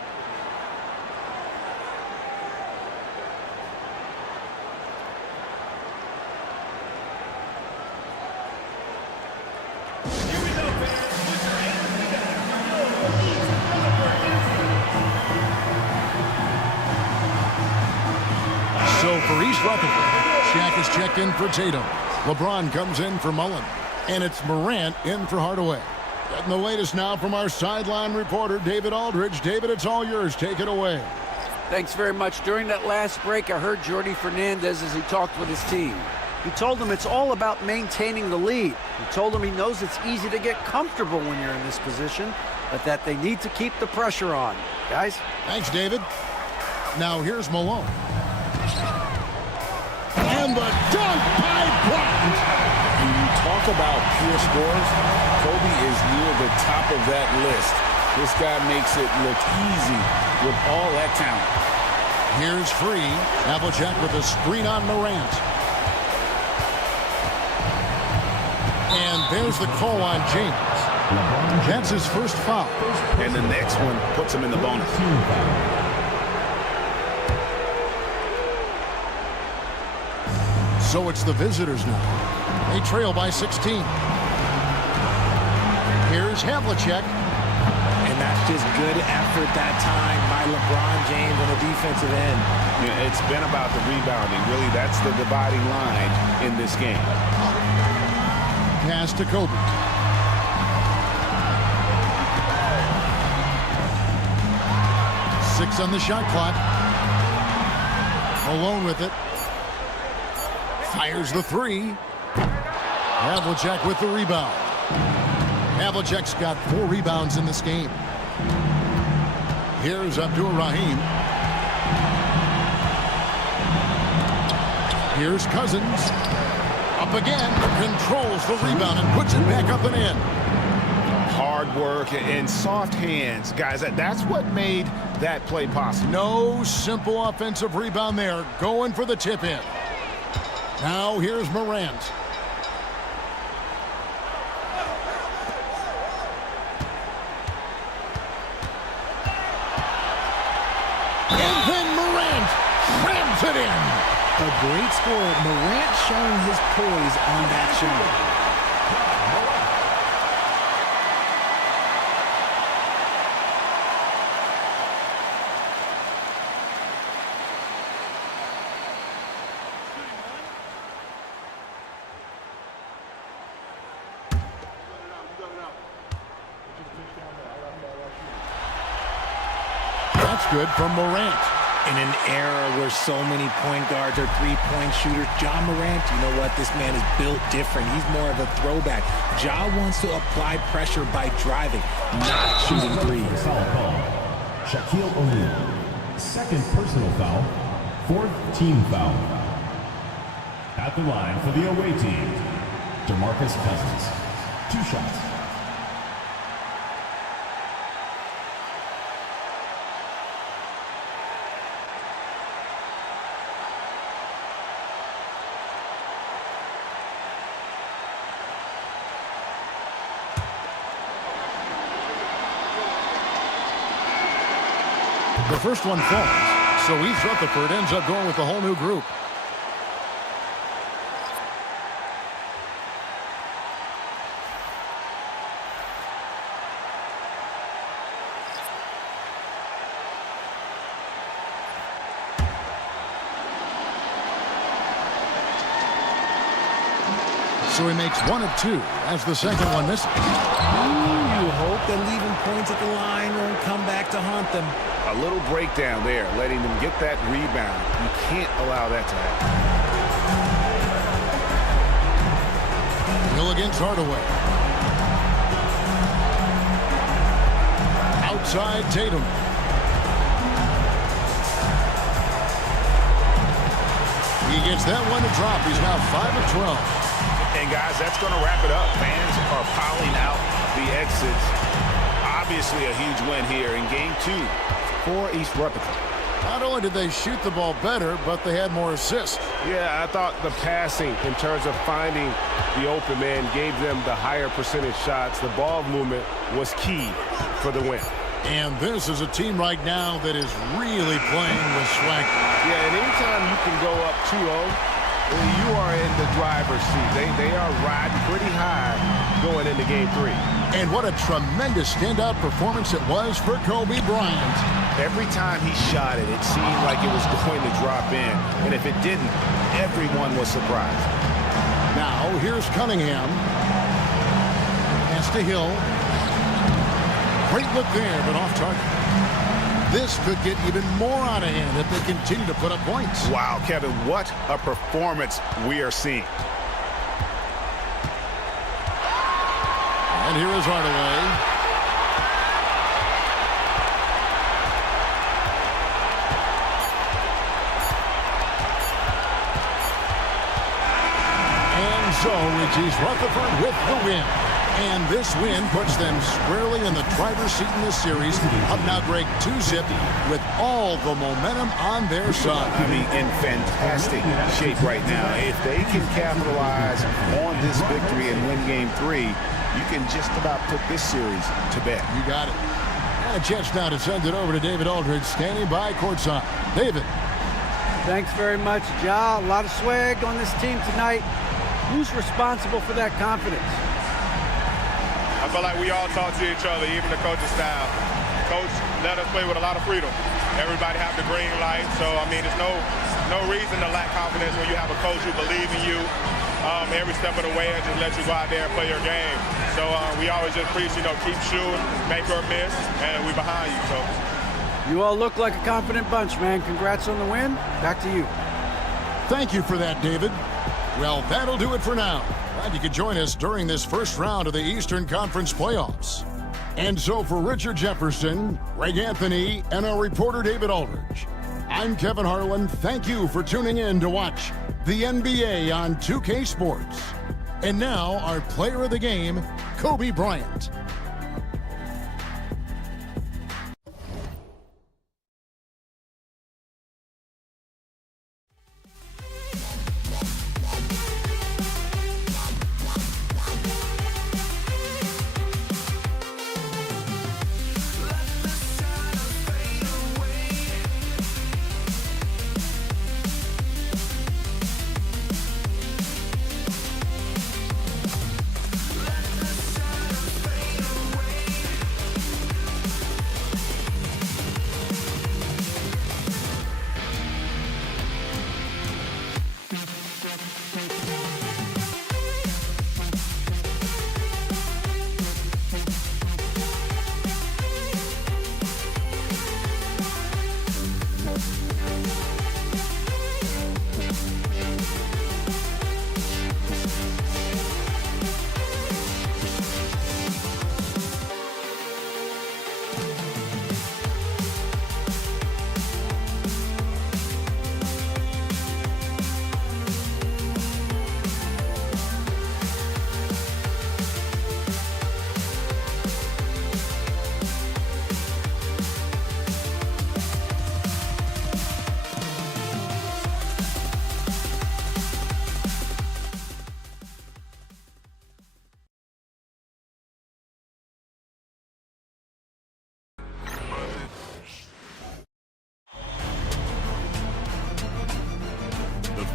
So for East Rutherford, Shaq is checked in for Tatum. LeBron comes in for Mullen. And it's Morant in for Hardaway. Getting the latest now from our sideline reporter, David Aldridge. David, it's all yours. Take it away. Thanks very much. During that last break, I heard Jordy Fernandez as he talked with his team. He told them it's all about maintaining the lead. He told them he knows it's easy to get comfortable when you're in this position, but that they need to keep the pressure on. Guys? Thanks, David. Now here's Malone. And the dunk by Bryant. When you talk about pure scores, Kobe is near the top of that list. This guy makes it look easy with all that talent. Here's Free. Havlicek with a screen on Morant. And there's the call on James. That's his first foul. And the next one puts him in the bonus. So it's the visitors now. They trail by 16. Here's Havlicek. And that's just good effort that time by LeBron James on the defensive end. Yeah, it's been about the rebounding. Really, that's the dividing line in this game. Pass to Kobe. Six on the shot clock. Malone with it. Fires the 3. Havlicek with the rebound. Havlicek's got 4 rebounds in this game. Here's Abdur-Rahim. Here's Cousins. Up again. Controls the rebound and puts it back up and in. Hard work and soft hands. Guys, that's what made that play possible. No simple offensive rebound there. Going for the tip in. Now here's Morant. And then Morant rams it in. A great score. Morant showing his poise on that shot. That's good from Morant. In an era where so many point guards are three-point shooters, Ja Morant, you know what? This man is built different. He's more of a throwback. Ja wants to apply pressure by driving, not shooting threes. Foul call. Shaquille O'Neal. Second personal foul. Fourth team foul. At the line for the away team, DeMarcus Cousins. 2 shots. The first one falls, so East Rutherford ends up going with the whole new group. So he makes 1 of 2 as the second one misses. You hope that leaving points at the line won't come back to haunt them. A little breakdown there, letting them get that rebound. You can't allow that to happen. Hill against Hardaway. Outside Tatum. He gets that one to drop. He's now 5 of 12. And guys, that's going to wrap it up. Fans are piling out the exits. Obviously a huge win here in Game 2 for East Rutherford. Not only did they shoot the ball better, but they had more assists. Yeah, I thought the passing in terms of finding the open man gave them the higher percentage shots. The ball movement was key for the win. And this is a team right now that is really playing with swag. Yeah, and anytime you can go up 2-0, you are in the driver's seat. They are riding pretty high going into Game 3. And what a tremendous standout performance it was for Kobe Bryant. Every time he shot it, it seemed like it was going to drop in. And if it didn't, everyone was surprised. Now, here's Cunningham. Pass to Hill. Great look there, but off target. This could get even more out of hand if they continue to put up points. Wow, Kevin, what a performance we are seeing. And here is Hardaway. And so it's East Rutherford with the win. And this win puts them squarely in the driver's seat in this series. Up now, Greg, 2-zip with all the momentum on their side. I mean, in fantastic shape right now. If they can capitalize on this victory and win Game 3, you can just about put this series to bed. You got it. And a chance now to send it over to David Aldridge, standing by courtside. David. Thanks very much, Ja. A lot of swag on this team tonight. Who's responsible for that confidence? I feel like we all talk to each other, even the coaching staff. Coach let us play with a lot of freedom. Everybody have the green light, so I mean, there's no reason to lack confidence when you have a coach who believes in you every step of the way and just let you go out there and play your game. So we always just preach, keep shooting, make or miss, and we behind you. So you all look like a confident bunch, man. Congrats on the win. Back to you. Thank you for that, David. Well, that'll do it for now. Glad you could join us during this first round of the Eastern Conference playoffs. And so for Richard Jefferson, Greg Anthony, and our reporter David Aldridge, I'm Kevin Harlan. Thank you for tuning in to watch the NBA on 2K Sports. And now our player of the game, Kobe Bryant.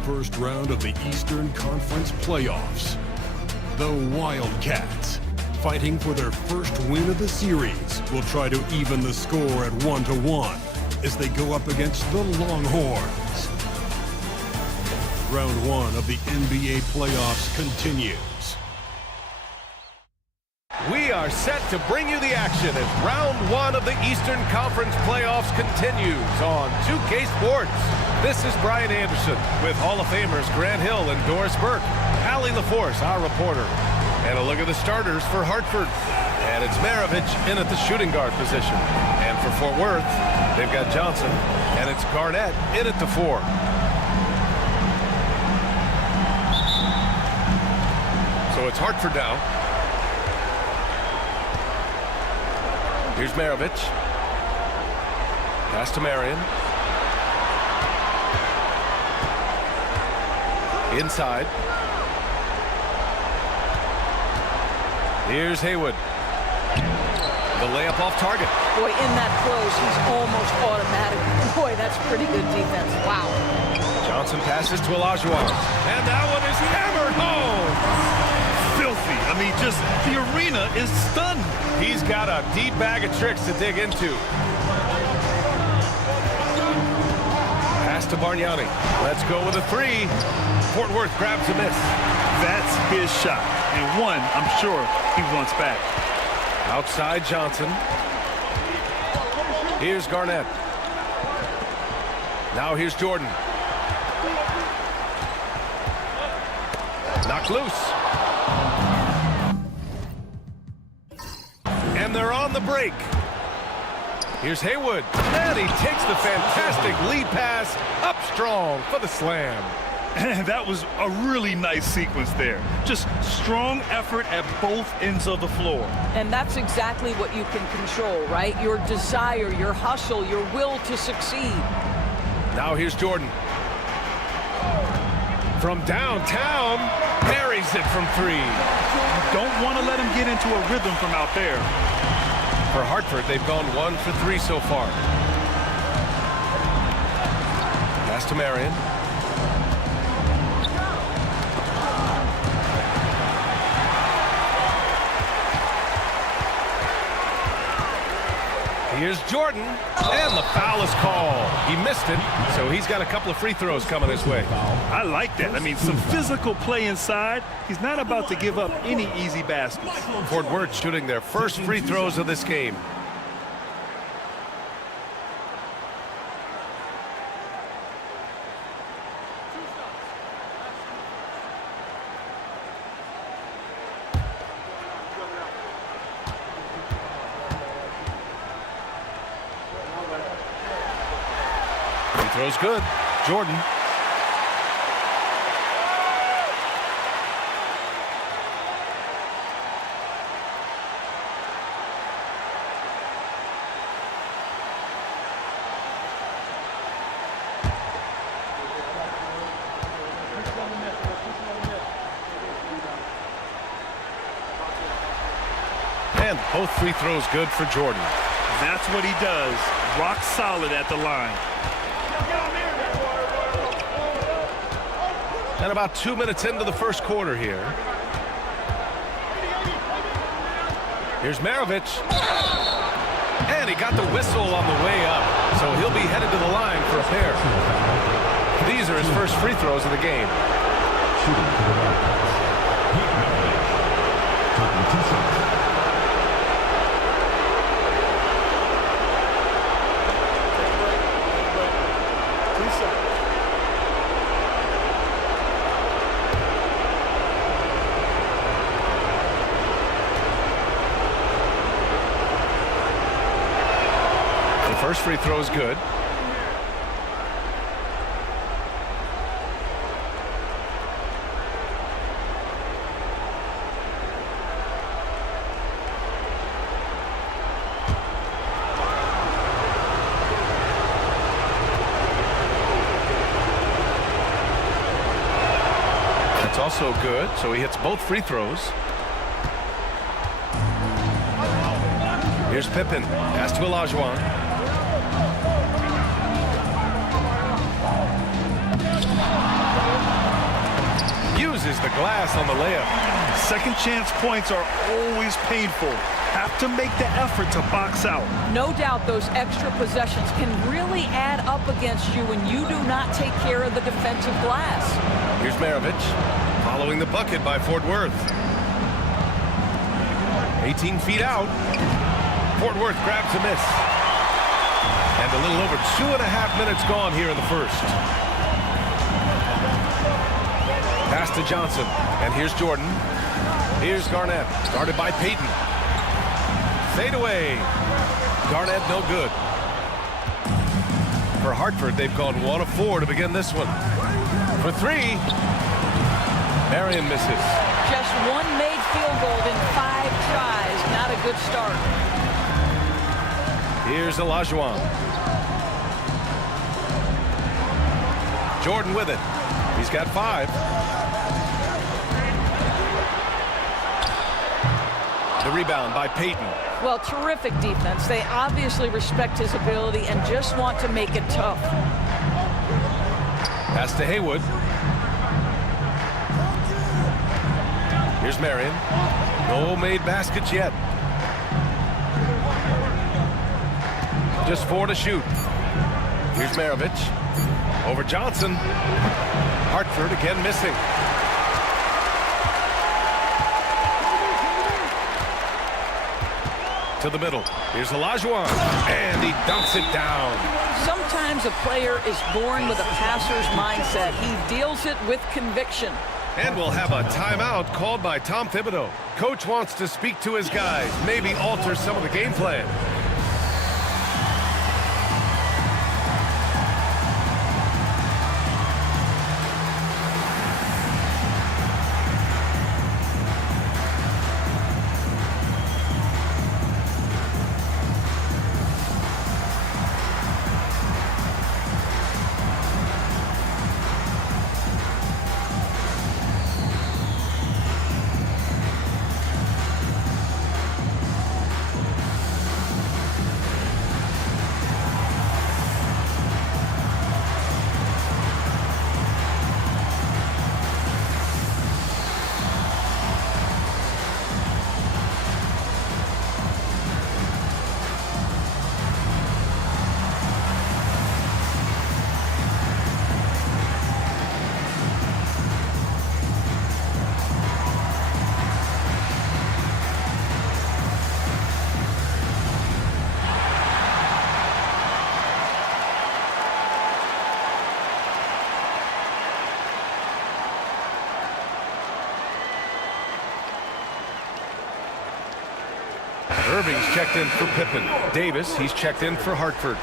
first round of the Eastern Conference playoffs. The Wildcats, fighting for their first win of the series, will try to even the score at 1-1 as they go up against the Longhorns. Round 1 of the NBA playoffs continues. We are set to bring you the action as round 1 of the Eastern Conference playoffs continues on 2K Sports. This is Brian Anderson with Hall of Famers Grant Hill and Doris Burke. Allie LaForce, our reporter. And a look at the starters for Hartford. And it's Maravich in at the shooting guard position. And for Fort Worth, they've got Johnson. And it's Garnett in at the 4. So it's Hartford now. Here's Maravich. Pass to Marion. Inside. Here's Haywood. The layup off target. Boy, in that close, he's almost automatic. Boy, that's pretty good defense. Wow. Johnson passes to Olajuwon. And that one is hammered home. Filthy. I mean, just the arena is stunned. He's got a deep bag of tricks to dig into. Pass to Bargnani. Let's go with a 3. Fort Worth grabs a miss. That's his shot. And one, I'm sure, he wants back. Outside Johnson. Here's Garnett. Now here's Jordan. Knocked loose. And they're on the break. Here's Haywood. And he takes the fantastic lead pass up strong for the slam. That was a really nice sequence there. Just strong effort at both ends of the floor. And that's exactly what you can control, right? Your desire, your hustle, your will to succeed. Now here's Jordan. From downtown, parries it from 3. Don't want to let him get into a rhythm from out there. For Hartford, they've gone 1 for 3 so far. Pass to Marion. Here's Jordan, and the foul is called. He missed it, so he's got a couple of free throws coming his way. I like that. I mean, some physical play inside. He's not about to give up any easy baskets. Fort Worth shooting their first free throws of this game. Throws good. Jordan. And both free throws good for Jordan. That's what he does. Rock solid at the line. And about 2 minutes into the first quarter here. Here's Maravich. And he got the whistle on the way up. So he'll be headed to the line for a pair. These are his first free throws of the game. Shooting for the Wildcats. Pete Maravich. Taking 2 shots. First free throw is good. That's also good, so he hits both free throws. Here's Pippen. Pass to Olajuwon. the glass on the layup. Second chance points are always painful. Have to make the effort to box out. No doubt those extra possessions can really add up against you when you do not take care of the defensive glass. Here's Maravich following the bucket by Fort Worth. 18 feet out. Fort Worth grabs a miss. And a little over 2.5 minutes gone here in the first. Pass to Johnson. And here's Jordan. Here's Garnett. Guarded by Payton. Fade away. Garnett no good. For Hartford, they've gone 1 of 4 to begin this one. For 3. Marion misses. Just one made field goal in 5 tries. Not a good start. Here's Olajuwon. Jordan with it. He's got 5. The rebound by Payton. Well, terrific defense. They obviously respect his ability and just want to make it tough. Pass to Haywood. Here's Marion. No made baskets yet. Just 4 to shoot. Here's Maravich. Over Johnson. Hartford again missing. To the middle. Here's Olajuwon. And he dumps it down. Sometimes a player is born with a passer's mindset. He deals it with conviction. And we'll have a timeout called by Tom Thibodeau. Coach wants to speak to his guys, maybe alter some of the game plan. Irving's checked in for Pippen. Davis, he's checked in for Hartford.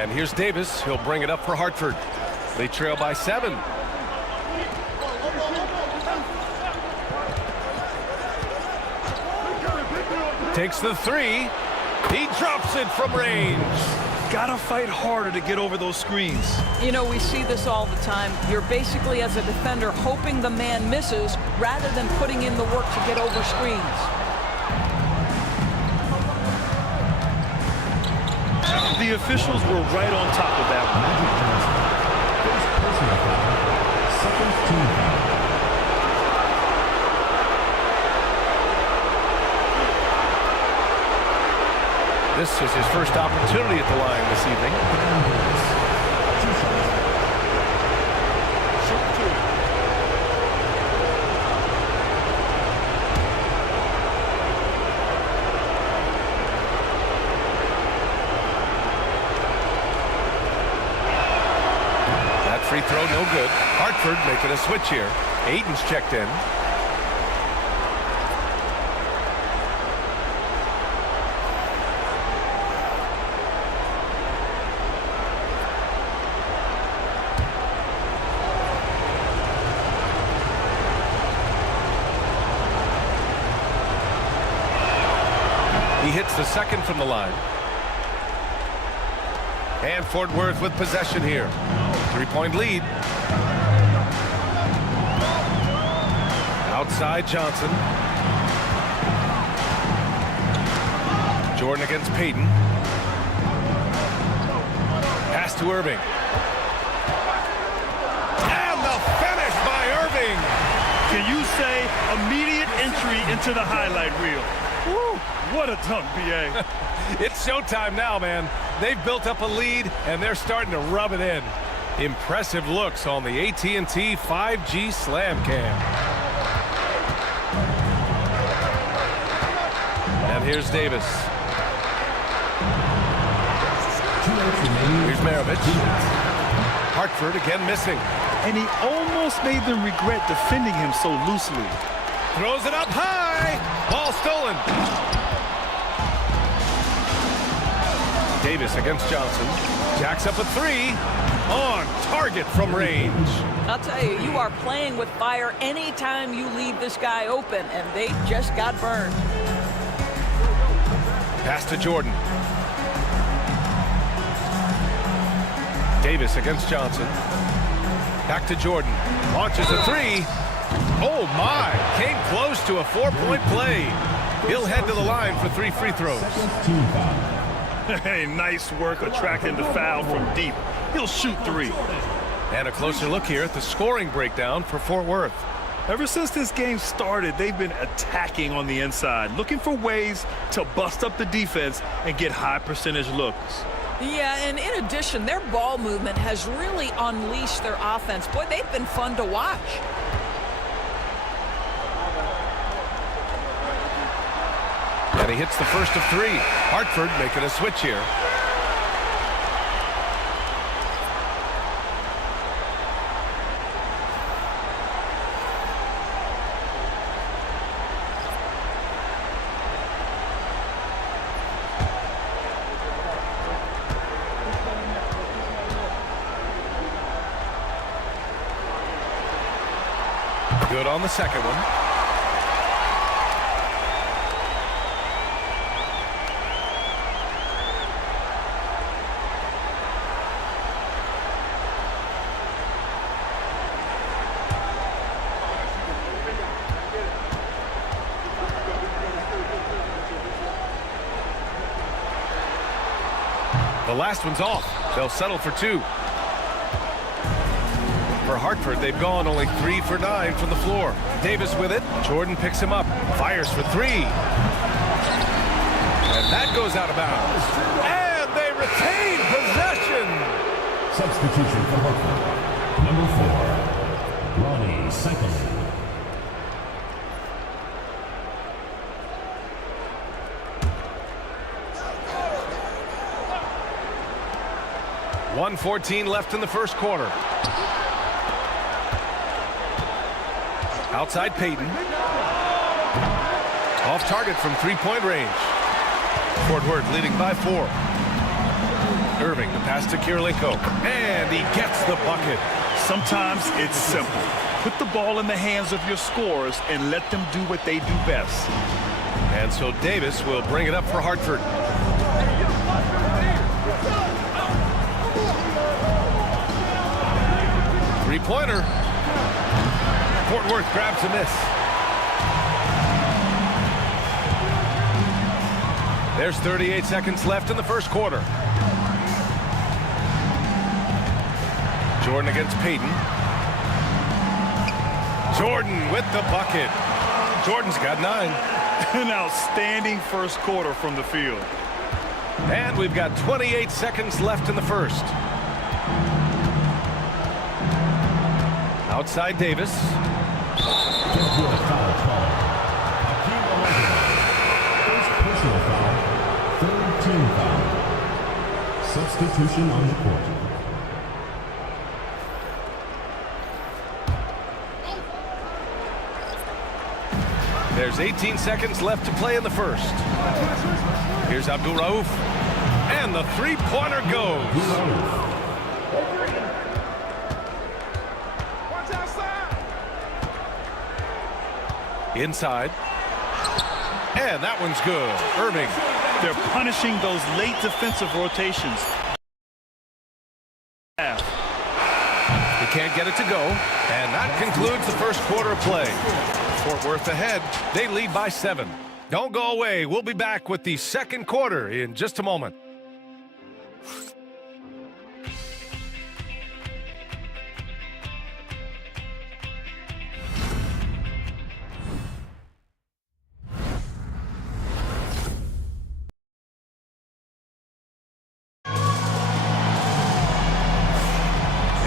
And here's Davis. He'll bring it up for Hartford. They trail by 7. Takes the 3. He drops it from range. Gotta fight harder to get over those screens. You know, we see this all the time. You're basically, as a defender, hoping the man misses rather than putting in the work to get over screens. The officials were right on top of that one. First personal foul. Second team foul. This is his first opportunity at the line this evening. That free throw no good. Hartford making a switch here. Aiden's checked in. He hits the second from the line. And Fort Worth with possession here. 3-point lead. Outside Johnson. Jordan against Payton. Pass to Irving. And the finish by Irving. Can you say immediate entry into the highlight reel? Woo, what a dunk, B.A. It's showtime now, man. They've built up a lead, and they're starting to rub it in. Impressive looks on the AT&T 5G Slam Cam. And here's Davis. Here's Maravich. Hartford again missing. And he almost made them regret defending him so loosely. Throws it up high. Ball stolen. Davis against Johnson. Jacks up a three. On target from range. I'll tell you, you are playing with fire anytime you leave this guy open, and they just got burned. Pass to Jordan. Davis against Johnson. Back to Jordan. Launches a three. Oh, my. Came close to a 4-point play. He'll head to the line for 3 free throws. Hey, nice work attracting the foul from deep. He'll shoot 3. And a closer look here at the scoring breakdown for Fort Worth. Ever since this game started, they've been attacking on the inside, looking for ways to bust up the defense and get high percentage looks. Yeah, and in addition, their ball movement has really unleashed their offense. Boy, they've been fun to watch. And he hits the first of 3. Hartford making a switch here. Good on the second one. The last one's off. They'll settle for 2. For Hartford, they've gone only 3 for 9 from the floor. Davis with it. Jordan picks him up. Fires for 3. And that goes out of bounds. And they retain possession. Substitution for Hartford. Number 4, Ronnie Cycling. .114 left in the first quarter. Outside Payton. Off target from 3-point range. Fort Worth leading by 4. Irving, the pass to Kirilenko. And he gets the bucket. Sometimes it's simple. Put the ball in the hands of your scorers and let them do what they do best. And so Davis will bring it up for Hartford. Three-pointer. Fort Worth grabs a miss. There's 38 seconds left in the first quarter. Jordan against Payton. Jordan with the bucket. Jordan's got 9. An outstanding first quarter from the field. And we've got 28 seconds left in the first. Outside Davis. Personal foul, 3rd team foul. Substitution on the court. There's 18 seconds left to play in the first. Here's Abdul Rauf. And the three-pointer goes. Inside. And that one's good. Irving. They're punishing those late defensive rotations. He can't get it to go. And that concludes the first quarter of play. Fort Worth ahead. They lead by 7. Don't go away. We'll be back with the second quarter in just a moment.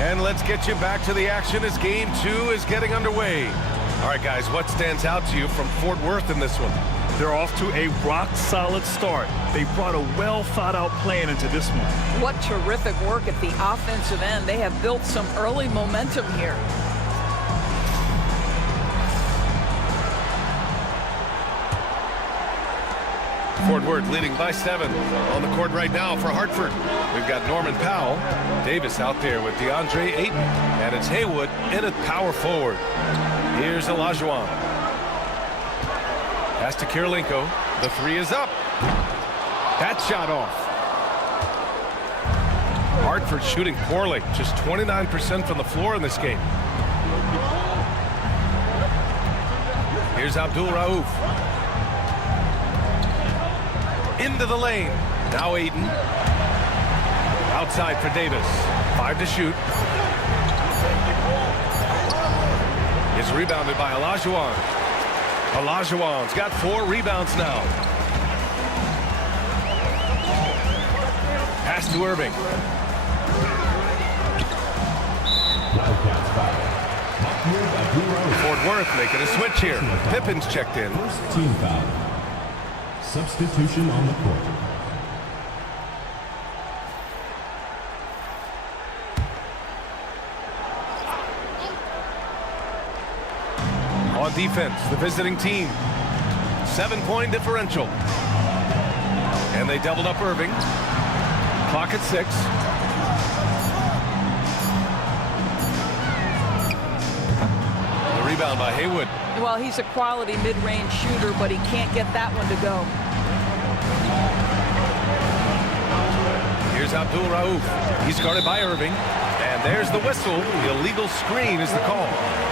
And let's get you back to the action as game 2 is getting underway. All right, guys, what stands out to you from Fort Worth in this one? They're off to a rock-solid start. They brought a well-thought-out plan into this one. What terrific work at the offensive end. They have built some early momentum here. Fort Worth leading by 7. On the court right now for Hartford. We've got Norman Powell. Davis out there with DeAndre Ayton. And it's Haywood in at power forward. Here's Olajuwon. Pass to Kirilenko. The 3 is up. That shot off. Hartford shooting poorly. Just 29% from the floor in this game. Here's Abdul Rauf. Into the lane. Now Ayton. Outside for Davis. 5 to shoot. Is rebounded by Olajuwon. Olajuwon's got 4 rebounds now. Pass to Irving. Fort Worth making a switch here. Pippin's checked in. First team foul. Substitution on the court. On defense, the visiting team. 7-point differential. And they doubled up Irving. Clock at 6. The rebound by Haywood. Well, he's a quality mid-range shooter, but he can't get that one to go. Here's Abdul Rauf. He's guarded by Irving. And there's the whistle. The illegal screen is the call.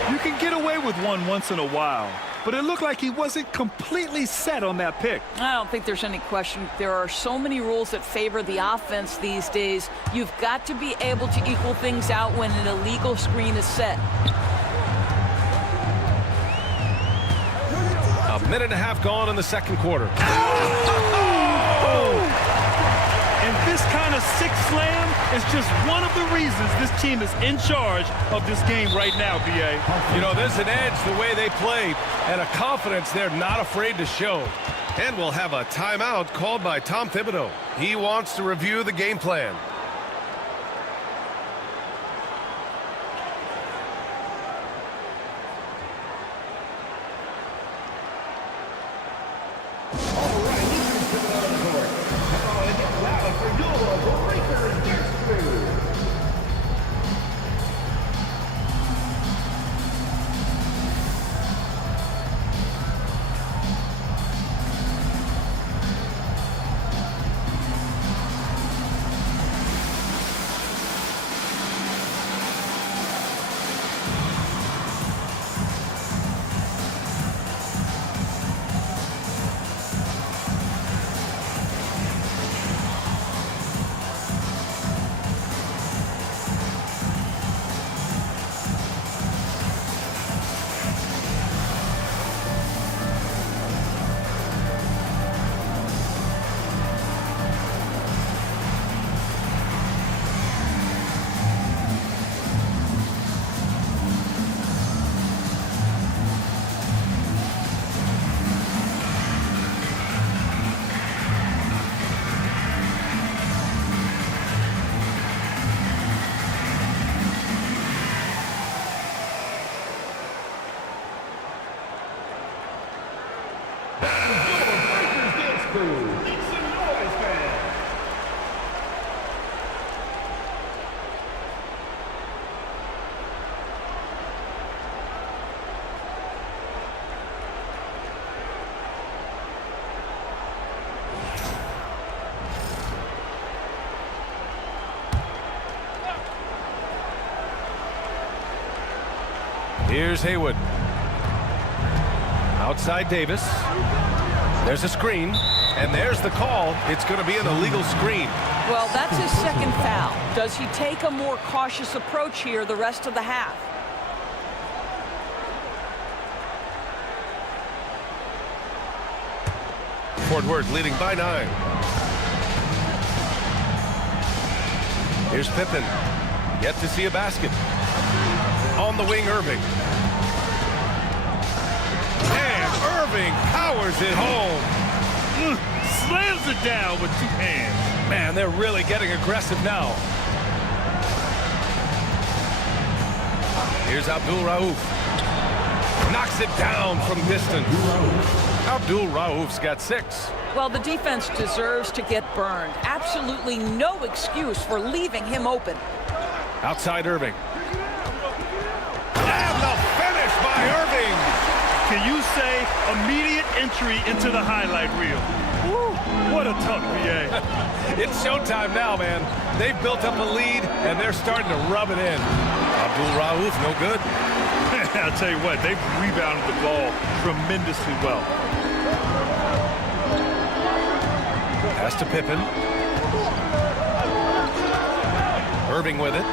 You can get away with one once in a while, but it looked like he wasn't completely set on that pick. I don't think there's any question. There are so many rules that favor the offense these days. You've got to be able to equal things out when an illegal screen is set. A minute and a half gone in the second quarter. And this kind of sick slam is just one of the reasons this team is in charge of this game right now, B.A. You know, there's an edge the way they played and a confidence they're not afraid to show. And we'll have a timeout called by Tom Thibodeau. He wants to review the game plan. Here's Haywood. Outside Davis. There's a screen, and there's the call. It's going to be an illegal screen. Well, that's his second foul. Does he take a more cautious approach here the rest of the half? Fort Worth leading by 9. Here's Pippen. Yet to see a basket. On the wing, Irving. And Irving powers it home. Slams it down with 2 hands. Man, they're really getting aggressive now. Here's Abdul Rauf. Knocks it down from distance. Abdul Rauf's got 6. Well, the defense deserves to get burned. Absolutely no excuse for leaving him open. Outside Irving. And the finish by Irving. Can you say immediate entry into the highlight reel? Woo, what a tough VA. It's showtime now, man. They've built up a lead, and they're starting to rub it in. Abdul Rauf, no good. I'll tell you what, they've rebounded the ball tremendously well. Pass to Pippen. Irving with it.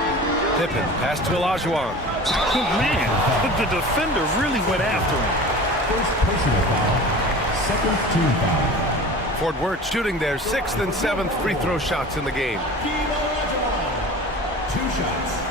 Pippen, pass to Olajuwon. Oh, man, the defender really went after him. First personal foul, second team foul. Fort Worth shooting their 6th and 7th free throw shots in the game. 2 shots.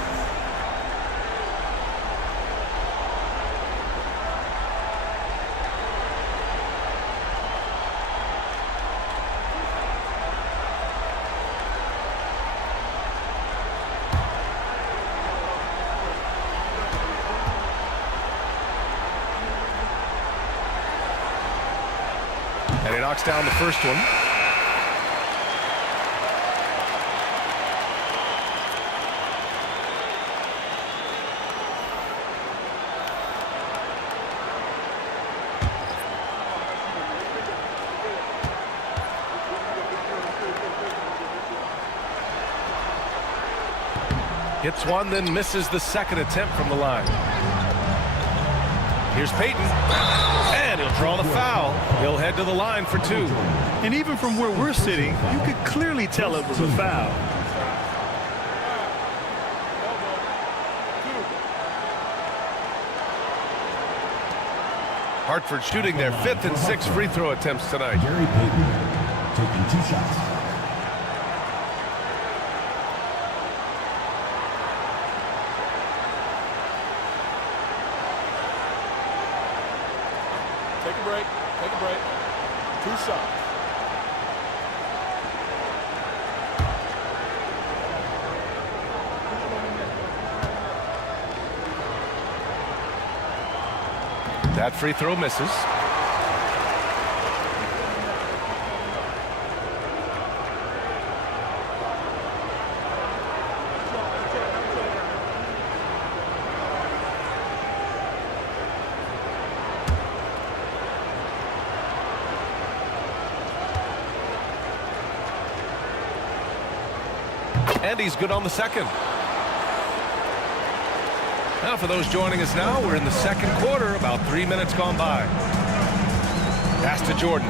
And he knocks down the first one. Hits one, then misses the second attempt from the line. Here's Payton. And he'll draw the foul. He'll head to the line for 2. And even from where we're sitting, you could clearly tell it was a foul. Hartford shooting their 5th and 6th free throw attempts tonight. Gary Payton taking 2 shots. Take a break. Take a break. 2 shots. That free throw misses. And he's good on the second. Now for those joining us now, we're in the second quarter, about 3 minutes gone by. Pass to Jordan.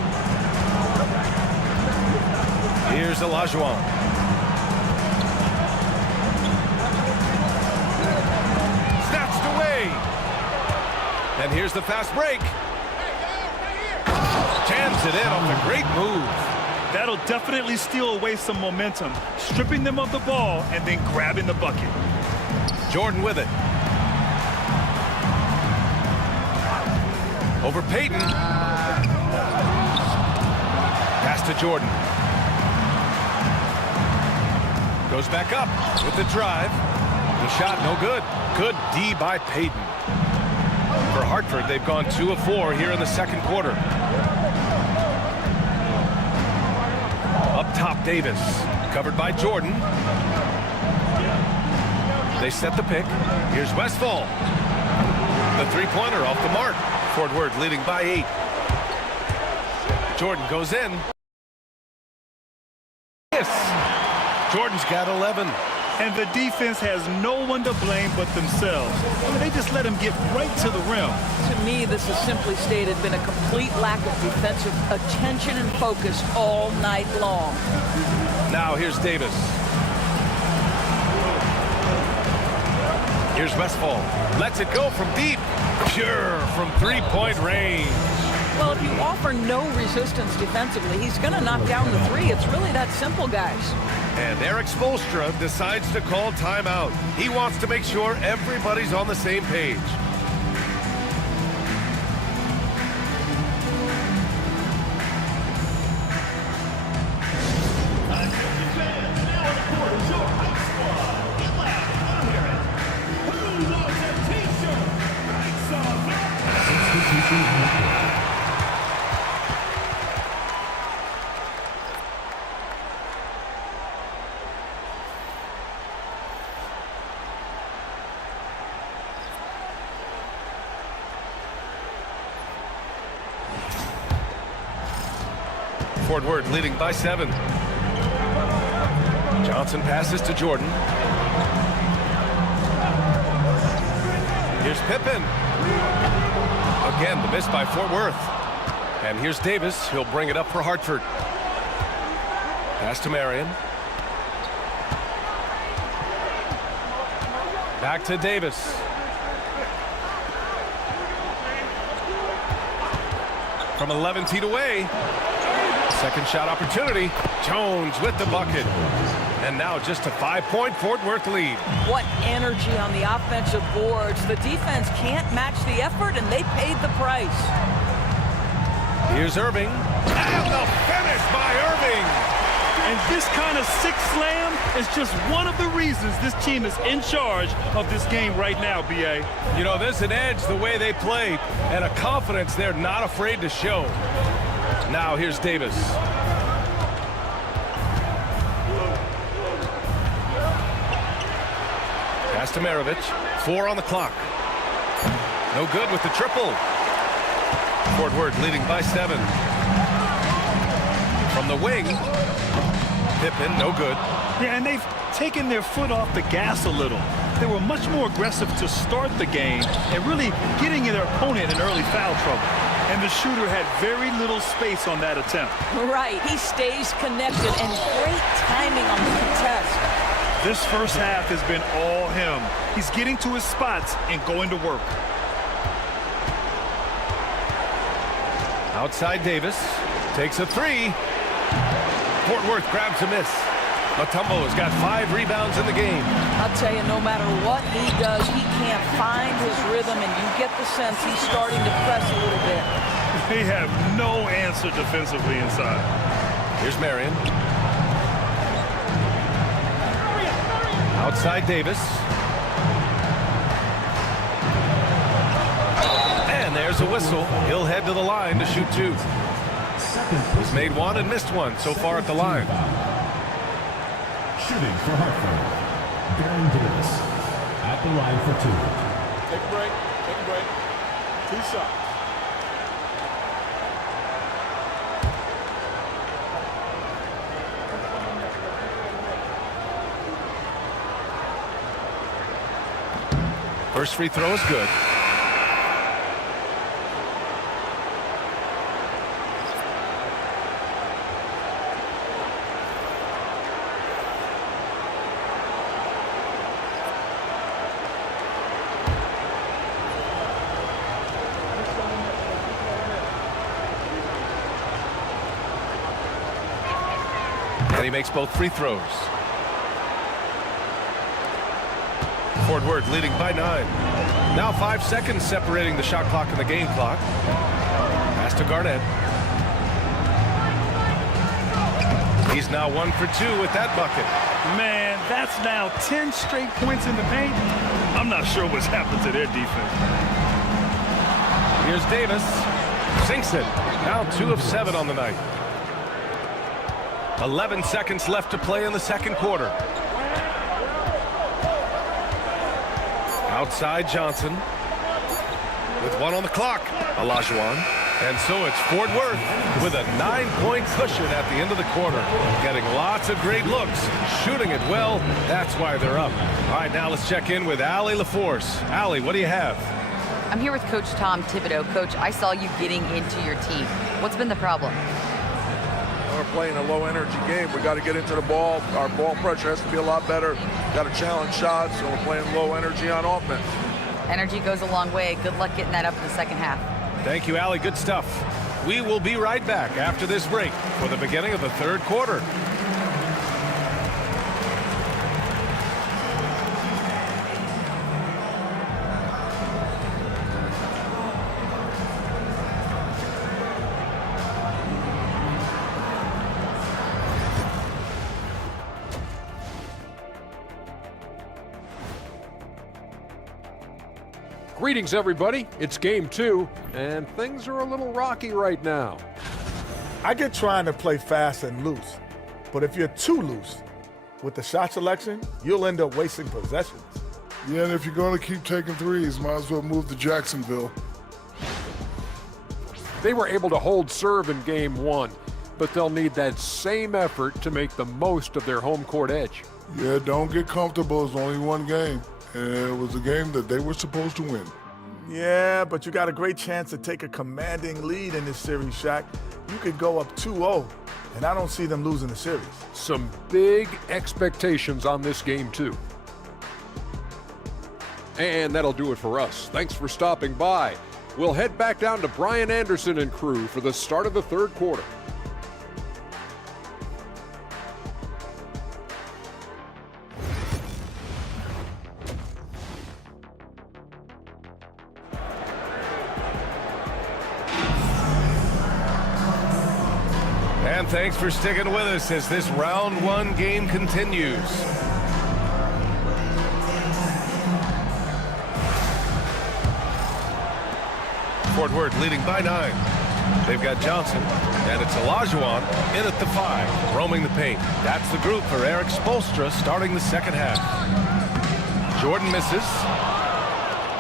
Here's Olajuwon. Snatched away. And here's the fast break. Jams it in off a great move. That'll definitely steal away some momentum, stripping them of the ball and then grabbing the bucket. Jordan with it. Over Payton. Pass to Jordan. Goes back up with the drive. The shot no good. Good D by Payton. For Hartford, they've gone 2 of 4 here in the second quarter. Up top, Davis. Covered by Jordan. They set the pick. Here's Westfall. The three-pointer off the mark. Fort Worth leading by 8. Jordan goes in. Yes. Jordan's got 11. and the defense has no one to blame but themselves. I mean, they just let him get right to the rim. To me, this has simply stated been a complete lack of defensive attention and focus all night long. Now here's Davis. Here's Westphal. Lets it go from deep. Pure from three-point range. Well, if you offer no resistance defensively, he's going to knock down the three. It's really that simple, guys. And Eric Spoelstra decides to call timeout. He wants to make sure everybody's on the same page. Fort Worth leading by 7. Johnson passes to Jordan. Here's Pippen. Again, the miss by Fort Worth. And here's Davis. He'll bring it up for Hartford. Pass to Marion. Back to Davis. From 11 feet away. Second shot opportunity. Jones with the bucket. And now just a 5-point Fort Worth lead. What energy on the offensive boards. The defense can't match the effort, and they paid the price. Here's Irving. And the finish by Irving. And this kind of six slam is just one of the reasons this team is in charge of this game right now, B.A. You know, there's an edge the way they play and a confidence they're not afraid to show. Now here's Davis. Pass to Maravich. 4 on the clock. No good with the triple. Fort Worth leading by 7. From the wing. Pippen, no good. Yeah, and they've taken their foot off the gas a little. They were much more aggressive to start the game and really getting their opponent in early foul trouble. And the shooter had very little space on that attempt. Right, he stays connected and great timing on the contest. This first half has been all him. He's getting to his spots and going to work. Outside Davis. Takes a 3. Fort Worth grabs a miss. Mutombo has got 5 rebounds in the game. I'll tell you, no matter what he does, he can't find his rhythm, and you get the sense he's starting to press a little bit. They have no answer defensively inside. Here's Marion. Outside Davis. And there's a whistle. He'll head to the line to shoot 2. He's made 1 and missed 1 so far at the line. Shooting for Hartford, Baron Davis at the line for 2. Take a break. Take a break. 2 shots. First free throw is good. And he makes both free throws. Fort Worth leading by 9. Now 5 seconds separating the shot clock and the game clock. Pass to Garnett. He's now 1 for 2 with that bucket. Man, that's now 10 straight points in the paint. I'm not sure what's happened to their defense. Here's Davis. Sinks it. Now 2 of 7 on the night. 11 seconds left to play in the second quarter. Outside Johnson. With 1 on the clock. Olajuwon. And so it's Fort Worth with a 9-point cushion at the end of the quarter. Getting lots of great looks, shooting it well. That's why they're up. All right, now let's check in with Allie LaForce. Allie, what do you have? I'm here with Coach Tom Thibodeau. Coach, I saw you getting into your team. What's been the problem? We're playing a low-energy game. We got to get into the ball. Our ball pressure has to be a lot better. Got to challenge shots, so we're playing low energy on offense. Energy goes a long way. Good luck getting that up in the second half. Thank you, Allie. Good stuff. We will be right back after this break for the beginning of the third quarter. Greetings, everybody. It's game 2, and things are a little rocky right now. I get trying to play fast and loose, but if you're too loose with the shot selection, you'll end up wasting possessions. Yeah, and if you're going to keep taking threes, might as well move to Jacksonville. They were able to hold serve in game 1, but they'll need that same effort to make the most of their home court edge. Yeah, don't get comfortable. It's only one game. And it was a game that they were supposed to win. Yeah, but you got a great chance to take a commanding lead in this series, Shaq. You could go up 2-0, and I don't see them losing the series. Some big expectations on this game, too. And that'll do it for us. Thanks for stopping by. We'll head back down to Brian Anderson and crew for the start of the third quarter. And thanks for sticking with us as this round 1 game continues. Fort Worth leading by 9. They've got Johnson, and it's Olajuwon in at the 5, roaming the paint. That's the group for Eric Spoelstra starting the second half. Jordan misses.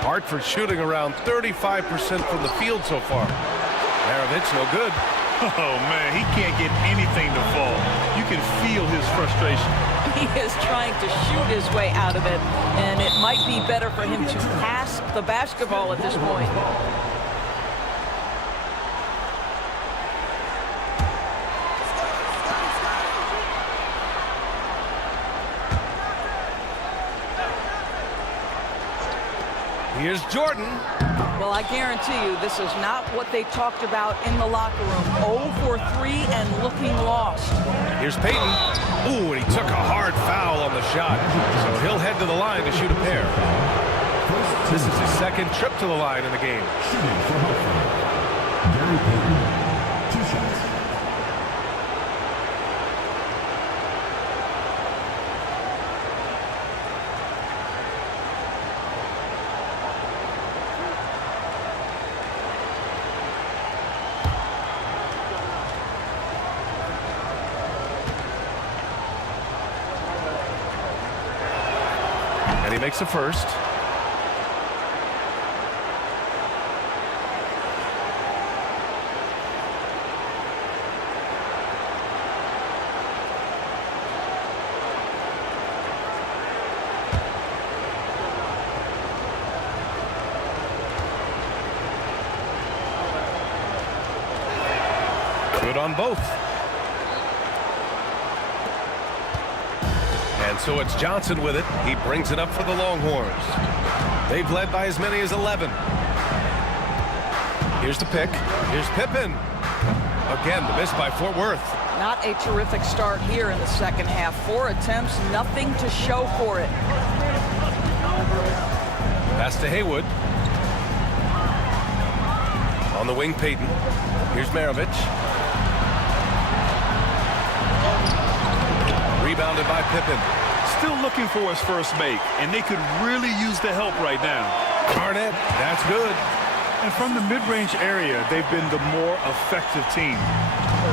Hartford shooting around 35% from the field so far. Maravich no good. Oh, man, he can't get anything to fall. You can feel his frustration. He is trying to shoot his way out of it, and it might be better for him to pass the basketball at this point. Here's Jordan. Well, I guarantee you this is not what they talked about in the locker room. 0 for 3 and looking lost. Here's Payton. Ooh, and he took a hard foul on the shot. So he'll head to the line to shoot a pair. This is his second trip to the line in the game. Shooting for Hartford, Gary Payton, 2 shots. And he makes the first. Good on both. And so it's Johnson with it. He brings it up for the Longhorns. They've led by as many as 11. Here's the pick. Here's Pippen. Again, the miss by Fort Worth. Not a terrific start here in the second half. 4 attempts, nothing to show for it. Pass to Haywood. On the wing, Payton. Here's Maravich. Rebounded by Pippen. Still looking for his first make, and they could really use the help right now. Garnett, that's good. And from the mid-range area, they've been the more effective team.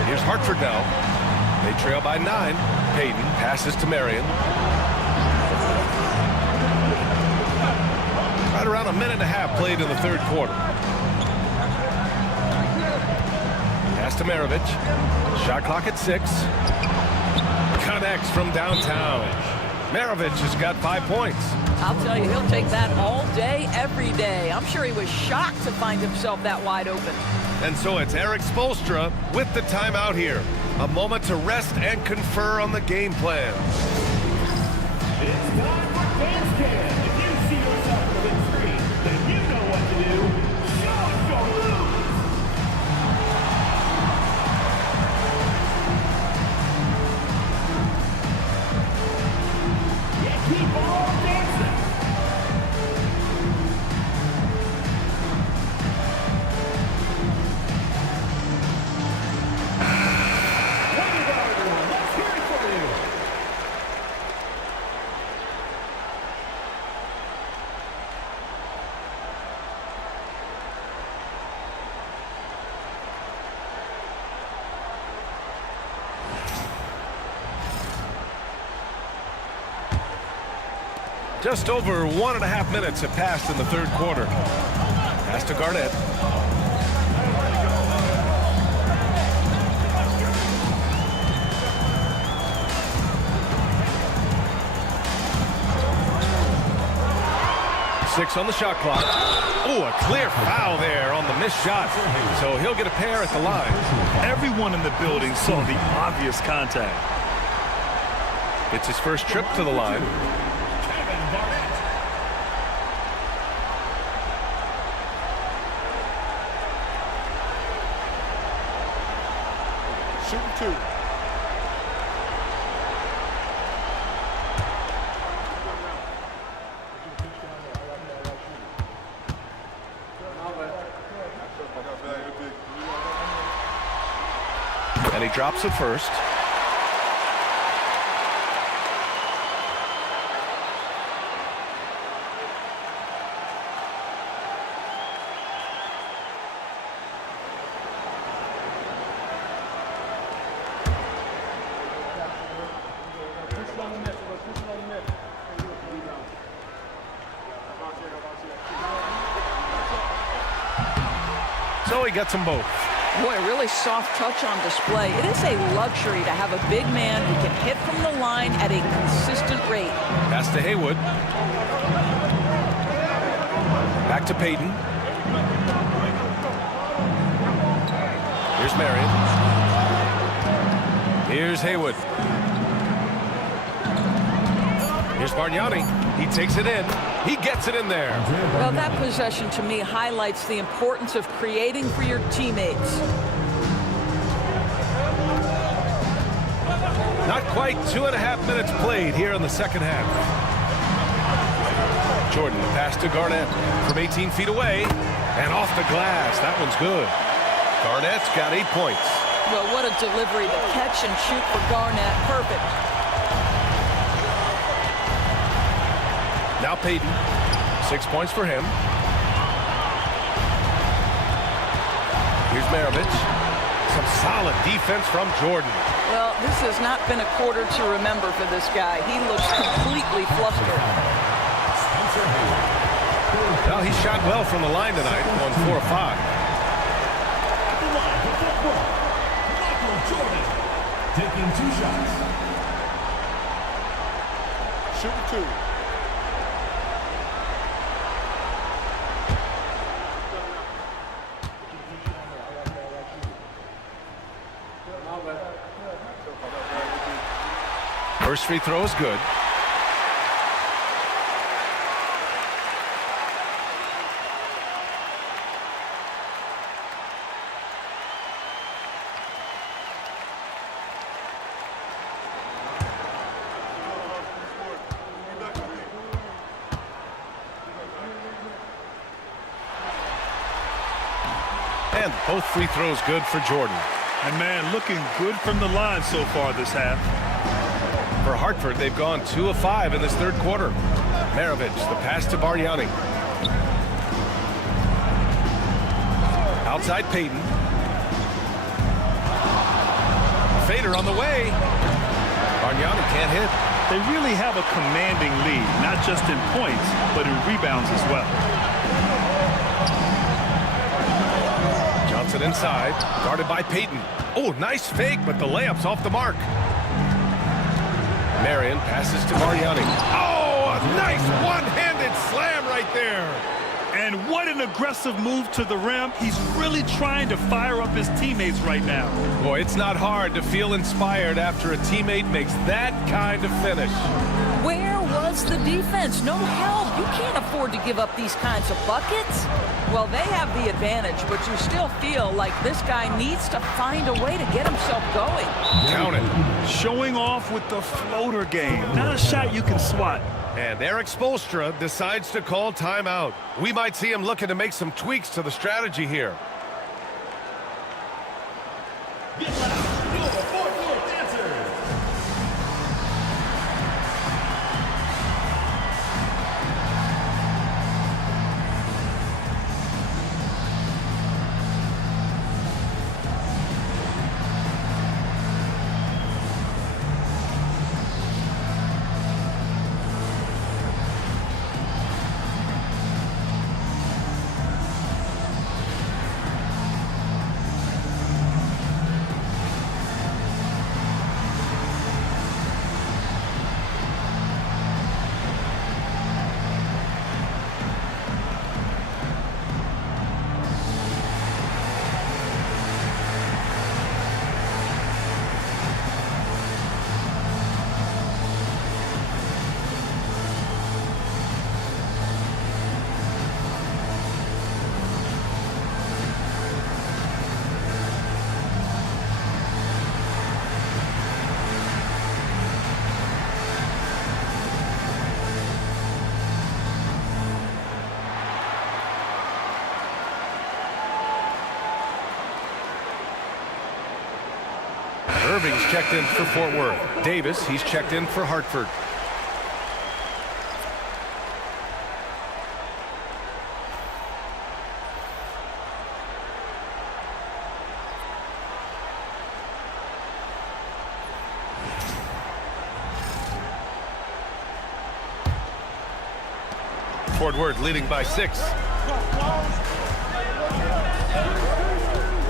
Here's Hartford now. They trail by 9. Payton passes to Marion. Right around a minute and a half played in the third quarter. Pass to Maravich. Shot clock at 6. Connects from downtown. Maravich has got 5 points. I'll tell you, he'll take that all day, every day. I'm sure he was shocked to find himself that wide open. And so it's Eric Spoelstra with the timeout here. A moment to rest and confer on the game plan. It's time for dance cam. If you see yourself on the big screen, then you know what to do. Show us your moves. Yeah, keep on dancing. Way to go, everyone. Let's hear it for you. Just over 1.5 minutes have passed in the third quarter. Pass to Garnett. Six on the shot clock. Oh, a clear foul there on the missed shot. So he'll get a pair at the line. Everyone in the building saw the obvious contact. It's his first trip to the line. Shooting 2. And he drops it first. So he gets them both. Boy, a really soft touch on display. It is a luxury to have a big man who can hit from the line at a consistent rate. Pass to Haywood. Back to Payton. Here's Marion. Here's Haywood. Here's Bargnani. He takes it in. He gets it in there. Well, that possession to me highlights the importance of creating for your teammates. Not quite 2.5 minutes played here in the second half. Jordan, pass to Garnett from 18 feet away and off the glass. That one's good. Garnett's got 8 points. Well, what a delivery. The catch and shoot for Garnett. Perfect. Now Payton, 6 points for him. Here's Maravich. Some solid defense from Jordan. Well, this has not been a quarter to remember for this guy. He looks completely flustered. Well, he shot well from the line tonight, going 4 of 5. Michael Jordan taking 2 shots. Shooting 2. First free throw is good. And both free throws good for Jordan. And man, looking good from the line so far this half. For Hartford, they've gone 2 of 5 in this third quarter. Maravich, the pass to Bargnani. Outside Payton. Fader on the way. Bargnani can't hit. They really have a commanding lead, not just in points, but in rebounds as well. Johnson inside, guarded by Payton. Oh, nice fake, but the layup's off the mark. Marion passes to Mariani. Oh, a nice one-handed slam right there. And what an aggressive move to the rim. He's really trying to fire up his teammates right now. Boy, it's not hard to feel inspired after a teammate makes that kind of finish. Where was the defense? No help. You can't afford to give up these kinds of buckets. Well, they have the advantage, but you still feel like this guy needs to find a way to get himself going. Count it. Showing off with the floater game. Not a shot you can swat. And Eric Spoelstra decides to call timeout. We might see him looking to make some tweaks to the strategy here. Irving's checked in for Fort Worth. Davis, he's checked in for Hartford. Fort Worth leading by 6.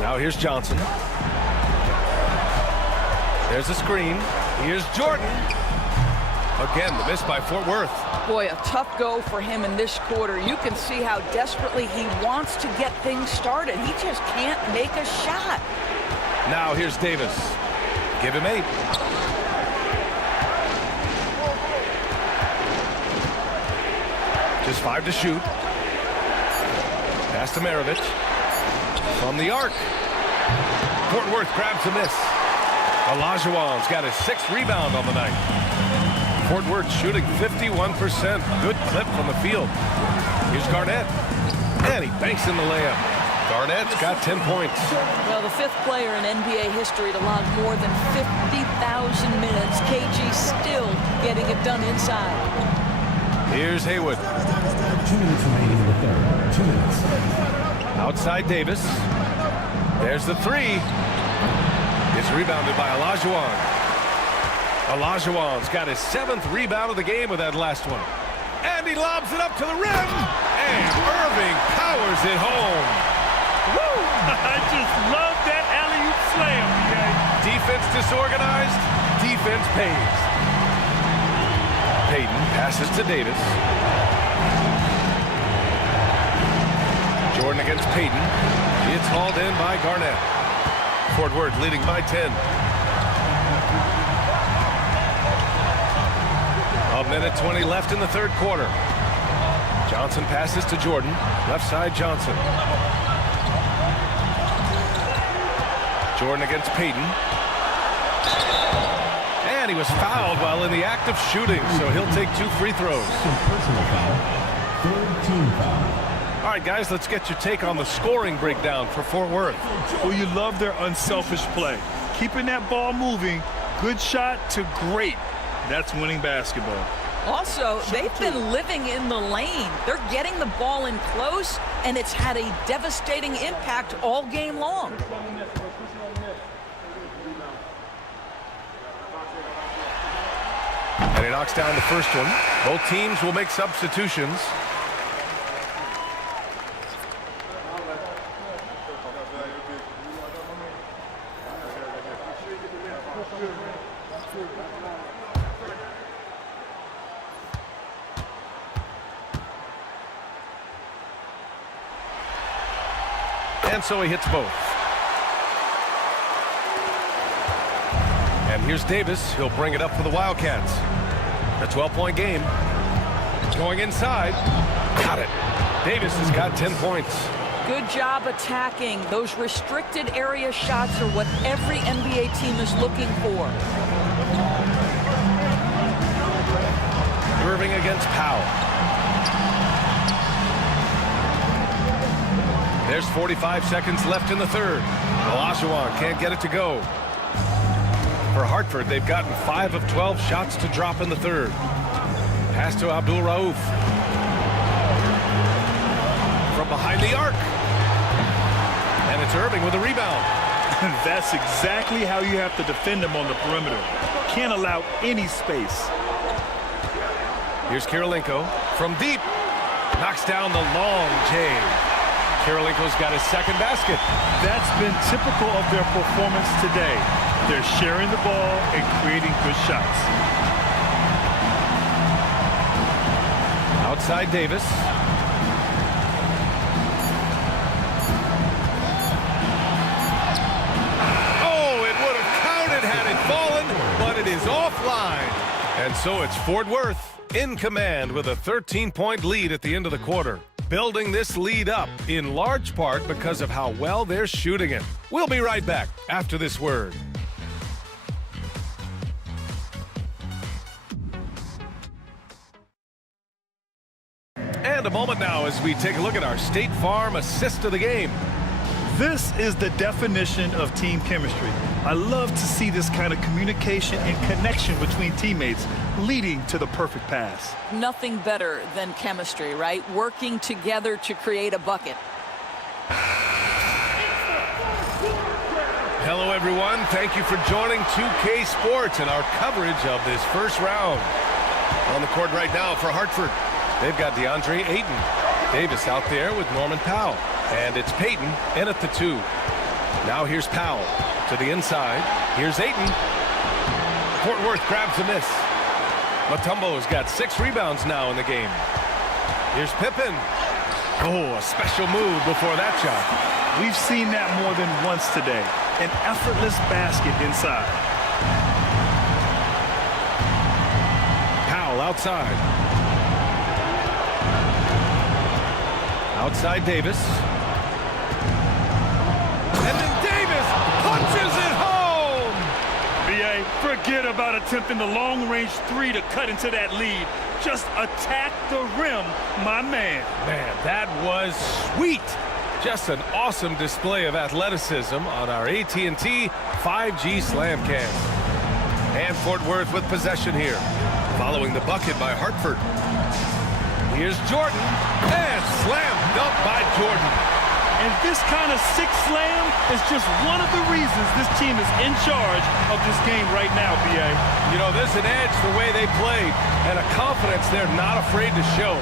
Now here's Johnson. There's a screen. Here's Jordan. Again, the miss by Fort Worth. Boy, a tough go for him in this quarter. You can see how desperately he wants to get things started. He just can't make a shot. Now here's Davis. Give him 8. Just 5 to shoot. Pass to Maravich. From the arc. Fort Worth grabs a miss. Olajuwon's got his 6th rebound on the night. Fort Worth shooting 51%. Good clip from the field. Here's Garnett. And he banks in the layup. Garnett's got 10 points. Well, the 5th player in NBA history to log more than 50,000 minutes. KG still getting it done inside. Here's Haywood. 2 minutes remaining in the third. 2 minutes. Outside Davis. There's the 3. It's rebounded by Olajuwon. Olajuwon's got his 7th rebound of the game with that last one. And he lobs it up to the rim. And Irving powers it home. Woo! I just love that alley-oop slam, guys. Defense disorganized. Defense pays. Payton passes to Davis. Jordan against Payton. It's hauled in by Garnett. Fort Worth leading by 10. A minute 20 left in the third quarter. Johnson passes to Jordan. Left side Johnson. Jordan against Payton. And he was fouled while in the act of shooting, so he'll take 2 free throws. Personal foul. 3rd team foul. All right, guys, let's get your take on the scoring breakdown for Fort Worth. Well, you love their unselfish play. Keeping that ball moving, good shot to great. That's winning basketball. Also, they've been living in the lane. They're getting the ball in close, and it's had a devastating impact all game long. And he knocks down the first one. Both teams will make substitutions. And so he hits both. And here's Davis. He'll bring it up for the Wildcats. A 12-point game. Going inside. Got it. Davis has got 10 points. Good job attacking. Those restricted area shots are what every NBA team is looking for. Irving against Powell. There's 45 seconds left in the third. Olajuwon can't get it to go. For Hartford, they've gotten 5 of 12 shots to drop in the third. Pass to Abdul Rauf. From behind the arc. And it's Irving with a rebound. That's exactly how you have to defend him on the perimeter. Can't allow any space. Here's Kirilenko from deep. Knocks down the long J. Kirilenko's got his second basket. That's been typical of their performance today. They're sharing the ball and creating good shots. Outside Davis. Oh, it would have counted had it fallen, but it is offline. And so it's Fort Worth in command with a 13-point lead at the end of the quarter. Building this lead up in large part because of how well they're shooting it. We'll be right back after this word. And a moment now as we take a look at our State Farm assist of the game. This is the definition of team chemistry. I love to see this kind of communication and connection between teammates leading to the perfect pass. Nothing better than chemistry, right? Working together to create a bucket. Hello, everyone. Thank you for joining 2K Sports and our coverage of this first round. On the court right now for Hartford, they've got DeAndre Ayton. Davis out there with Norman Powell. And it's Payton in at the 2. Now here's Powell to the inside. Here's Ayton. Fort Worth grabs a miss. Mutombo's got 6 rebounds now in the game. Here's Pippen. Oh, a special move before that shot. We've seen that more than once today. An effortless basket inside. Powell outside. Outside Davis. And then Davis punches it home! B.A., forget about attempting the long-range 3 to cut into that lead. Just attack the rim, my man. Man, that was sweet. Just an awesome display of athleticism on our AT&T 5G Slam Cam. And Fort Worth with possession here. Following the bucket by Hartford. Here's Jordan. And slam dunk by Jordan. And this kind of sick slam is just one of the reasons this team is in charge of this game right now, B.A. You know, there's an edge the way they played and a confidence they're not afraid to show.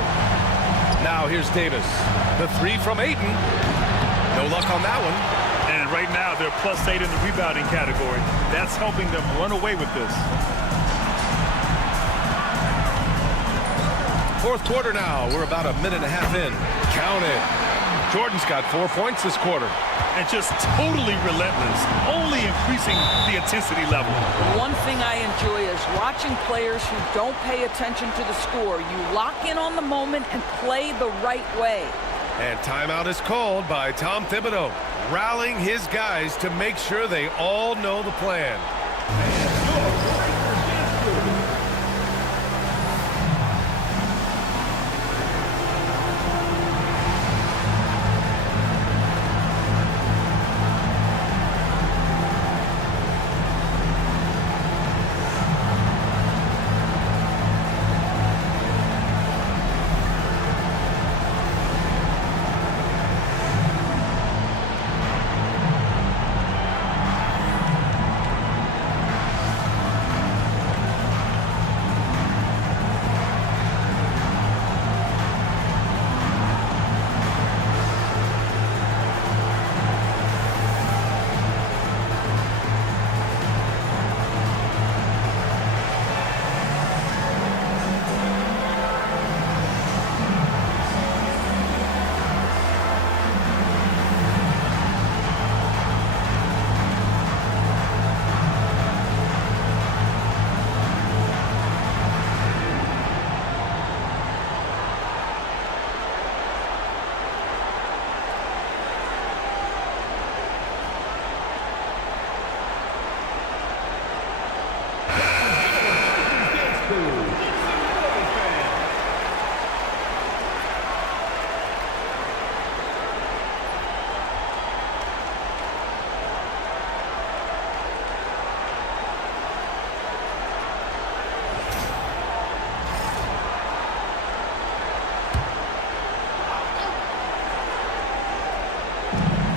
Now here's Davis. The 3 from Ayton. No luck on that one. And right now they're +8 in the rebounding category. That's helping them run away with this. Fourth quarter now. We're about a minute and a half in. Count it. Jordan's got 4 points this quarter. And just totally relentless, only increasing the intensity level. One thing I enjoy is watching players who don't pay attention to the score. You lock in on the moment and play the right way. And timeout is called by Tom Thibodeau, rallying his guys to make sure they all know the plan.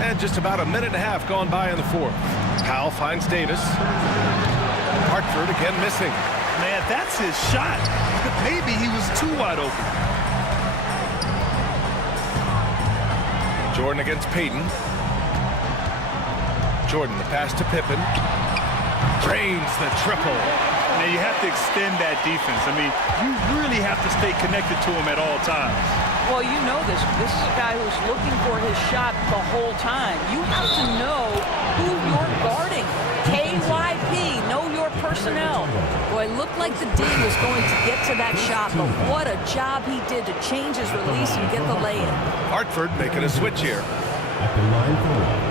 And just about a minute and a half gone by in the fourth. Powell finds Davis. Hartford again missing. Man, that's his shot. Maybe he was too wide open. Jordan against Payton. Jordan, the pass to Pippen. Drains the triple. Now you have to extend that defense. I mean, you really have to stay connected to him at all times. Well, you know this. This is a guy who's looking for his shot the whole time. You have to know who you're guarding. KYP, know your personnel. Boy, it looked like the D was going to get to that shot, but what a job he did to change his release and get the lay-in. Hartford making a switch here. At the line for one.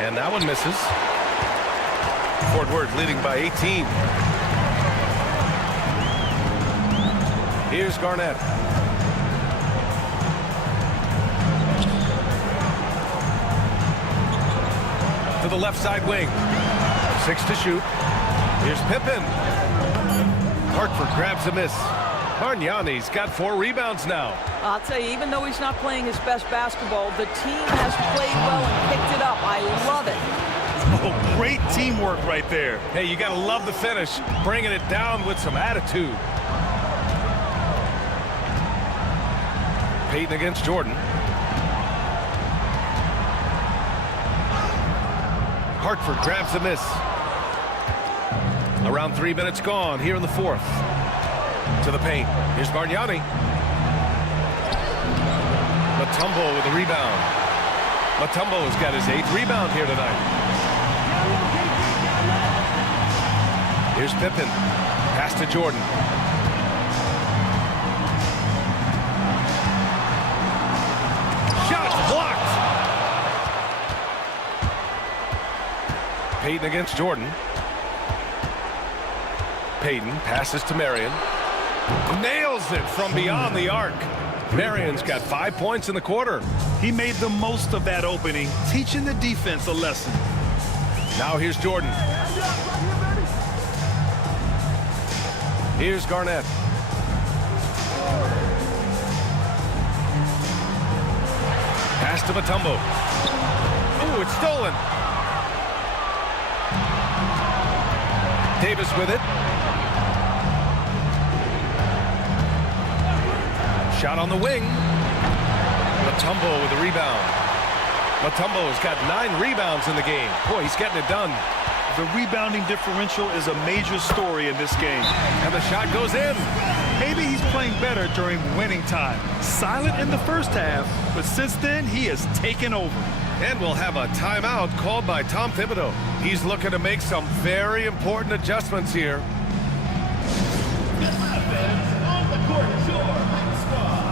And that one misses. Fort Worth leading by 18. Here's Garnett. To the left side wing. 6 to shoot. Here's Pippen. Hartford grabs a miss. Bargnani's got 4 rebounds now. I'll tell you, even though he's not playing his best basketball, the team has played well and picked it up. I love it. Oh, great teamwork right there. Hey, you got to love the finish. Bringing it down with some attitude. Payton against Jordan. Hartford grabs the miss. Around 3 minutes gone here in the fourth. To the paint. Here's Bargnani. Mutombo with a rebound. Mutombo's got his 8th rebound here tonight. Here's Pippen. Pass to Jordan. Shot blocked. Payton against Jordan. Payton passes to Marion. Nails it from beyond the arc. Marion's got 5 points in the quarter. He made the most of that opening, teaching the defense a lesson. Now here's Jordan. Here's Garnett. Pass to Mutombo. Ooh, it's stolen. Davis with it. Shot on the wing. Mutombo with the rebound. Mutombo's got 9 rebounds in the game. Boy, he's getting it done. The rebounding differential is a major story in this game. And the shot goes in. Maybe he's playing better during winning time. Silent in the first half, but since then, he has taken over. And we'll have a timeout called by Tom Thibodeau. He's looking to make some very important adjustments here. On the court, your squad.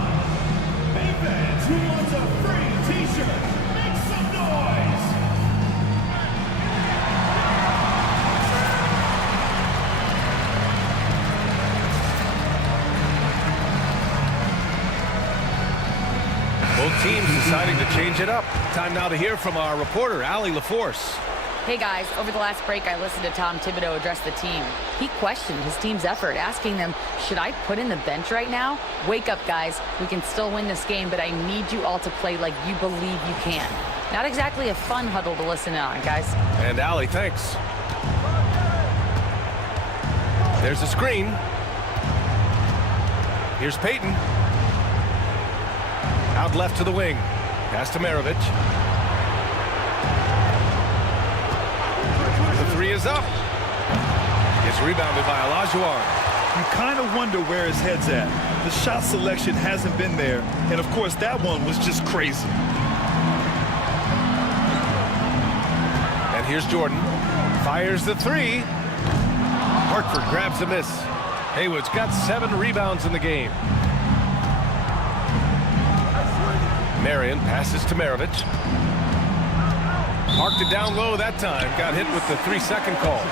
Hey fans, who wants a free t-shirt? Make some noise! Both teams deciding to change it up. Time now to hear from our reporter, Allie LaForce. Hey guys, over the last break, I listened to Tom Thibodeau address the team. He questioned his team's effort, asking them, should I put in the bench right now? Wake up, guys. We can still win this game, but I need you all to play like you believe you can. Not exactly a fun huddle to listen on, guys. And Allie, thanks. There's a screen. Here's Payton. Out left to the wing. Pass to Maravich. The 3 is up. It's rebounded by Olajuwon. You kind of wonder where his head's at. The shot selection hasn't been there. And, of course, that one was just crazy. And here's Jordan. Fires the 3. Hartford grabs the miss. Haywood's got 7 rebounds in the game. Marion passes to Maravich. Marked it down low that time. Got hit with the 3-second call.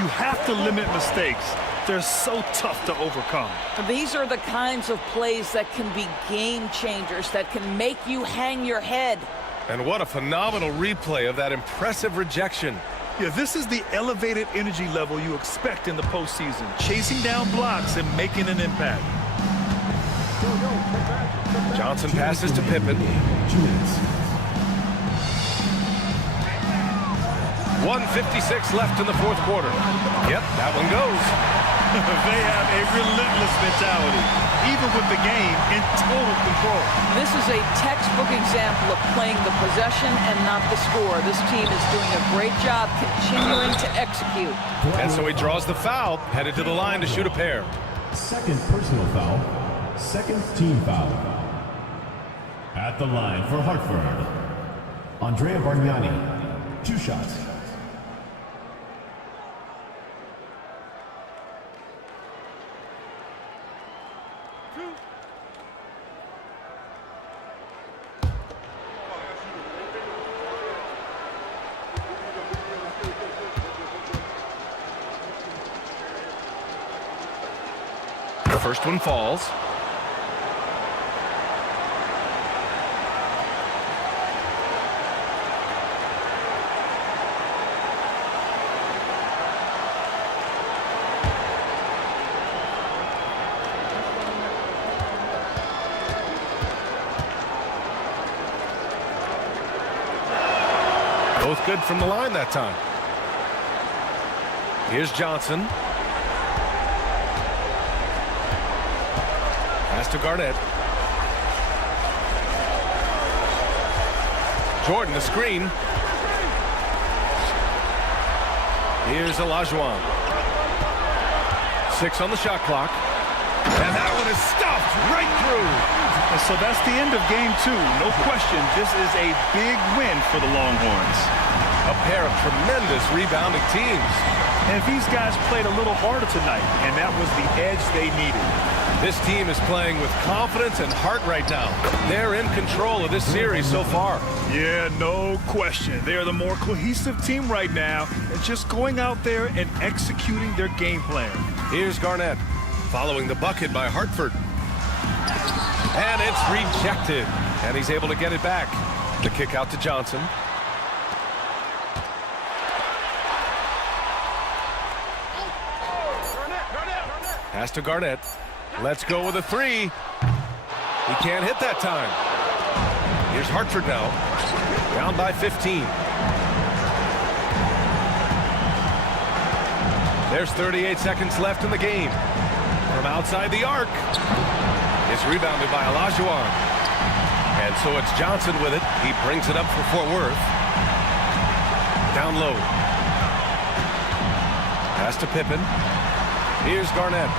You have to limit mistakes. they're so tough to overcome. These are the kinds of plays that can be game changers, that can make you hang your head. And what a phenomenal replay of that impressive rejection. Yeah, this is the elevated energy level you expect in the postseason, chasing down blocks and making an impact. Johnson passes to Pippen. 1:56 left in the fourth quarter. Yep, that one goes. They have a relentless mentality, even with the game in total control. This is a textbook example of playing the possession and not the score. This team is doing a great job continuing to execute. And so he draws the foul, headed to the line to shoot a pair. Second personal foul, second team foul. At the line for Hartford, Andrea Bargnani, 2 shots. The first one falls. Both good from the line that time. Here's Johnson. Pass to Garnett. Jordan, the screen. Here's Olajuwon. 6 on the shot clock. And that one is stuffed right through. And so that's the end of game 2. No question, this is a big win for the Longhorns. A pair of tremendous rebounding teams. And these guys played a little harder tonight, and that was the edge they needed. This team is playing with confidence and heart right now. They're in control of this series so far. Yeah, no question. They're the more cohesive team right now, and just going out there and executing their game plan. Here's Garnett, following the bucket by Hartford. And it's rejected. And he's able to get it back. The kick out to Johnson. Pass to Garnett. Let's go with a 3. He can't hit that time. Here's Hartford now. Down by 15. There's 38 seconds left in the game. From outside the arc. It's rebounded by Olajuwon. And so it's Johnson with it. He brings it up for Fort Worth. Down low. Pass to Pippen. Here's Garnett.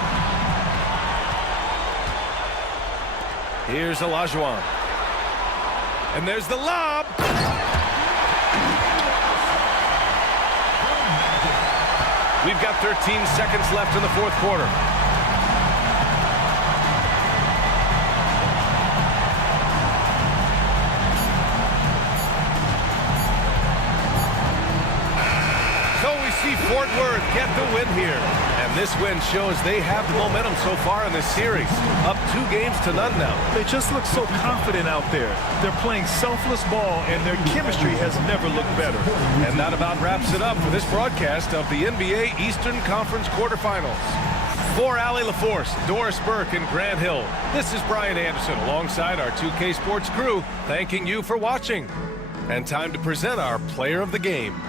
Here's Olajuwon. And there's the lob. We've got 13 seconds left in the fourth quarter. So we see Fort Worth get the win here. And this win shows they have the momentum so far in this series. Up 2 games to none now. They just look so confident out there. They're playing selfless ball, and their chemistry has never looked better. And that about wraps it up for this broadcast of the NBA Eastern Conference quarterfinals. For Allie LaForce, Doris Burke, and Grant Hill, this is Brian Anderson alongside our 2K Sports crew, thanking you for watching. And time to present our player of the game.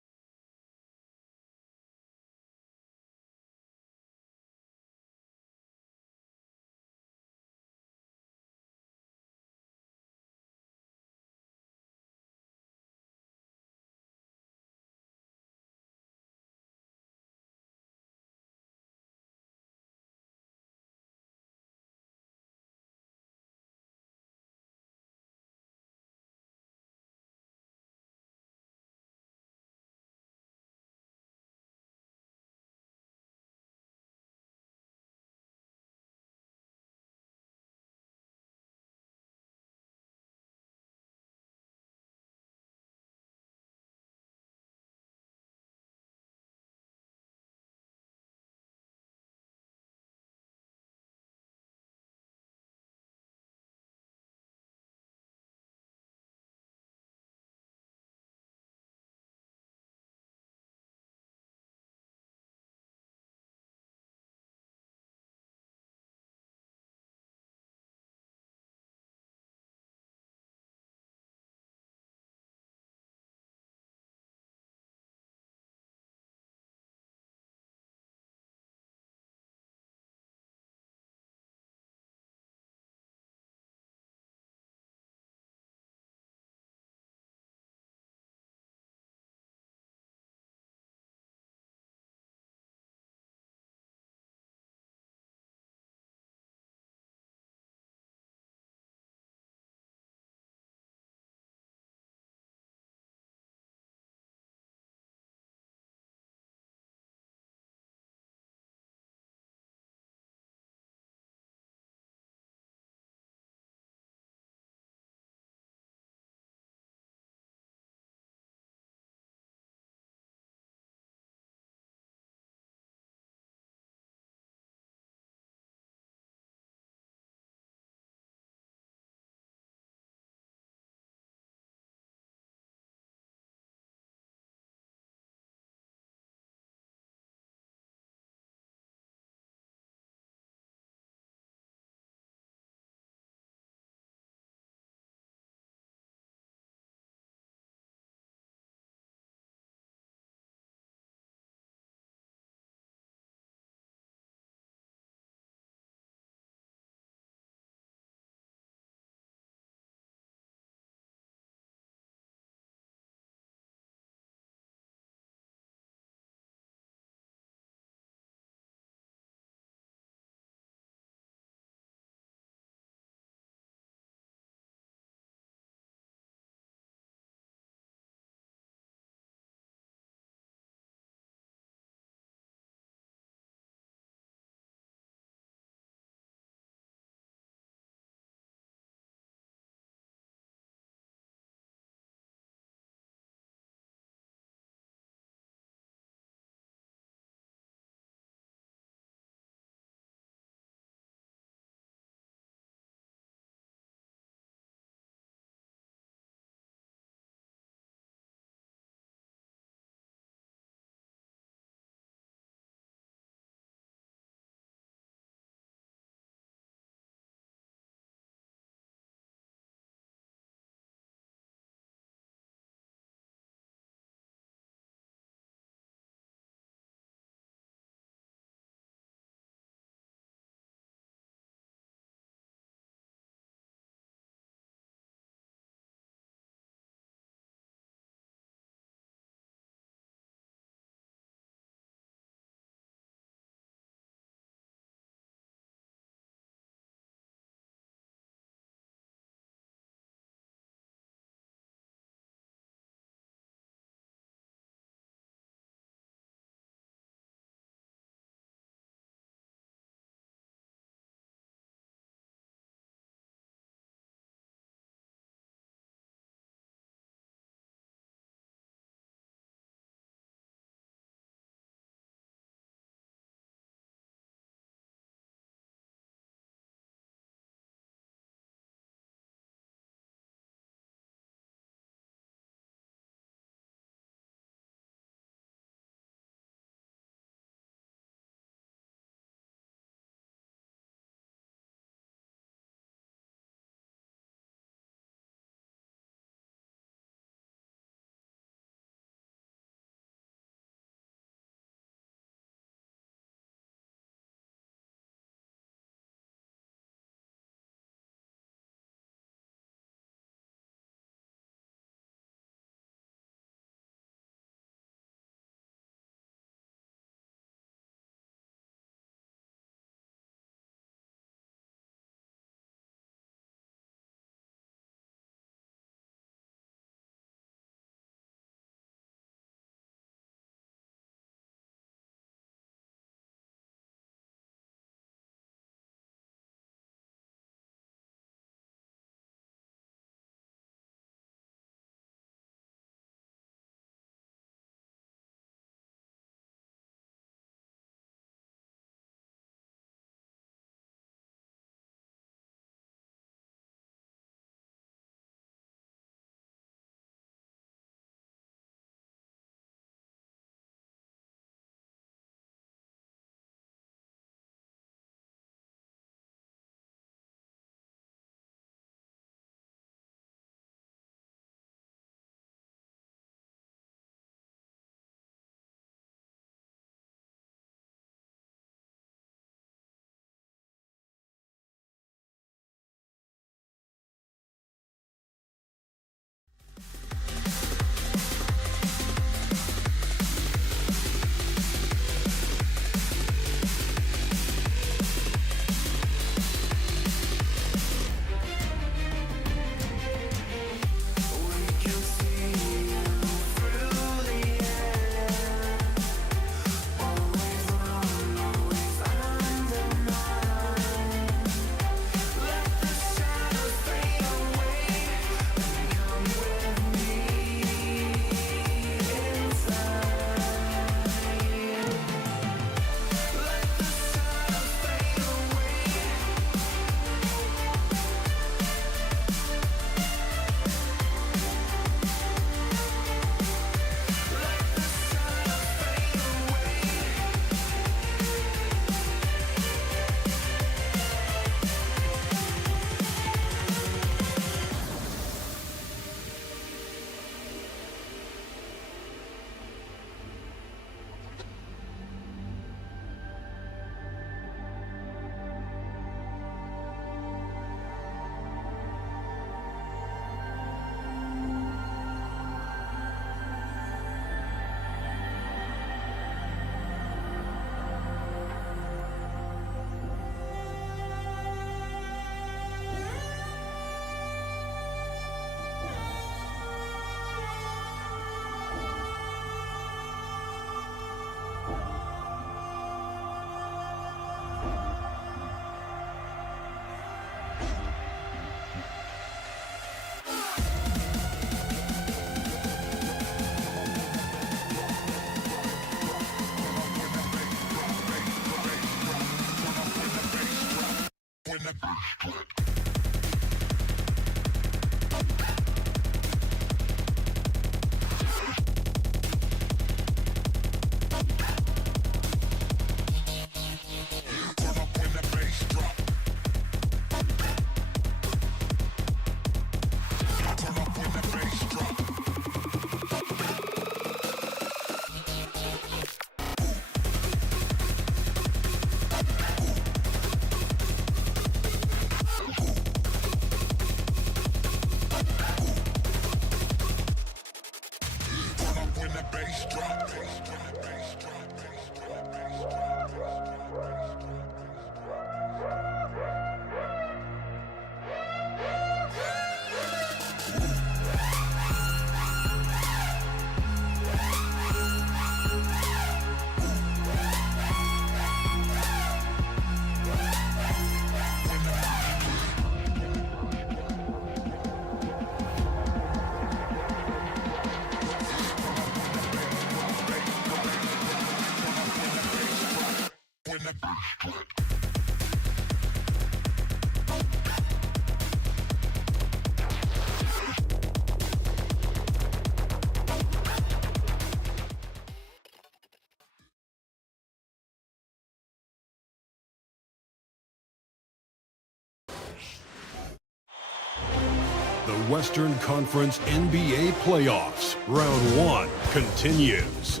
The Western Conference NBA playoffs, round 1 continues.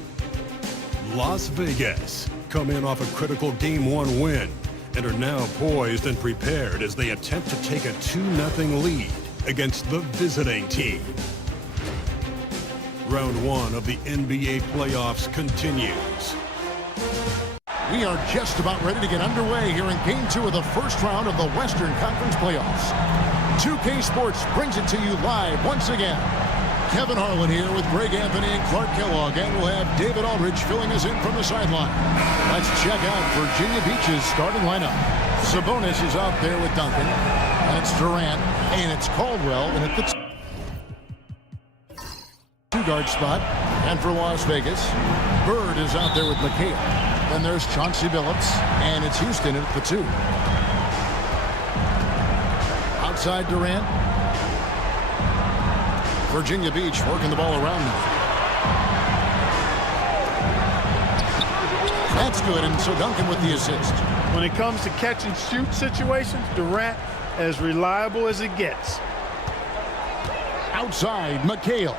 Las Vegas come in off a critical Game 1 win and are now poised and prepared as they attempt to take a 2-0 lead against the visiting team. Round 1 of the NBA playoffs continues. We are just about ready to get underway here in Game 2 of the first round of the Western Conference playoffs. 2K Sports brings it to you live once again. Kevin Harlan here with Greg Anthony and Clark Kellogg, and we'll have David Aldridge filling us in from the sideline. Let's check out Virginia Beach's starting lineup. Sabonis is out there with Duncan. That's Durant, and it's Caldwell, and at the two-guard spot. And for Las Vegas, Bird is out there with McHale. Then there's Chauncey Billups, and it's Houston at the 2. Outside Durant. Virginia Beach working the ball around them. That's good, and so Duncan with the assist. When it comes to catch and shoot situations, Durant as reliable as it gets. Outside, McHale.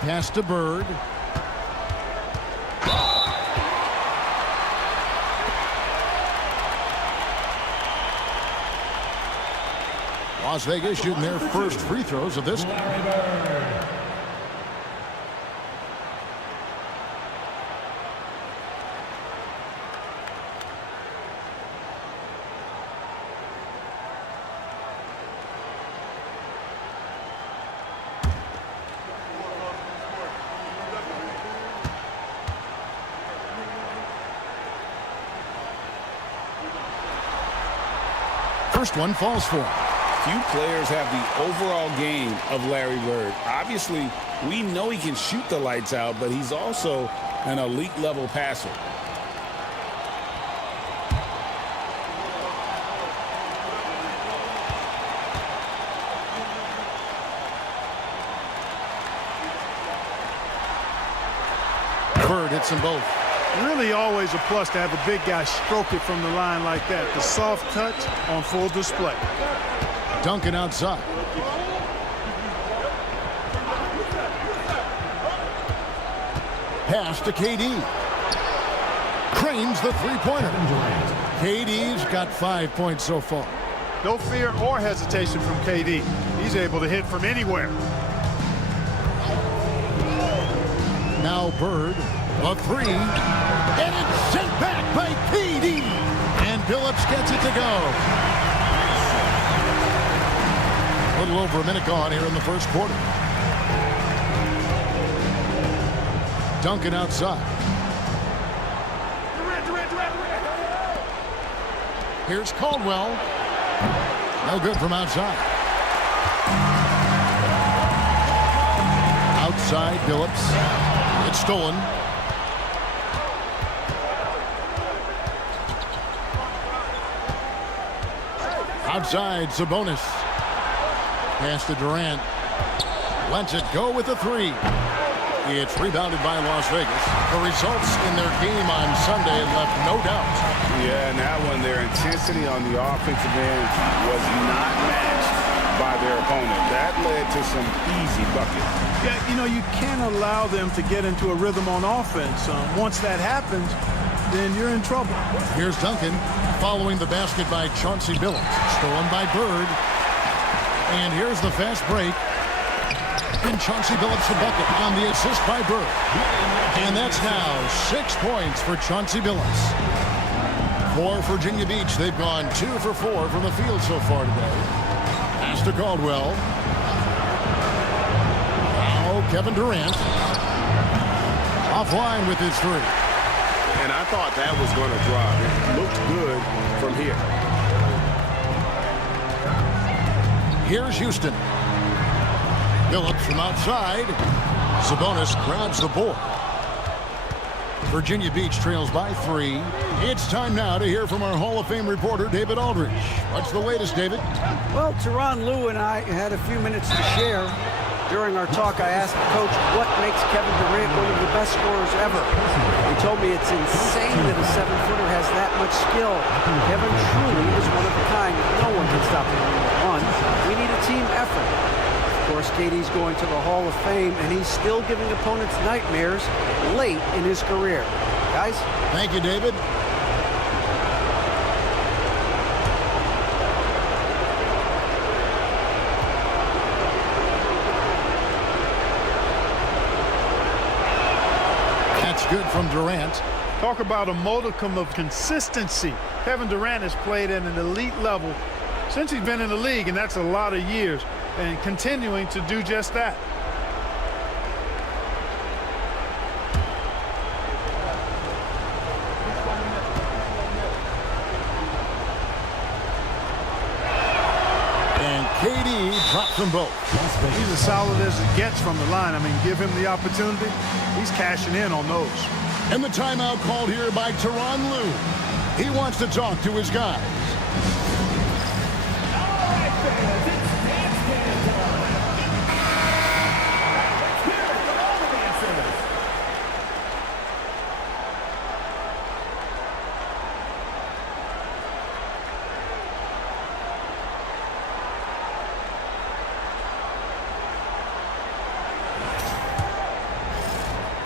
Pass to Bird. Las Vegas shooting their first free throws of this game. First one falls for him. Few players have the overall game of Larry Bird. Obviously, we know he can shoot the lights out, but he's also an elite level passer. Bird hits them both. Really always a plus to have a big guy stroke it from the line like that. The soft touch on full display. Duncan outside. Pass to KD. Cranes the three-pointer. KD's got 5 points so far. No fear or hesitation from KD. He's able to hit from anywhere. Now Bird, a 3, and it's sent back by KD. And Billups gets it to go. A little over a minute gone here in the first quarter. Duncan outside. Here's Caldwell. No good from outside. Outside Billups. It's stolen. Outside, Sabonis. Pass to Durant. Lets it go with the three. It's rebounded by Las Vegas. The results in their game on Sunday left no doubt. Yeah, and that one, their intensity on the offensive end was not matched by their opponent. That led to some easy buckets. Yeah, you know, you can't allow them to get into a rhythm on offense. Once that happens, then you're in trouble. Here's Duncan following the basket by Chauncey Billups. Stolen by Bird. And here's the fast break. And Chauncey Billups the bucket on the assist by Bird. And that's now 6 points for Chauncey Billups. For Virginia Beach, they've gone 2 for 4 from the field so far today. Pass to Caldwell. Now Kevin Durant. Offline with his three. And I thought that was going to drop. It looked good from here. Here's Houston. Billups from outside. Sabonis grabs the board. Virginia Beach trails by 3. It's time now to hear from our Hall of Fame reporter, David Aldridge. What's the latest, David? Well, Tyronn Lue and I had a few minutes to share. During our talk, I asked the coach what makes Kevin Durant one of the best scorers ever. He told me it's insane that a 7-footer has that much skill. Kevin truly is one of a kind. No one can stop him on. We need a team effort. Of course, KD's going to the Hall of Fame, and he's still giving opponents nightmares late in his career. Guys? Thank you, David. That's good from Durant. Talk about a modicum of consistency. Kevin Durant has played at an elite level since he's been in the league, and that's a lot of years, and continuing to do just that. And KD drops them both. He's as solid as it gets from the line. I mean, give him the opportunity. He's cashing in on those. And the timeout called here by Tyronn Lue. He wants to talk to his guys.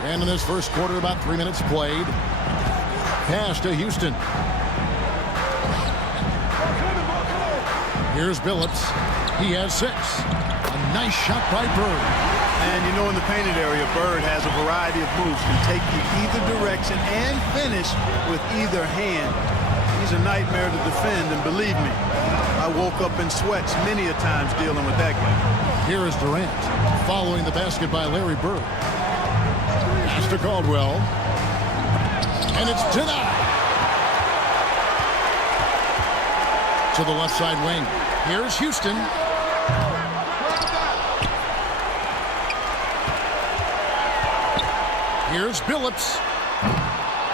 And in this first quarter, about 3 minutes played. Pass to Houston. Here's Billups. He has 6. A nice shot by Bird. And you know, in the painted area, Bird has a variety of moves. Can take you either direction and finish with either hand. He's a nightmare to defend, and believe me, I woke up in sweats many a times dealing with that guy. Here is Durant following the basket by Larry Bird. To Caldwell, and it's denied. To the left side wing. Here's Houston. Here's Billups.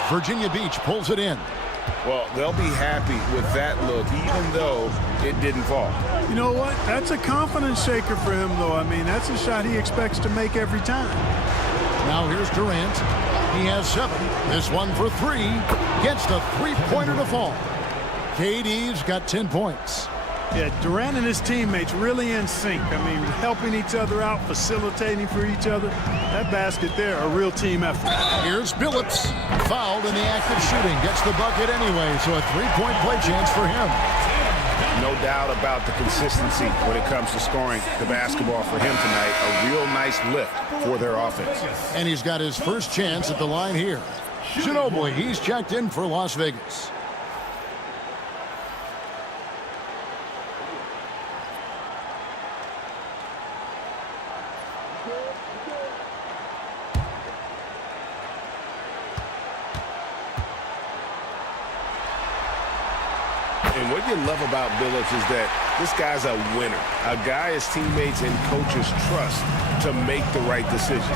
Virginia Beach pulls it in. Well, they'll be happy with that look, even though it didn't fall. You know what? That's a confidence shaker for him, though. I mean, that's a shot he expects to make every time. Now here's Durant. He has 7. This one for 3. Gets the three-pointer to fall. KD's got 10 points. Yeah, Durant and his teammates really in sync. I mean, helping each other out, facilitating for each other. That basket there, a real team effort. Here's Billups. Fouled in the act of shooting. Gets the bucket anyway, so a 3-point play chance for him. No doubt about the consistency when it comes to scoring the basketball for him tonight. A real nice lift for their offense. And he's got his first chance at the line here. Ginobili, he's checked in for Las Vegas. And what you love about Billups is that this guy's a winner, a guy his teammates and coaches trust to make the right decision.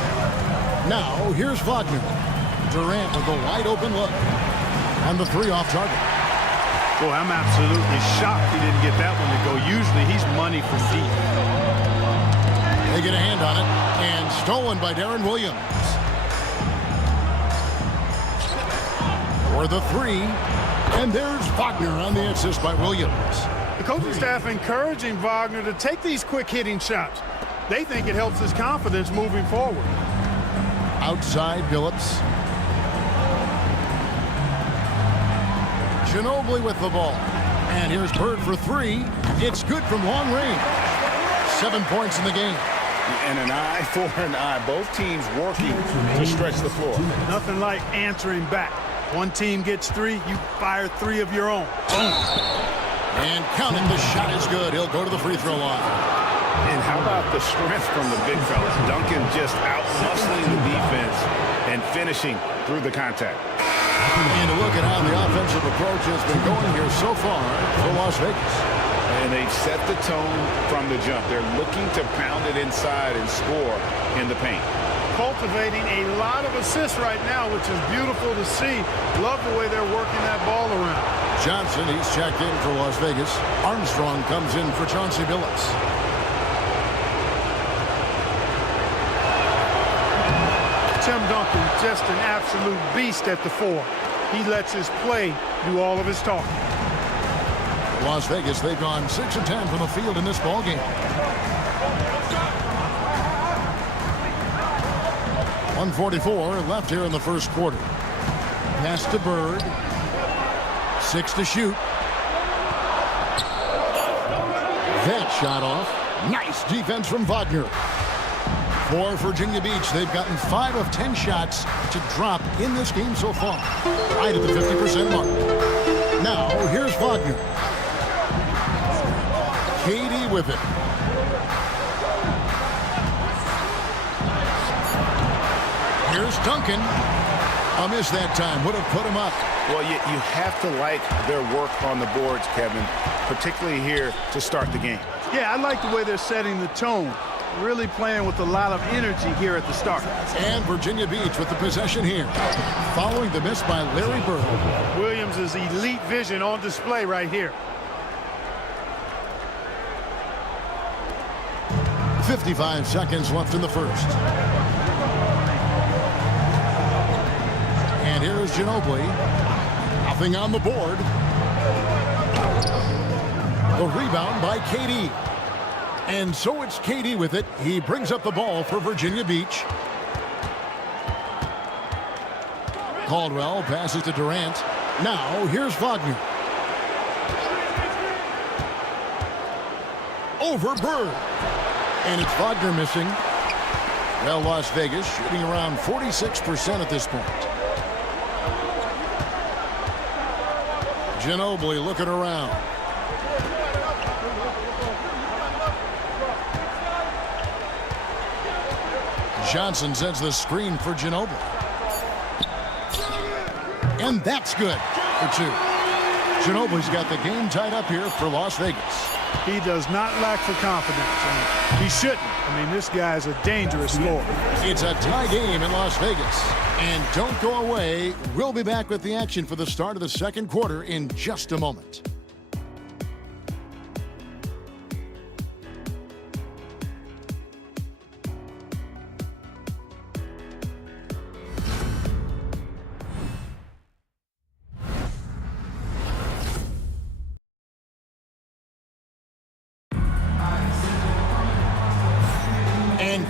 Now, here's Wagner. Durant with a wide open look. And the 3 off target. Boy, I'm absolutely shocked he didn't get that one to go. Usually he's money from deep. They get a hand on it, and stolen by Darren Williams. For the three, and there's Wagner on the assist by Williams. The coaching staff encouraging Wagner to take these quick-hitting shots. They think it helps his confidence moving forward. Outside, Billups. Ginobili with the ball. And here's Bird for three. It's good from long range. 7 points in the game. And an eye for an eye. Both teams working to stretch the floor. Nothing like answering back. One team gets three, you fire three of your own. Boom. And count it, the shot is good. He'll go to the free throw line. And how about the strength from the big fellas? Duncan just out-muscling the defense and finishing through the contact. And to look at how the offensive approach has been going here so far for Las Vegas. And they've set the tone from the jump. They're looking to pound it inside and score in the paint. Cultivating a lot of assists right now, which is beautiful to see. Love the way they're working that ball around. Johnson, he's checked in for Las Vegas. Armstrong comes in for Chauncey Billups. Tim Duncan, just an absolute beast at the four. He lets his play do all of his talking. Las Vegas, they've gone 6 of 10 from the field in this ball game. 1:44 left here in the first quarter. Pass to Bird. 6 to shoot. That shot off. Nice defense from Wagner. For Virginia Beach, they've gotten 5 of 10 shots to drop in this game so far. Right at the 50% mark. Now, here's Wagner. Katie with it. Here's Duncan. A miss that time. Would have put him up. Well, you have to like their work on the boards, Kevin, particularly here to start the game. Yeah, I like the way they're setting the tone. Really playing with a lot of energy here at the start. And Virginia Beach with the possession here. Following the miss by Larry Bird. Williams' elite vision on display right here. 55 seconds left in the first. And here is Ginobili. Nothing on the board. The rebound by KD. And so it's KD with it. He brings up the ball for Virginia Beach. Caldwell passes to Durant. Now here's Wagner. Over Bird. And it's Wagner missing. Well, Las Vegas shooting around 46% at this point. Ginobili looking around. Johnson sends the screen for Ginobili. And that's good for 2. Ginobili's got the game tied up here for Las Vegas. He does not lack for confidence, and he shouldn't. I mean, this guy is a dangerous scorer. It's a tie game in Las Vegas. And don't go away. We'll be back with the action for the start of the second quarter in just a moment.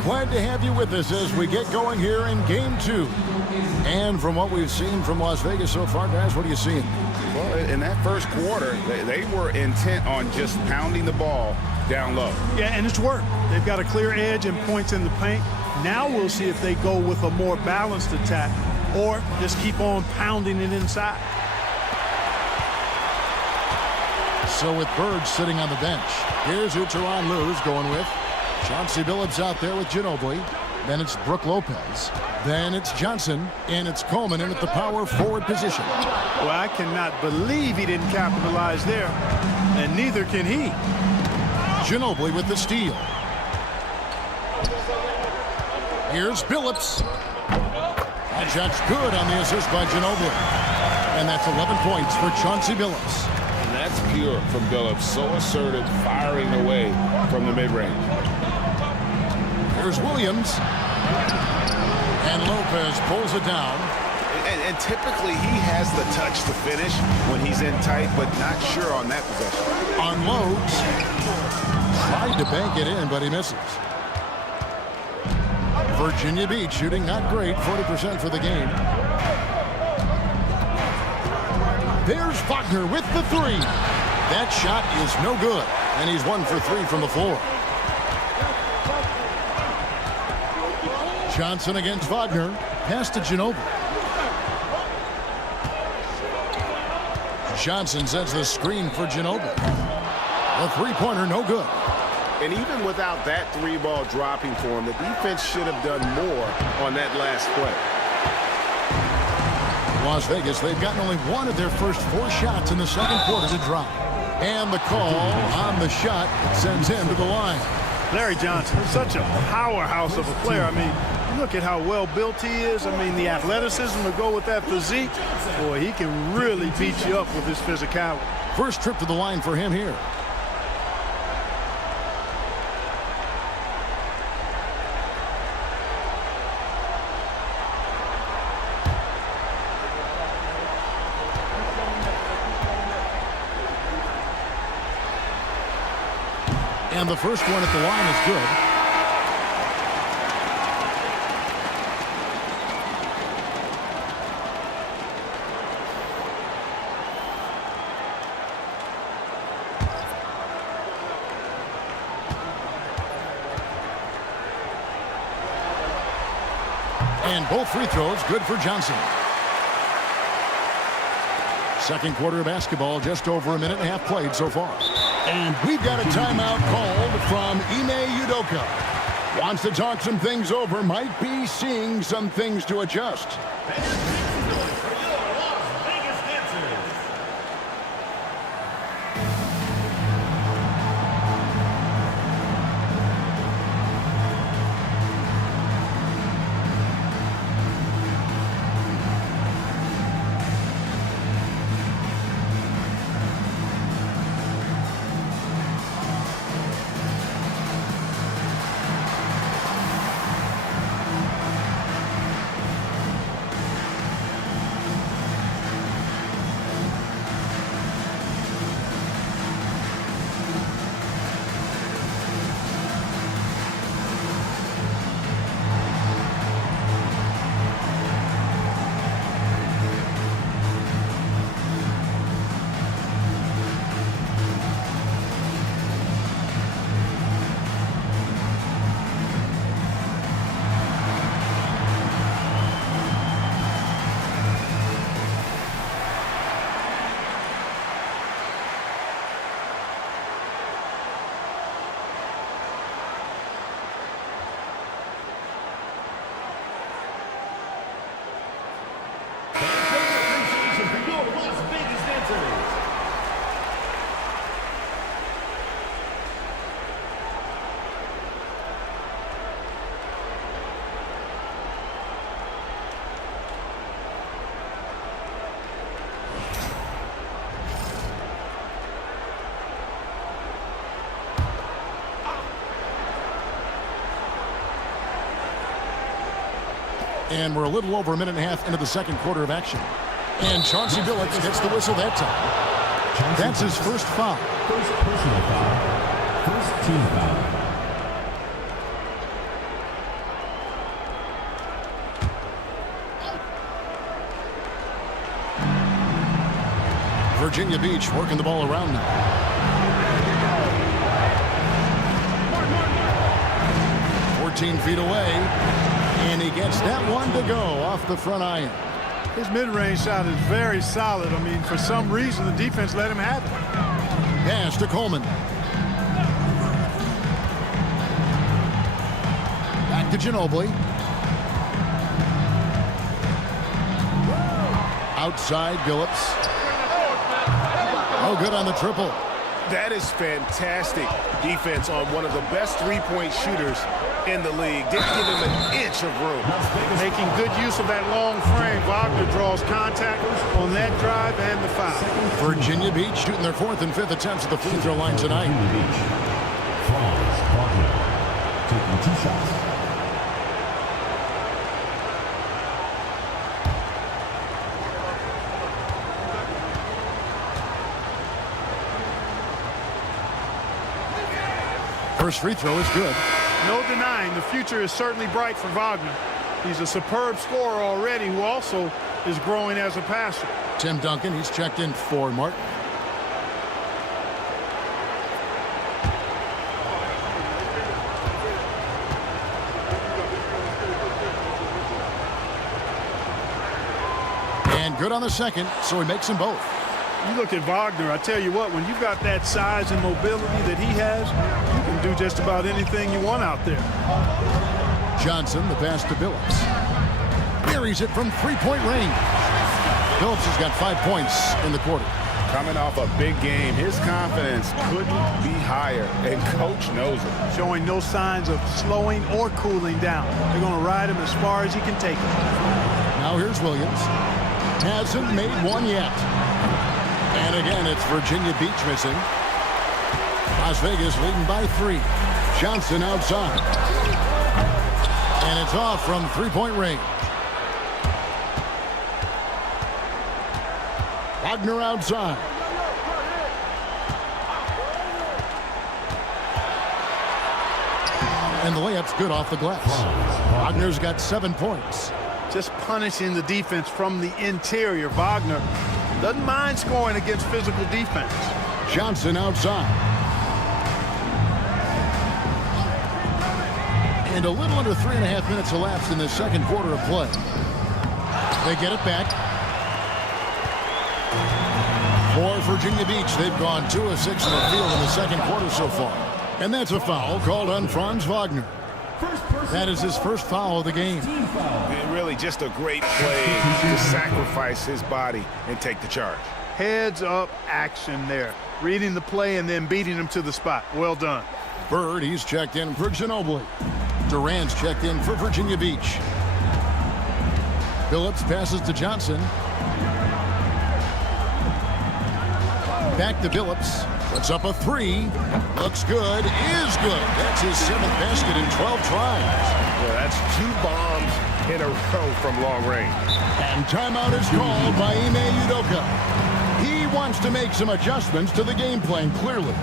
Glad to have you with us as we get going here in Game 2. And from what we've seen from Las Vegas so far, guys, what are you seeing? Well, in that first quarter, they were intent on just pounding the ball down low. Yeah, and it's worked. They've got a clear edge and points in the paint. Now we'll see if they go with a more balanced attack or just keep on pounding it inside. So with Bird sitting on the bench, here's who Tyronn Lue's going with. Chauncey Billups out there with Ginobili. Then it's Brook Lopez. Then it's Johnson. And it's Coleman in at the power forward position. Well, I cannot believe he didn't capitalize there. And neither can he. Ginobili with the steal. Here's Billups. That shot's good on the assist by Ginobili. And that's 11 points for Chauncey Billups. That's pure from Billups. So assertive, firing away from the mid-range. Here's Williams. And Lopez pulls it down. And typically he has the touch to finish when he's in tight, but not sure on that possession. Unloads. Tried to bank it in, but he misses. Virginia Beach shooting not great, 40% for the game. There's Wagner with the three. That shot is no good, and he's 1 for 3 from the floor. Johnson against Wagner. Pass to Ginobili. Johnson sets the screen for Ginobili. A three-pointer, no good. And even without that three ball dropping for him, the defense should have done more on that last play. Las Vegas, they've gotten only 1 of their first 4 shots in the second quarter to drop. And the call on the shot that sends him to the line. Larry Johnson, such a powerhouse of a player. I mean, look at how well built he is. I mean, the athleticism to go with that physique. Boy, he can really beat you up with his physicality. First trip to the line for him here. And the first one at the line is good. And both free throws good for Johnson. Second quarter of basketball, just over a minute and a half played so far. And we've got a timeout called from Ime Udoka. Wants to talk some things over, might be seeing some things to adjust. And we're a little over a minute and a half into the second quarter of action. And Chauncey Billups gets the whistle that time. That's his first foul. First personal foul. First team foul. Virginia Beach working the ball around now. 14 feet away, and he gets that one to go off the front iron. His mid-range shot is very solid. I mean, for some reason, the defense let him have it. Pass to Coleman. Back to Ginobili. Outside, Billups. Oh, good on the triple. That is fantastic defense on one of the best three-point shooters in the league. Didn't give him an inch of room. Making good use of that long frame. Wagner draws contact on that drive and the foul. Virginia Beach shooting their 4th and 5th attempts at the free throw line tonight. Wagner taking 2 shots. First free throw is good. No denying the future is certainly bright for Wagner. He's a superb scorer already who also is growing as a passer. Tim Duncan, he's checked in for Martin. And good on the second, so he makes them both. You look at Wagner, I tell you what, when you've got that size and mobility that he has, you can do just about anything you want out there. Johnson, the pass to Billups. Buries it from three-point range. Billups has got 5 points in the quarter. Coming off a big game, his confidence couldn't be higher, and coach knows it. Showing no signs of slowing or cooling down. They're going to ride him as far as he can take him. Now here's Williams. Hasn't made one yet. And again, it's Virginia Beach missing. Las Vegas leading by 3. Johnson outside. And it's off from three-point range. Wagner outside. And the layup's good off the glass. Wagner's got 7 points. Just punishing the defense from the interior. Wagner doesn't mind scoring against physical defense. Johnson outside. And a little under 3.5 minutes elapsed in the second quarter of play. They get it back. For Virginia Beach, they've gone 2 of 6 in the field in the second quarter so far. And that's a foul called on Franz Wagner. That is his first foul of the game. And really just a great play to sacrifice his body and take the charge. Heads up action there. Reading the play and then beating him to the spot. Well done. Bird, he's checked in for Ginobili. Durant's checked in for Virginia Beach. Billups passes to Johnson. Back to Billups. Puts up a 3. Looks good. Is good. That's his 7th basket in 12 tries. Well, that's 2 bombs in a row from long range. And timeout is called by Ime Udoka. He wants to make some adjustments to the game plan, clearly.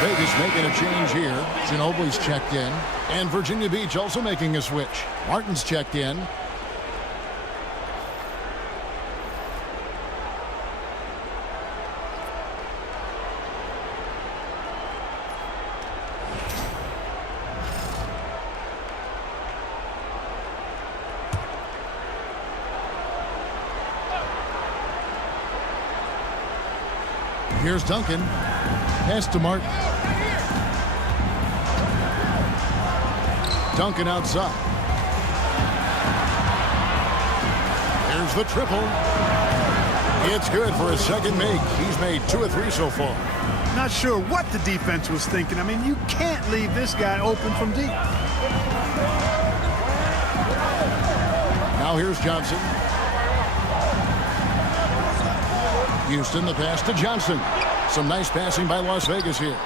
Vegas making a change here. Ginobili's checked in. And Virginia Beach also making a switch. Martin's checked in. Here's Duncan. Pass to Martin. Duncan outside. Here's the triple. It's good for a second make. He's made 2 of 3 so far. Not sure what the defense was thinking. I mean, you can't leave this guy open from deep. Now here's Johnson. Houston, the pass to Johnson. Some nice passing by Las Vegas here.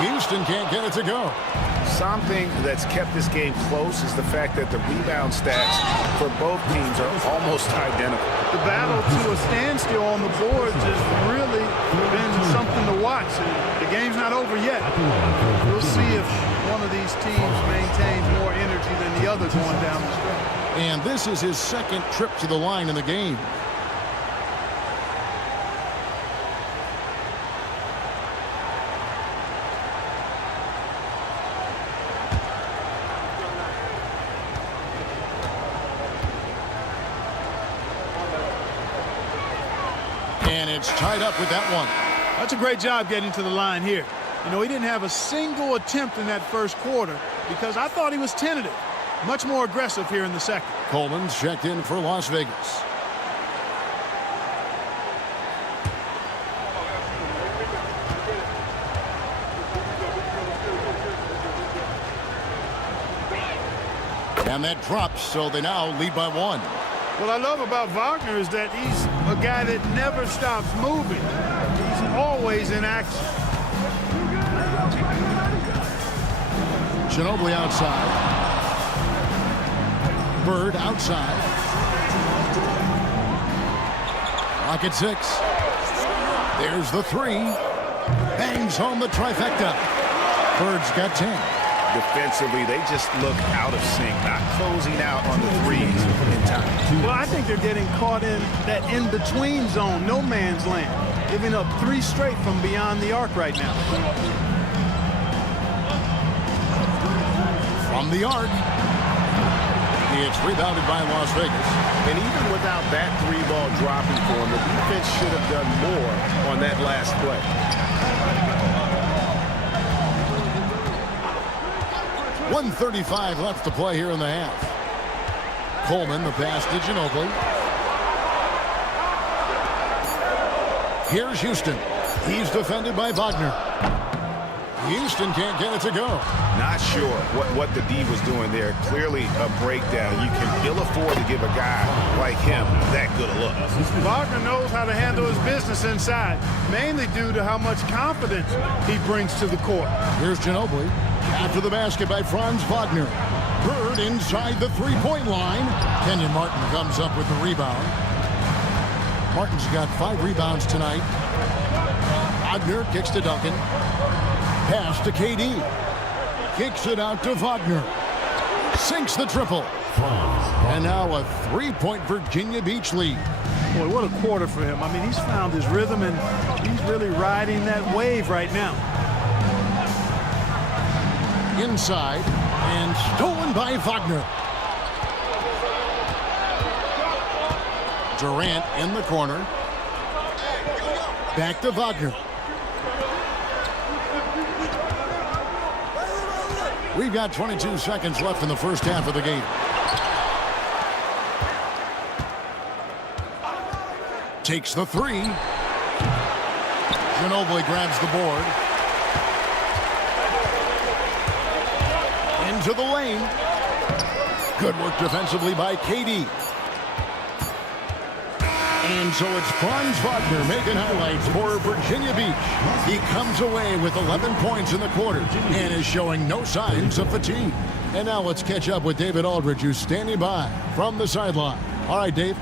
Houston can't get it to go. Something that's kept this game close is the fact that the rebound stats for both teams are almost identical. The battle to a standstill on the boards has really been something to watch. The game's not over yet. We'll see if one of these teams maintains more energy than the other going down the stretch. And this is his second trip to the line in the game. And it's tied up with that one. That's a great job getting to the line here. You know, he didn't have a single attempt in that first quarter because I thought he was tentative. Much more aggressive here in the second. Coleman's checked in for Las Vegas. And that drops, so they now lead by 1. What I love about Wagner is that he's a guy that never stops moving. He's always in action. Ginobili outside. Bird outside. Clock at 6. There's the 3. Bangs home the trifecta. Bird's got 10. Defensively, they just look out of sync, not closing out on the threes in time. Well, I think they're getting caught in that in-between zone, no man's land, giving up 3 straight from beyond the arc right now. From the arc. It's rebounded by Las Vegas. And even without that 3-ball dropping for him, the defense should have done more on that last play. 1:35 left to play here in the half. Coleman, the pass to Ginobili. Here's Houston. He's defended by Wagner. Houston can't get it to go. Not sure what the D was doing there. Clearly a breakdown. You can ill afford to give a guy like him that good a look. Wagner knows how to handle his business inside, mainly due to how much confidence he brings to the court. Here's Ginobili. After the basket by Franz Wagner. Bird inside the 3-point line. Kenyon Martin comes up with the rebound. Martin's got 5 rebounds tonight. Wagner kicks to Duncan. Pass to KD. Kicks it out to Wagner. Sinks the triple. And now a 3-point Virginia Beach lead. Boy, what a quarter for him. I mean, he's found his rhythm, and he's really riding that wave right now. Inside, and stolen by Wagner. Durant in the corner. Back to Wagner. We've got 22 seconds left in the first half of the game. Takes the 3. Ginobili grabs the board. Into the lane. Good work defensively by KD. And so it's Franz Wagner making highlights for Virginia Beach. He comes away with 11 points in the quarter and is showing no signs of fatigue. And now let's catch up with David Aldridge, who's standing by from the sideline. All right, Dave.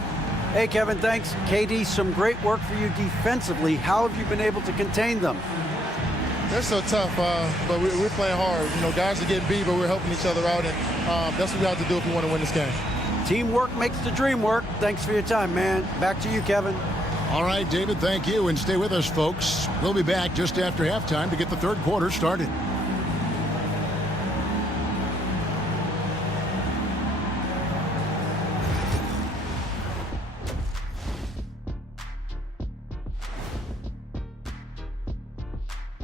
Hey, Kevin, thanks. KD, some great work for you defensively. How have you been able to contain them? They're so tough, but we're playing hard. You know, guys are getting beat, but we're helping each other out, and that's what we have to do if we want to win this game. Teamwork makes the dream work. Thanks for your time, man. Back to you, Kevin. All right, David, thank you, and stay with us, folks. We'll be back just after halftime to get the third quarter started.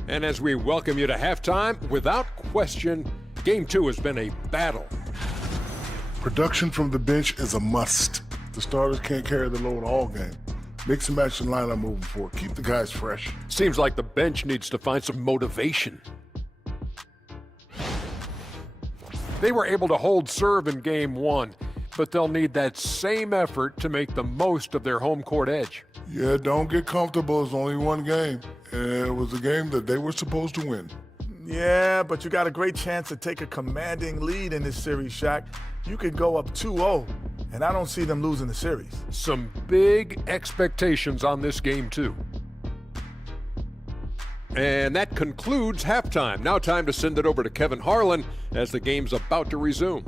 And as we welcome you to halftime, without question, Game 2 has been a battle. Production from the bench is a must. The starters can't carry the load all game. Mix and match the lineup moving forward. Keep the guys fresh. Seems like the bench needs to find some motivation. They were able to hold serve in Game 1, but they'll need that same effort to make the most of their home court edge. Yeah, don't get comfortable. It's only one game. And it was a game that they were supposed to win. Yeah, but you got a great chance to take a commanding lead in this series, Shaq. You could go up 2-0, and I don't see them losing the series. Some big expectations on this game, too. And that concludes halftime. Now time to send it over to Kevin Harlan as the game's about to resume.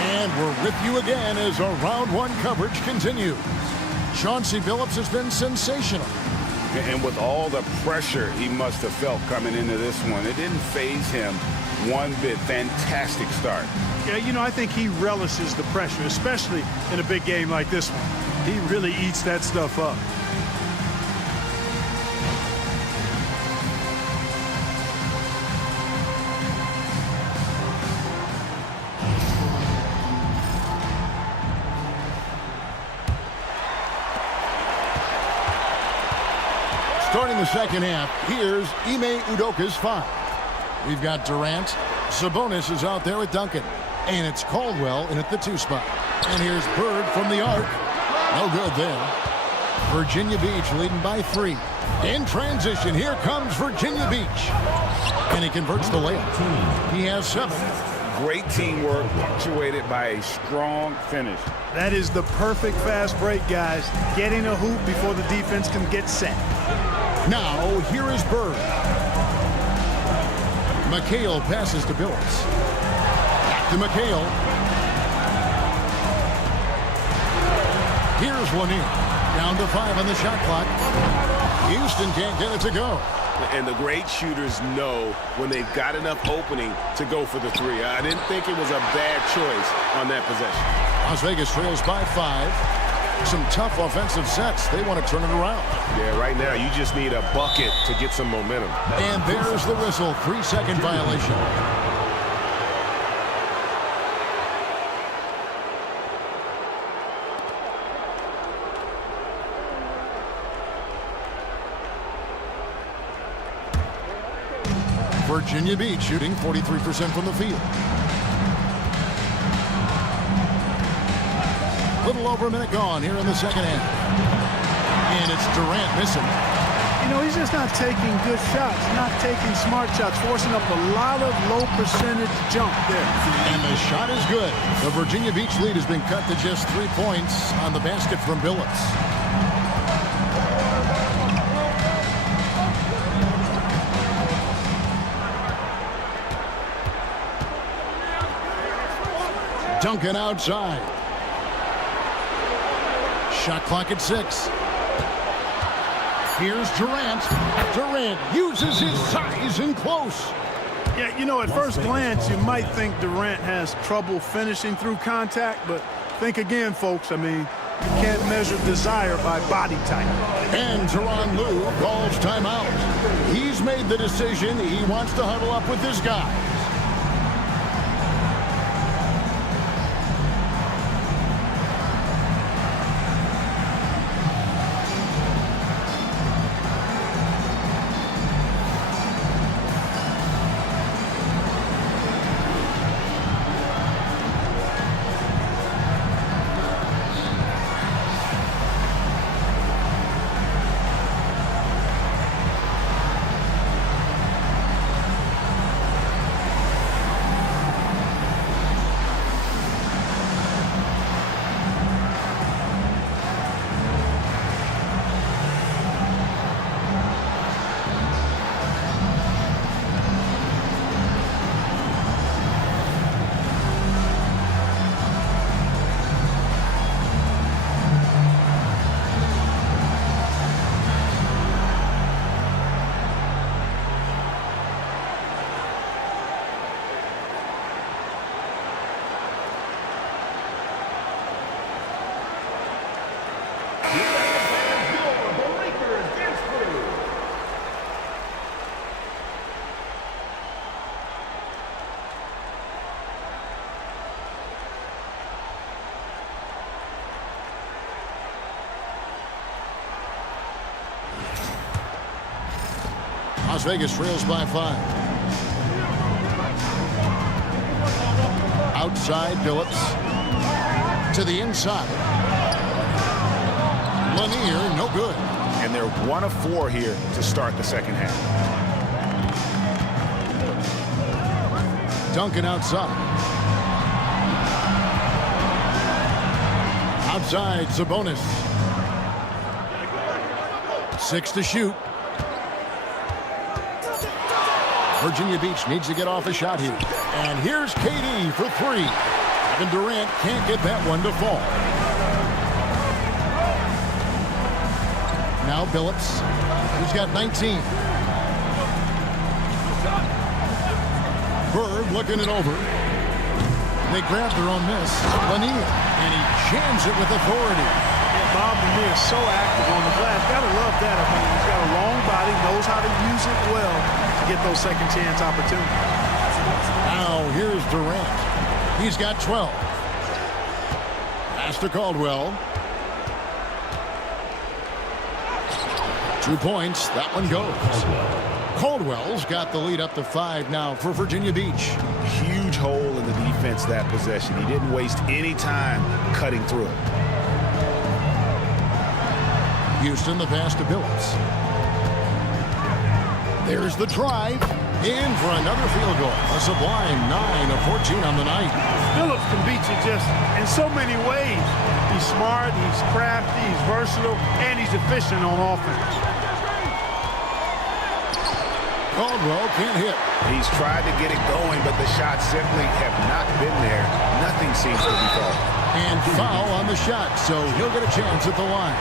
And we're with you again as our round one coverage continues. Chauncey Billups has been sensational. And with all the pressure he must have felt coming into this one, it didn't faze him one bit. Fantastic start. Yeah, you know, I think he relishes the pressure, especially in a big game like this one. He really eats that stuff up. Starting the second half, here's Ime Udoka's five. We've got Durant. Sabonis is out there with Duncan. And it's Caldwell in at the 2 spot. And here's Bird from the arc. No good there. Virginia Beach leading by 3. In transition, here comes Virginia Beach. And he converts the layup. He has 7. Great teamwork punctuated by a strong finish. That is the perfect fast break, guys. Getting a hoop before the defense can get set. Now, here is Bird. McHale passes to Billups. Back to McHale. Here's Lanier. Down to 5 on the shot clock. Houston can't get it to go. And the great shooters know when they've got enough opening to go for the 3. I didn't think it was a bad choice on that possession. Las Vegas trails by 5. Some tough offensive sets. They want to turn it around. Yeah, right now you just need a bucket to get some momentum. And there's the whistle. 3-second violation. Virginia Beach shooting 43% from the field. Little over a minute gone here in the second half. And it's Durant missing. You know, he's just not taking good shots, not taking smart shots, forcing up a lot of low percentage jump there. And the shot is good. The Virginia Beach lead has been cut to just 3 points on the basket from Billups. Duncan outside. Shot clock at 6. Here's Durant. Durant uses his size in close. Yeah, you know, at first glance, you might think Durant has trouble finishing through contact, but think again, folks. I mean, you can't measure desire by body type. And Tyronn Lue calls timeout. He's made the decision. He wants to huddle up with his guys. Las Vegas trails by 5. Outside, Billups. To the inside. Lanier, no good. And they're 1 of 4 here to start the second half. Duncan outside. Outside, Sabonis. 6 to shoot. Virginia Beach needs to get off a shot here. And here's KD for 3. Kevin Durant can't get that one to fall. Now Billups. He's got 19. Bird looking it over. They grab their own miss. Lanier. And he jams it with authority. Yeah, Bob Lanier is so active on the glass. Gotta love that. I mean, he's got a long body, knows how to use it well to get those second chance opportunities. Now here's Durant. He's got 12. Pass to Caldwell. 2 points. That one goes. Caldwell's got the lead up to 5 now for Virginia Beach. Huge hole in the defense that possession. He didn't waste any time cutting through it. Houston, the pass to Billups. There's the drive. In for another field goal. A sublime 9 of 14 on the night. Billups can beat you just in so many ways. He's smart, he's crafty, he's versatile, and he's efficient on offense. Caldwell can't hit. He's tried to get it going, but the shots simply have not been there. Nothing seems to be falling. And foul on the shot, so he'll get a chance at the line.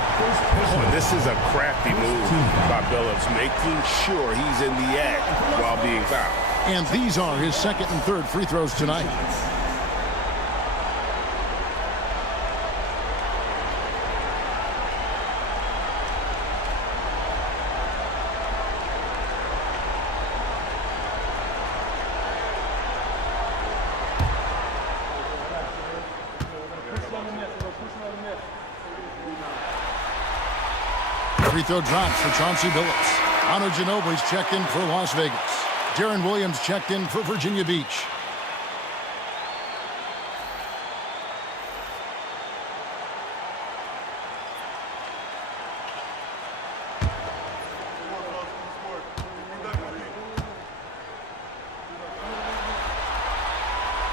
This is a crafty move by Billups, making sure he's in the act while being fouled. And these are his second and third free throws tonight. Free throw drops for Chauncey Billups. Manu Ginobili's checked in for Las Vegas. Deron Williams checked in for Virginia Beach.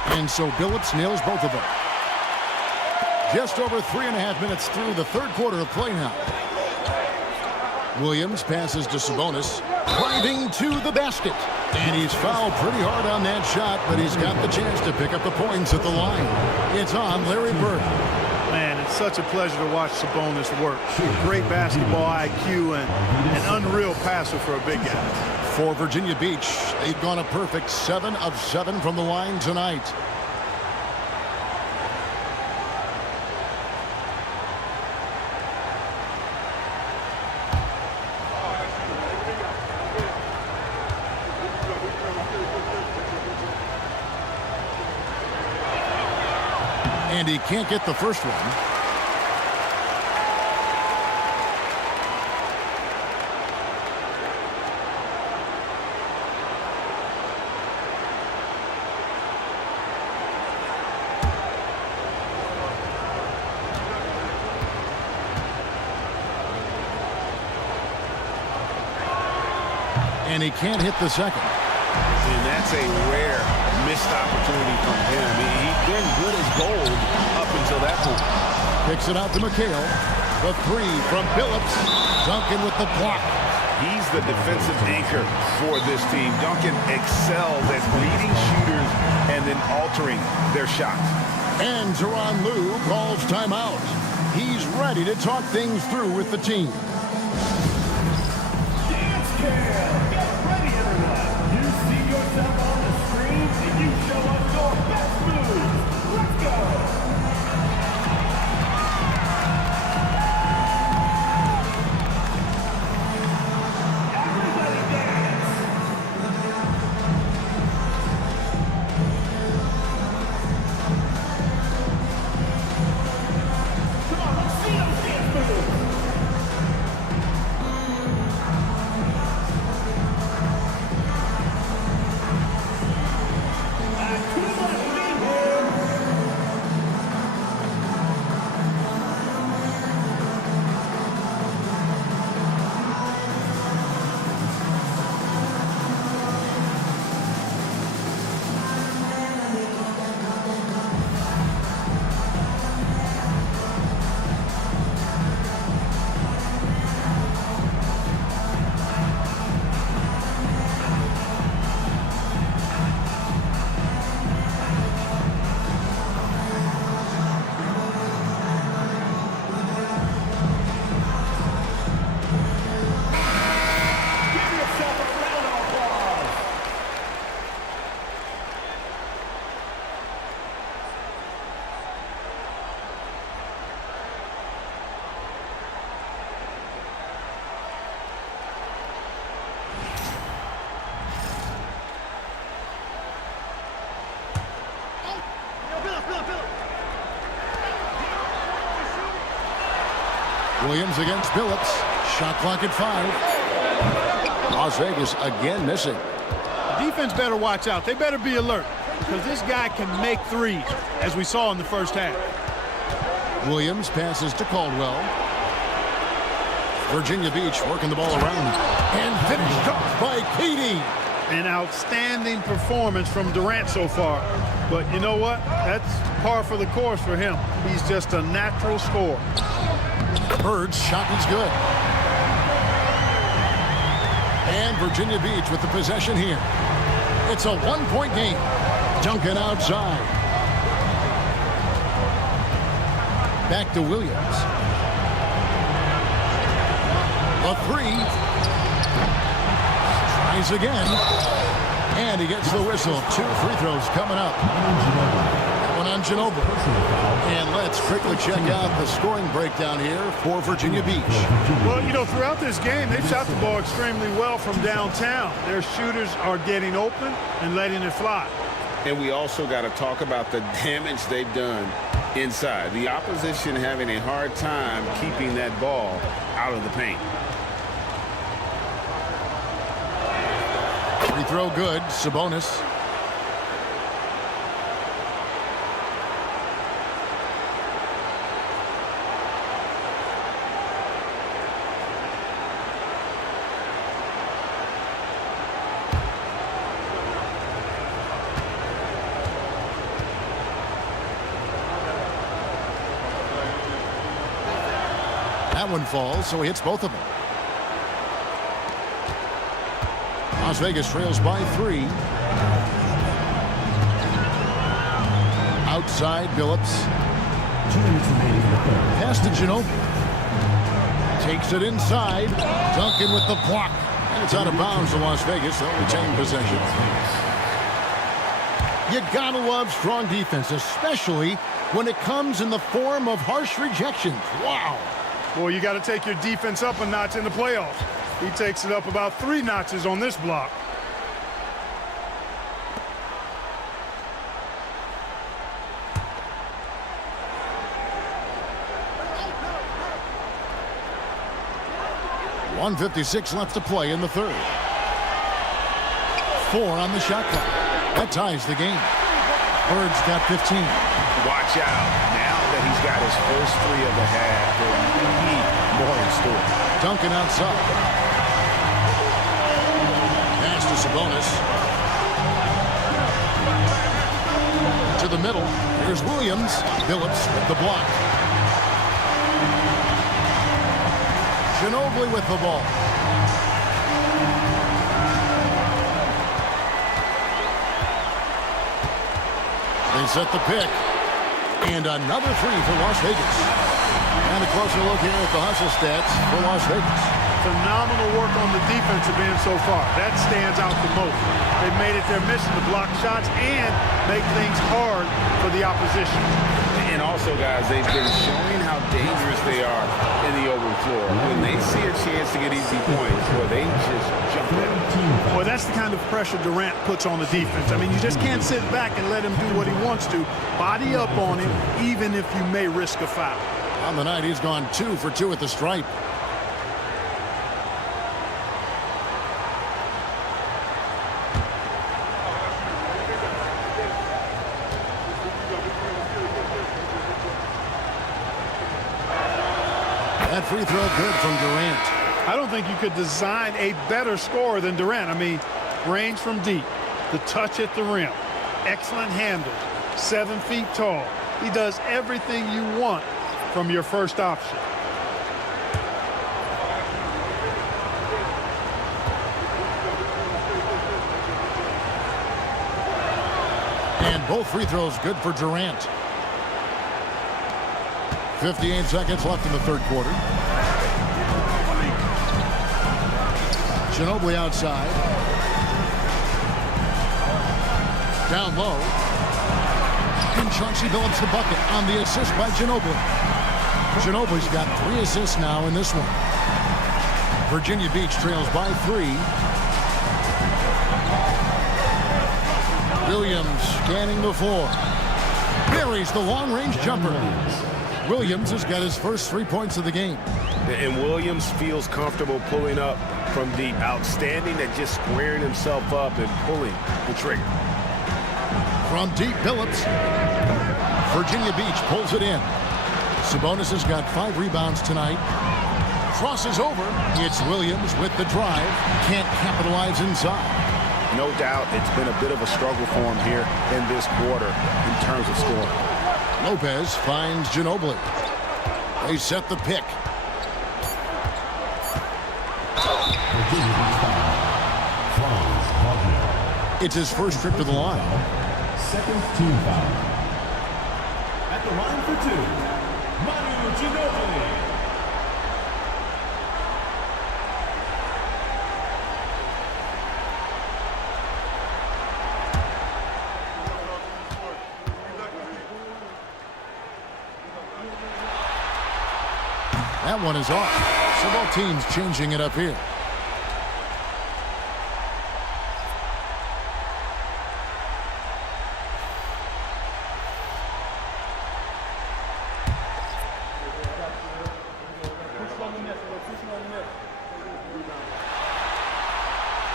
And so Billups nails both of them. Just over 3.5 minutes through the third quarter of play now. Williams passes to Sabonis, driving to the basket. And he's fouled pretty hard on that shot, but he's got the chance to pick up the points at the line. It's on Larry Bird. Man, it's such a pleasure to watch Sabonis work. Great basketball IQ and an unreal passer for a big guy. For Virginia Beach, they've gone a perfect 7 of 7 from the line tonight. And he can't get the first one. And he can't hit the second. And that's a rare missed opportunity from him. He's been good as gold up until that point. Picks it out to McHale. The 3 from Billups. Duncan with the block. He's the defensive anchor for this team. Duncan excels at reading shooters and then altering their shots. And Tyronn Lue calls timeout. He's ready to talk things through with the team. Dance Cam! Get ready, everyone! You see yourself on the screen and you show us your best moves. Let's go! Everybody dance! Come on, let's see those dance moves! Williams against Phillips. Shot clock at 5. Las Vegas again missing. Defense better watch out. They better be alert because this guy can make threes, as we saw in the first half. Williams passes to Caldwell. Virginia Beach working the ball around. And finished off by Keating. An outstanding performance from Durant so far. But you know what? That's par for the course for him. He's just a natural scorer. Bird's shot is good. And Virginia Beach with the possession here. It's a one-point game. Duncan outside. Back to Williams. A 3. Tries again. And he gets the whistle. 2 free throws coming up. That one on Ginobili. And let's quickly check out the scoring breakdown here for Virginia Beach. Well, you know, throughout this game, they've shot the ball extremely well from downtown. Their shooters are getting open and letting it fly. And we also got to talk about the damage they've done inside. The opposition having a hard time keeping that ball out of the paint. Free throw good. Sabonis. That one falls, so he hits both of them. Las Vegas trails by 3. Outside, Phillips. Pass to Ginobili. Takes it inside. Duncan with the block. And it's out of bounds to Las Vegas. They'll retain possession. You gotta love strong defense, especially when it comes in the form of harsh rejections. Wow. Well, you got to take your defense up a notch in the playoffs. He takes it up about 3 notches on this block. .156 left to play in the third. 4 on the shot clock. That ties the game. Bird's got 15. Watch out. Now that he's got his first 3 of the half, there'll be more in store. Duncan outside. Pass to Sabonis. To the middle. Here's Williams. Phillips with the block. Ginobili with the ball. They set the pick. And another 3 for Las Vegas. And a closer look here at the hustle stats for Las Vegas. Phenomenal work on the defensive end so far. That stands out the most. They've made it their mission to block shots and make things hard for the opposition. And also, guys, they've been showing how dangerous they are in the open floor. When they see a chance to get easy points, well, they just jump at it. Well, that's the kind of pressure Durant puts on the defense. I mean, you just can't sit back and let him do what he wants to. Body up on him, even if you may risk a foul. On the night, he's gone 2 for 2 at the stripe. That free throw good from Durant. I don't think you could design a better scorer than Durant. I mean, range from deep, the touch at the rim, excellent handle, 7 feet tall. He does everything you want from your first option. And both free throws good for Durant. 58 seconds left in the third quarter. Ginobili outside. Down low. And Chauncey Billups the bucket on the assist by Ginobili. Ginobili's got 3 assists now in this one. Virginia Beach trails by 3. Williams scanning the floor. Buries the long-range jumper. Williams has got his first 3 points of the game. And Williams feels comfortable pulling up from deep. Outstanding at just squaring himself up and pulling the trigger. From deep, Phillips. Virginia Beach pulls it in. Sabonis has got 5 rebounds tonight. Crosses over. It's Williams with the drive. Can't capitalize inside. No doubt it's been a bit of a struggle for him here in this quarter in terms of scoring. Lopez finds Ginobili. They set the pick. It's his first trip to the line. Second team foul. At the line for 2, Manu Ginobili. That one is off. So both teams changing it up here.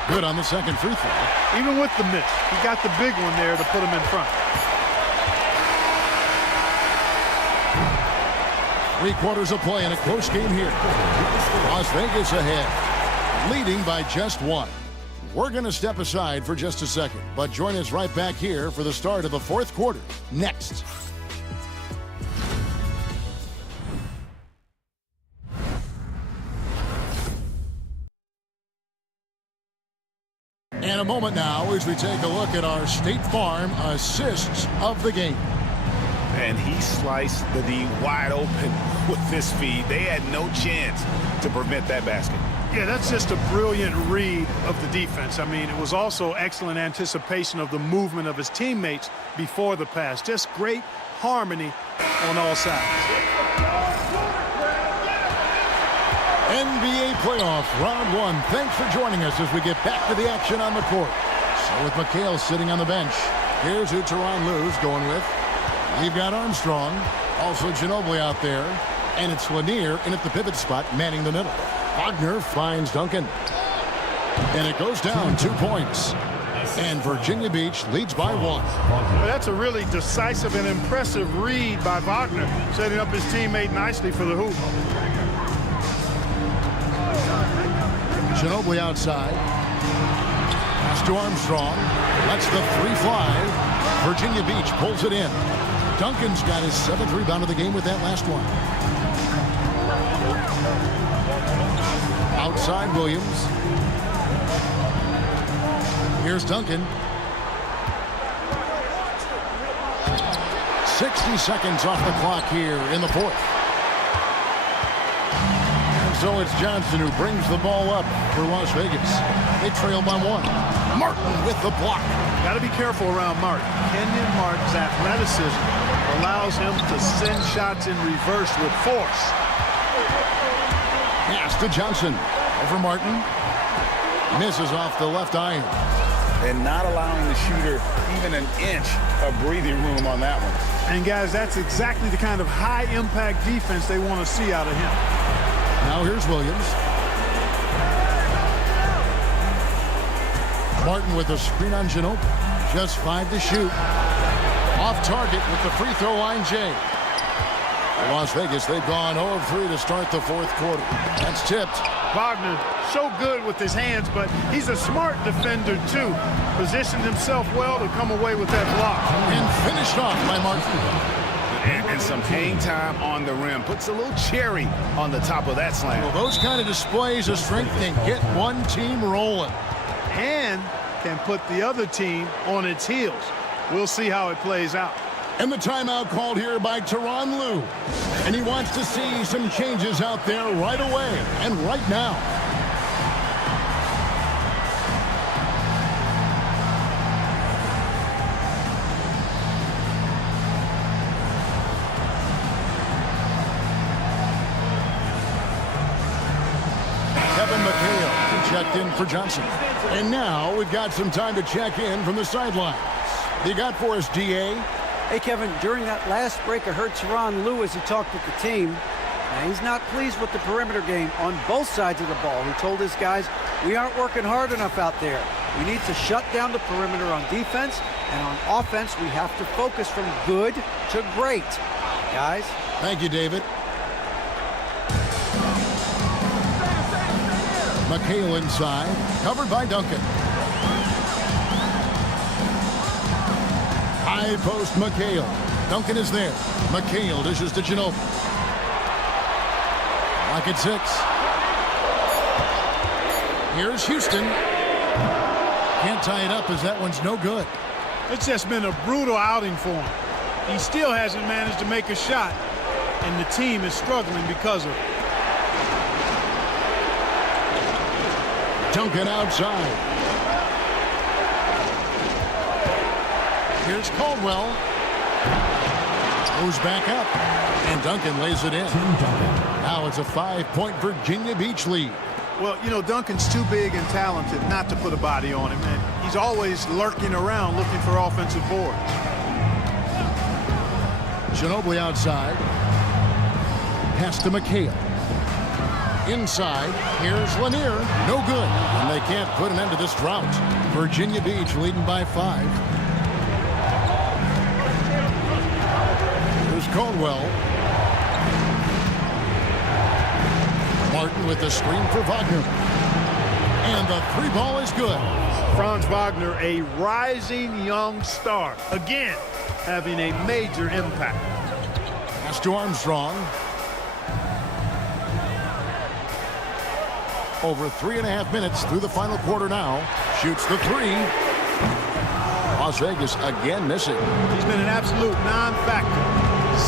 Good on the second free throw. Even with the miss, he got the big one there to put him in front. 3 quarters of play in a close game here. Las Vegas ahead, leading by just 1. We're going to step aside for just a second, but join us right back here for the start of the 4th quarter next. And a moment now as we take a look at our State Farm assists of the game. And he sliced the D wide open with this feed. They had no chance to prevent that basket. Yeah, that's just a brilliant read of the defense. I mean, it was also excellent anticipation of the movement of his teammates before the pass. Just great harmony on all sides. NBA playoff round 1. Thanks for joining us as we get back to the action on the court. So with McHale sitting on the bench, here's who Tyronn Lue's going with. You've got Armstrong, also Ginobili out there, and it's Lanier in at the pivot spot, manning the middle. Wagner finds Duncan, and it goes down 2 points. And Virginia Beach leads by 1. Well, that's a really decisive and impressive read by Wagner, setting up his teammate nicely for the hoop. Ginobili outside. Pass to Armstrong. Lets the 3 fly. Virginia Beach pulls it in. Duncan's got his 7th rebound of the game with that last one. Outside Williams. Here's Duncan. 60 seconds off the clock here in the 4th. And so it's Johnson who brings the ball up for Las Vegas. They trail by 1. Martin with the block. Got to be careful around Martin. Kenyon Martin's athleticism allows him to send shots in reverse with force. Pass to Johnson. Over Martin. Misses off the left iron. And not allowing the shooter even an inch of breathing room on that one. And guys, that's exactly the kind of high-impact defense they want to see out of him. Now here's Williams. Martin with a screen on Ginobili. Just 5 to shoot. Off target with the free throw line, Jay. Las Vegas, they've gone 0 of 3 to start the 4th quarter. That's tipped. Wagner, so good with his hands, but he's a smart defender, too. Positioned himself well to come away with that block. And finished off by Martin. And some hang time on the rim. Puts a little cherry on the top of that slam. Well, those kind of displays of strength can get one team rolling. And can put the other team on its heels. We'll see how it plays out. And the timeout called here by Tyronn Lue. And he wants to see some changes out there right away and right now. Kevin McHale checked in for Johnson. And now we've got some time to check in from the sidelines. You got for us, DA? Hey, Kevin, during that last break, I heard Tyronn Lue as he talked with the team. Now, he's not pleased with the perimeter game on both sides of the ball. He told his guys, we aren't working hard enough out there. We need to shut down the perimeter on defense, and on offense, we have to focus from good to great. Guys. Thank you, David. McHale inside, covered by Duncan. High post McHale. Duncan is there. McHale dishes to Ginobili. Lock at 6. Here's Houston. Can't tie it up as that one's no good. It's just been a brutal outing for him. He still hasn't managed to make a shot, and the team is struggling because of it. Duncan outside. Here's Caldwell. Goes back up, and Duncan lays it in. Now it's a 5-point Virginia Beach lead. Well, you know, Duncan's too big and talented not to put a body on him, and he's always lurking around looking for offensive boards. Ginobili outside. Pass to McHale. Inside, here's Lanier. No good, and they can't put an end to this drought. Virginia Beach leading by 5. Here's Caldwell. Martin with the screen for Wagner. And the 3-ball is good. Franz Wagner, a rising young star. Again, having a major impact. Pass to Armstrong. Over 3.5 minutes through the final quarter now. Shoots the 3. Las Vegas again missing. He's been an absolute non-factor.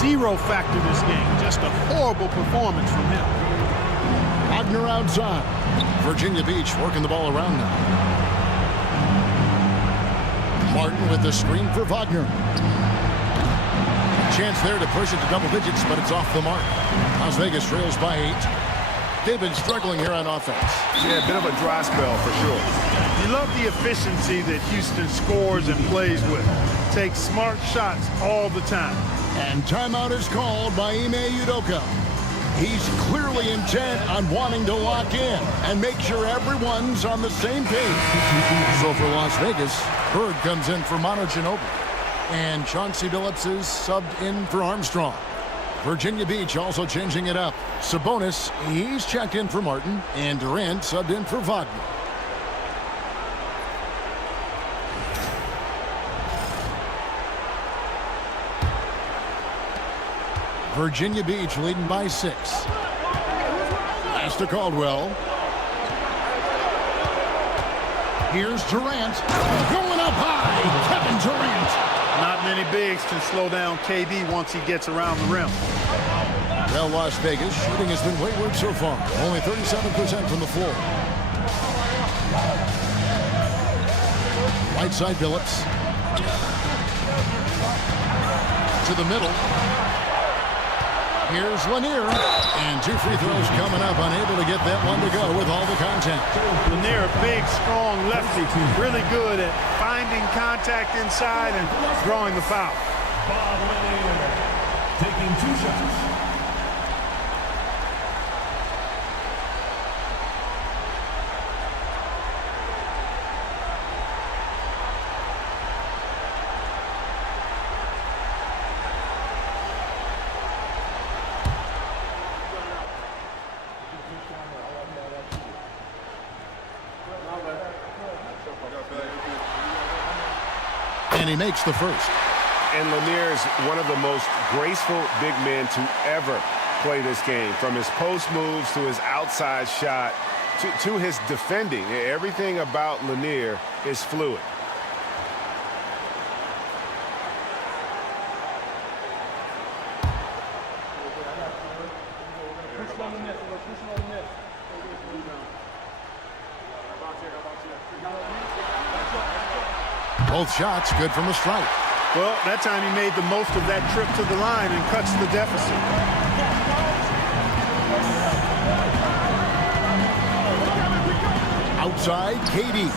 0 factor this game. Just a horrible performance from him. Wagner outside. Virginia Beach working the ball around now. Martin with the screen for Wagner. Chance there to push it to double digits, but it's off the mark. Las Vegas trails by 8. They've been struggling here on offense. Yeah, a bit of a dry spell for sure. You love the efficiency that Houston scores and plays with. Takes smart shots all the time. And timeout is called by Ime Udoka. He's clearly intent on wanting to lock in and make sure everyone's on the same page. So for Las Vegas, Bird comes in for Manu Ginobili. And Chauncey Billups is subbed in for Armstrong. Virginia Beach also changing it up. Sabonis, he's checked in for Martin. And Durant subbed in for Wagner. Virginia Beach leading by 6. Pass to Caldwell. Here's Durant. Going up high. Kevin Durant. Not many bigs can slow down KD once he gets around the rim. Well, Las Vegas shooting has been wayward so far. Only 37% from the floor. Right side Billups. To the middle. Here's Lanier. And 2 free throws coming up. Unable to get that one to go with all the contact. Lanier, big, strong lefty. Really good at finding contact inside and drawing the foul. Bob Lanier taking 2 shots. And he makes the first. And Lanier is one of the most graceful big men to ever play this game. From his post moves to his outside shot to his defending. Everything about Lanier is fluid. Both shots good from the strike. Well, that time he made the most of that trip to the line and cuts the deficit. Outside, KD.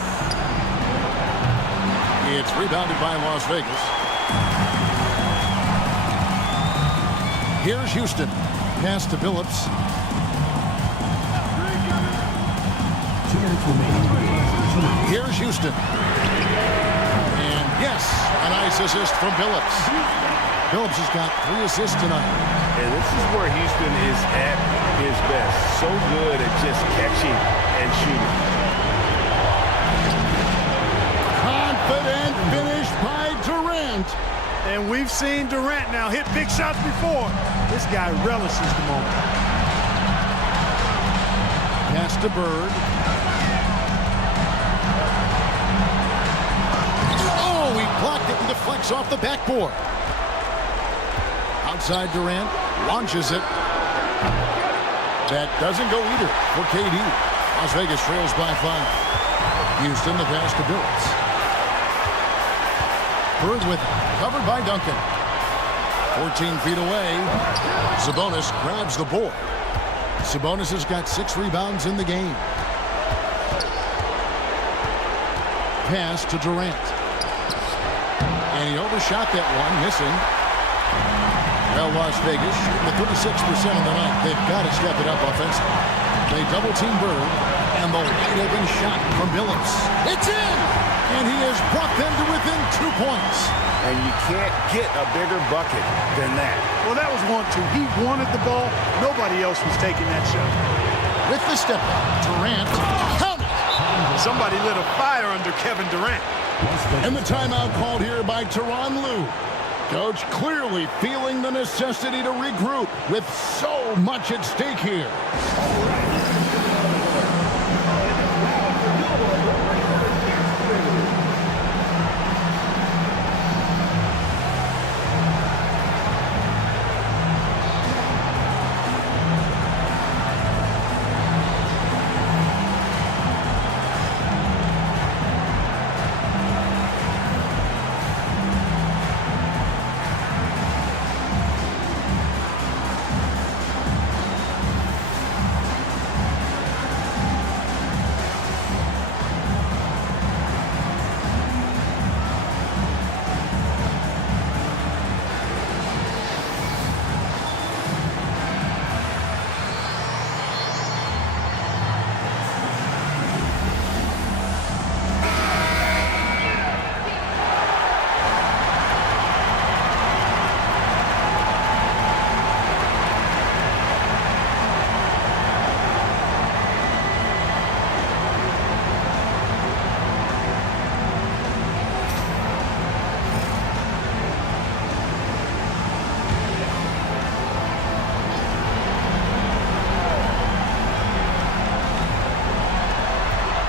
It's rebounded by Las Vegas. Here's Houston. Pass to Billups. 2 minutes remaining. Here's Houston. And yes, a nice assist from Billups. Billups has got 3 assists tonight. And this is where Houston is at his best. So good at just catching and shooting. Confident finish by Durant. And we've seen Durant now hit big shots before. This guy relishes the moment. Pass to Bird. Oh, he blocked it and deflects off the backboard. Outside Durant, launches it. That doesn't go either for KD. Las Vegas trails by 5. Houston, the pass to Billups. Bird with it, covered by Duncan. 14 feet away. Sabonis grabs the board. Sabonis has got 6 rebounds in the game. Pass to Durant. And he overshot that one, missing. Well, Las Vegas, shooting at 36% of the night. They've got to step it up offensively. They double-team Bird, and the wide-open shot from Billups. It's in! And he has brought them to within 2 points. And you can't get a bigger bucket than that. Well, that was 1-2. He wanted the ball. Nobody else was taking that shot. With the step up, Durant counted. Somebody lit a fire under Kevin Durant. And the timeout called here by Tyronn Lue. Coach clearly feeling the necessity to regroup with so much at stake here.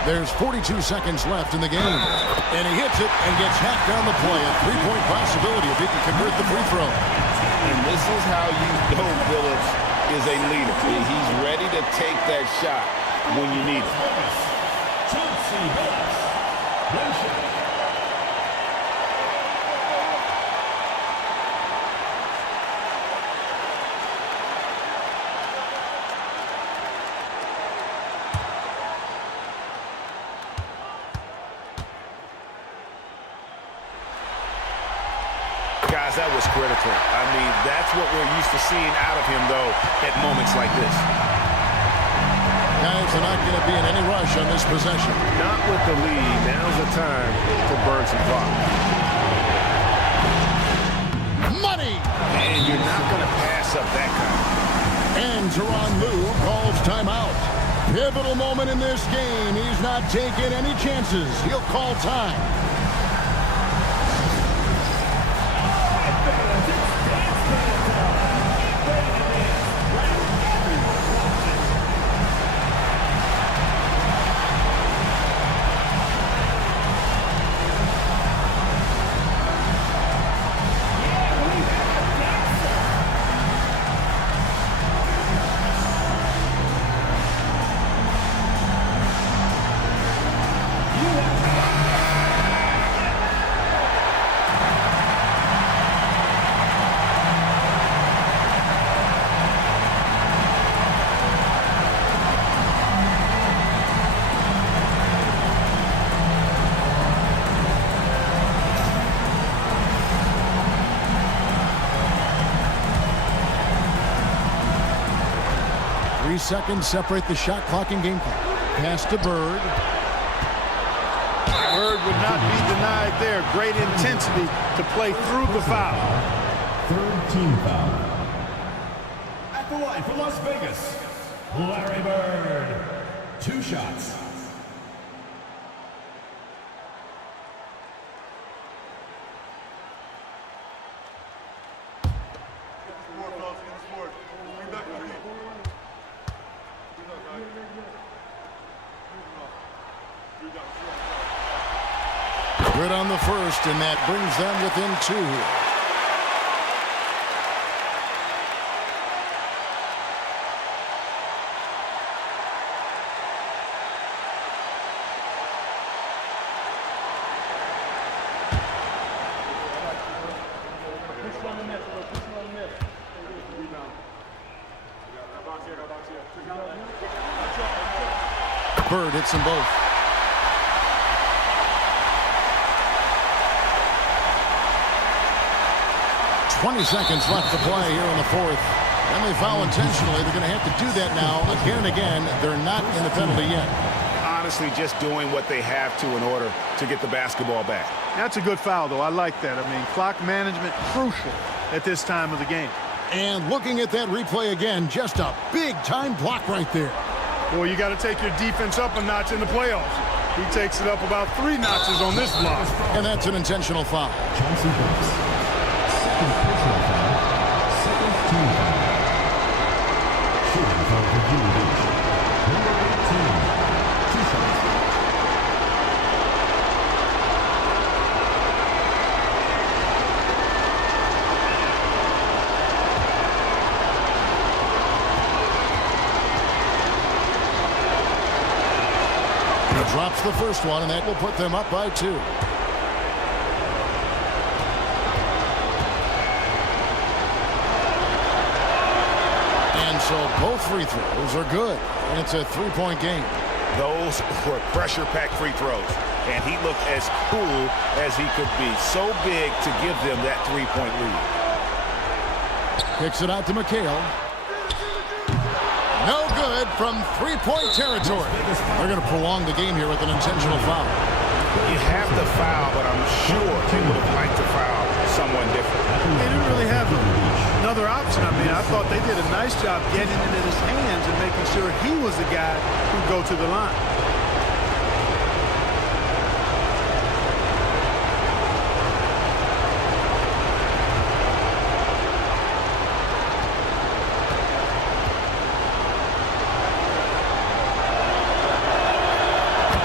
There's 42 seconds left in the game. And he hits it and gets half down the play. A 3-point possibility if he can convert the free throw. And this is how you know Billups is a leader. He's ready to take that shot when you need it. Guys, that was critical. I mean, that's what we're used to seeing out of him, though, at moments like this. Guys are not going to be in any rush on this possession. Not with the lead. Now's the time to burn some clock. Money! And you're not going to pass up that kind. And Tyronn Lue calls timeout. Pivotal moment in this game. He's not taking any chances. He'll call time. 3 seconds separate the shot clock and game clock. Pass to Bird. Bird would not be denied there. Great intensity to play through the foul. Third team foul. At the line for Las Vegas, Larry Bird. 2 shots. Good on the first, and that brings them within 2 here. Bird hits them both. .20 seconds left to play here in the fourth. And they foul intentionally. They're going to have to do that now again and again. They're not in the penalty yet. Honestly, just doing what they have to in order to get the basketball back. That's a good foul, though. I like that. I mean, clock management crucial at this time of the game. And looking at that replay again, just a big-time block right there. Well, you got to take your defense up a notch in the playoffs. He takes it up about 3 notches on this block. And that's an intentional foul. Chauncey Billups. Second personal foul. Second team foul. Shooting foul for Jimmy Beach. Number 18. 2 shots. He drops the first one, and that will put them up by 2. So both free throws are good, and it's a 3-point game. Those were pressure-packed free throws, and he looked as cool as he could be. So big to give them that 3-point lead. Kicks it out to McHale. No good from 3-point territory. They're going to prolong the game here with an intentional foul. You have to foul, but I'm sure they would have liked to foul someone different. They didn't really have another option. I mean, I thought they did a nice job getting it in his hands and making sure he was the guy who'd go to the line.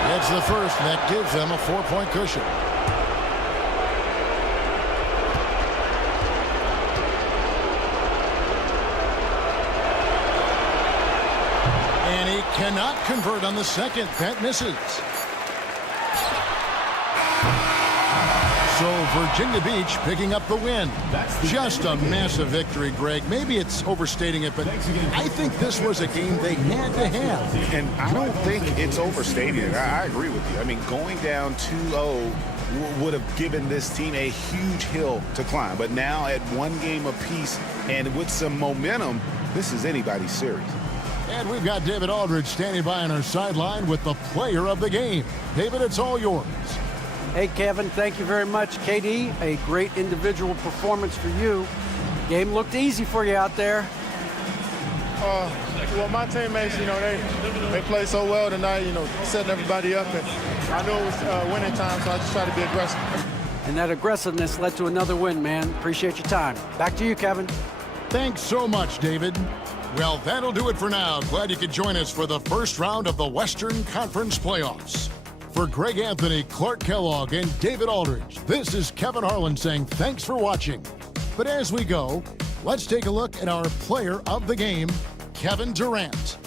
That's the first, and that gives them a 4-point cushion. And he cannot convert on the second. That misses. So Virginia Beach picking up the win. Just a massive victory, Greg. Maybe it's overstating it, but I think this was a game they had to have. And I don't think it's overstating it. I agree with you. I mean, going down 2-0 would have given this team a huge hill to climb. But now at 1 game apiece and with some momentum, this is anybody's series. And we've got David Aldridge standing by on our sideline with the player of the game. David, it's all yours. Hey, Kevin, thank you very much. KD, a great individual performance for you. Game looked easy for you out there. Well, my teammates, they played so well tonight, setting everybody up. And I knew it was winning time, so I just tried to be aggressive. And that aggressiveness led to another win, man. Appreciate your time. Back to you, Kevin. Thanks so much, David. Well, that'll do it for now. Glad you could join us for the first round of the Western Conference Playoffs. For Greg Anthony, Clark Kellogg, and David Aldridge, this is Kevin Harlan saying thanks for watching. But as we go, let's take a look at our player of the game, Kevin Durant.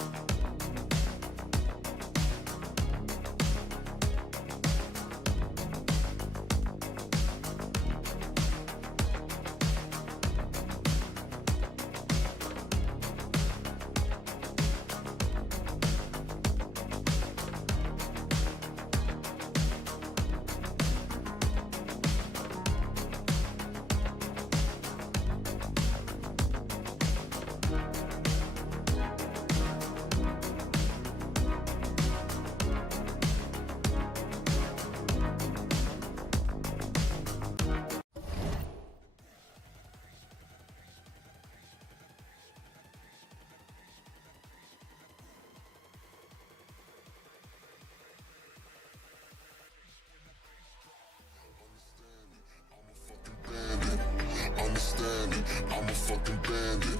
I'm a fucking bandit.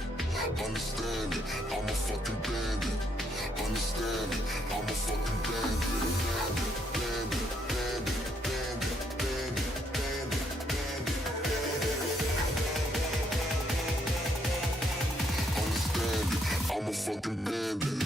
Understand it, I'm a fucking bandit. Understand it, I'm a fucking bandit. Bandit, bandit, bandit, bandit, bandit, bandit, bandit. Understand it, I'm a fucking bandit.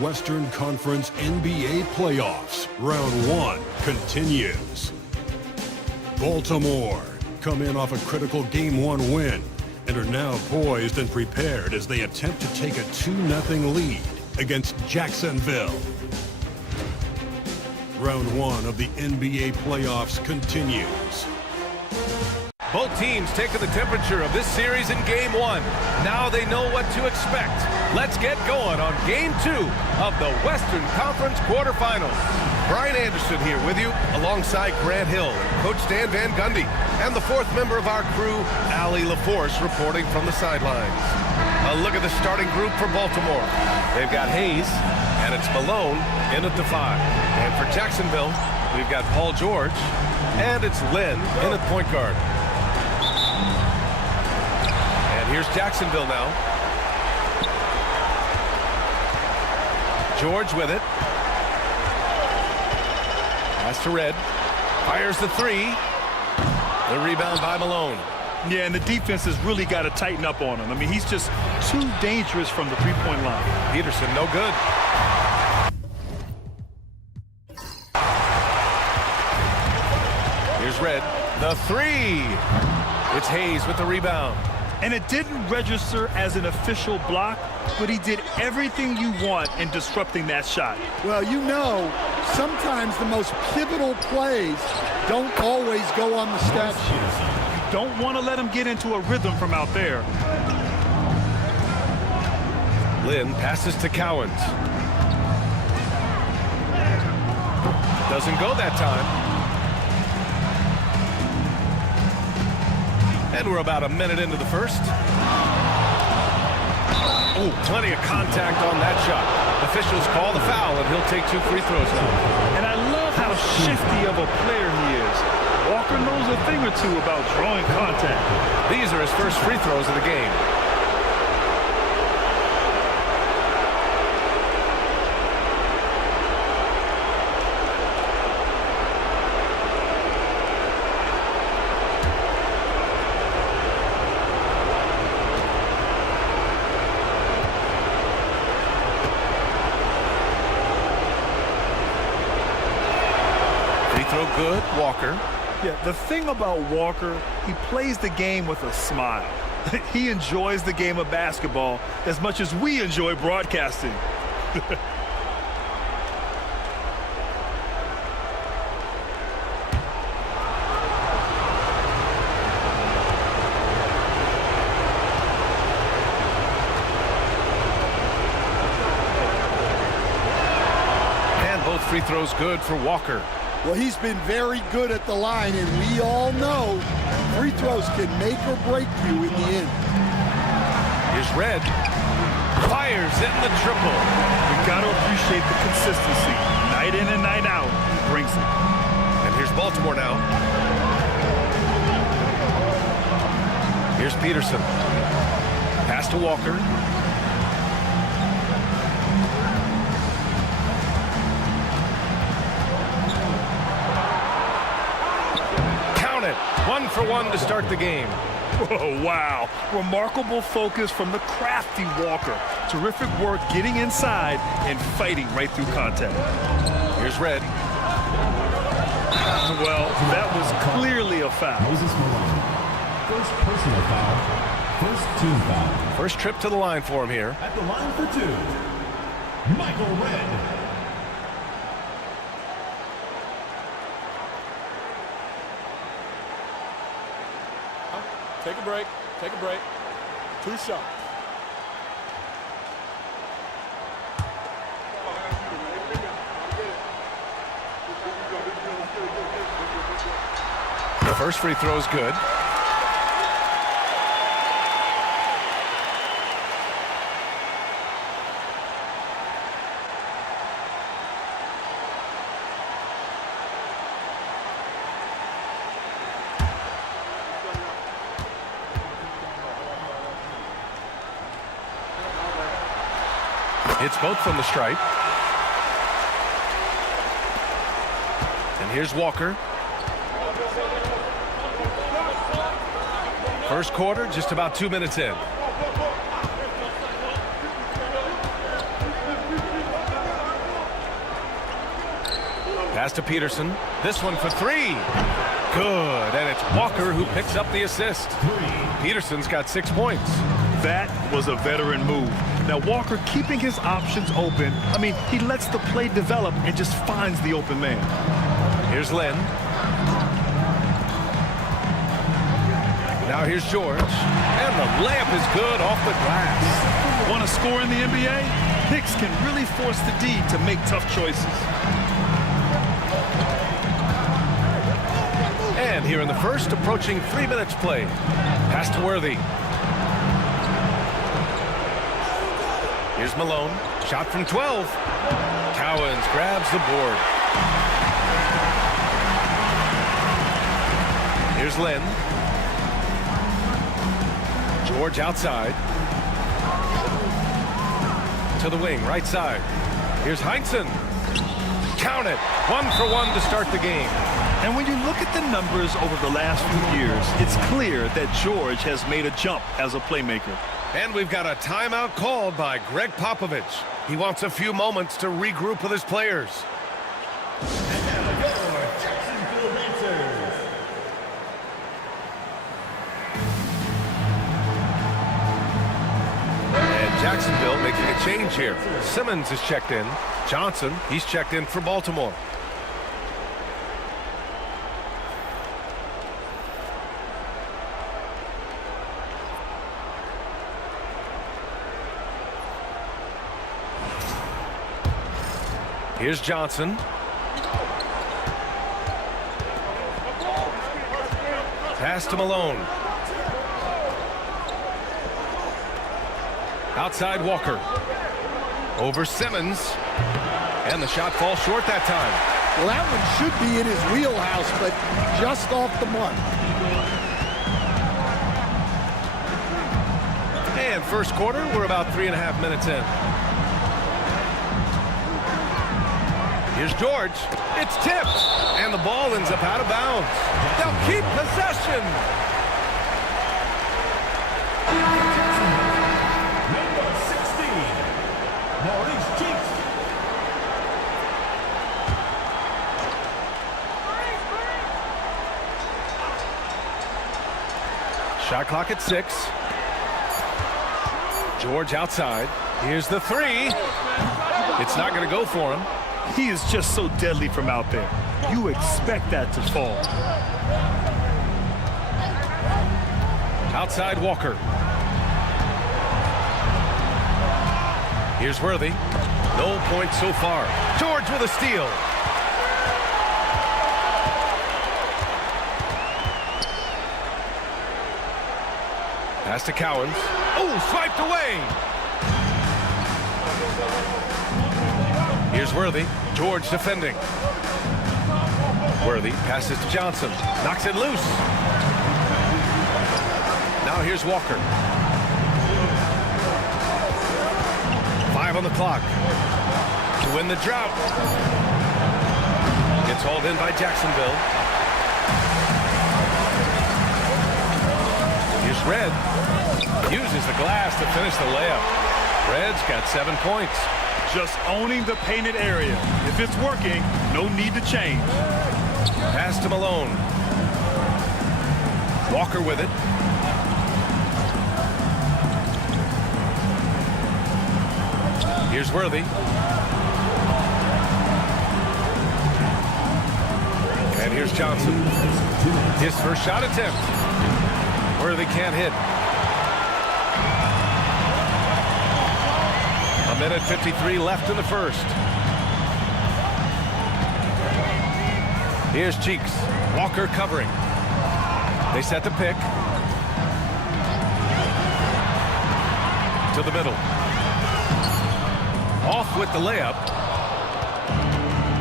Western Conference NBA playoffs. Round 1 continues. Baltimore come in off a critical Game 1 win and are now poised and prepared as they attempt to take a 2-0 lead against Jacksonville. Round 1 of the NBA playoffs continues. Both teams taking the temperature of this series in Game 1. Now they know what to expect. Let's get going on Game 2 of the Western Conference quarterfinals. Brian Anderson here with you alongside Grant Hill and Coach Dan Van Gundy. And the fourth member of our crew, Allie LaForce, reporting from the sidelines. A look at the starting group for Baltimore. They've got Hayes, and it's Malone in at the 5. And for Jacksonville, we've got Paul George, and it's Lynn in at point guard. Here's Jacksonville now. George with it. Pass to Red. Fires the 3. The rebound by Malone. Yeah, and the defense has really got to tighten up on him. I mean, he's just too dangerous from the three-point line. Peterson, no good. Here's Red. The 3. It's Hayes with the rebound. And it didn't register as an official block, but he did everything you want in disrupting that shot. Well, you know, sometimes the most pivotal plays don't always go on the stat sheet. You don't want to let him get into a rhythm from out there. Lynn passes to Cowens. Doesn't go that time. And we're about a minute into the first. Oh, plenty of contact on that shot. Officials call the foul, and he'll take 2 free throws now. And I love how shifty of a player he is. Walker knows a thing or two about drawing contact. These are his first free throws of the game. Good, Walker. Yeah, the thing about Walker, he plays the game with a smile. He enjoys the game of basketball as much as we enjoy broadcasting. And both free throws good for Walker. Well, he's been very good at the line, and we all know free throws can make or break you in the end. Here's Red. Fires in the triple. We got to appreciate the consistency. Night in and night out, he brings it. And here's Baltimore now. Here's Peterson. Pass to Walker. Count it. 1 for 1 to start the game. Oh, wow. Remarkable focus from the crafty Walker. Terrific work getting inside and fighting right through contact. Here's Red. Well, that was clearly a foul. First personal foul. First team foul. First trip to the line for him here. At the line for 2, Michael Red. Take a break. Take a break. 2 shots. The first free throw is good. Hits both from the stripe. And here's Walker. First quarter, just about 2 minutes in. Pass to Peterson. This one for 3. Good, and it's Walker who picks up the assist. Peterson's got 6 points. That was a veteran move. Now, Walker keeping his options open. I mean, he lets the play develop and just finds the open man. Here's Lynn. Now here's George. And the layup is good off the glass. Want to score in the NBA? Hicks can really force the D to make tough choices. And here in the first, approaching 3 minutes played. Pass to Worthy. Here's Malone. Shot from 12. Cowens grabs the board. Here's Lynn. George outside. To the wing, right side. Here's Heinsohn. Count it. 1 for 1 to start the game. And when you look at the numbers over the last few years, it's clear that George has made a jump as a playmaker. And we've got a timeout called by Greg Popovich. He wants a few moments to regroup with his players. And now your Jacksonville Lancers. And Jacksonville making a change here. Simmons is checked in. Johnson, he's checked in for Baltimore. Here's Johnson. Pass to Malone. Outside Walker. Over Simmons. And the shot falls short that time. Well, that one should be in his wheelhouse, but just off the mark. And first quarter, we're about 3.5 minutes in. Here's George. It's tipped. And the ball ends up out of bounds. They'll keep possession. Number 16, Maurice Cheeks. Shot clock at 6. George outside. Here's the 3. It's not going to go for him. He is just so deadly from out there. You expect that to fall. Outside Walker. Here's Worthy. No points so far. George with a steal. Pass to Cowens. Oh, swiped away. Here's Worthy. George defending. Worthy passes to Johnson. Knocks it loose. Now here's Walker. 5 on the clock to win the drought. Gets hauled in by Jacksonville. Here's Red. Uses the glass to finish the layup. Red's got 7 points. Just owning the painted area. If it's working, no need to change. Pass to Malone. Walker with it. Here's Worthy. And here's Johnson. His first shot attempt. Worthy can't hit. A minute 53 left in the first. Here's Cheeks. Walker covering. They set the pick. To the middle. Off with the layup.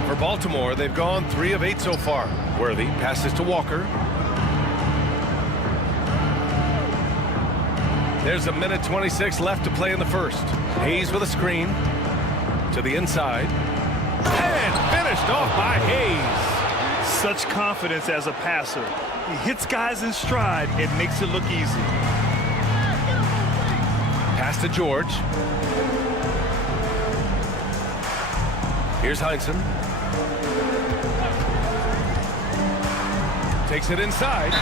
For Baltimore, they've gone 3 of 8 so far. Worthy passes to Walker. There's a minute 26 left to play in the first. Hayes with a screen. To the inside. And finished off by Hayes. Such confidence as a passer. He hits guys in stride and makes it look easy. Pass to George. Here's Heinsohn. Takes it inside.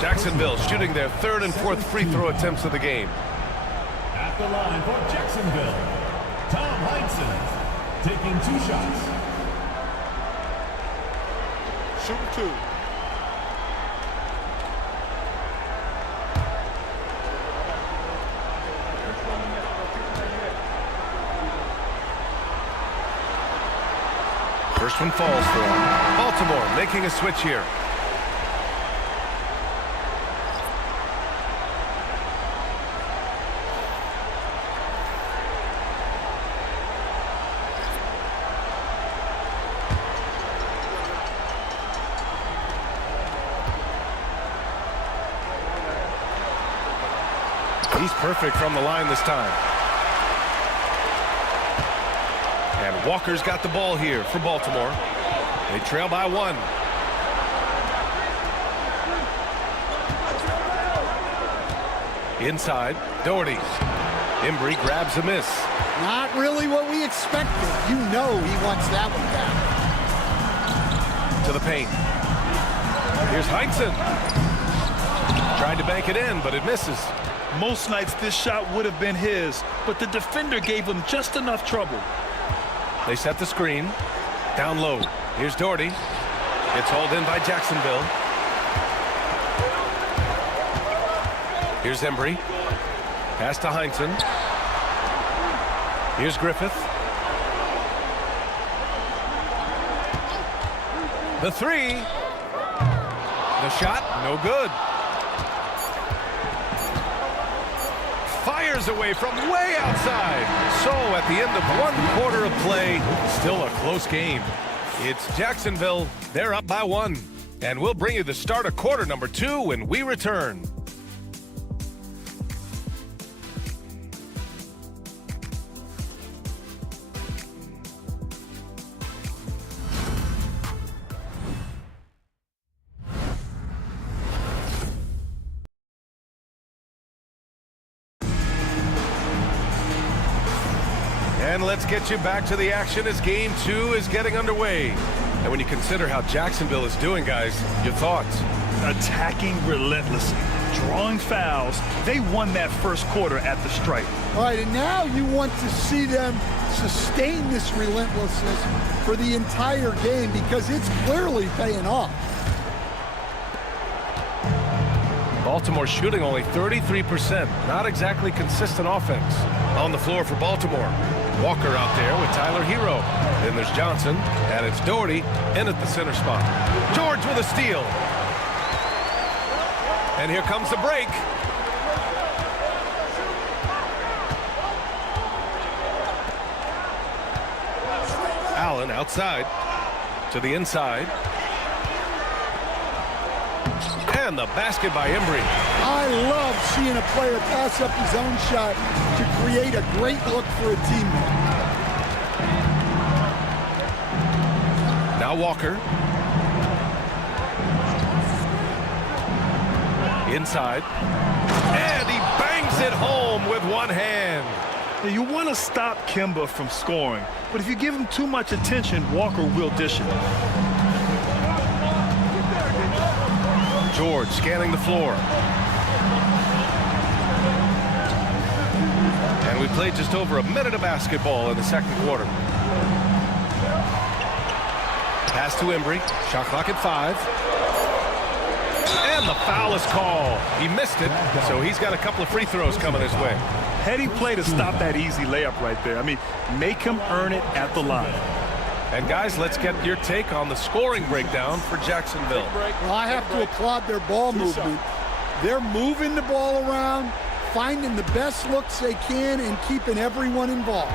Jacksonville shooting their 3rd and 4th free throw attempts of the game. At the line for Jacksonville, Tom Heinsohn taking 2 shots. Shooting 2. First one falls for him. Baltimore making a switch here. He's perfect from the line this time. And Walker's got the ball here for Baltimore. They trail by 1. Inside, Doherty. Embry grabs a miss. Not really what we expected. You know he wants that one back. To the paint. Here's Heinsohn. Tried to bank it in, but it misses. Most nights this shot would have been his, but the defender gave him just enough trouble. They set the screen. Down low. Here's Doherty. It's hauled in by Jacksonville. Here's Embry. Pass to Heinsohn. Here's Griffith. The 3. The shot, no good. Fires away from way outside. So at the end of 1 quarter of play, still a close game. It's Jacksonville. They're up by 1. And we'll bring you the start of quarter number 2 when we return. And let's get you back to the action as game 2 is getting underway. And when you consider how Jacksonville is doing, guys, your thoughts? Attacking relentlessly, drawing fouls. They won that first quarter at the stripe. All right, and now you want to see them sustain this relentlessness for the entire game because it's clearly paying off. Baltimore shooting only 33%. Not exactly consistent offense. On the floor for Baltimore. Walker out there with Tyler Hero. Then there's Johnson, and it's Doherty in at the center spot. George with a steal. And here comes the break. Allen outside to the inside. And the basket by Embry. I love seeing a player pass up his own shot to create a great look for a teammate. Now Walker. Inside. And he bangs it home with one hand. You want to stop Kemba from scoring, but if you give him too much attention, Walker will dish it. George scanning the floor. And we played just over a minute of basketball in the second quarter. Pass to Embry. Shot clock at 5. And the foul is called. He missed it, so he's got a couple of free throws coming his way. Heady play to stop that easy layup right there. I mean, make him earn it at the line. And guys, let's get your take on the scoring breakdown for Jacksonville. Well, I have to applaud their ball movement. They're moving the ball around, finding the best looks they can, and keeping everyone involved.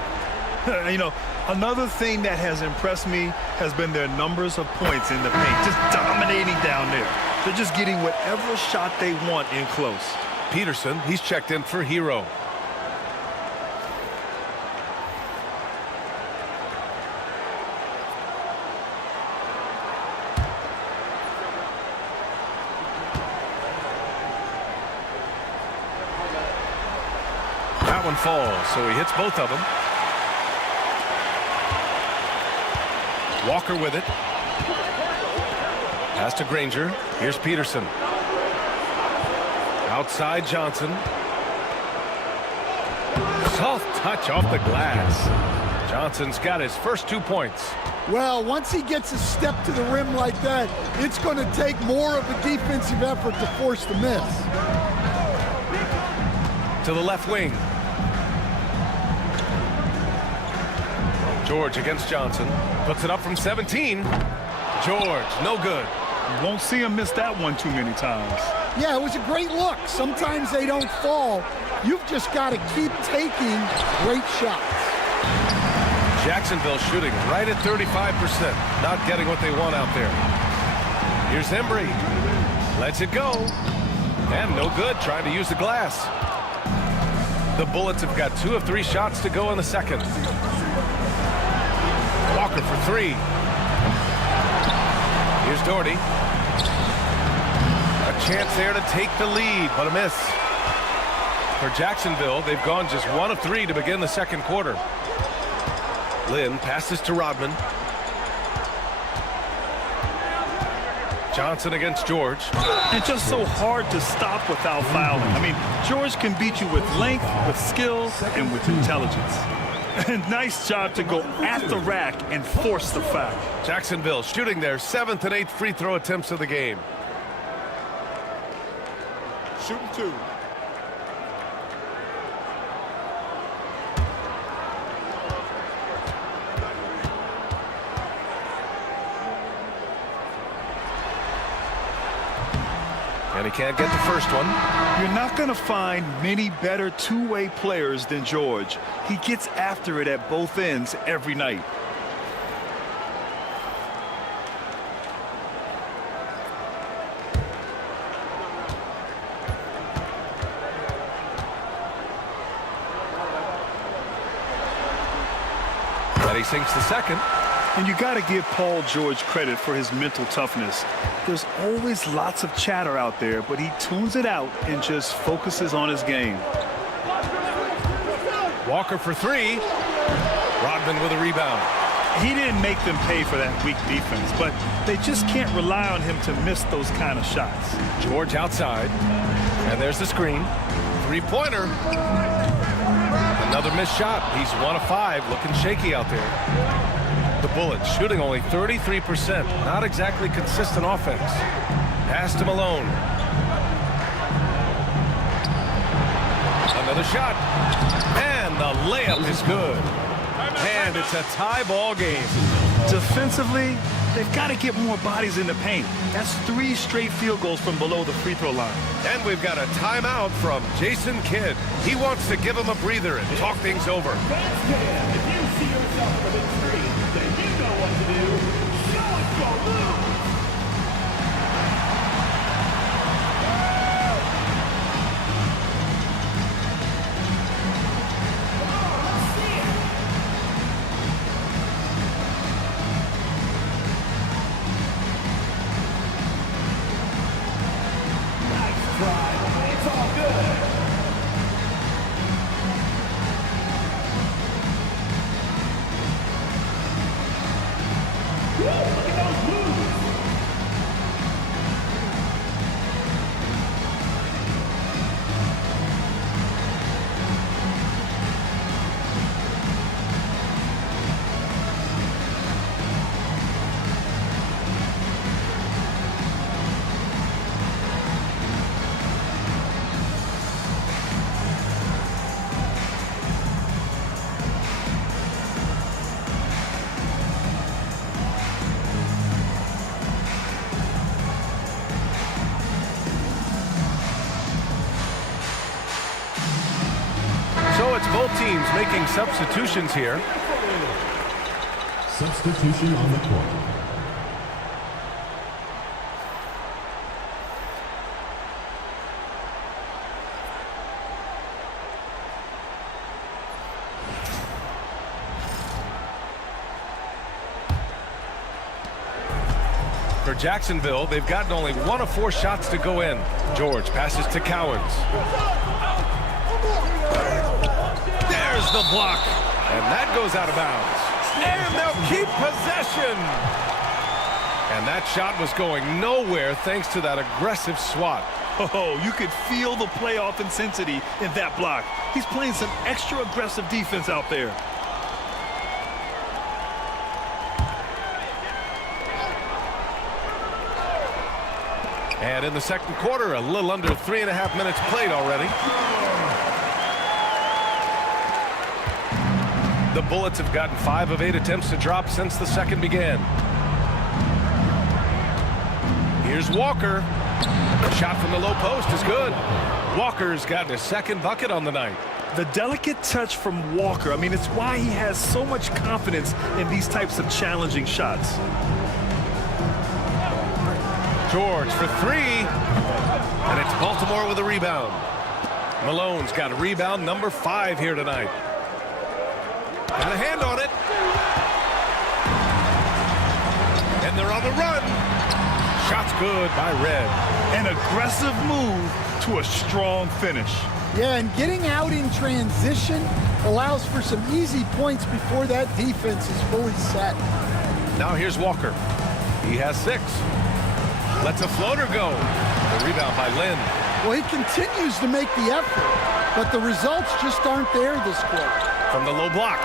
You know, another thing that has impressed me has been their numbers of points in the paint, just dominating down there. They're just getting whatever shot they want in close. Peterson, he's checked in for Hero. That one falls, so he hits both of them. Walker with it. Pass to Granger. Here's Peterson. Outside Johnson. Soft touch off the glass. Johnson's got his first 2 points. Well, once he gets a step to the rim like that, it's going to take more of a defensive effort to force the miss. To the left wing. George against Johnson. Puts it up from 17. George, no good. You won't see him miss that one too many times. Yeah, it was a great look. Sometimes they don't fall. You've just got to keep taking great shots. Jacksonville shooting right at 35%. Not getting what they want out there. Here's Embry. Lets it go. And no good, trying to use the glass. The Bullets have got 2 of 3 shots to go in the second. Walker for 3. Here's Doherty. A chance there to take the lead, but a miss. For Jacksonville, they've gone just 1 of 3 to begin the second quarter. Lynn passes to Rodman. Johnson against George. And just so hard to stop without fouling. I mean, George can beat you with length, with skill, and with intelligence. Nice job to go at the rack and force the foul. Jacksonville shooting their 7th and 8th free throw attempts of the game. Shooting 2. And he can't get the first one. You're not going to find many better two-way players than George. He gets after it at both ends every night. And he sinks the second. And you got to give Paul George credit for his mental toughness. There's always lots of chatter out there, but he tunes it out and just focuses on his game. Walker for 3. Rodman with a rebound. He didn't make them pay for that weak defense, but they just can't rely on him to miss those kind of shots. George outside. And there's the screen. 3-pointer. Another missed shot. He's 1 of 5, looking shaky out there. The Bullets shooting only 33%. Not exactly consistent offense. Pass to Malone. Another shot. And the layup is good. And it's a tie ball game. Defensively, they've got to get more bodies in the paint. That's 3 straight field goals from below the free throw line. And we've got a timeout from Jason Kidd. He wants to give him a breather and talk things over. If you see yourself within 3, then you know what do, show us your moves. It's both teams making substitutions here. Substitution on the court. For Jacksonville, they've gotten only 1 of 4 shots to go in. George passes to Cowens. There's the block, and that goes out of bounds. And they'll keep possession. And that shot was going nowhere thanks to that aggressive swat. Oh, you could feel the playoff intensity in that block. He's playing some extra aggressive defense out there. And in the second quarter, a little under 3.5 minutes played already. The Bullets have gotten 5 of 8 attempts to drop since the second began. Here's Walker. A shot from the low post is good. Walker's gotten his second bucket on the night. The delicate touch from Walker, I mean, it's why he has so much confidence in these types of challenging shots. George for 3. And it's Baltimore with a rebound. Malone's got a rebound number 5 here tonight. Got a hand on it. And they're on the run. Shot's good by Red. An aggressive move to a strong finish. Yeah, and getting out in transition allows for some easy points before that defense is fully set. Now here's Walker. He has 6. Lets a floater go. The rebound by Lynn. Well, he continues to make the effort, but the results just aren't there this quarter. From the low block.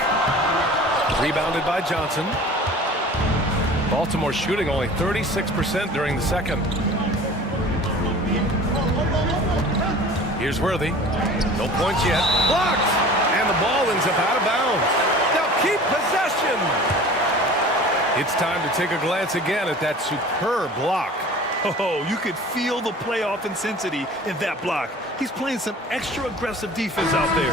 Rebounded by Johnson. Baltimore shooting only 36% during the second. Here's Worthy. No points yet. Blocked! And the ball ends up out of bounds. They'll keep possession. It's time to take a glance again at that superb block. Oh, you could feel the playoff intensity in that block. He's playing some extra aggressive defense out there.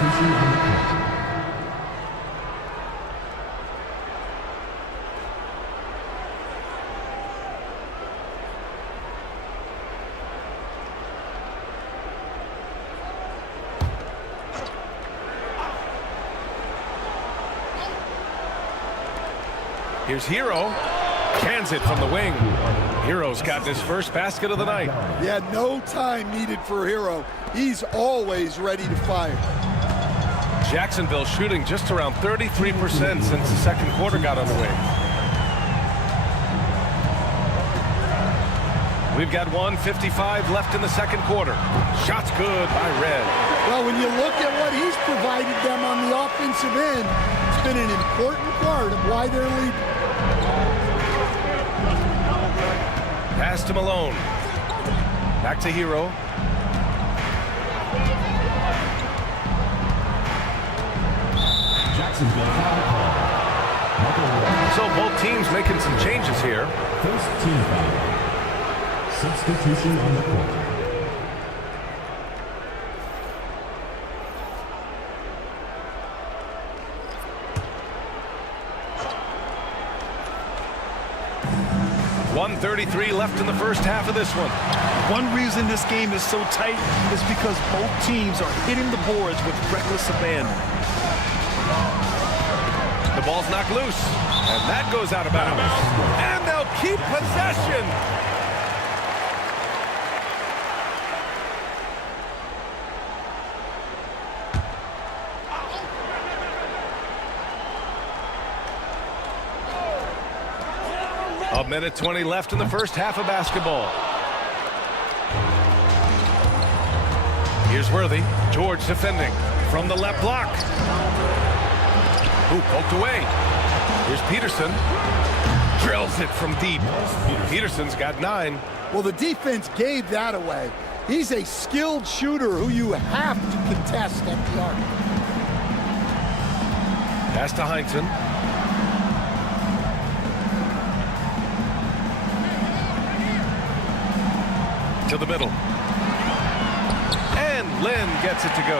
Here's Hero. Cans it from the wing. Hero's gotten his first basket of the night. Yeah, no time needed for Hero. He's always ready to fire. Jacksonville shooting just around 33% since the second quarter got underway. We've got 1:55 left in the second quarter. Shot's good by Red. Well, when you look at what he's provided them on the offensive end, it's been an important part of why they're leading. Pass to Malone. Back to Hero. Jacksonville foul call. So both teams making some changes here. First team foul. Substitution on the court. 1:33 left in the first half of this one. One reason this game is so tight is because both teams are hitting the boards with reckless abandon. The ball's knocked loose, and that goes out of bounds. And they'll keep possession. A minute 20 left in the first half of basketball. Here's Worthy. George defending from the left block. Ooh, poked away. Here's Peterson. Drills it from deep. Peterson's got 9. Well, the defense gave that away. He's a skilled shooter who you have to contest at the arc. Pass to Heinsohn. To the middle. And Lynn gets it to go.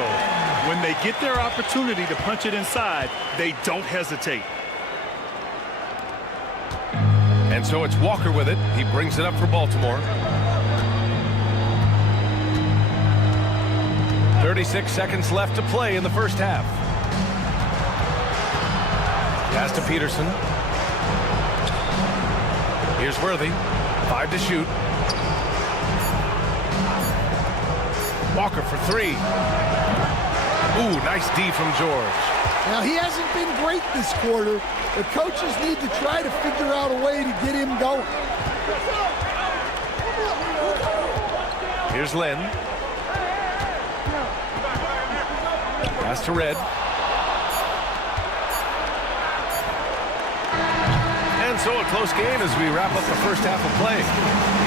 When they get their opportunity to punch it inside, they don't hesitate. And so it's Walker with it. He brings it up for Baltimore. 36 seconds left to play in the first half. Pass to Peterson. Here's Worthy. 5 to shoot. Walker for 3. Ooh, nice D from George. Now, he hasn't been great this quarter. The coaches need to try to figure out a way to get him going. Here's Lynn. Pass to Red. And so a close game as we wrap up the first half of play.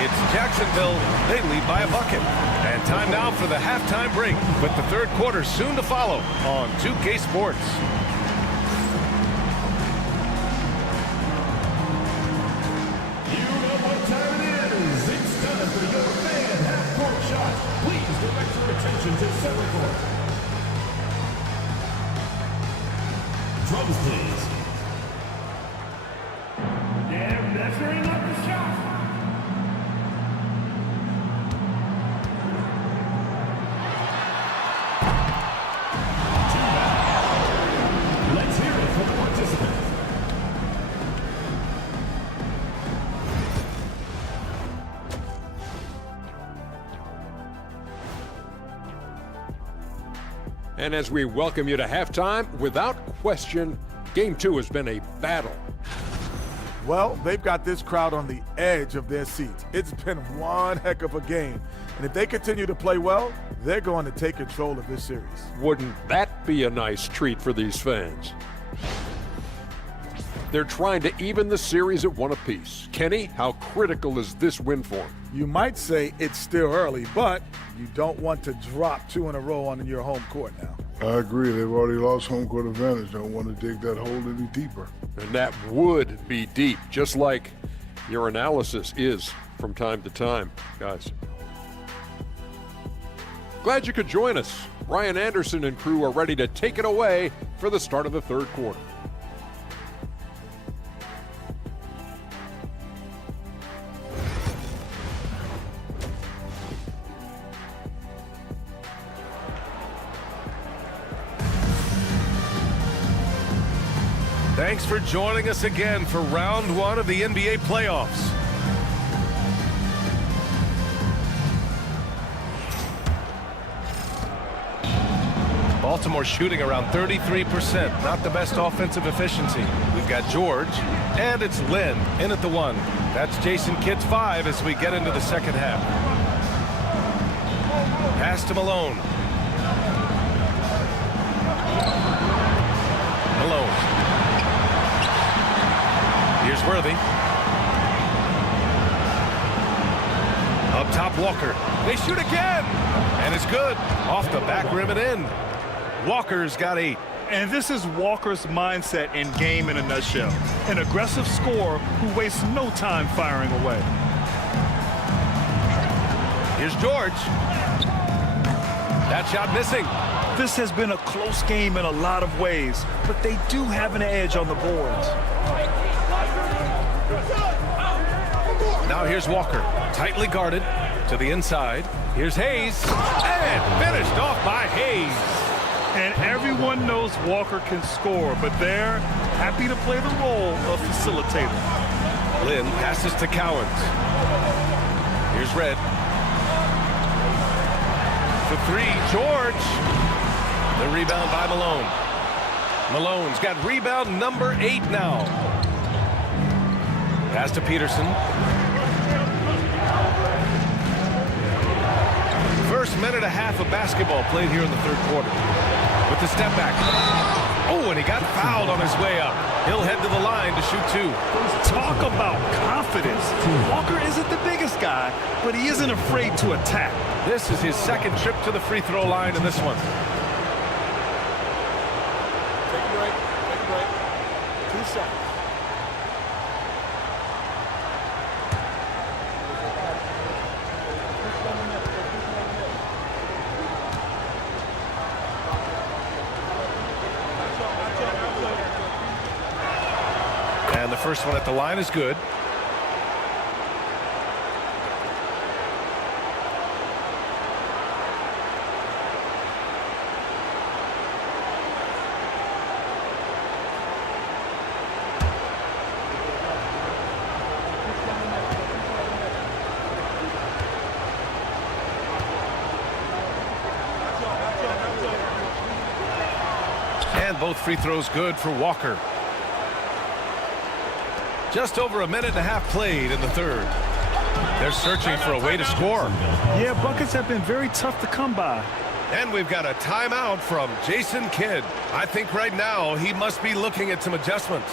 It's Jacksonville. They lead by a bucket. And time now for the halftime break, with the third quarter soon to follow on 2K Sports. You know what time it is. It's time for your fan half-court shot. Please direct your attention to center court. Drums, please. Yeah, measuring up the shot. Let's hear it for the participants. And as we welcome you to halftime, without question, Game 2 has been a battle. Well, they've got this crowd on the edge of their seats. It's been one heck of a game. And if they continue to play well, they're going to take control of this series. Wouldn't that be a nice treat for these fans? They're trying to even the series at 1 apiece. Kenny, how critical is this win for them? You might say it's still early, but you don't want to drop 2 in a row on your home court now. I agree. They've already lost home court advantage. Don't want to dig that hole any deeper. And that would be deep, just like your analysis is from time to time, guys. Glad you could join us. Ryan Anderson and crew are ready to take it away for the start of the third quarter. Thanks for joining us again for round 1 of the NBA playoffs. Baltimore shooting around 33%, not the best offensive efficiency. We've got George, and it's Lynn in at the 1. That's Jason Kidd's 5 as we get into the second half. Pass to Malone. Malone. Here's Worthy. Up top, Walker. They shoot again, and it's good. Off the back rim and in. Walker's got 8. And this is Walker's mindset in game in a nutshell. An aggressive scorer who wastes no time firing away. Here's George. That shot missing. This has been a close game in a lot of ways, but they do have an edge on the boards. Now here's Walker, tightly guarded to the inside. Here's Hayes, and finished off by Hayes. And everyone knows Walker can score, but they're happy to play the role of facilitator. Lynn passes to Cowens. Here's Red. For three, George. The rebound by Malone. Malone's got rebound number 8 now. Pass to Peterson. First minute and a half of basketball played here in the third quarter. With the step back. Oh, and he got fouled on his way up. He'll head to the line to shoot 2. Talk about confidence. Walker isn't the biggest guy, but he isn't afraid to attack. This is his second trip to the free throw line in this one. Take a break. Take a break. 2 seconds. And the first one at the line is good. And both free throws good for Walker. Just over a minute and a half played in the third. They're searching for a way to score. Yeah, buckets have been very tough to come by. And we've got a timeout from Jason Kidd. I think right now he must be looking at some adjustments.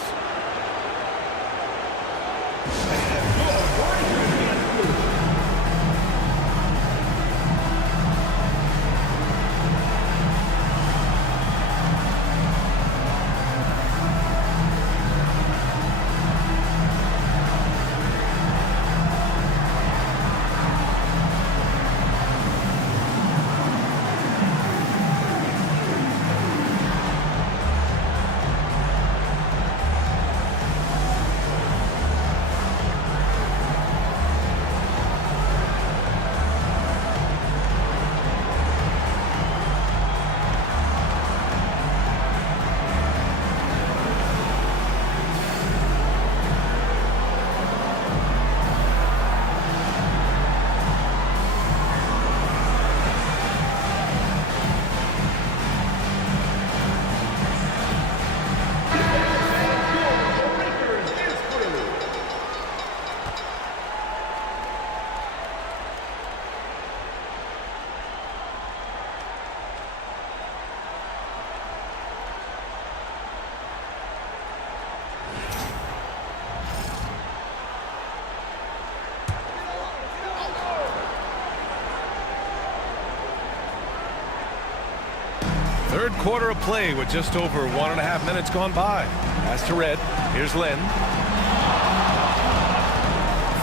Third quarter of play with just over 1.5 minutes gone by. Pass to Red. Here's Lynn.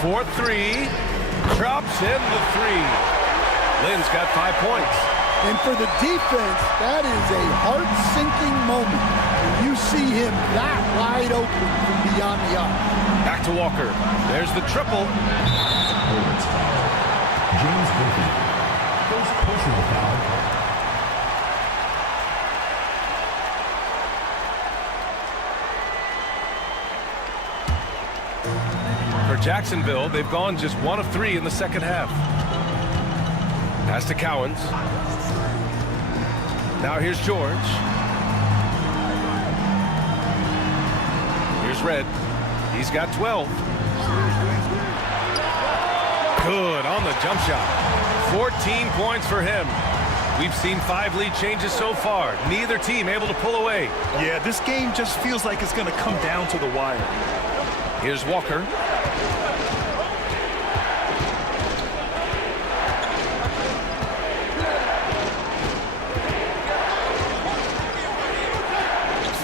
4-3. Drops in the 3. Lynn's got 5 points. And for the defense, that is a heart-sinking moment. You see him that wide open from beyond the arc. Back to Walker. There's the triple. James Murphy. First personal foul. For Jacksonville, they've gone just 1 of 3 in the second half. Pass to Cowens. Now here's George. Here's Red. He's got 12. Good on the jump shot. 14 points for him. We've seen 5 lead changes so far. Neither team able to pull away. Yeah, this game just feels like it's going to come down to the wire. Here's Walker.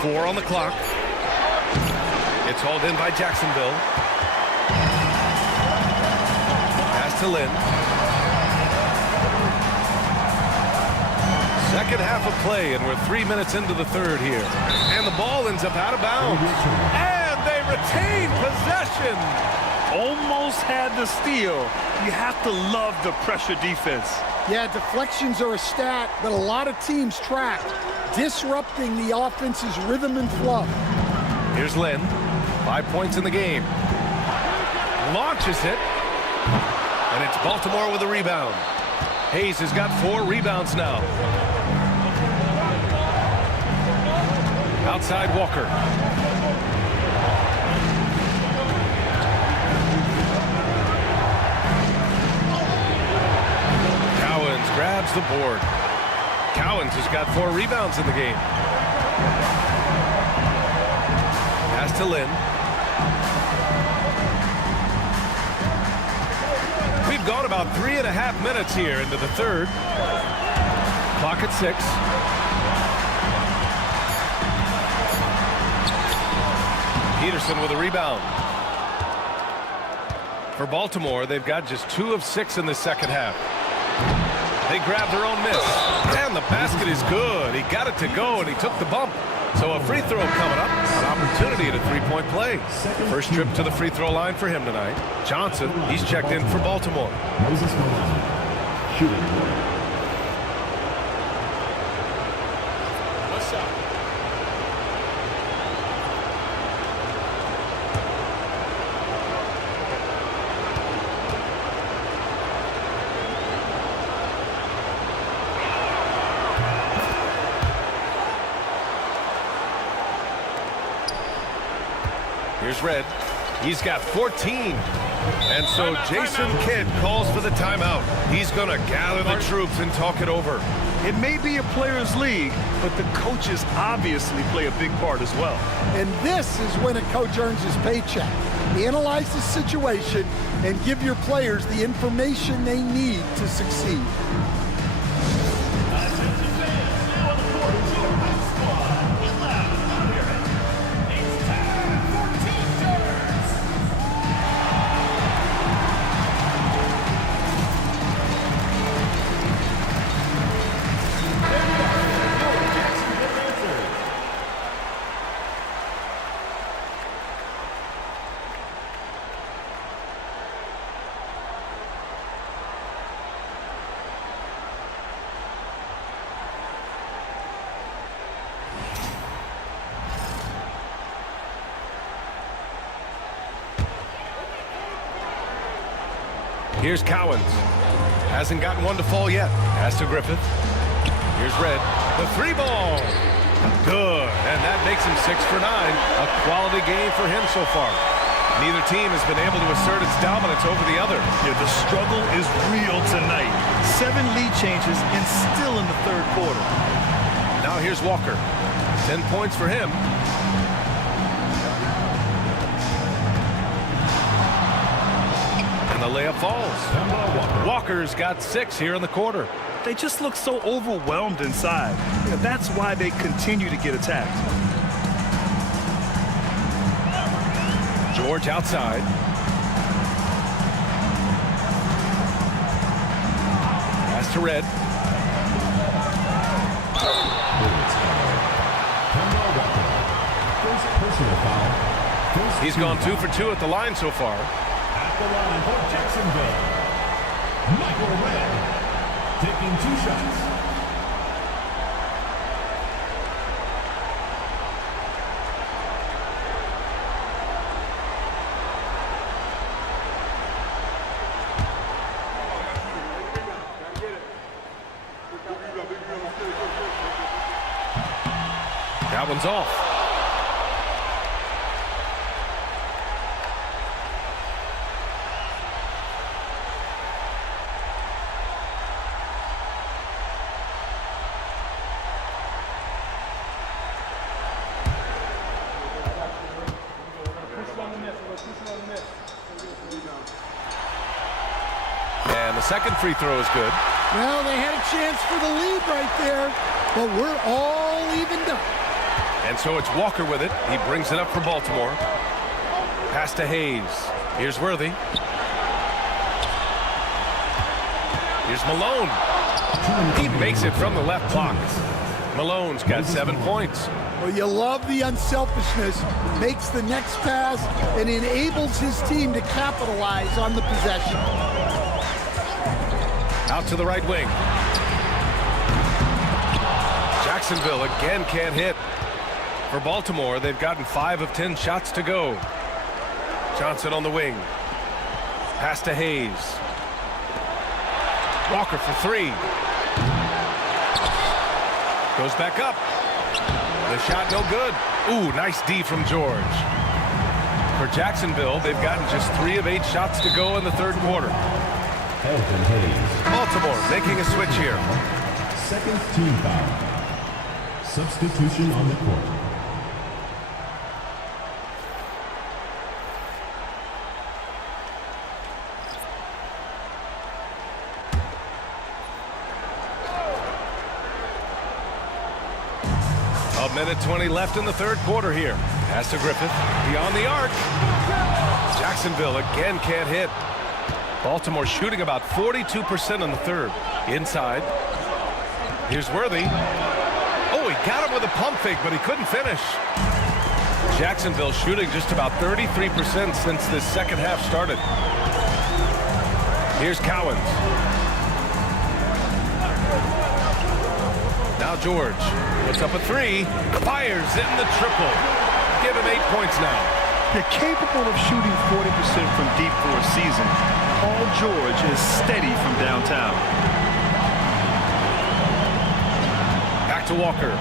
Four on the clock. It's hauled in by Jacksonville. Pass to Lynn. Second half of play, and we're 3 minutes into the third here. And the ball ends up out of bounds. And they retain possession. Almost almost had the steal. You have to love the pressure defense. Yeah, deflections are a stat that a lot of teams track, disrupting the offense's rhythm and flow. Here's Lynn. 5 points in the game. Launches it. And it's Baltimore with a rebound. Hayes has got 4 rebounds now. Outside Walker. Cowens grabs the board. Cowens has got 4 rebounds in the game. Pass to Lynn. We've gone about 3.5 minutes here into the third. Clock at 6. Peterson with a rebound. For Baltimore, they've got just 2 of 6 in the second half. They grab their own miss. And the basket is good. He got it to go, and he took the bump. So a free throw coming up. An opportunity at a three-point play. First trip to the free throw line for him tonight. Johnson, he's checked in for Baltimore. Moses Malone, shooting. What's up? Here's Red. He's got 14. And so Jason Kidd calls for the timeout. He's going to gather the troops and talk it over. It may be a players' league, but the coaches obviously play a big part as well. And this is when a coach earns his paycheck. Analyze the situation and give your players the information they need to succeed. Here's Cowens. Hasn't gotten one to fall yet. Pass to Griffith. Here's Red. The 3-ball. Good. And that makes him 6 for 9. A quality game for him so far. Neither team has been able to assert its dominance over the other. Yeah, the struggle is real tonight. 7 lead changes and still in the third quarter. Now here's Walker. 10 points for him. The layup falls. Walker's got 6 here in the quarter. They just look so overwhelmed inside. That's why they continue to get attacked. George outside. Pass to Red. First personal foul. He's gone 2 for 2 at the line so far. At the line for Jacksonville, Michael Red, taking 2 shots. That one's off. And the second free throw is good. Well, they had a chance for the lead right there, but we're all evened up. And so it's Walker with it. He brings it up for Baltimore. Pass to Hayes. Here's Worthy. Here's Malone. He makes it from the left block. Malone's got 7 points. Well, you love the unselfishness, makes the next pass, and enables his team to capitalize on the possession. Out to the right wing. Jacksonville again can't hit. For Baltimore, they've gotten 5 of 10 shots to go. Johnson on the wing. Pass to Hayes. Walker for 3. Goes back up. The shot no good. Ooh, nice D from George. For Jacksonville, they've gotten just 3 of 8 shots to go in the third quarter. Elton Hayes. Baltimore making a switch here. Second team foul. Substitution on the court. A minute 20 left in the third quarter here. Pass to Griffith. Beyond the arc. Jacksonville again can't hit. Baltimore shooting about 42% in the third. Inside. Here's Worthy. Oh, he got him with a pump fake, but he couldn't finish. Jacksonville shooting just about 33% since this second half started. Here's Cowens. Now George puts up a 3, fires in the triple. Give him 8 points now. You're capable of shooting 40% from deep for a season. Paul George is steady from downtown. Back to Walker.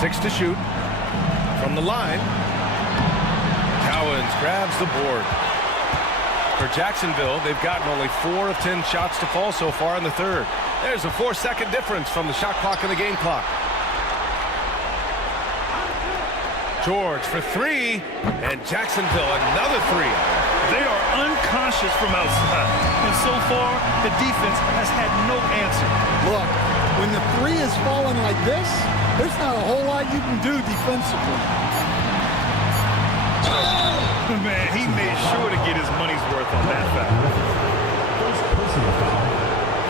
Six to shoot. From the line. Cowens grabs the board. For Jacksonville, they've gotten only 4 of 10 shots to fall so far in the third. There's a 4-second difference from the shot clock and the game clock. George for 3, and Jacksonville another 3. They are unconscious from outside, and so far, the defense has had no answer. Look, when the 3 is falling like this, there's not a whole lot you can do defensively. Man, he made sure to get his money's worth on that foul. First personal foul.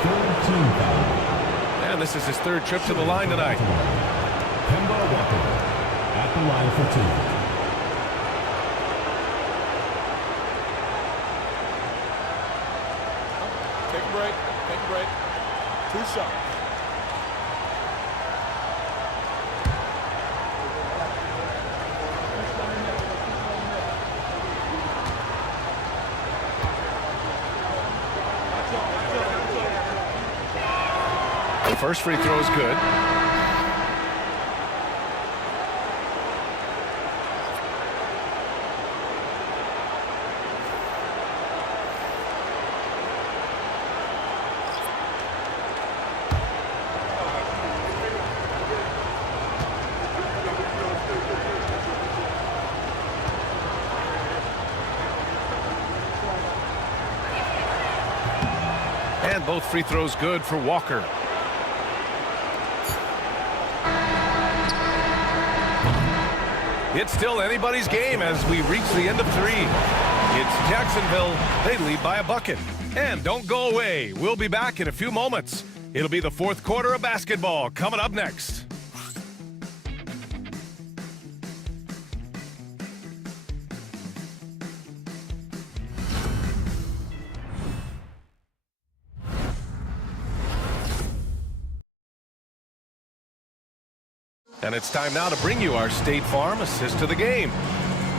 Third team foul. And this is his 3rd trip to the line tonight. Kemba Walker at the line for 2. Take a break. Take a break. 2 shots. The first free throw is good. And both free throws good for Walker. It's still anybody's game as we reach the end of 3. It's Jacksonville. They lead by a bucket. And don't go away. We'll be back in a few moments. It'll be the 4th quarter of basketball coming up next. And it's time now to bring you our State Farm assist to the game.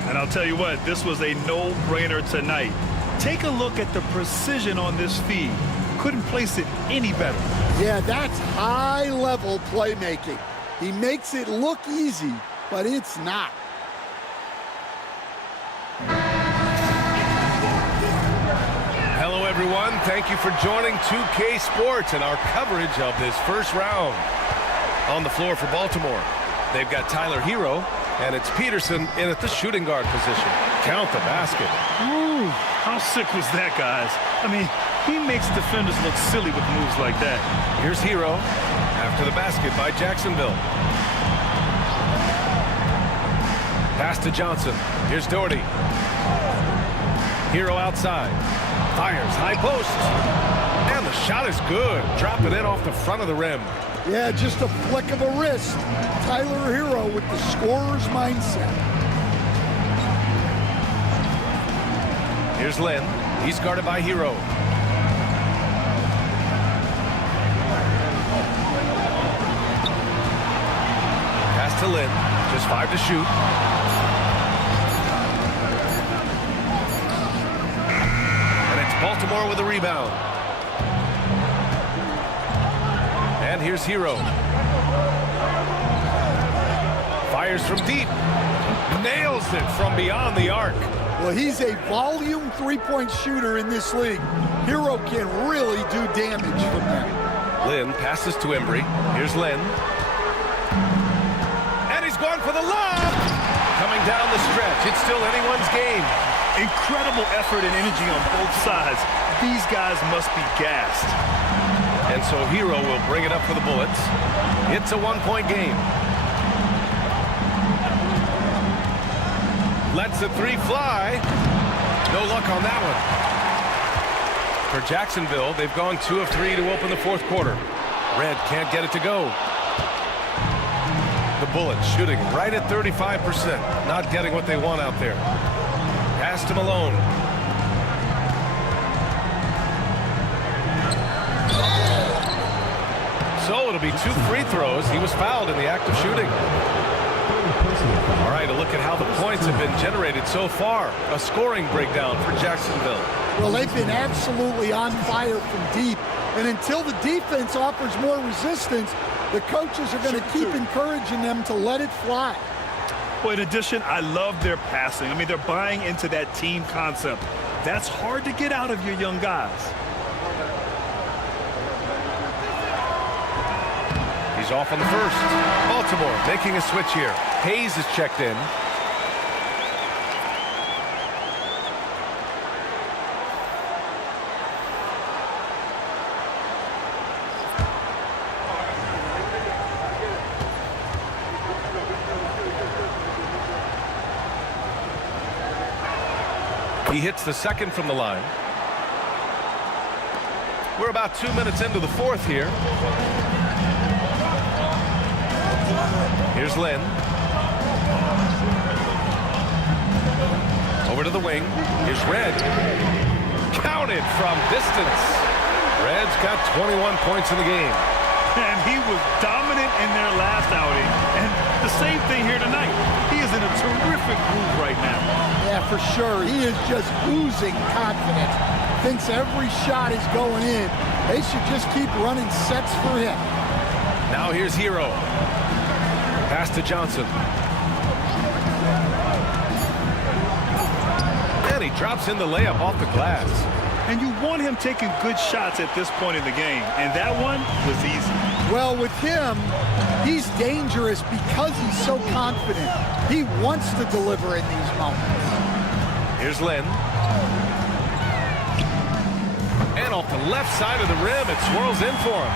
And I'll tell you what, this was a no-brainer tonight. Take a look at the precision on this feed. Couldn't place it any better. Yeah, that's high-level playmaking. He makes it look easy, but it's not. Hello, everyone. Thank you for joining 2K Sports and our coverage of this first round. On the floor for Baltimore, they've got Tyler Hero, and it's Peterson in at the shooting guard position. Count the basket. Ooh, how sick was that, guys? I mean, he makes defenders look silly with moves like that. Here's Hero after the basket by Jacksonville. Pass to Johnson. Here's Doherty. Hero outside. Fires high post. And the The shot is good. Drop it in off the front of the rim. Yeah, just a flick of a wrist. Tyler Hero with the scorer's mindset. Here's Lynn. He's guarded by Hero. Pass to Lynn. Just 5 to shoot. And it's Baltimore with the rebound. And here's Hero. Fires from deep. Nails it from beyond the arc. Well, he's a volume three-point shooter in this league. Hero can really do damage from there. Lynn passes to Embry. Here's Lynn. And he's going for the lob. Coming down the stretch. It's still anyone's game. Incredible effort and energy on both sides. These guys must be gassed. And so Hero will bring it up for the Bullets. It's a one-point game. Lets the three fly. No luck on that one. For Jacksonville, they've gone 2 of 3 to open the fourth quarter. Red can't get it to go. The Bullets shooting right at 35%. Not getting what they want out there. Pass to Malone. So it'll be 2 free throws. He was fouled in the act of shooting. All right, a look at how the points have been generated so far. A scoring breakdown for Jacksonville. Well, they've been absolutely on fire from deep. And until the defense offers more resistance, the coaches are going to keep encouraging them to let it fly. Well, in addition, I love their passing. I mean, they're buying into that team concept. That's hard to get out of your young guys. He's off on the first. Baltimore making a switch here. Hayes is checked in. He hits the second from the line. We're about 2 minutes into the fourth here. Here's Lynn. Over to the wing. Here's Red. Counted from distance. Red's got 21 points in the game. And he was dominant in their last outing. And the same thing here tonight. He is in a terrific groove right now. Yeah, for sure. He is just oozing confidence. Thinks every shot is going in. They should just keep running sets for him. Now here's Hero. Pass to Johnson. And he drops in the layup off the glass. And you want him taking good shots at this point in the game. And that one was easy. Well, with him, he's dangerous because he's so confident. He wants to deliver in these moments. Here's Lynn. And off the left side of the rim, it swirls in for him.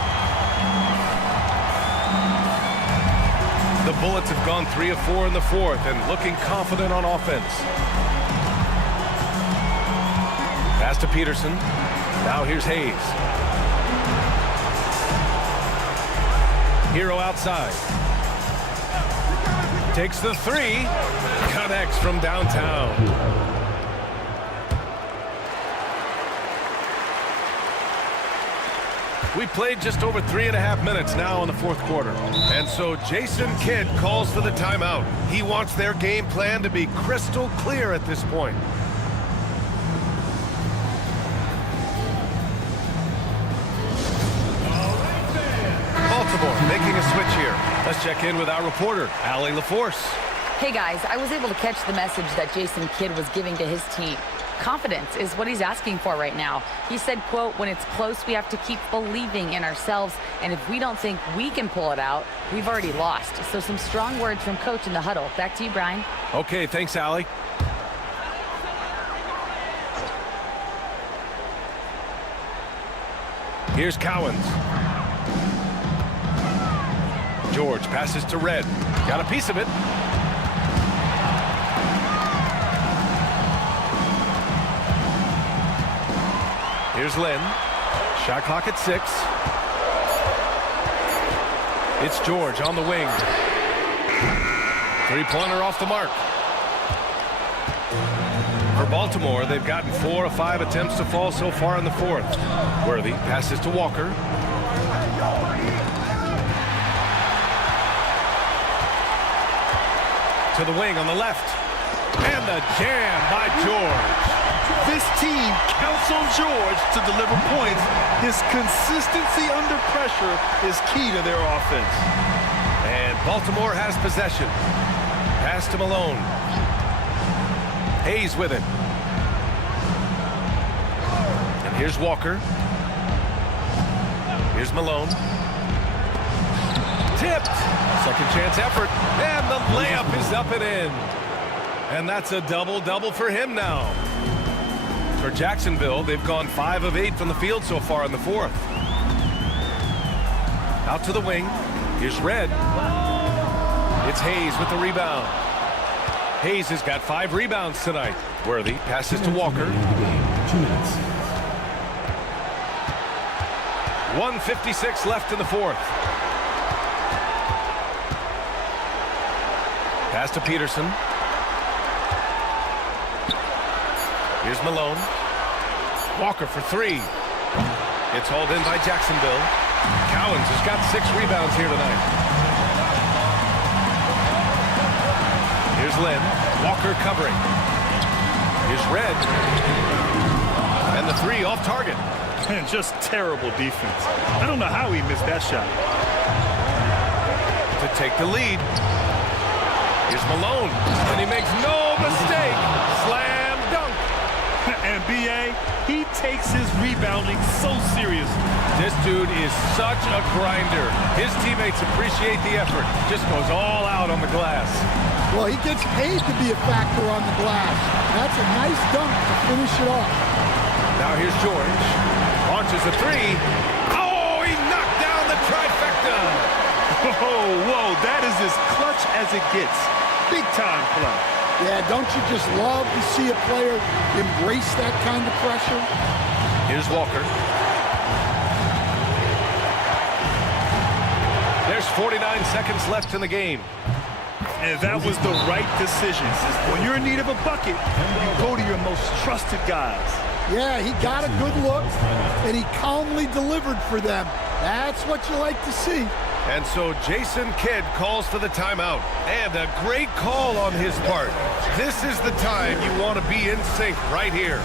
The Bullets have gone 3 of 4 in the fourth and looking confident on offense. Pass to Peterson. Now here's Hayes. Hero outside. Takes the three. Connects from downtown. We played just over 3.5 minutes now in the fourth quarter. And so Jason Kidd calls for the timeout. He wants their game plan to be crystal clear at this point. Baltimore making a switch here. Let's check in with our reporter, Allie LaForce. Hey guys, I was able to catch the message that Jason Kidd was giving to his team. Confidence is what he's asking for right now. He said, quote, when it's close, we have to keep believing in ourselves. And if we don't think we can pull it out, we've already lost. So some strong words from Coach in the huddle. Back to you, Brian. Okay, thanks, Allie. Here's Cowens. George passes to Red. Got a piece of it. Here's Lynn. Shot clock at 6. It's George on the wing. Three-pointer off the mark. For Baltimore, they've gotten 4 of 5 attempts to fall so far in the fourth. Worthy passes to Walker. To the wing on the left. And the jam by George. This team counts on George to deliver points. His consistency under pressure is key to their offense. And Baltimore has possession. Pass to Malone. Hayes with it. And here's Walker. Here's Malone. Tipped. Second chance effort. And the layup is up and in. And that's a double-double for him now. For Jacksonville, they've gone 5 of 8 from the field so far in the fourth. Out to the wing. Here's Red. It's Hayes with the rebound. Hayes has got 5 rebounds tonight. Worthy passes to Walker. 2 minutes. 1:56 left in the fourth. Pass to Peterson. Here's Malone. Walker for 3. It's hauled in by Jacksonville. Cowens has got 6 rebounds here tonight. Here's Lynn. Walker covering. Here's Red. And the 3 off target. Man, just terrible defense. I don't know how he missed that shot. To take the lead. Here's Malone. And he makes no mistake. Slam dunk. And B.A., he takes his rebounding so seriously. This dude is such a grinder. His teammates appreciate the effort. Just goes all out on the glass. Well, he gets paid to be a factor on the glass. That's a nice dunk to finish it off. Now here's George. Launches a 3. Oh, he knocked down the trifecta. Whoa, that is as clutch as it gets. Big time play. Yeah, don't you just love to see a player embrace that kind of pressure? Here's Walker. There's 49 seconds left in the game. And that was the right decision. When you're in need of a bucket, you go to your most trusted guys. Yeah, he got a good look, and he calmly delivered for them. That's what you like to see. And so Jason Kidd calls for the timeout. And a great call on his part. This is the time you want to be in sync right here.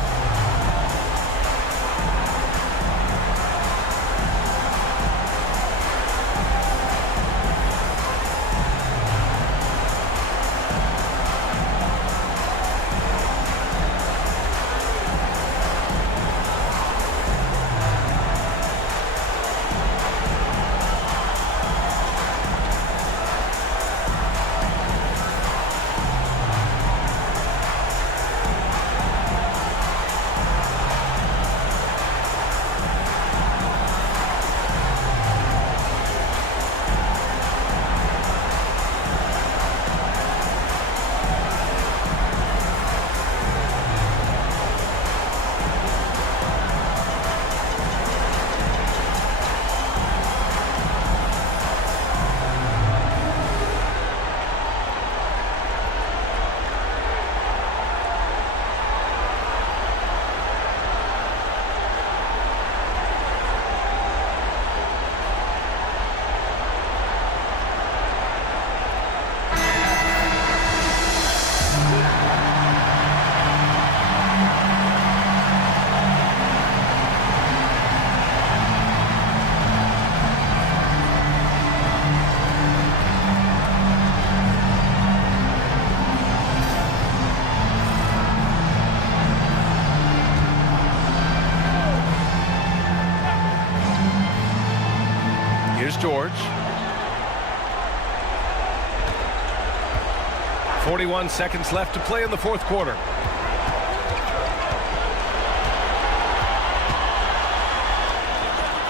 George. 41 seconds left to play in the fourth quarter.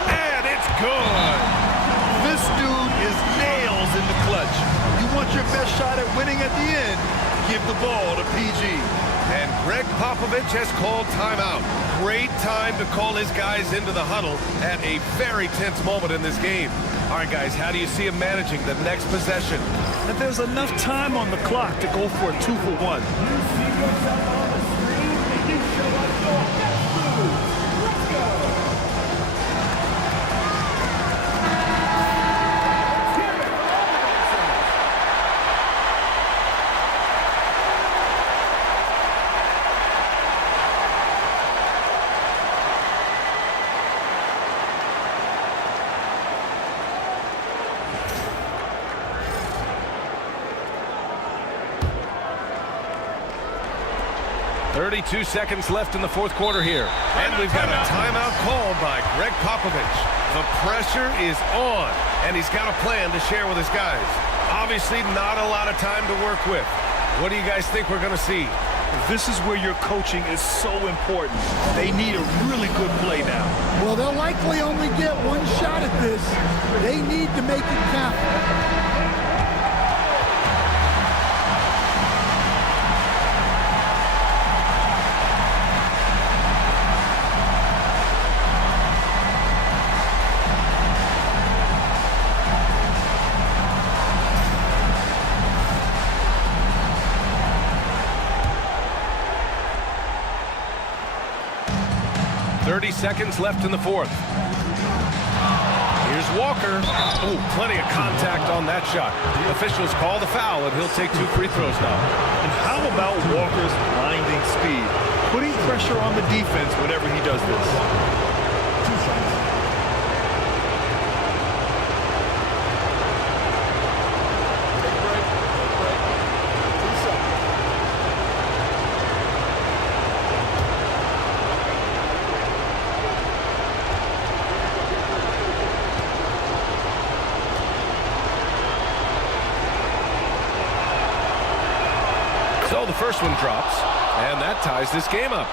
And it's good. This dude is nails in the clutch. You want your best shot at winning at the end, give the ball to PG. And Greg Popovich has called timeout. Great time to call his guys into the huddle at a very tense moment in this game. All right, guys, how do you see him managing the next possession? And there's enough time on the clock to go for a 2-for-1. Let's go. 32 seconds left in the fourth quarter here. And we've got a timeout called by Greg Popovich. The pressure is on, and he's got a plan to share with his guys. Obviously, not a lot of time to work with. What do you guys think we're going to see? This is where your coaching is so important. They need a really good play now. Well, they'll likely only get one shot at this. They need to make it count. 30 seconds left in the fourth. Here's Walker. Oh, plenty of contact on that shot. Officials call the foul, and he'll take 2 free throws now. And how about Walker's blinding speed? Putting pressure on the defense whenever he does this. 2 shots. So the first one drops, and that ties this game up.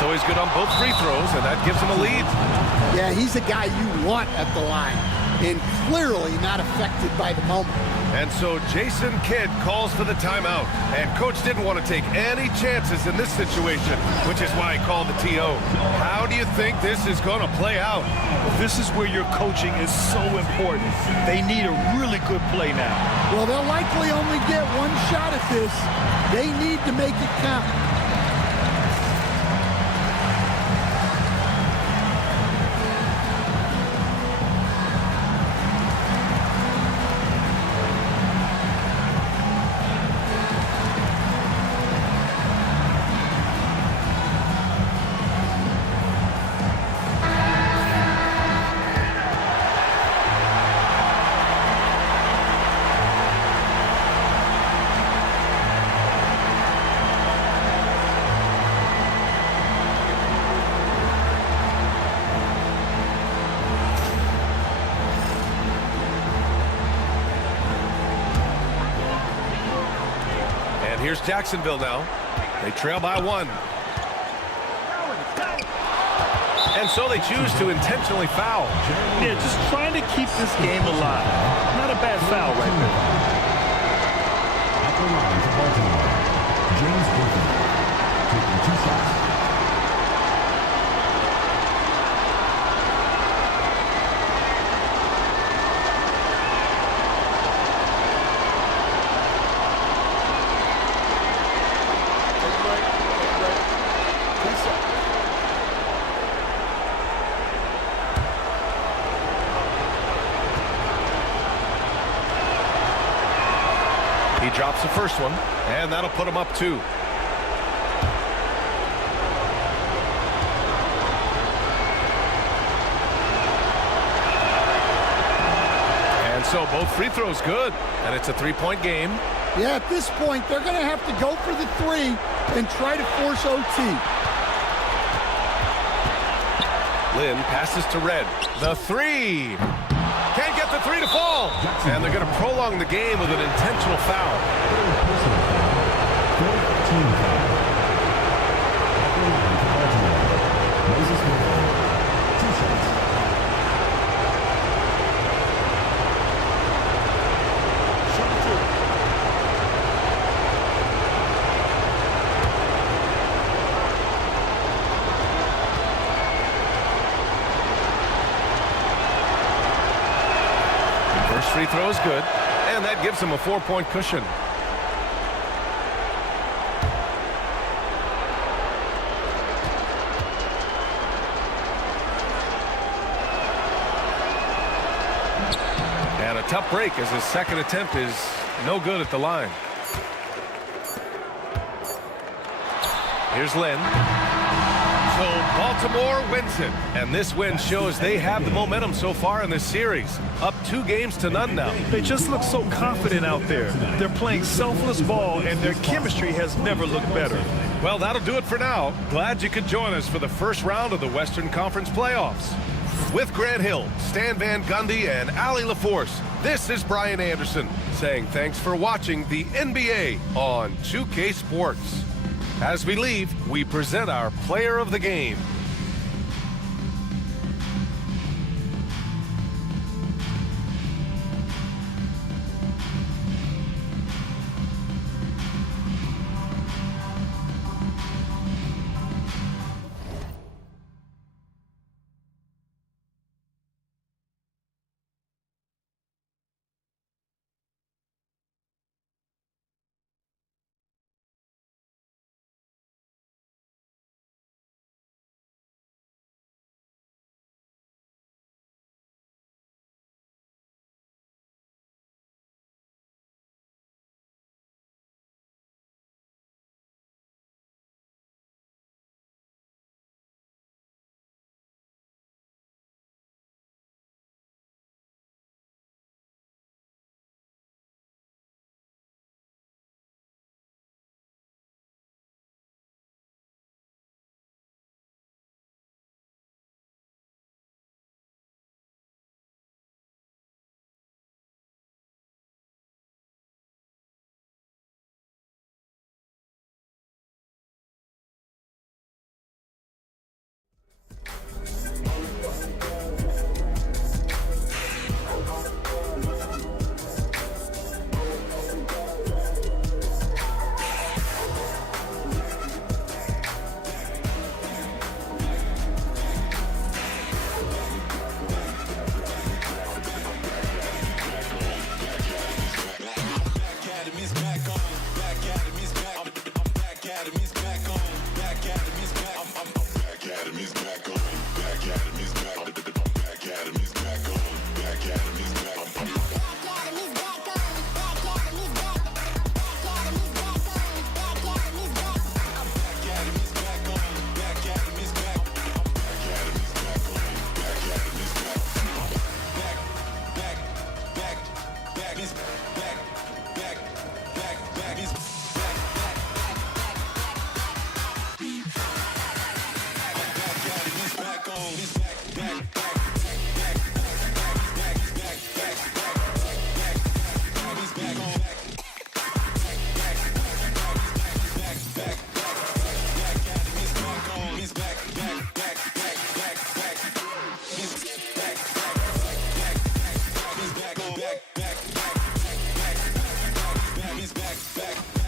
So he's good on both free throws, and that gives him a lead. Yeah, he's a guy you want at the line, and clearly not affected by the moment. And so Jason Kidd calls for the timeout, and Coach didn't want to take any chances in this situation, which is why he called the TO. How do you think this is going to play out? This is where your coaching is so important. They need a really good play now. Well, they'll likely only get one shot at this. They need to make it count. Here's Jacksonville now. They trail by 1. And so they choose to intentionally foul. Yeah, just trying to keep this game alive. Not a bad foul right there. At the line for Baltimore, James Griffin, taking 2 shots. He drops the first one, and that'll put him up 2. And so both free throws good, and it's a 3-point game. Yeah, at this point, they're going to have to go for the 3 and try to force OT. Lynn passes to Red. The three. Can't get the three to fall. And they're going to prolong the game with an intentional foul. First free throw is good, and that gives him a 4-point cushion. And a tough break as his second attempt is no good at the line. Here's Lynn. So Baltimore wins it, and this win shows they have the momentum so far in this series. Up 2 games to none now. They just look so confident out there. They're playing selfless ball, and their chemistry has never looked better. Well, that'll do it for now. Glad you could join us for the first round of the Western Conference playoffs. With Grant Hill, Stan Van Gundy, and Allie LaForce, this is Brian Anderson saying thanks for watching the NBA on 2K Sports. As we leave, we present our player of the game. Back.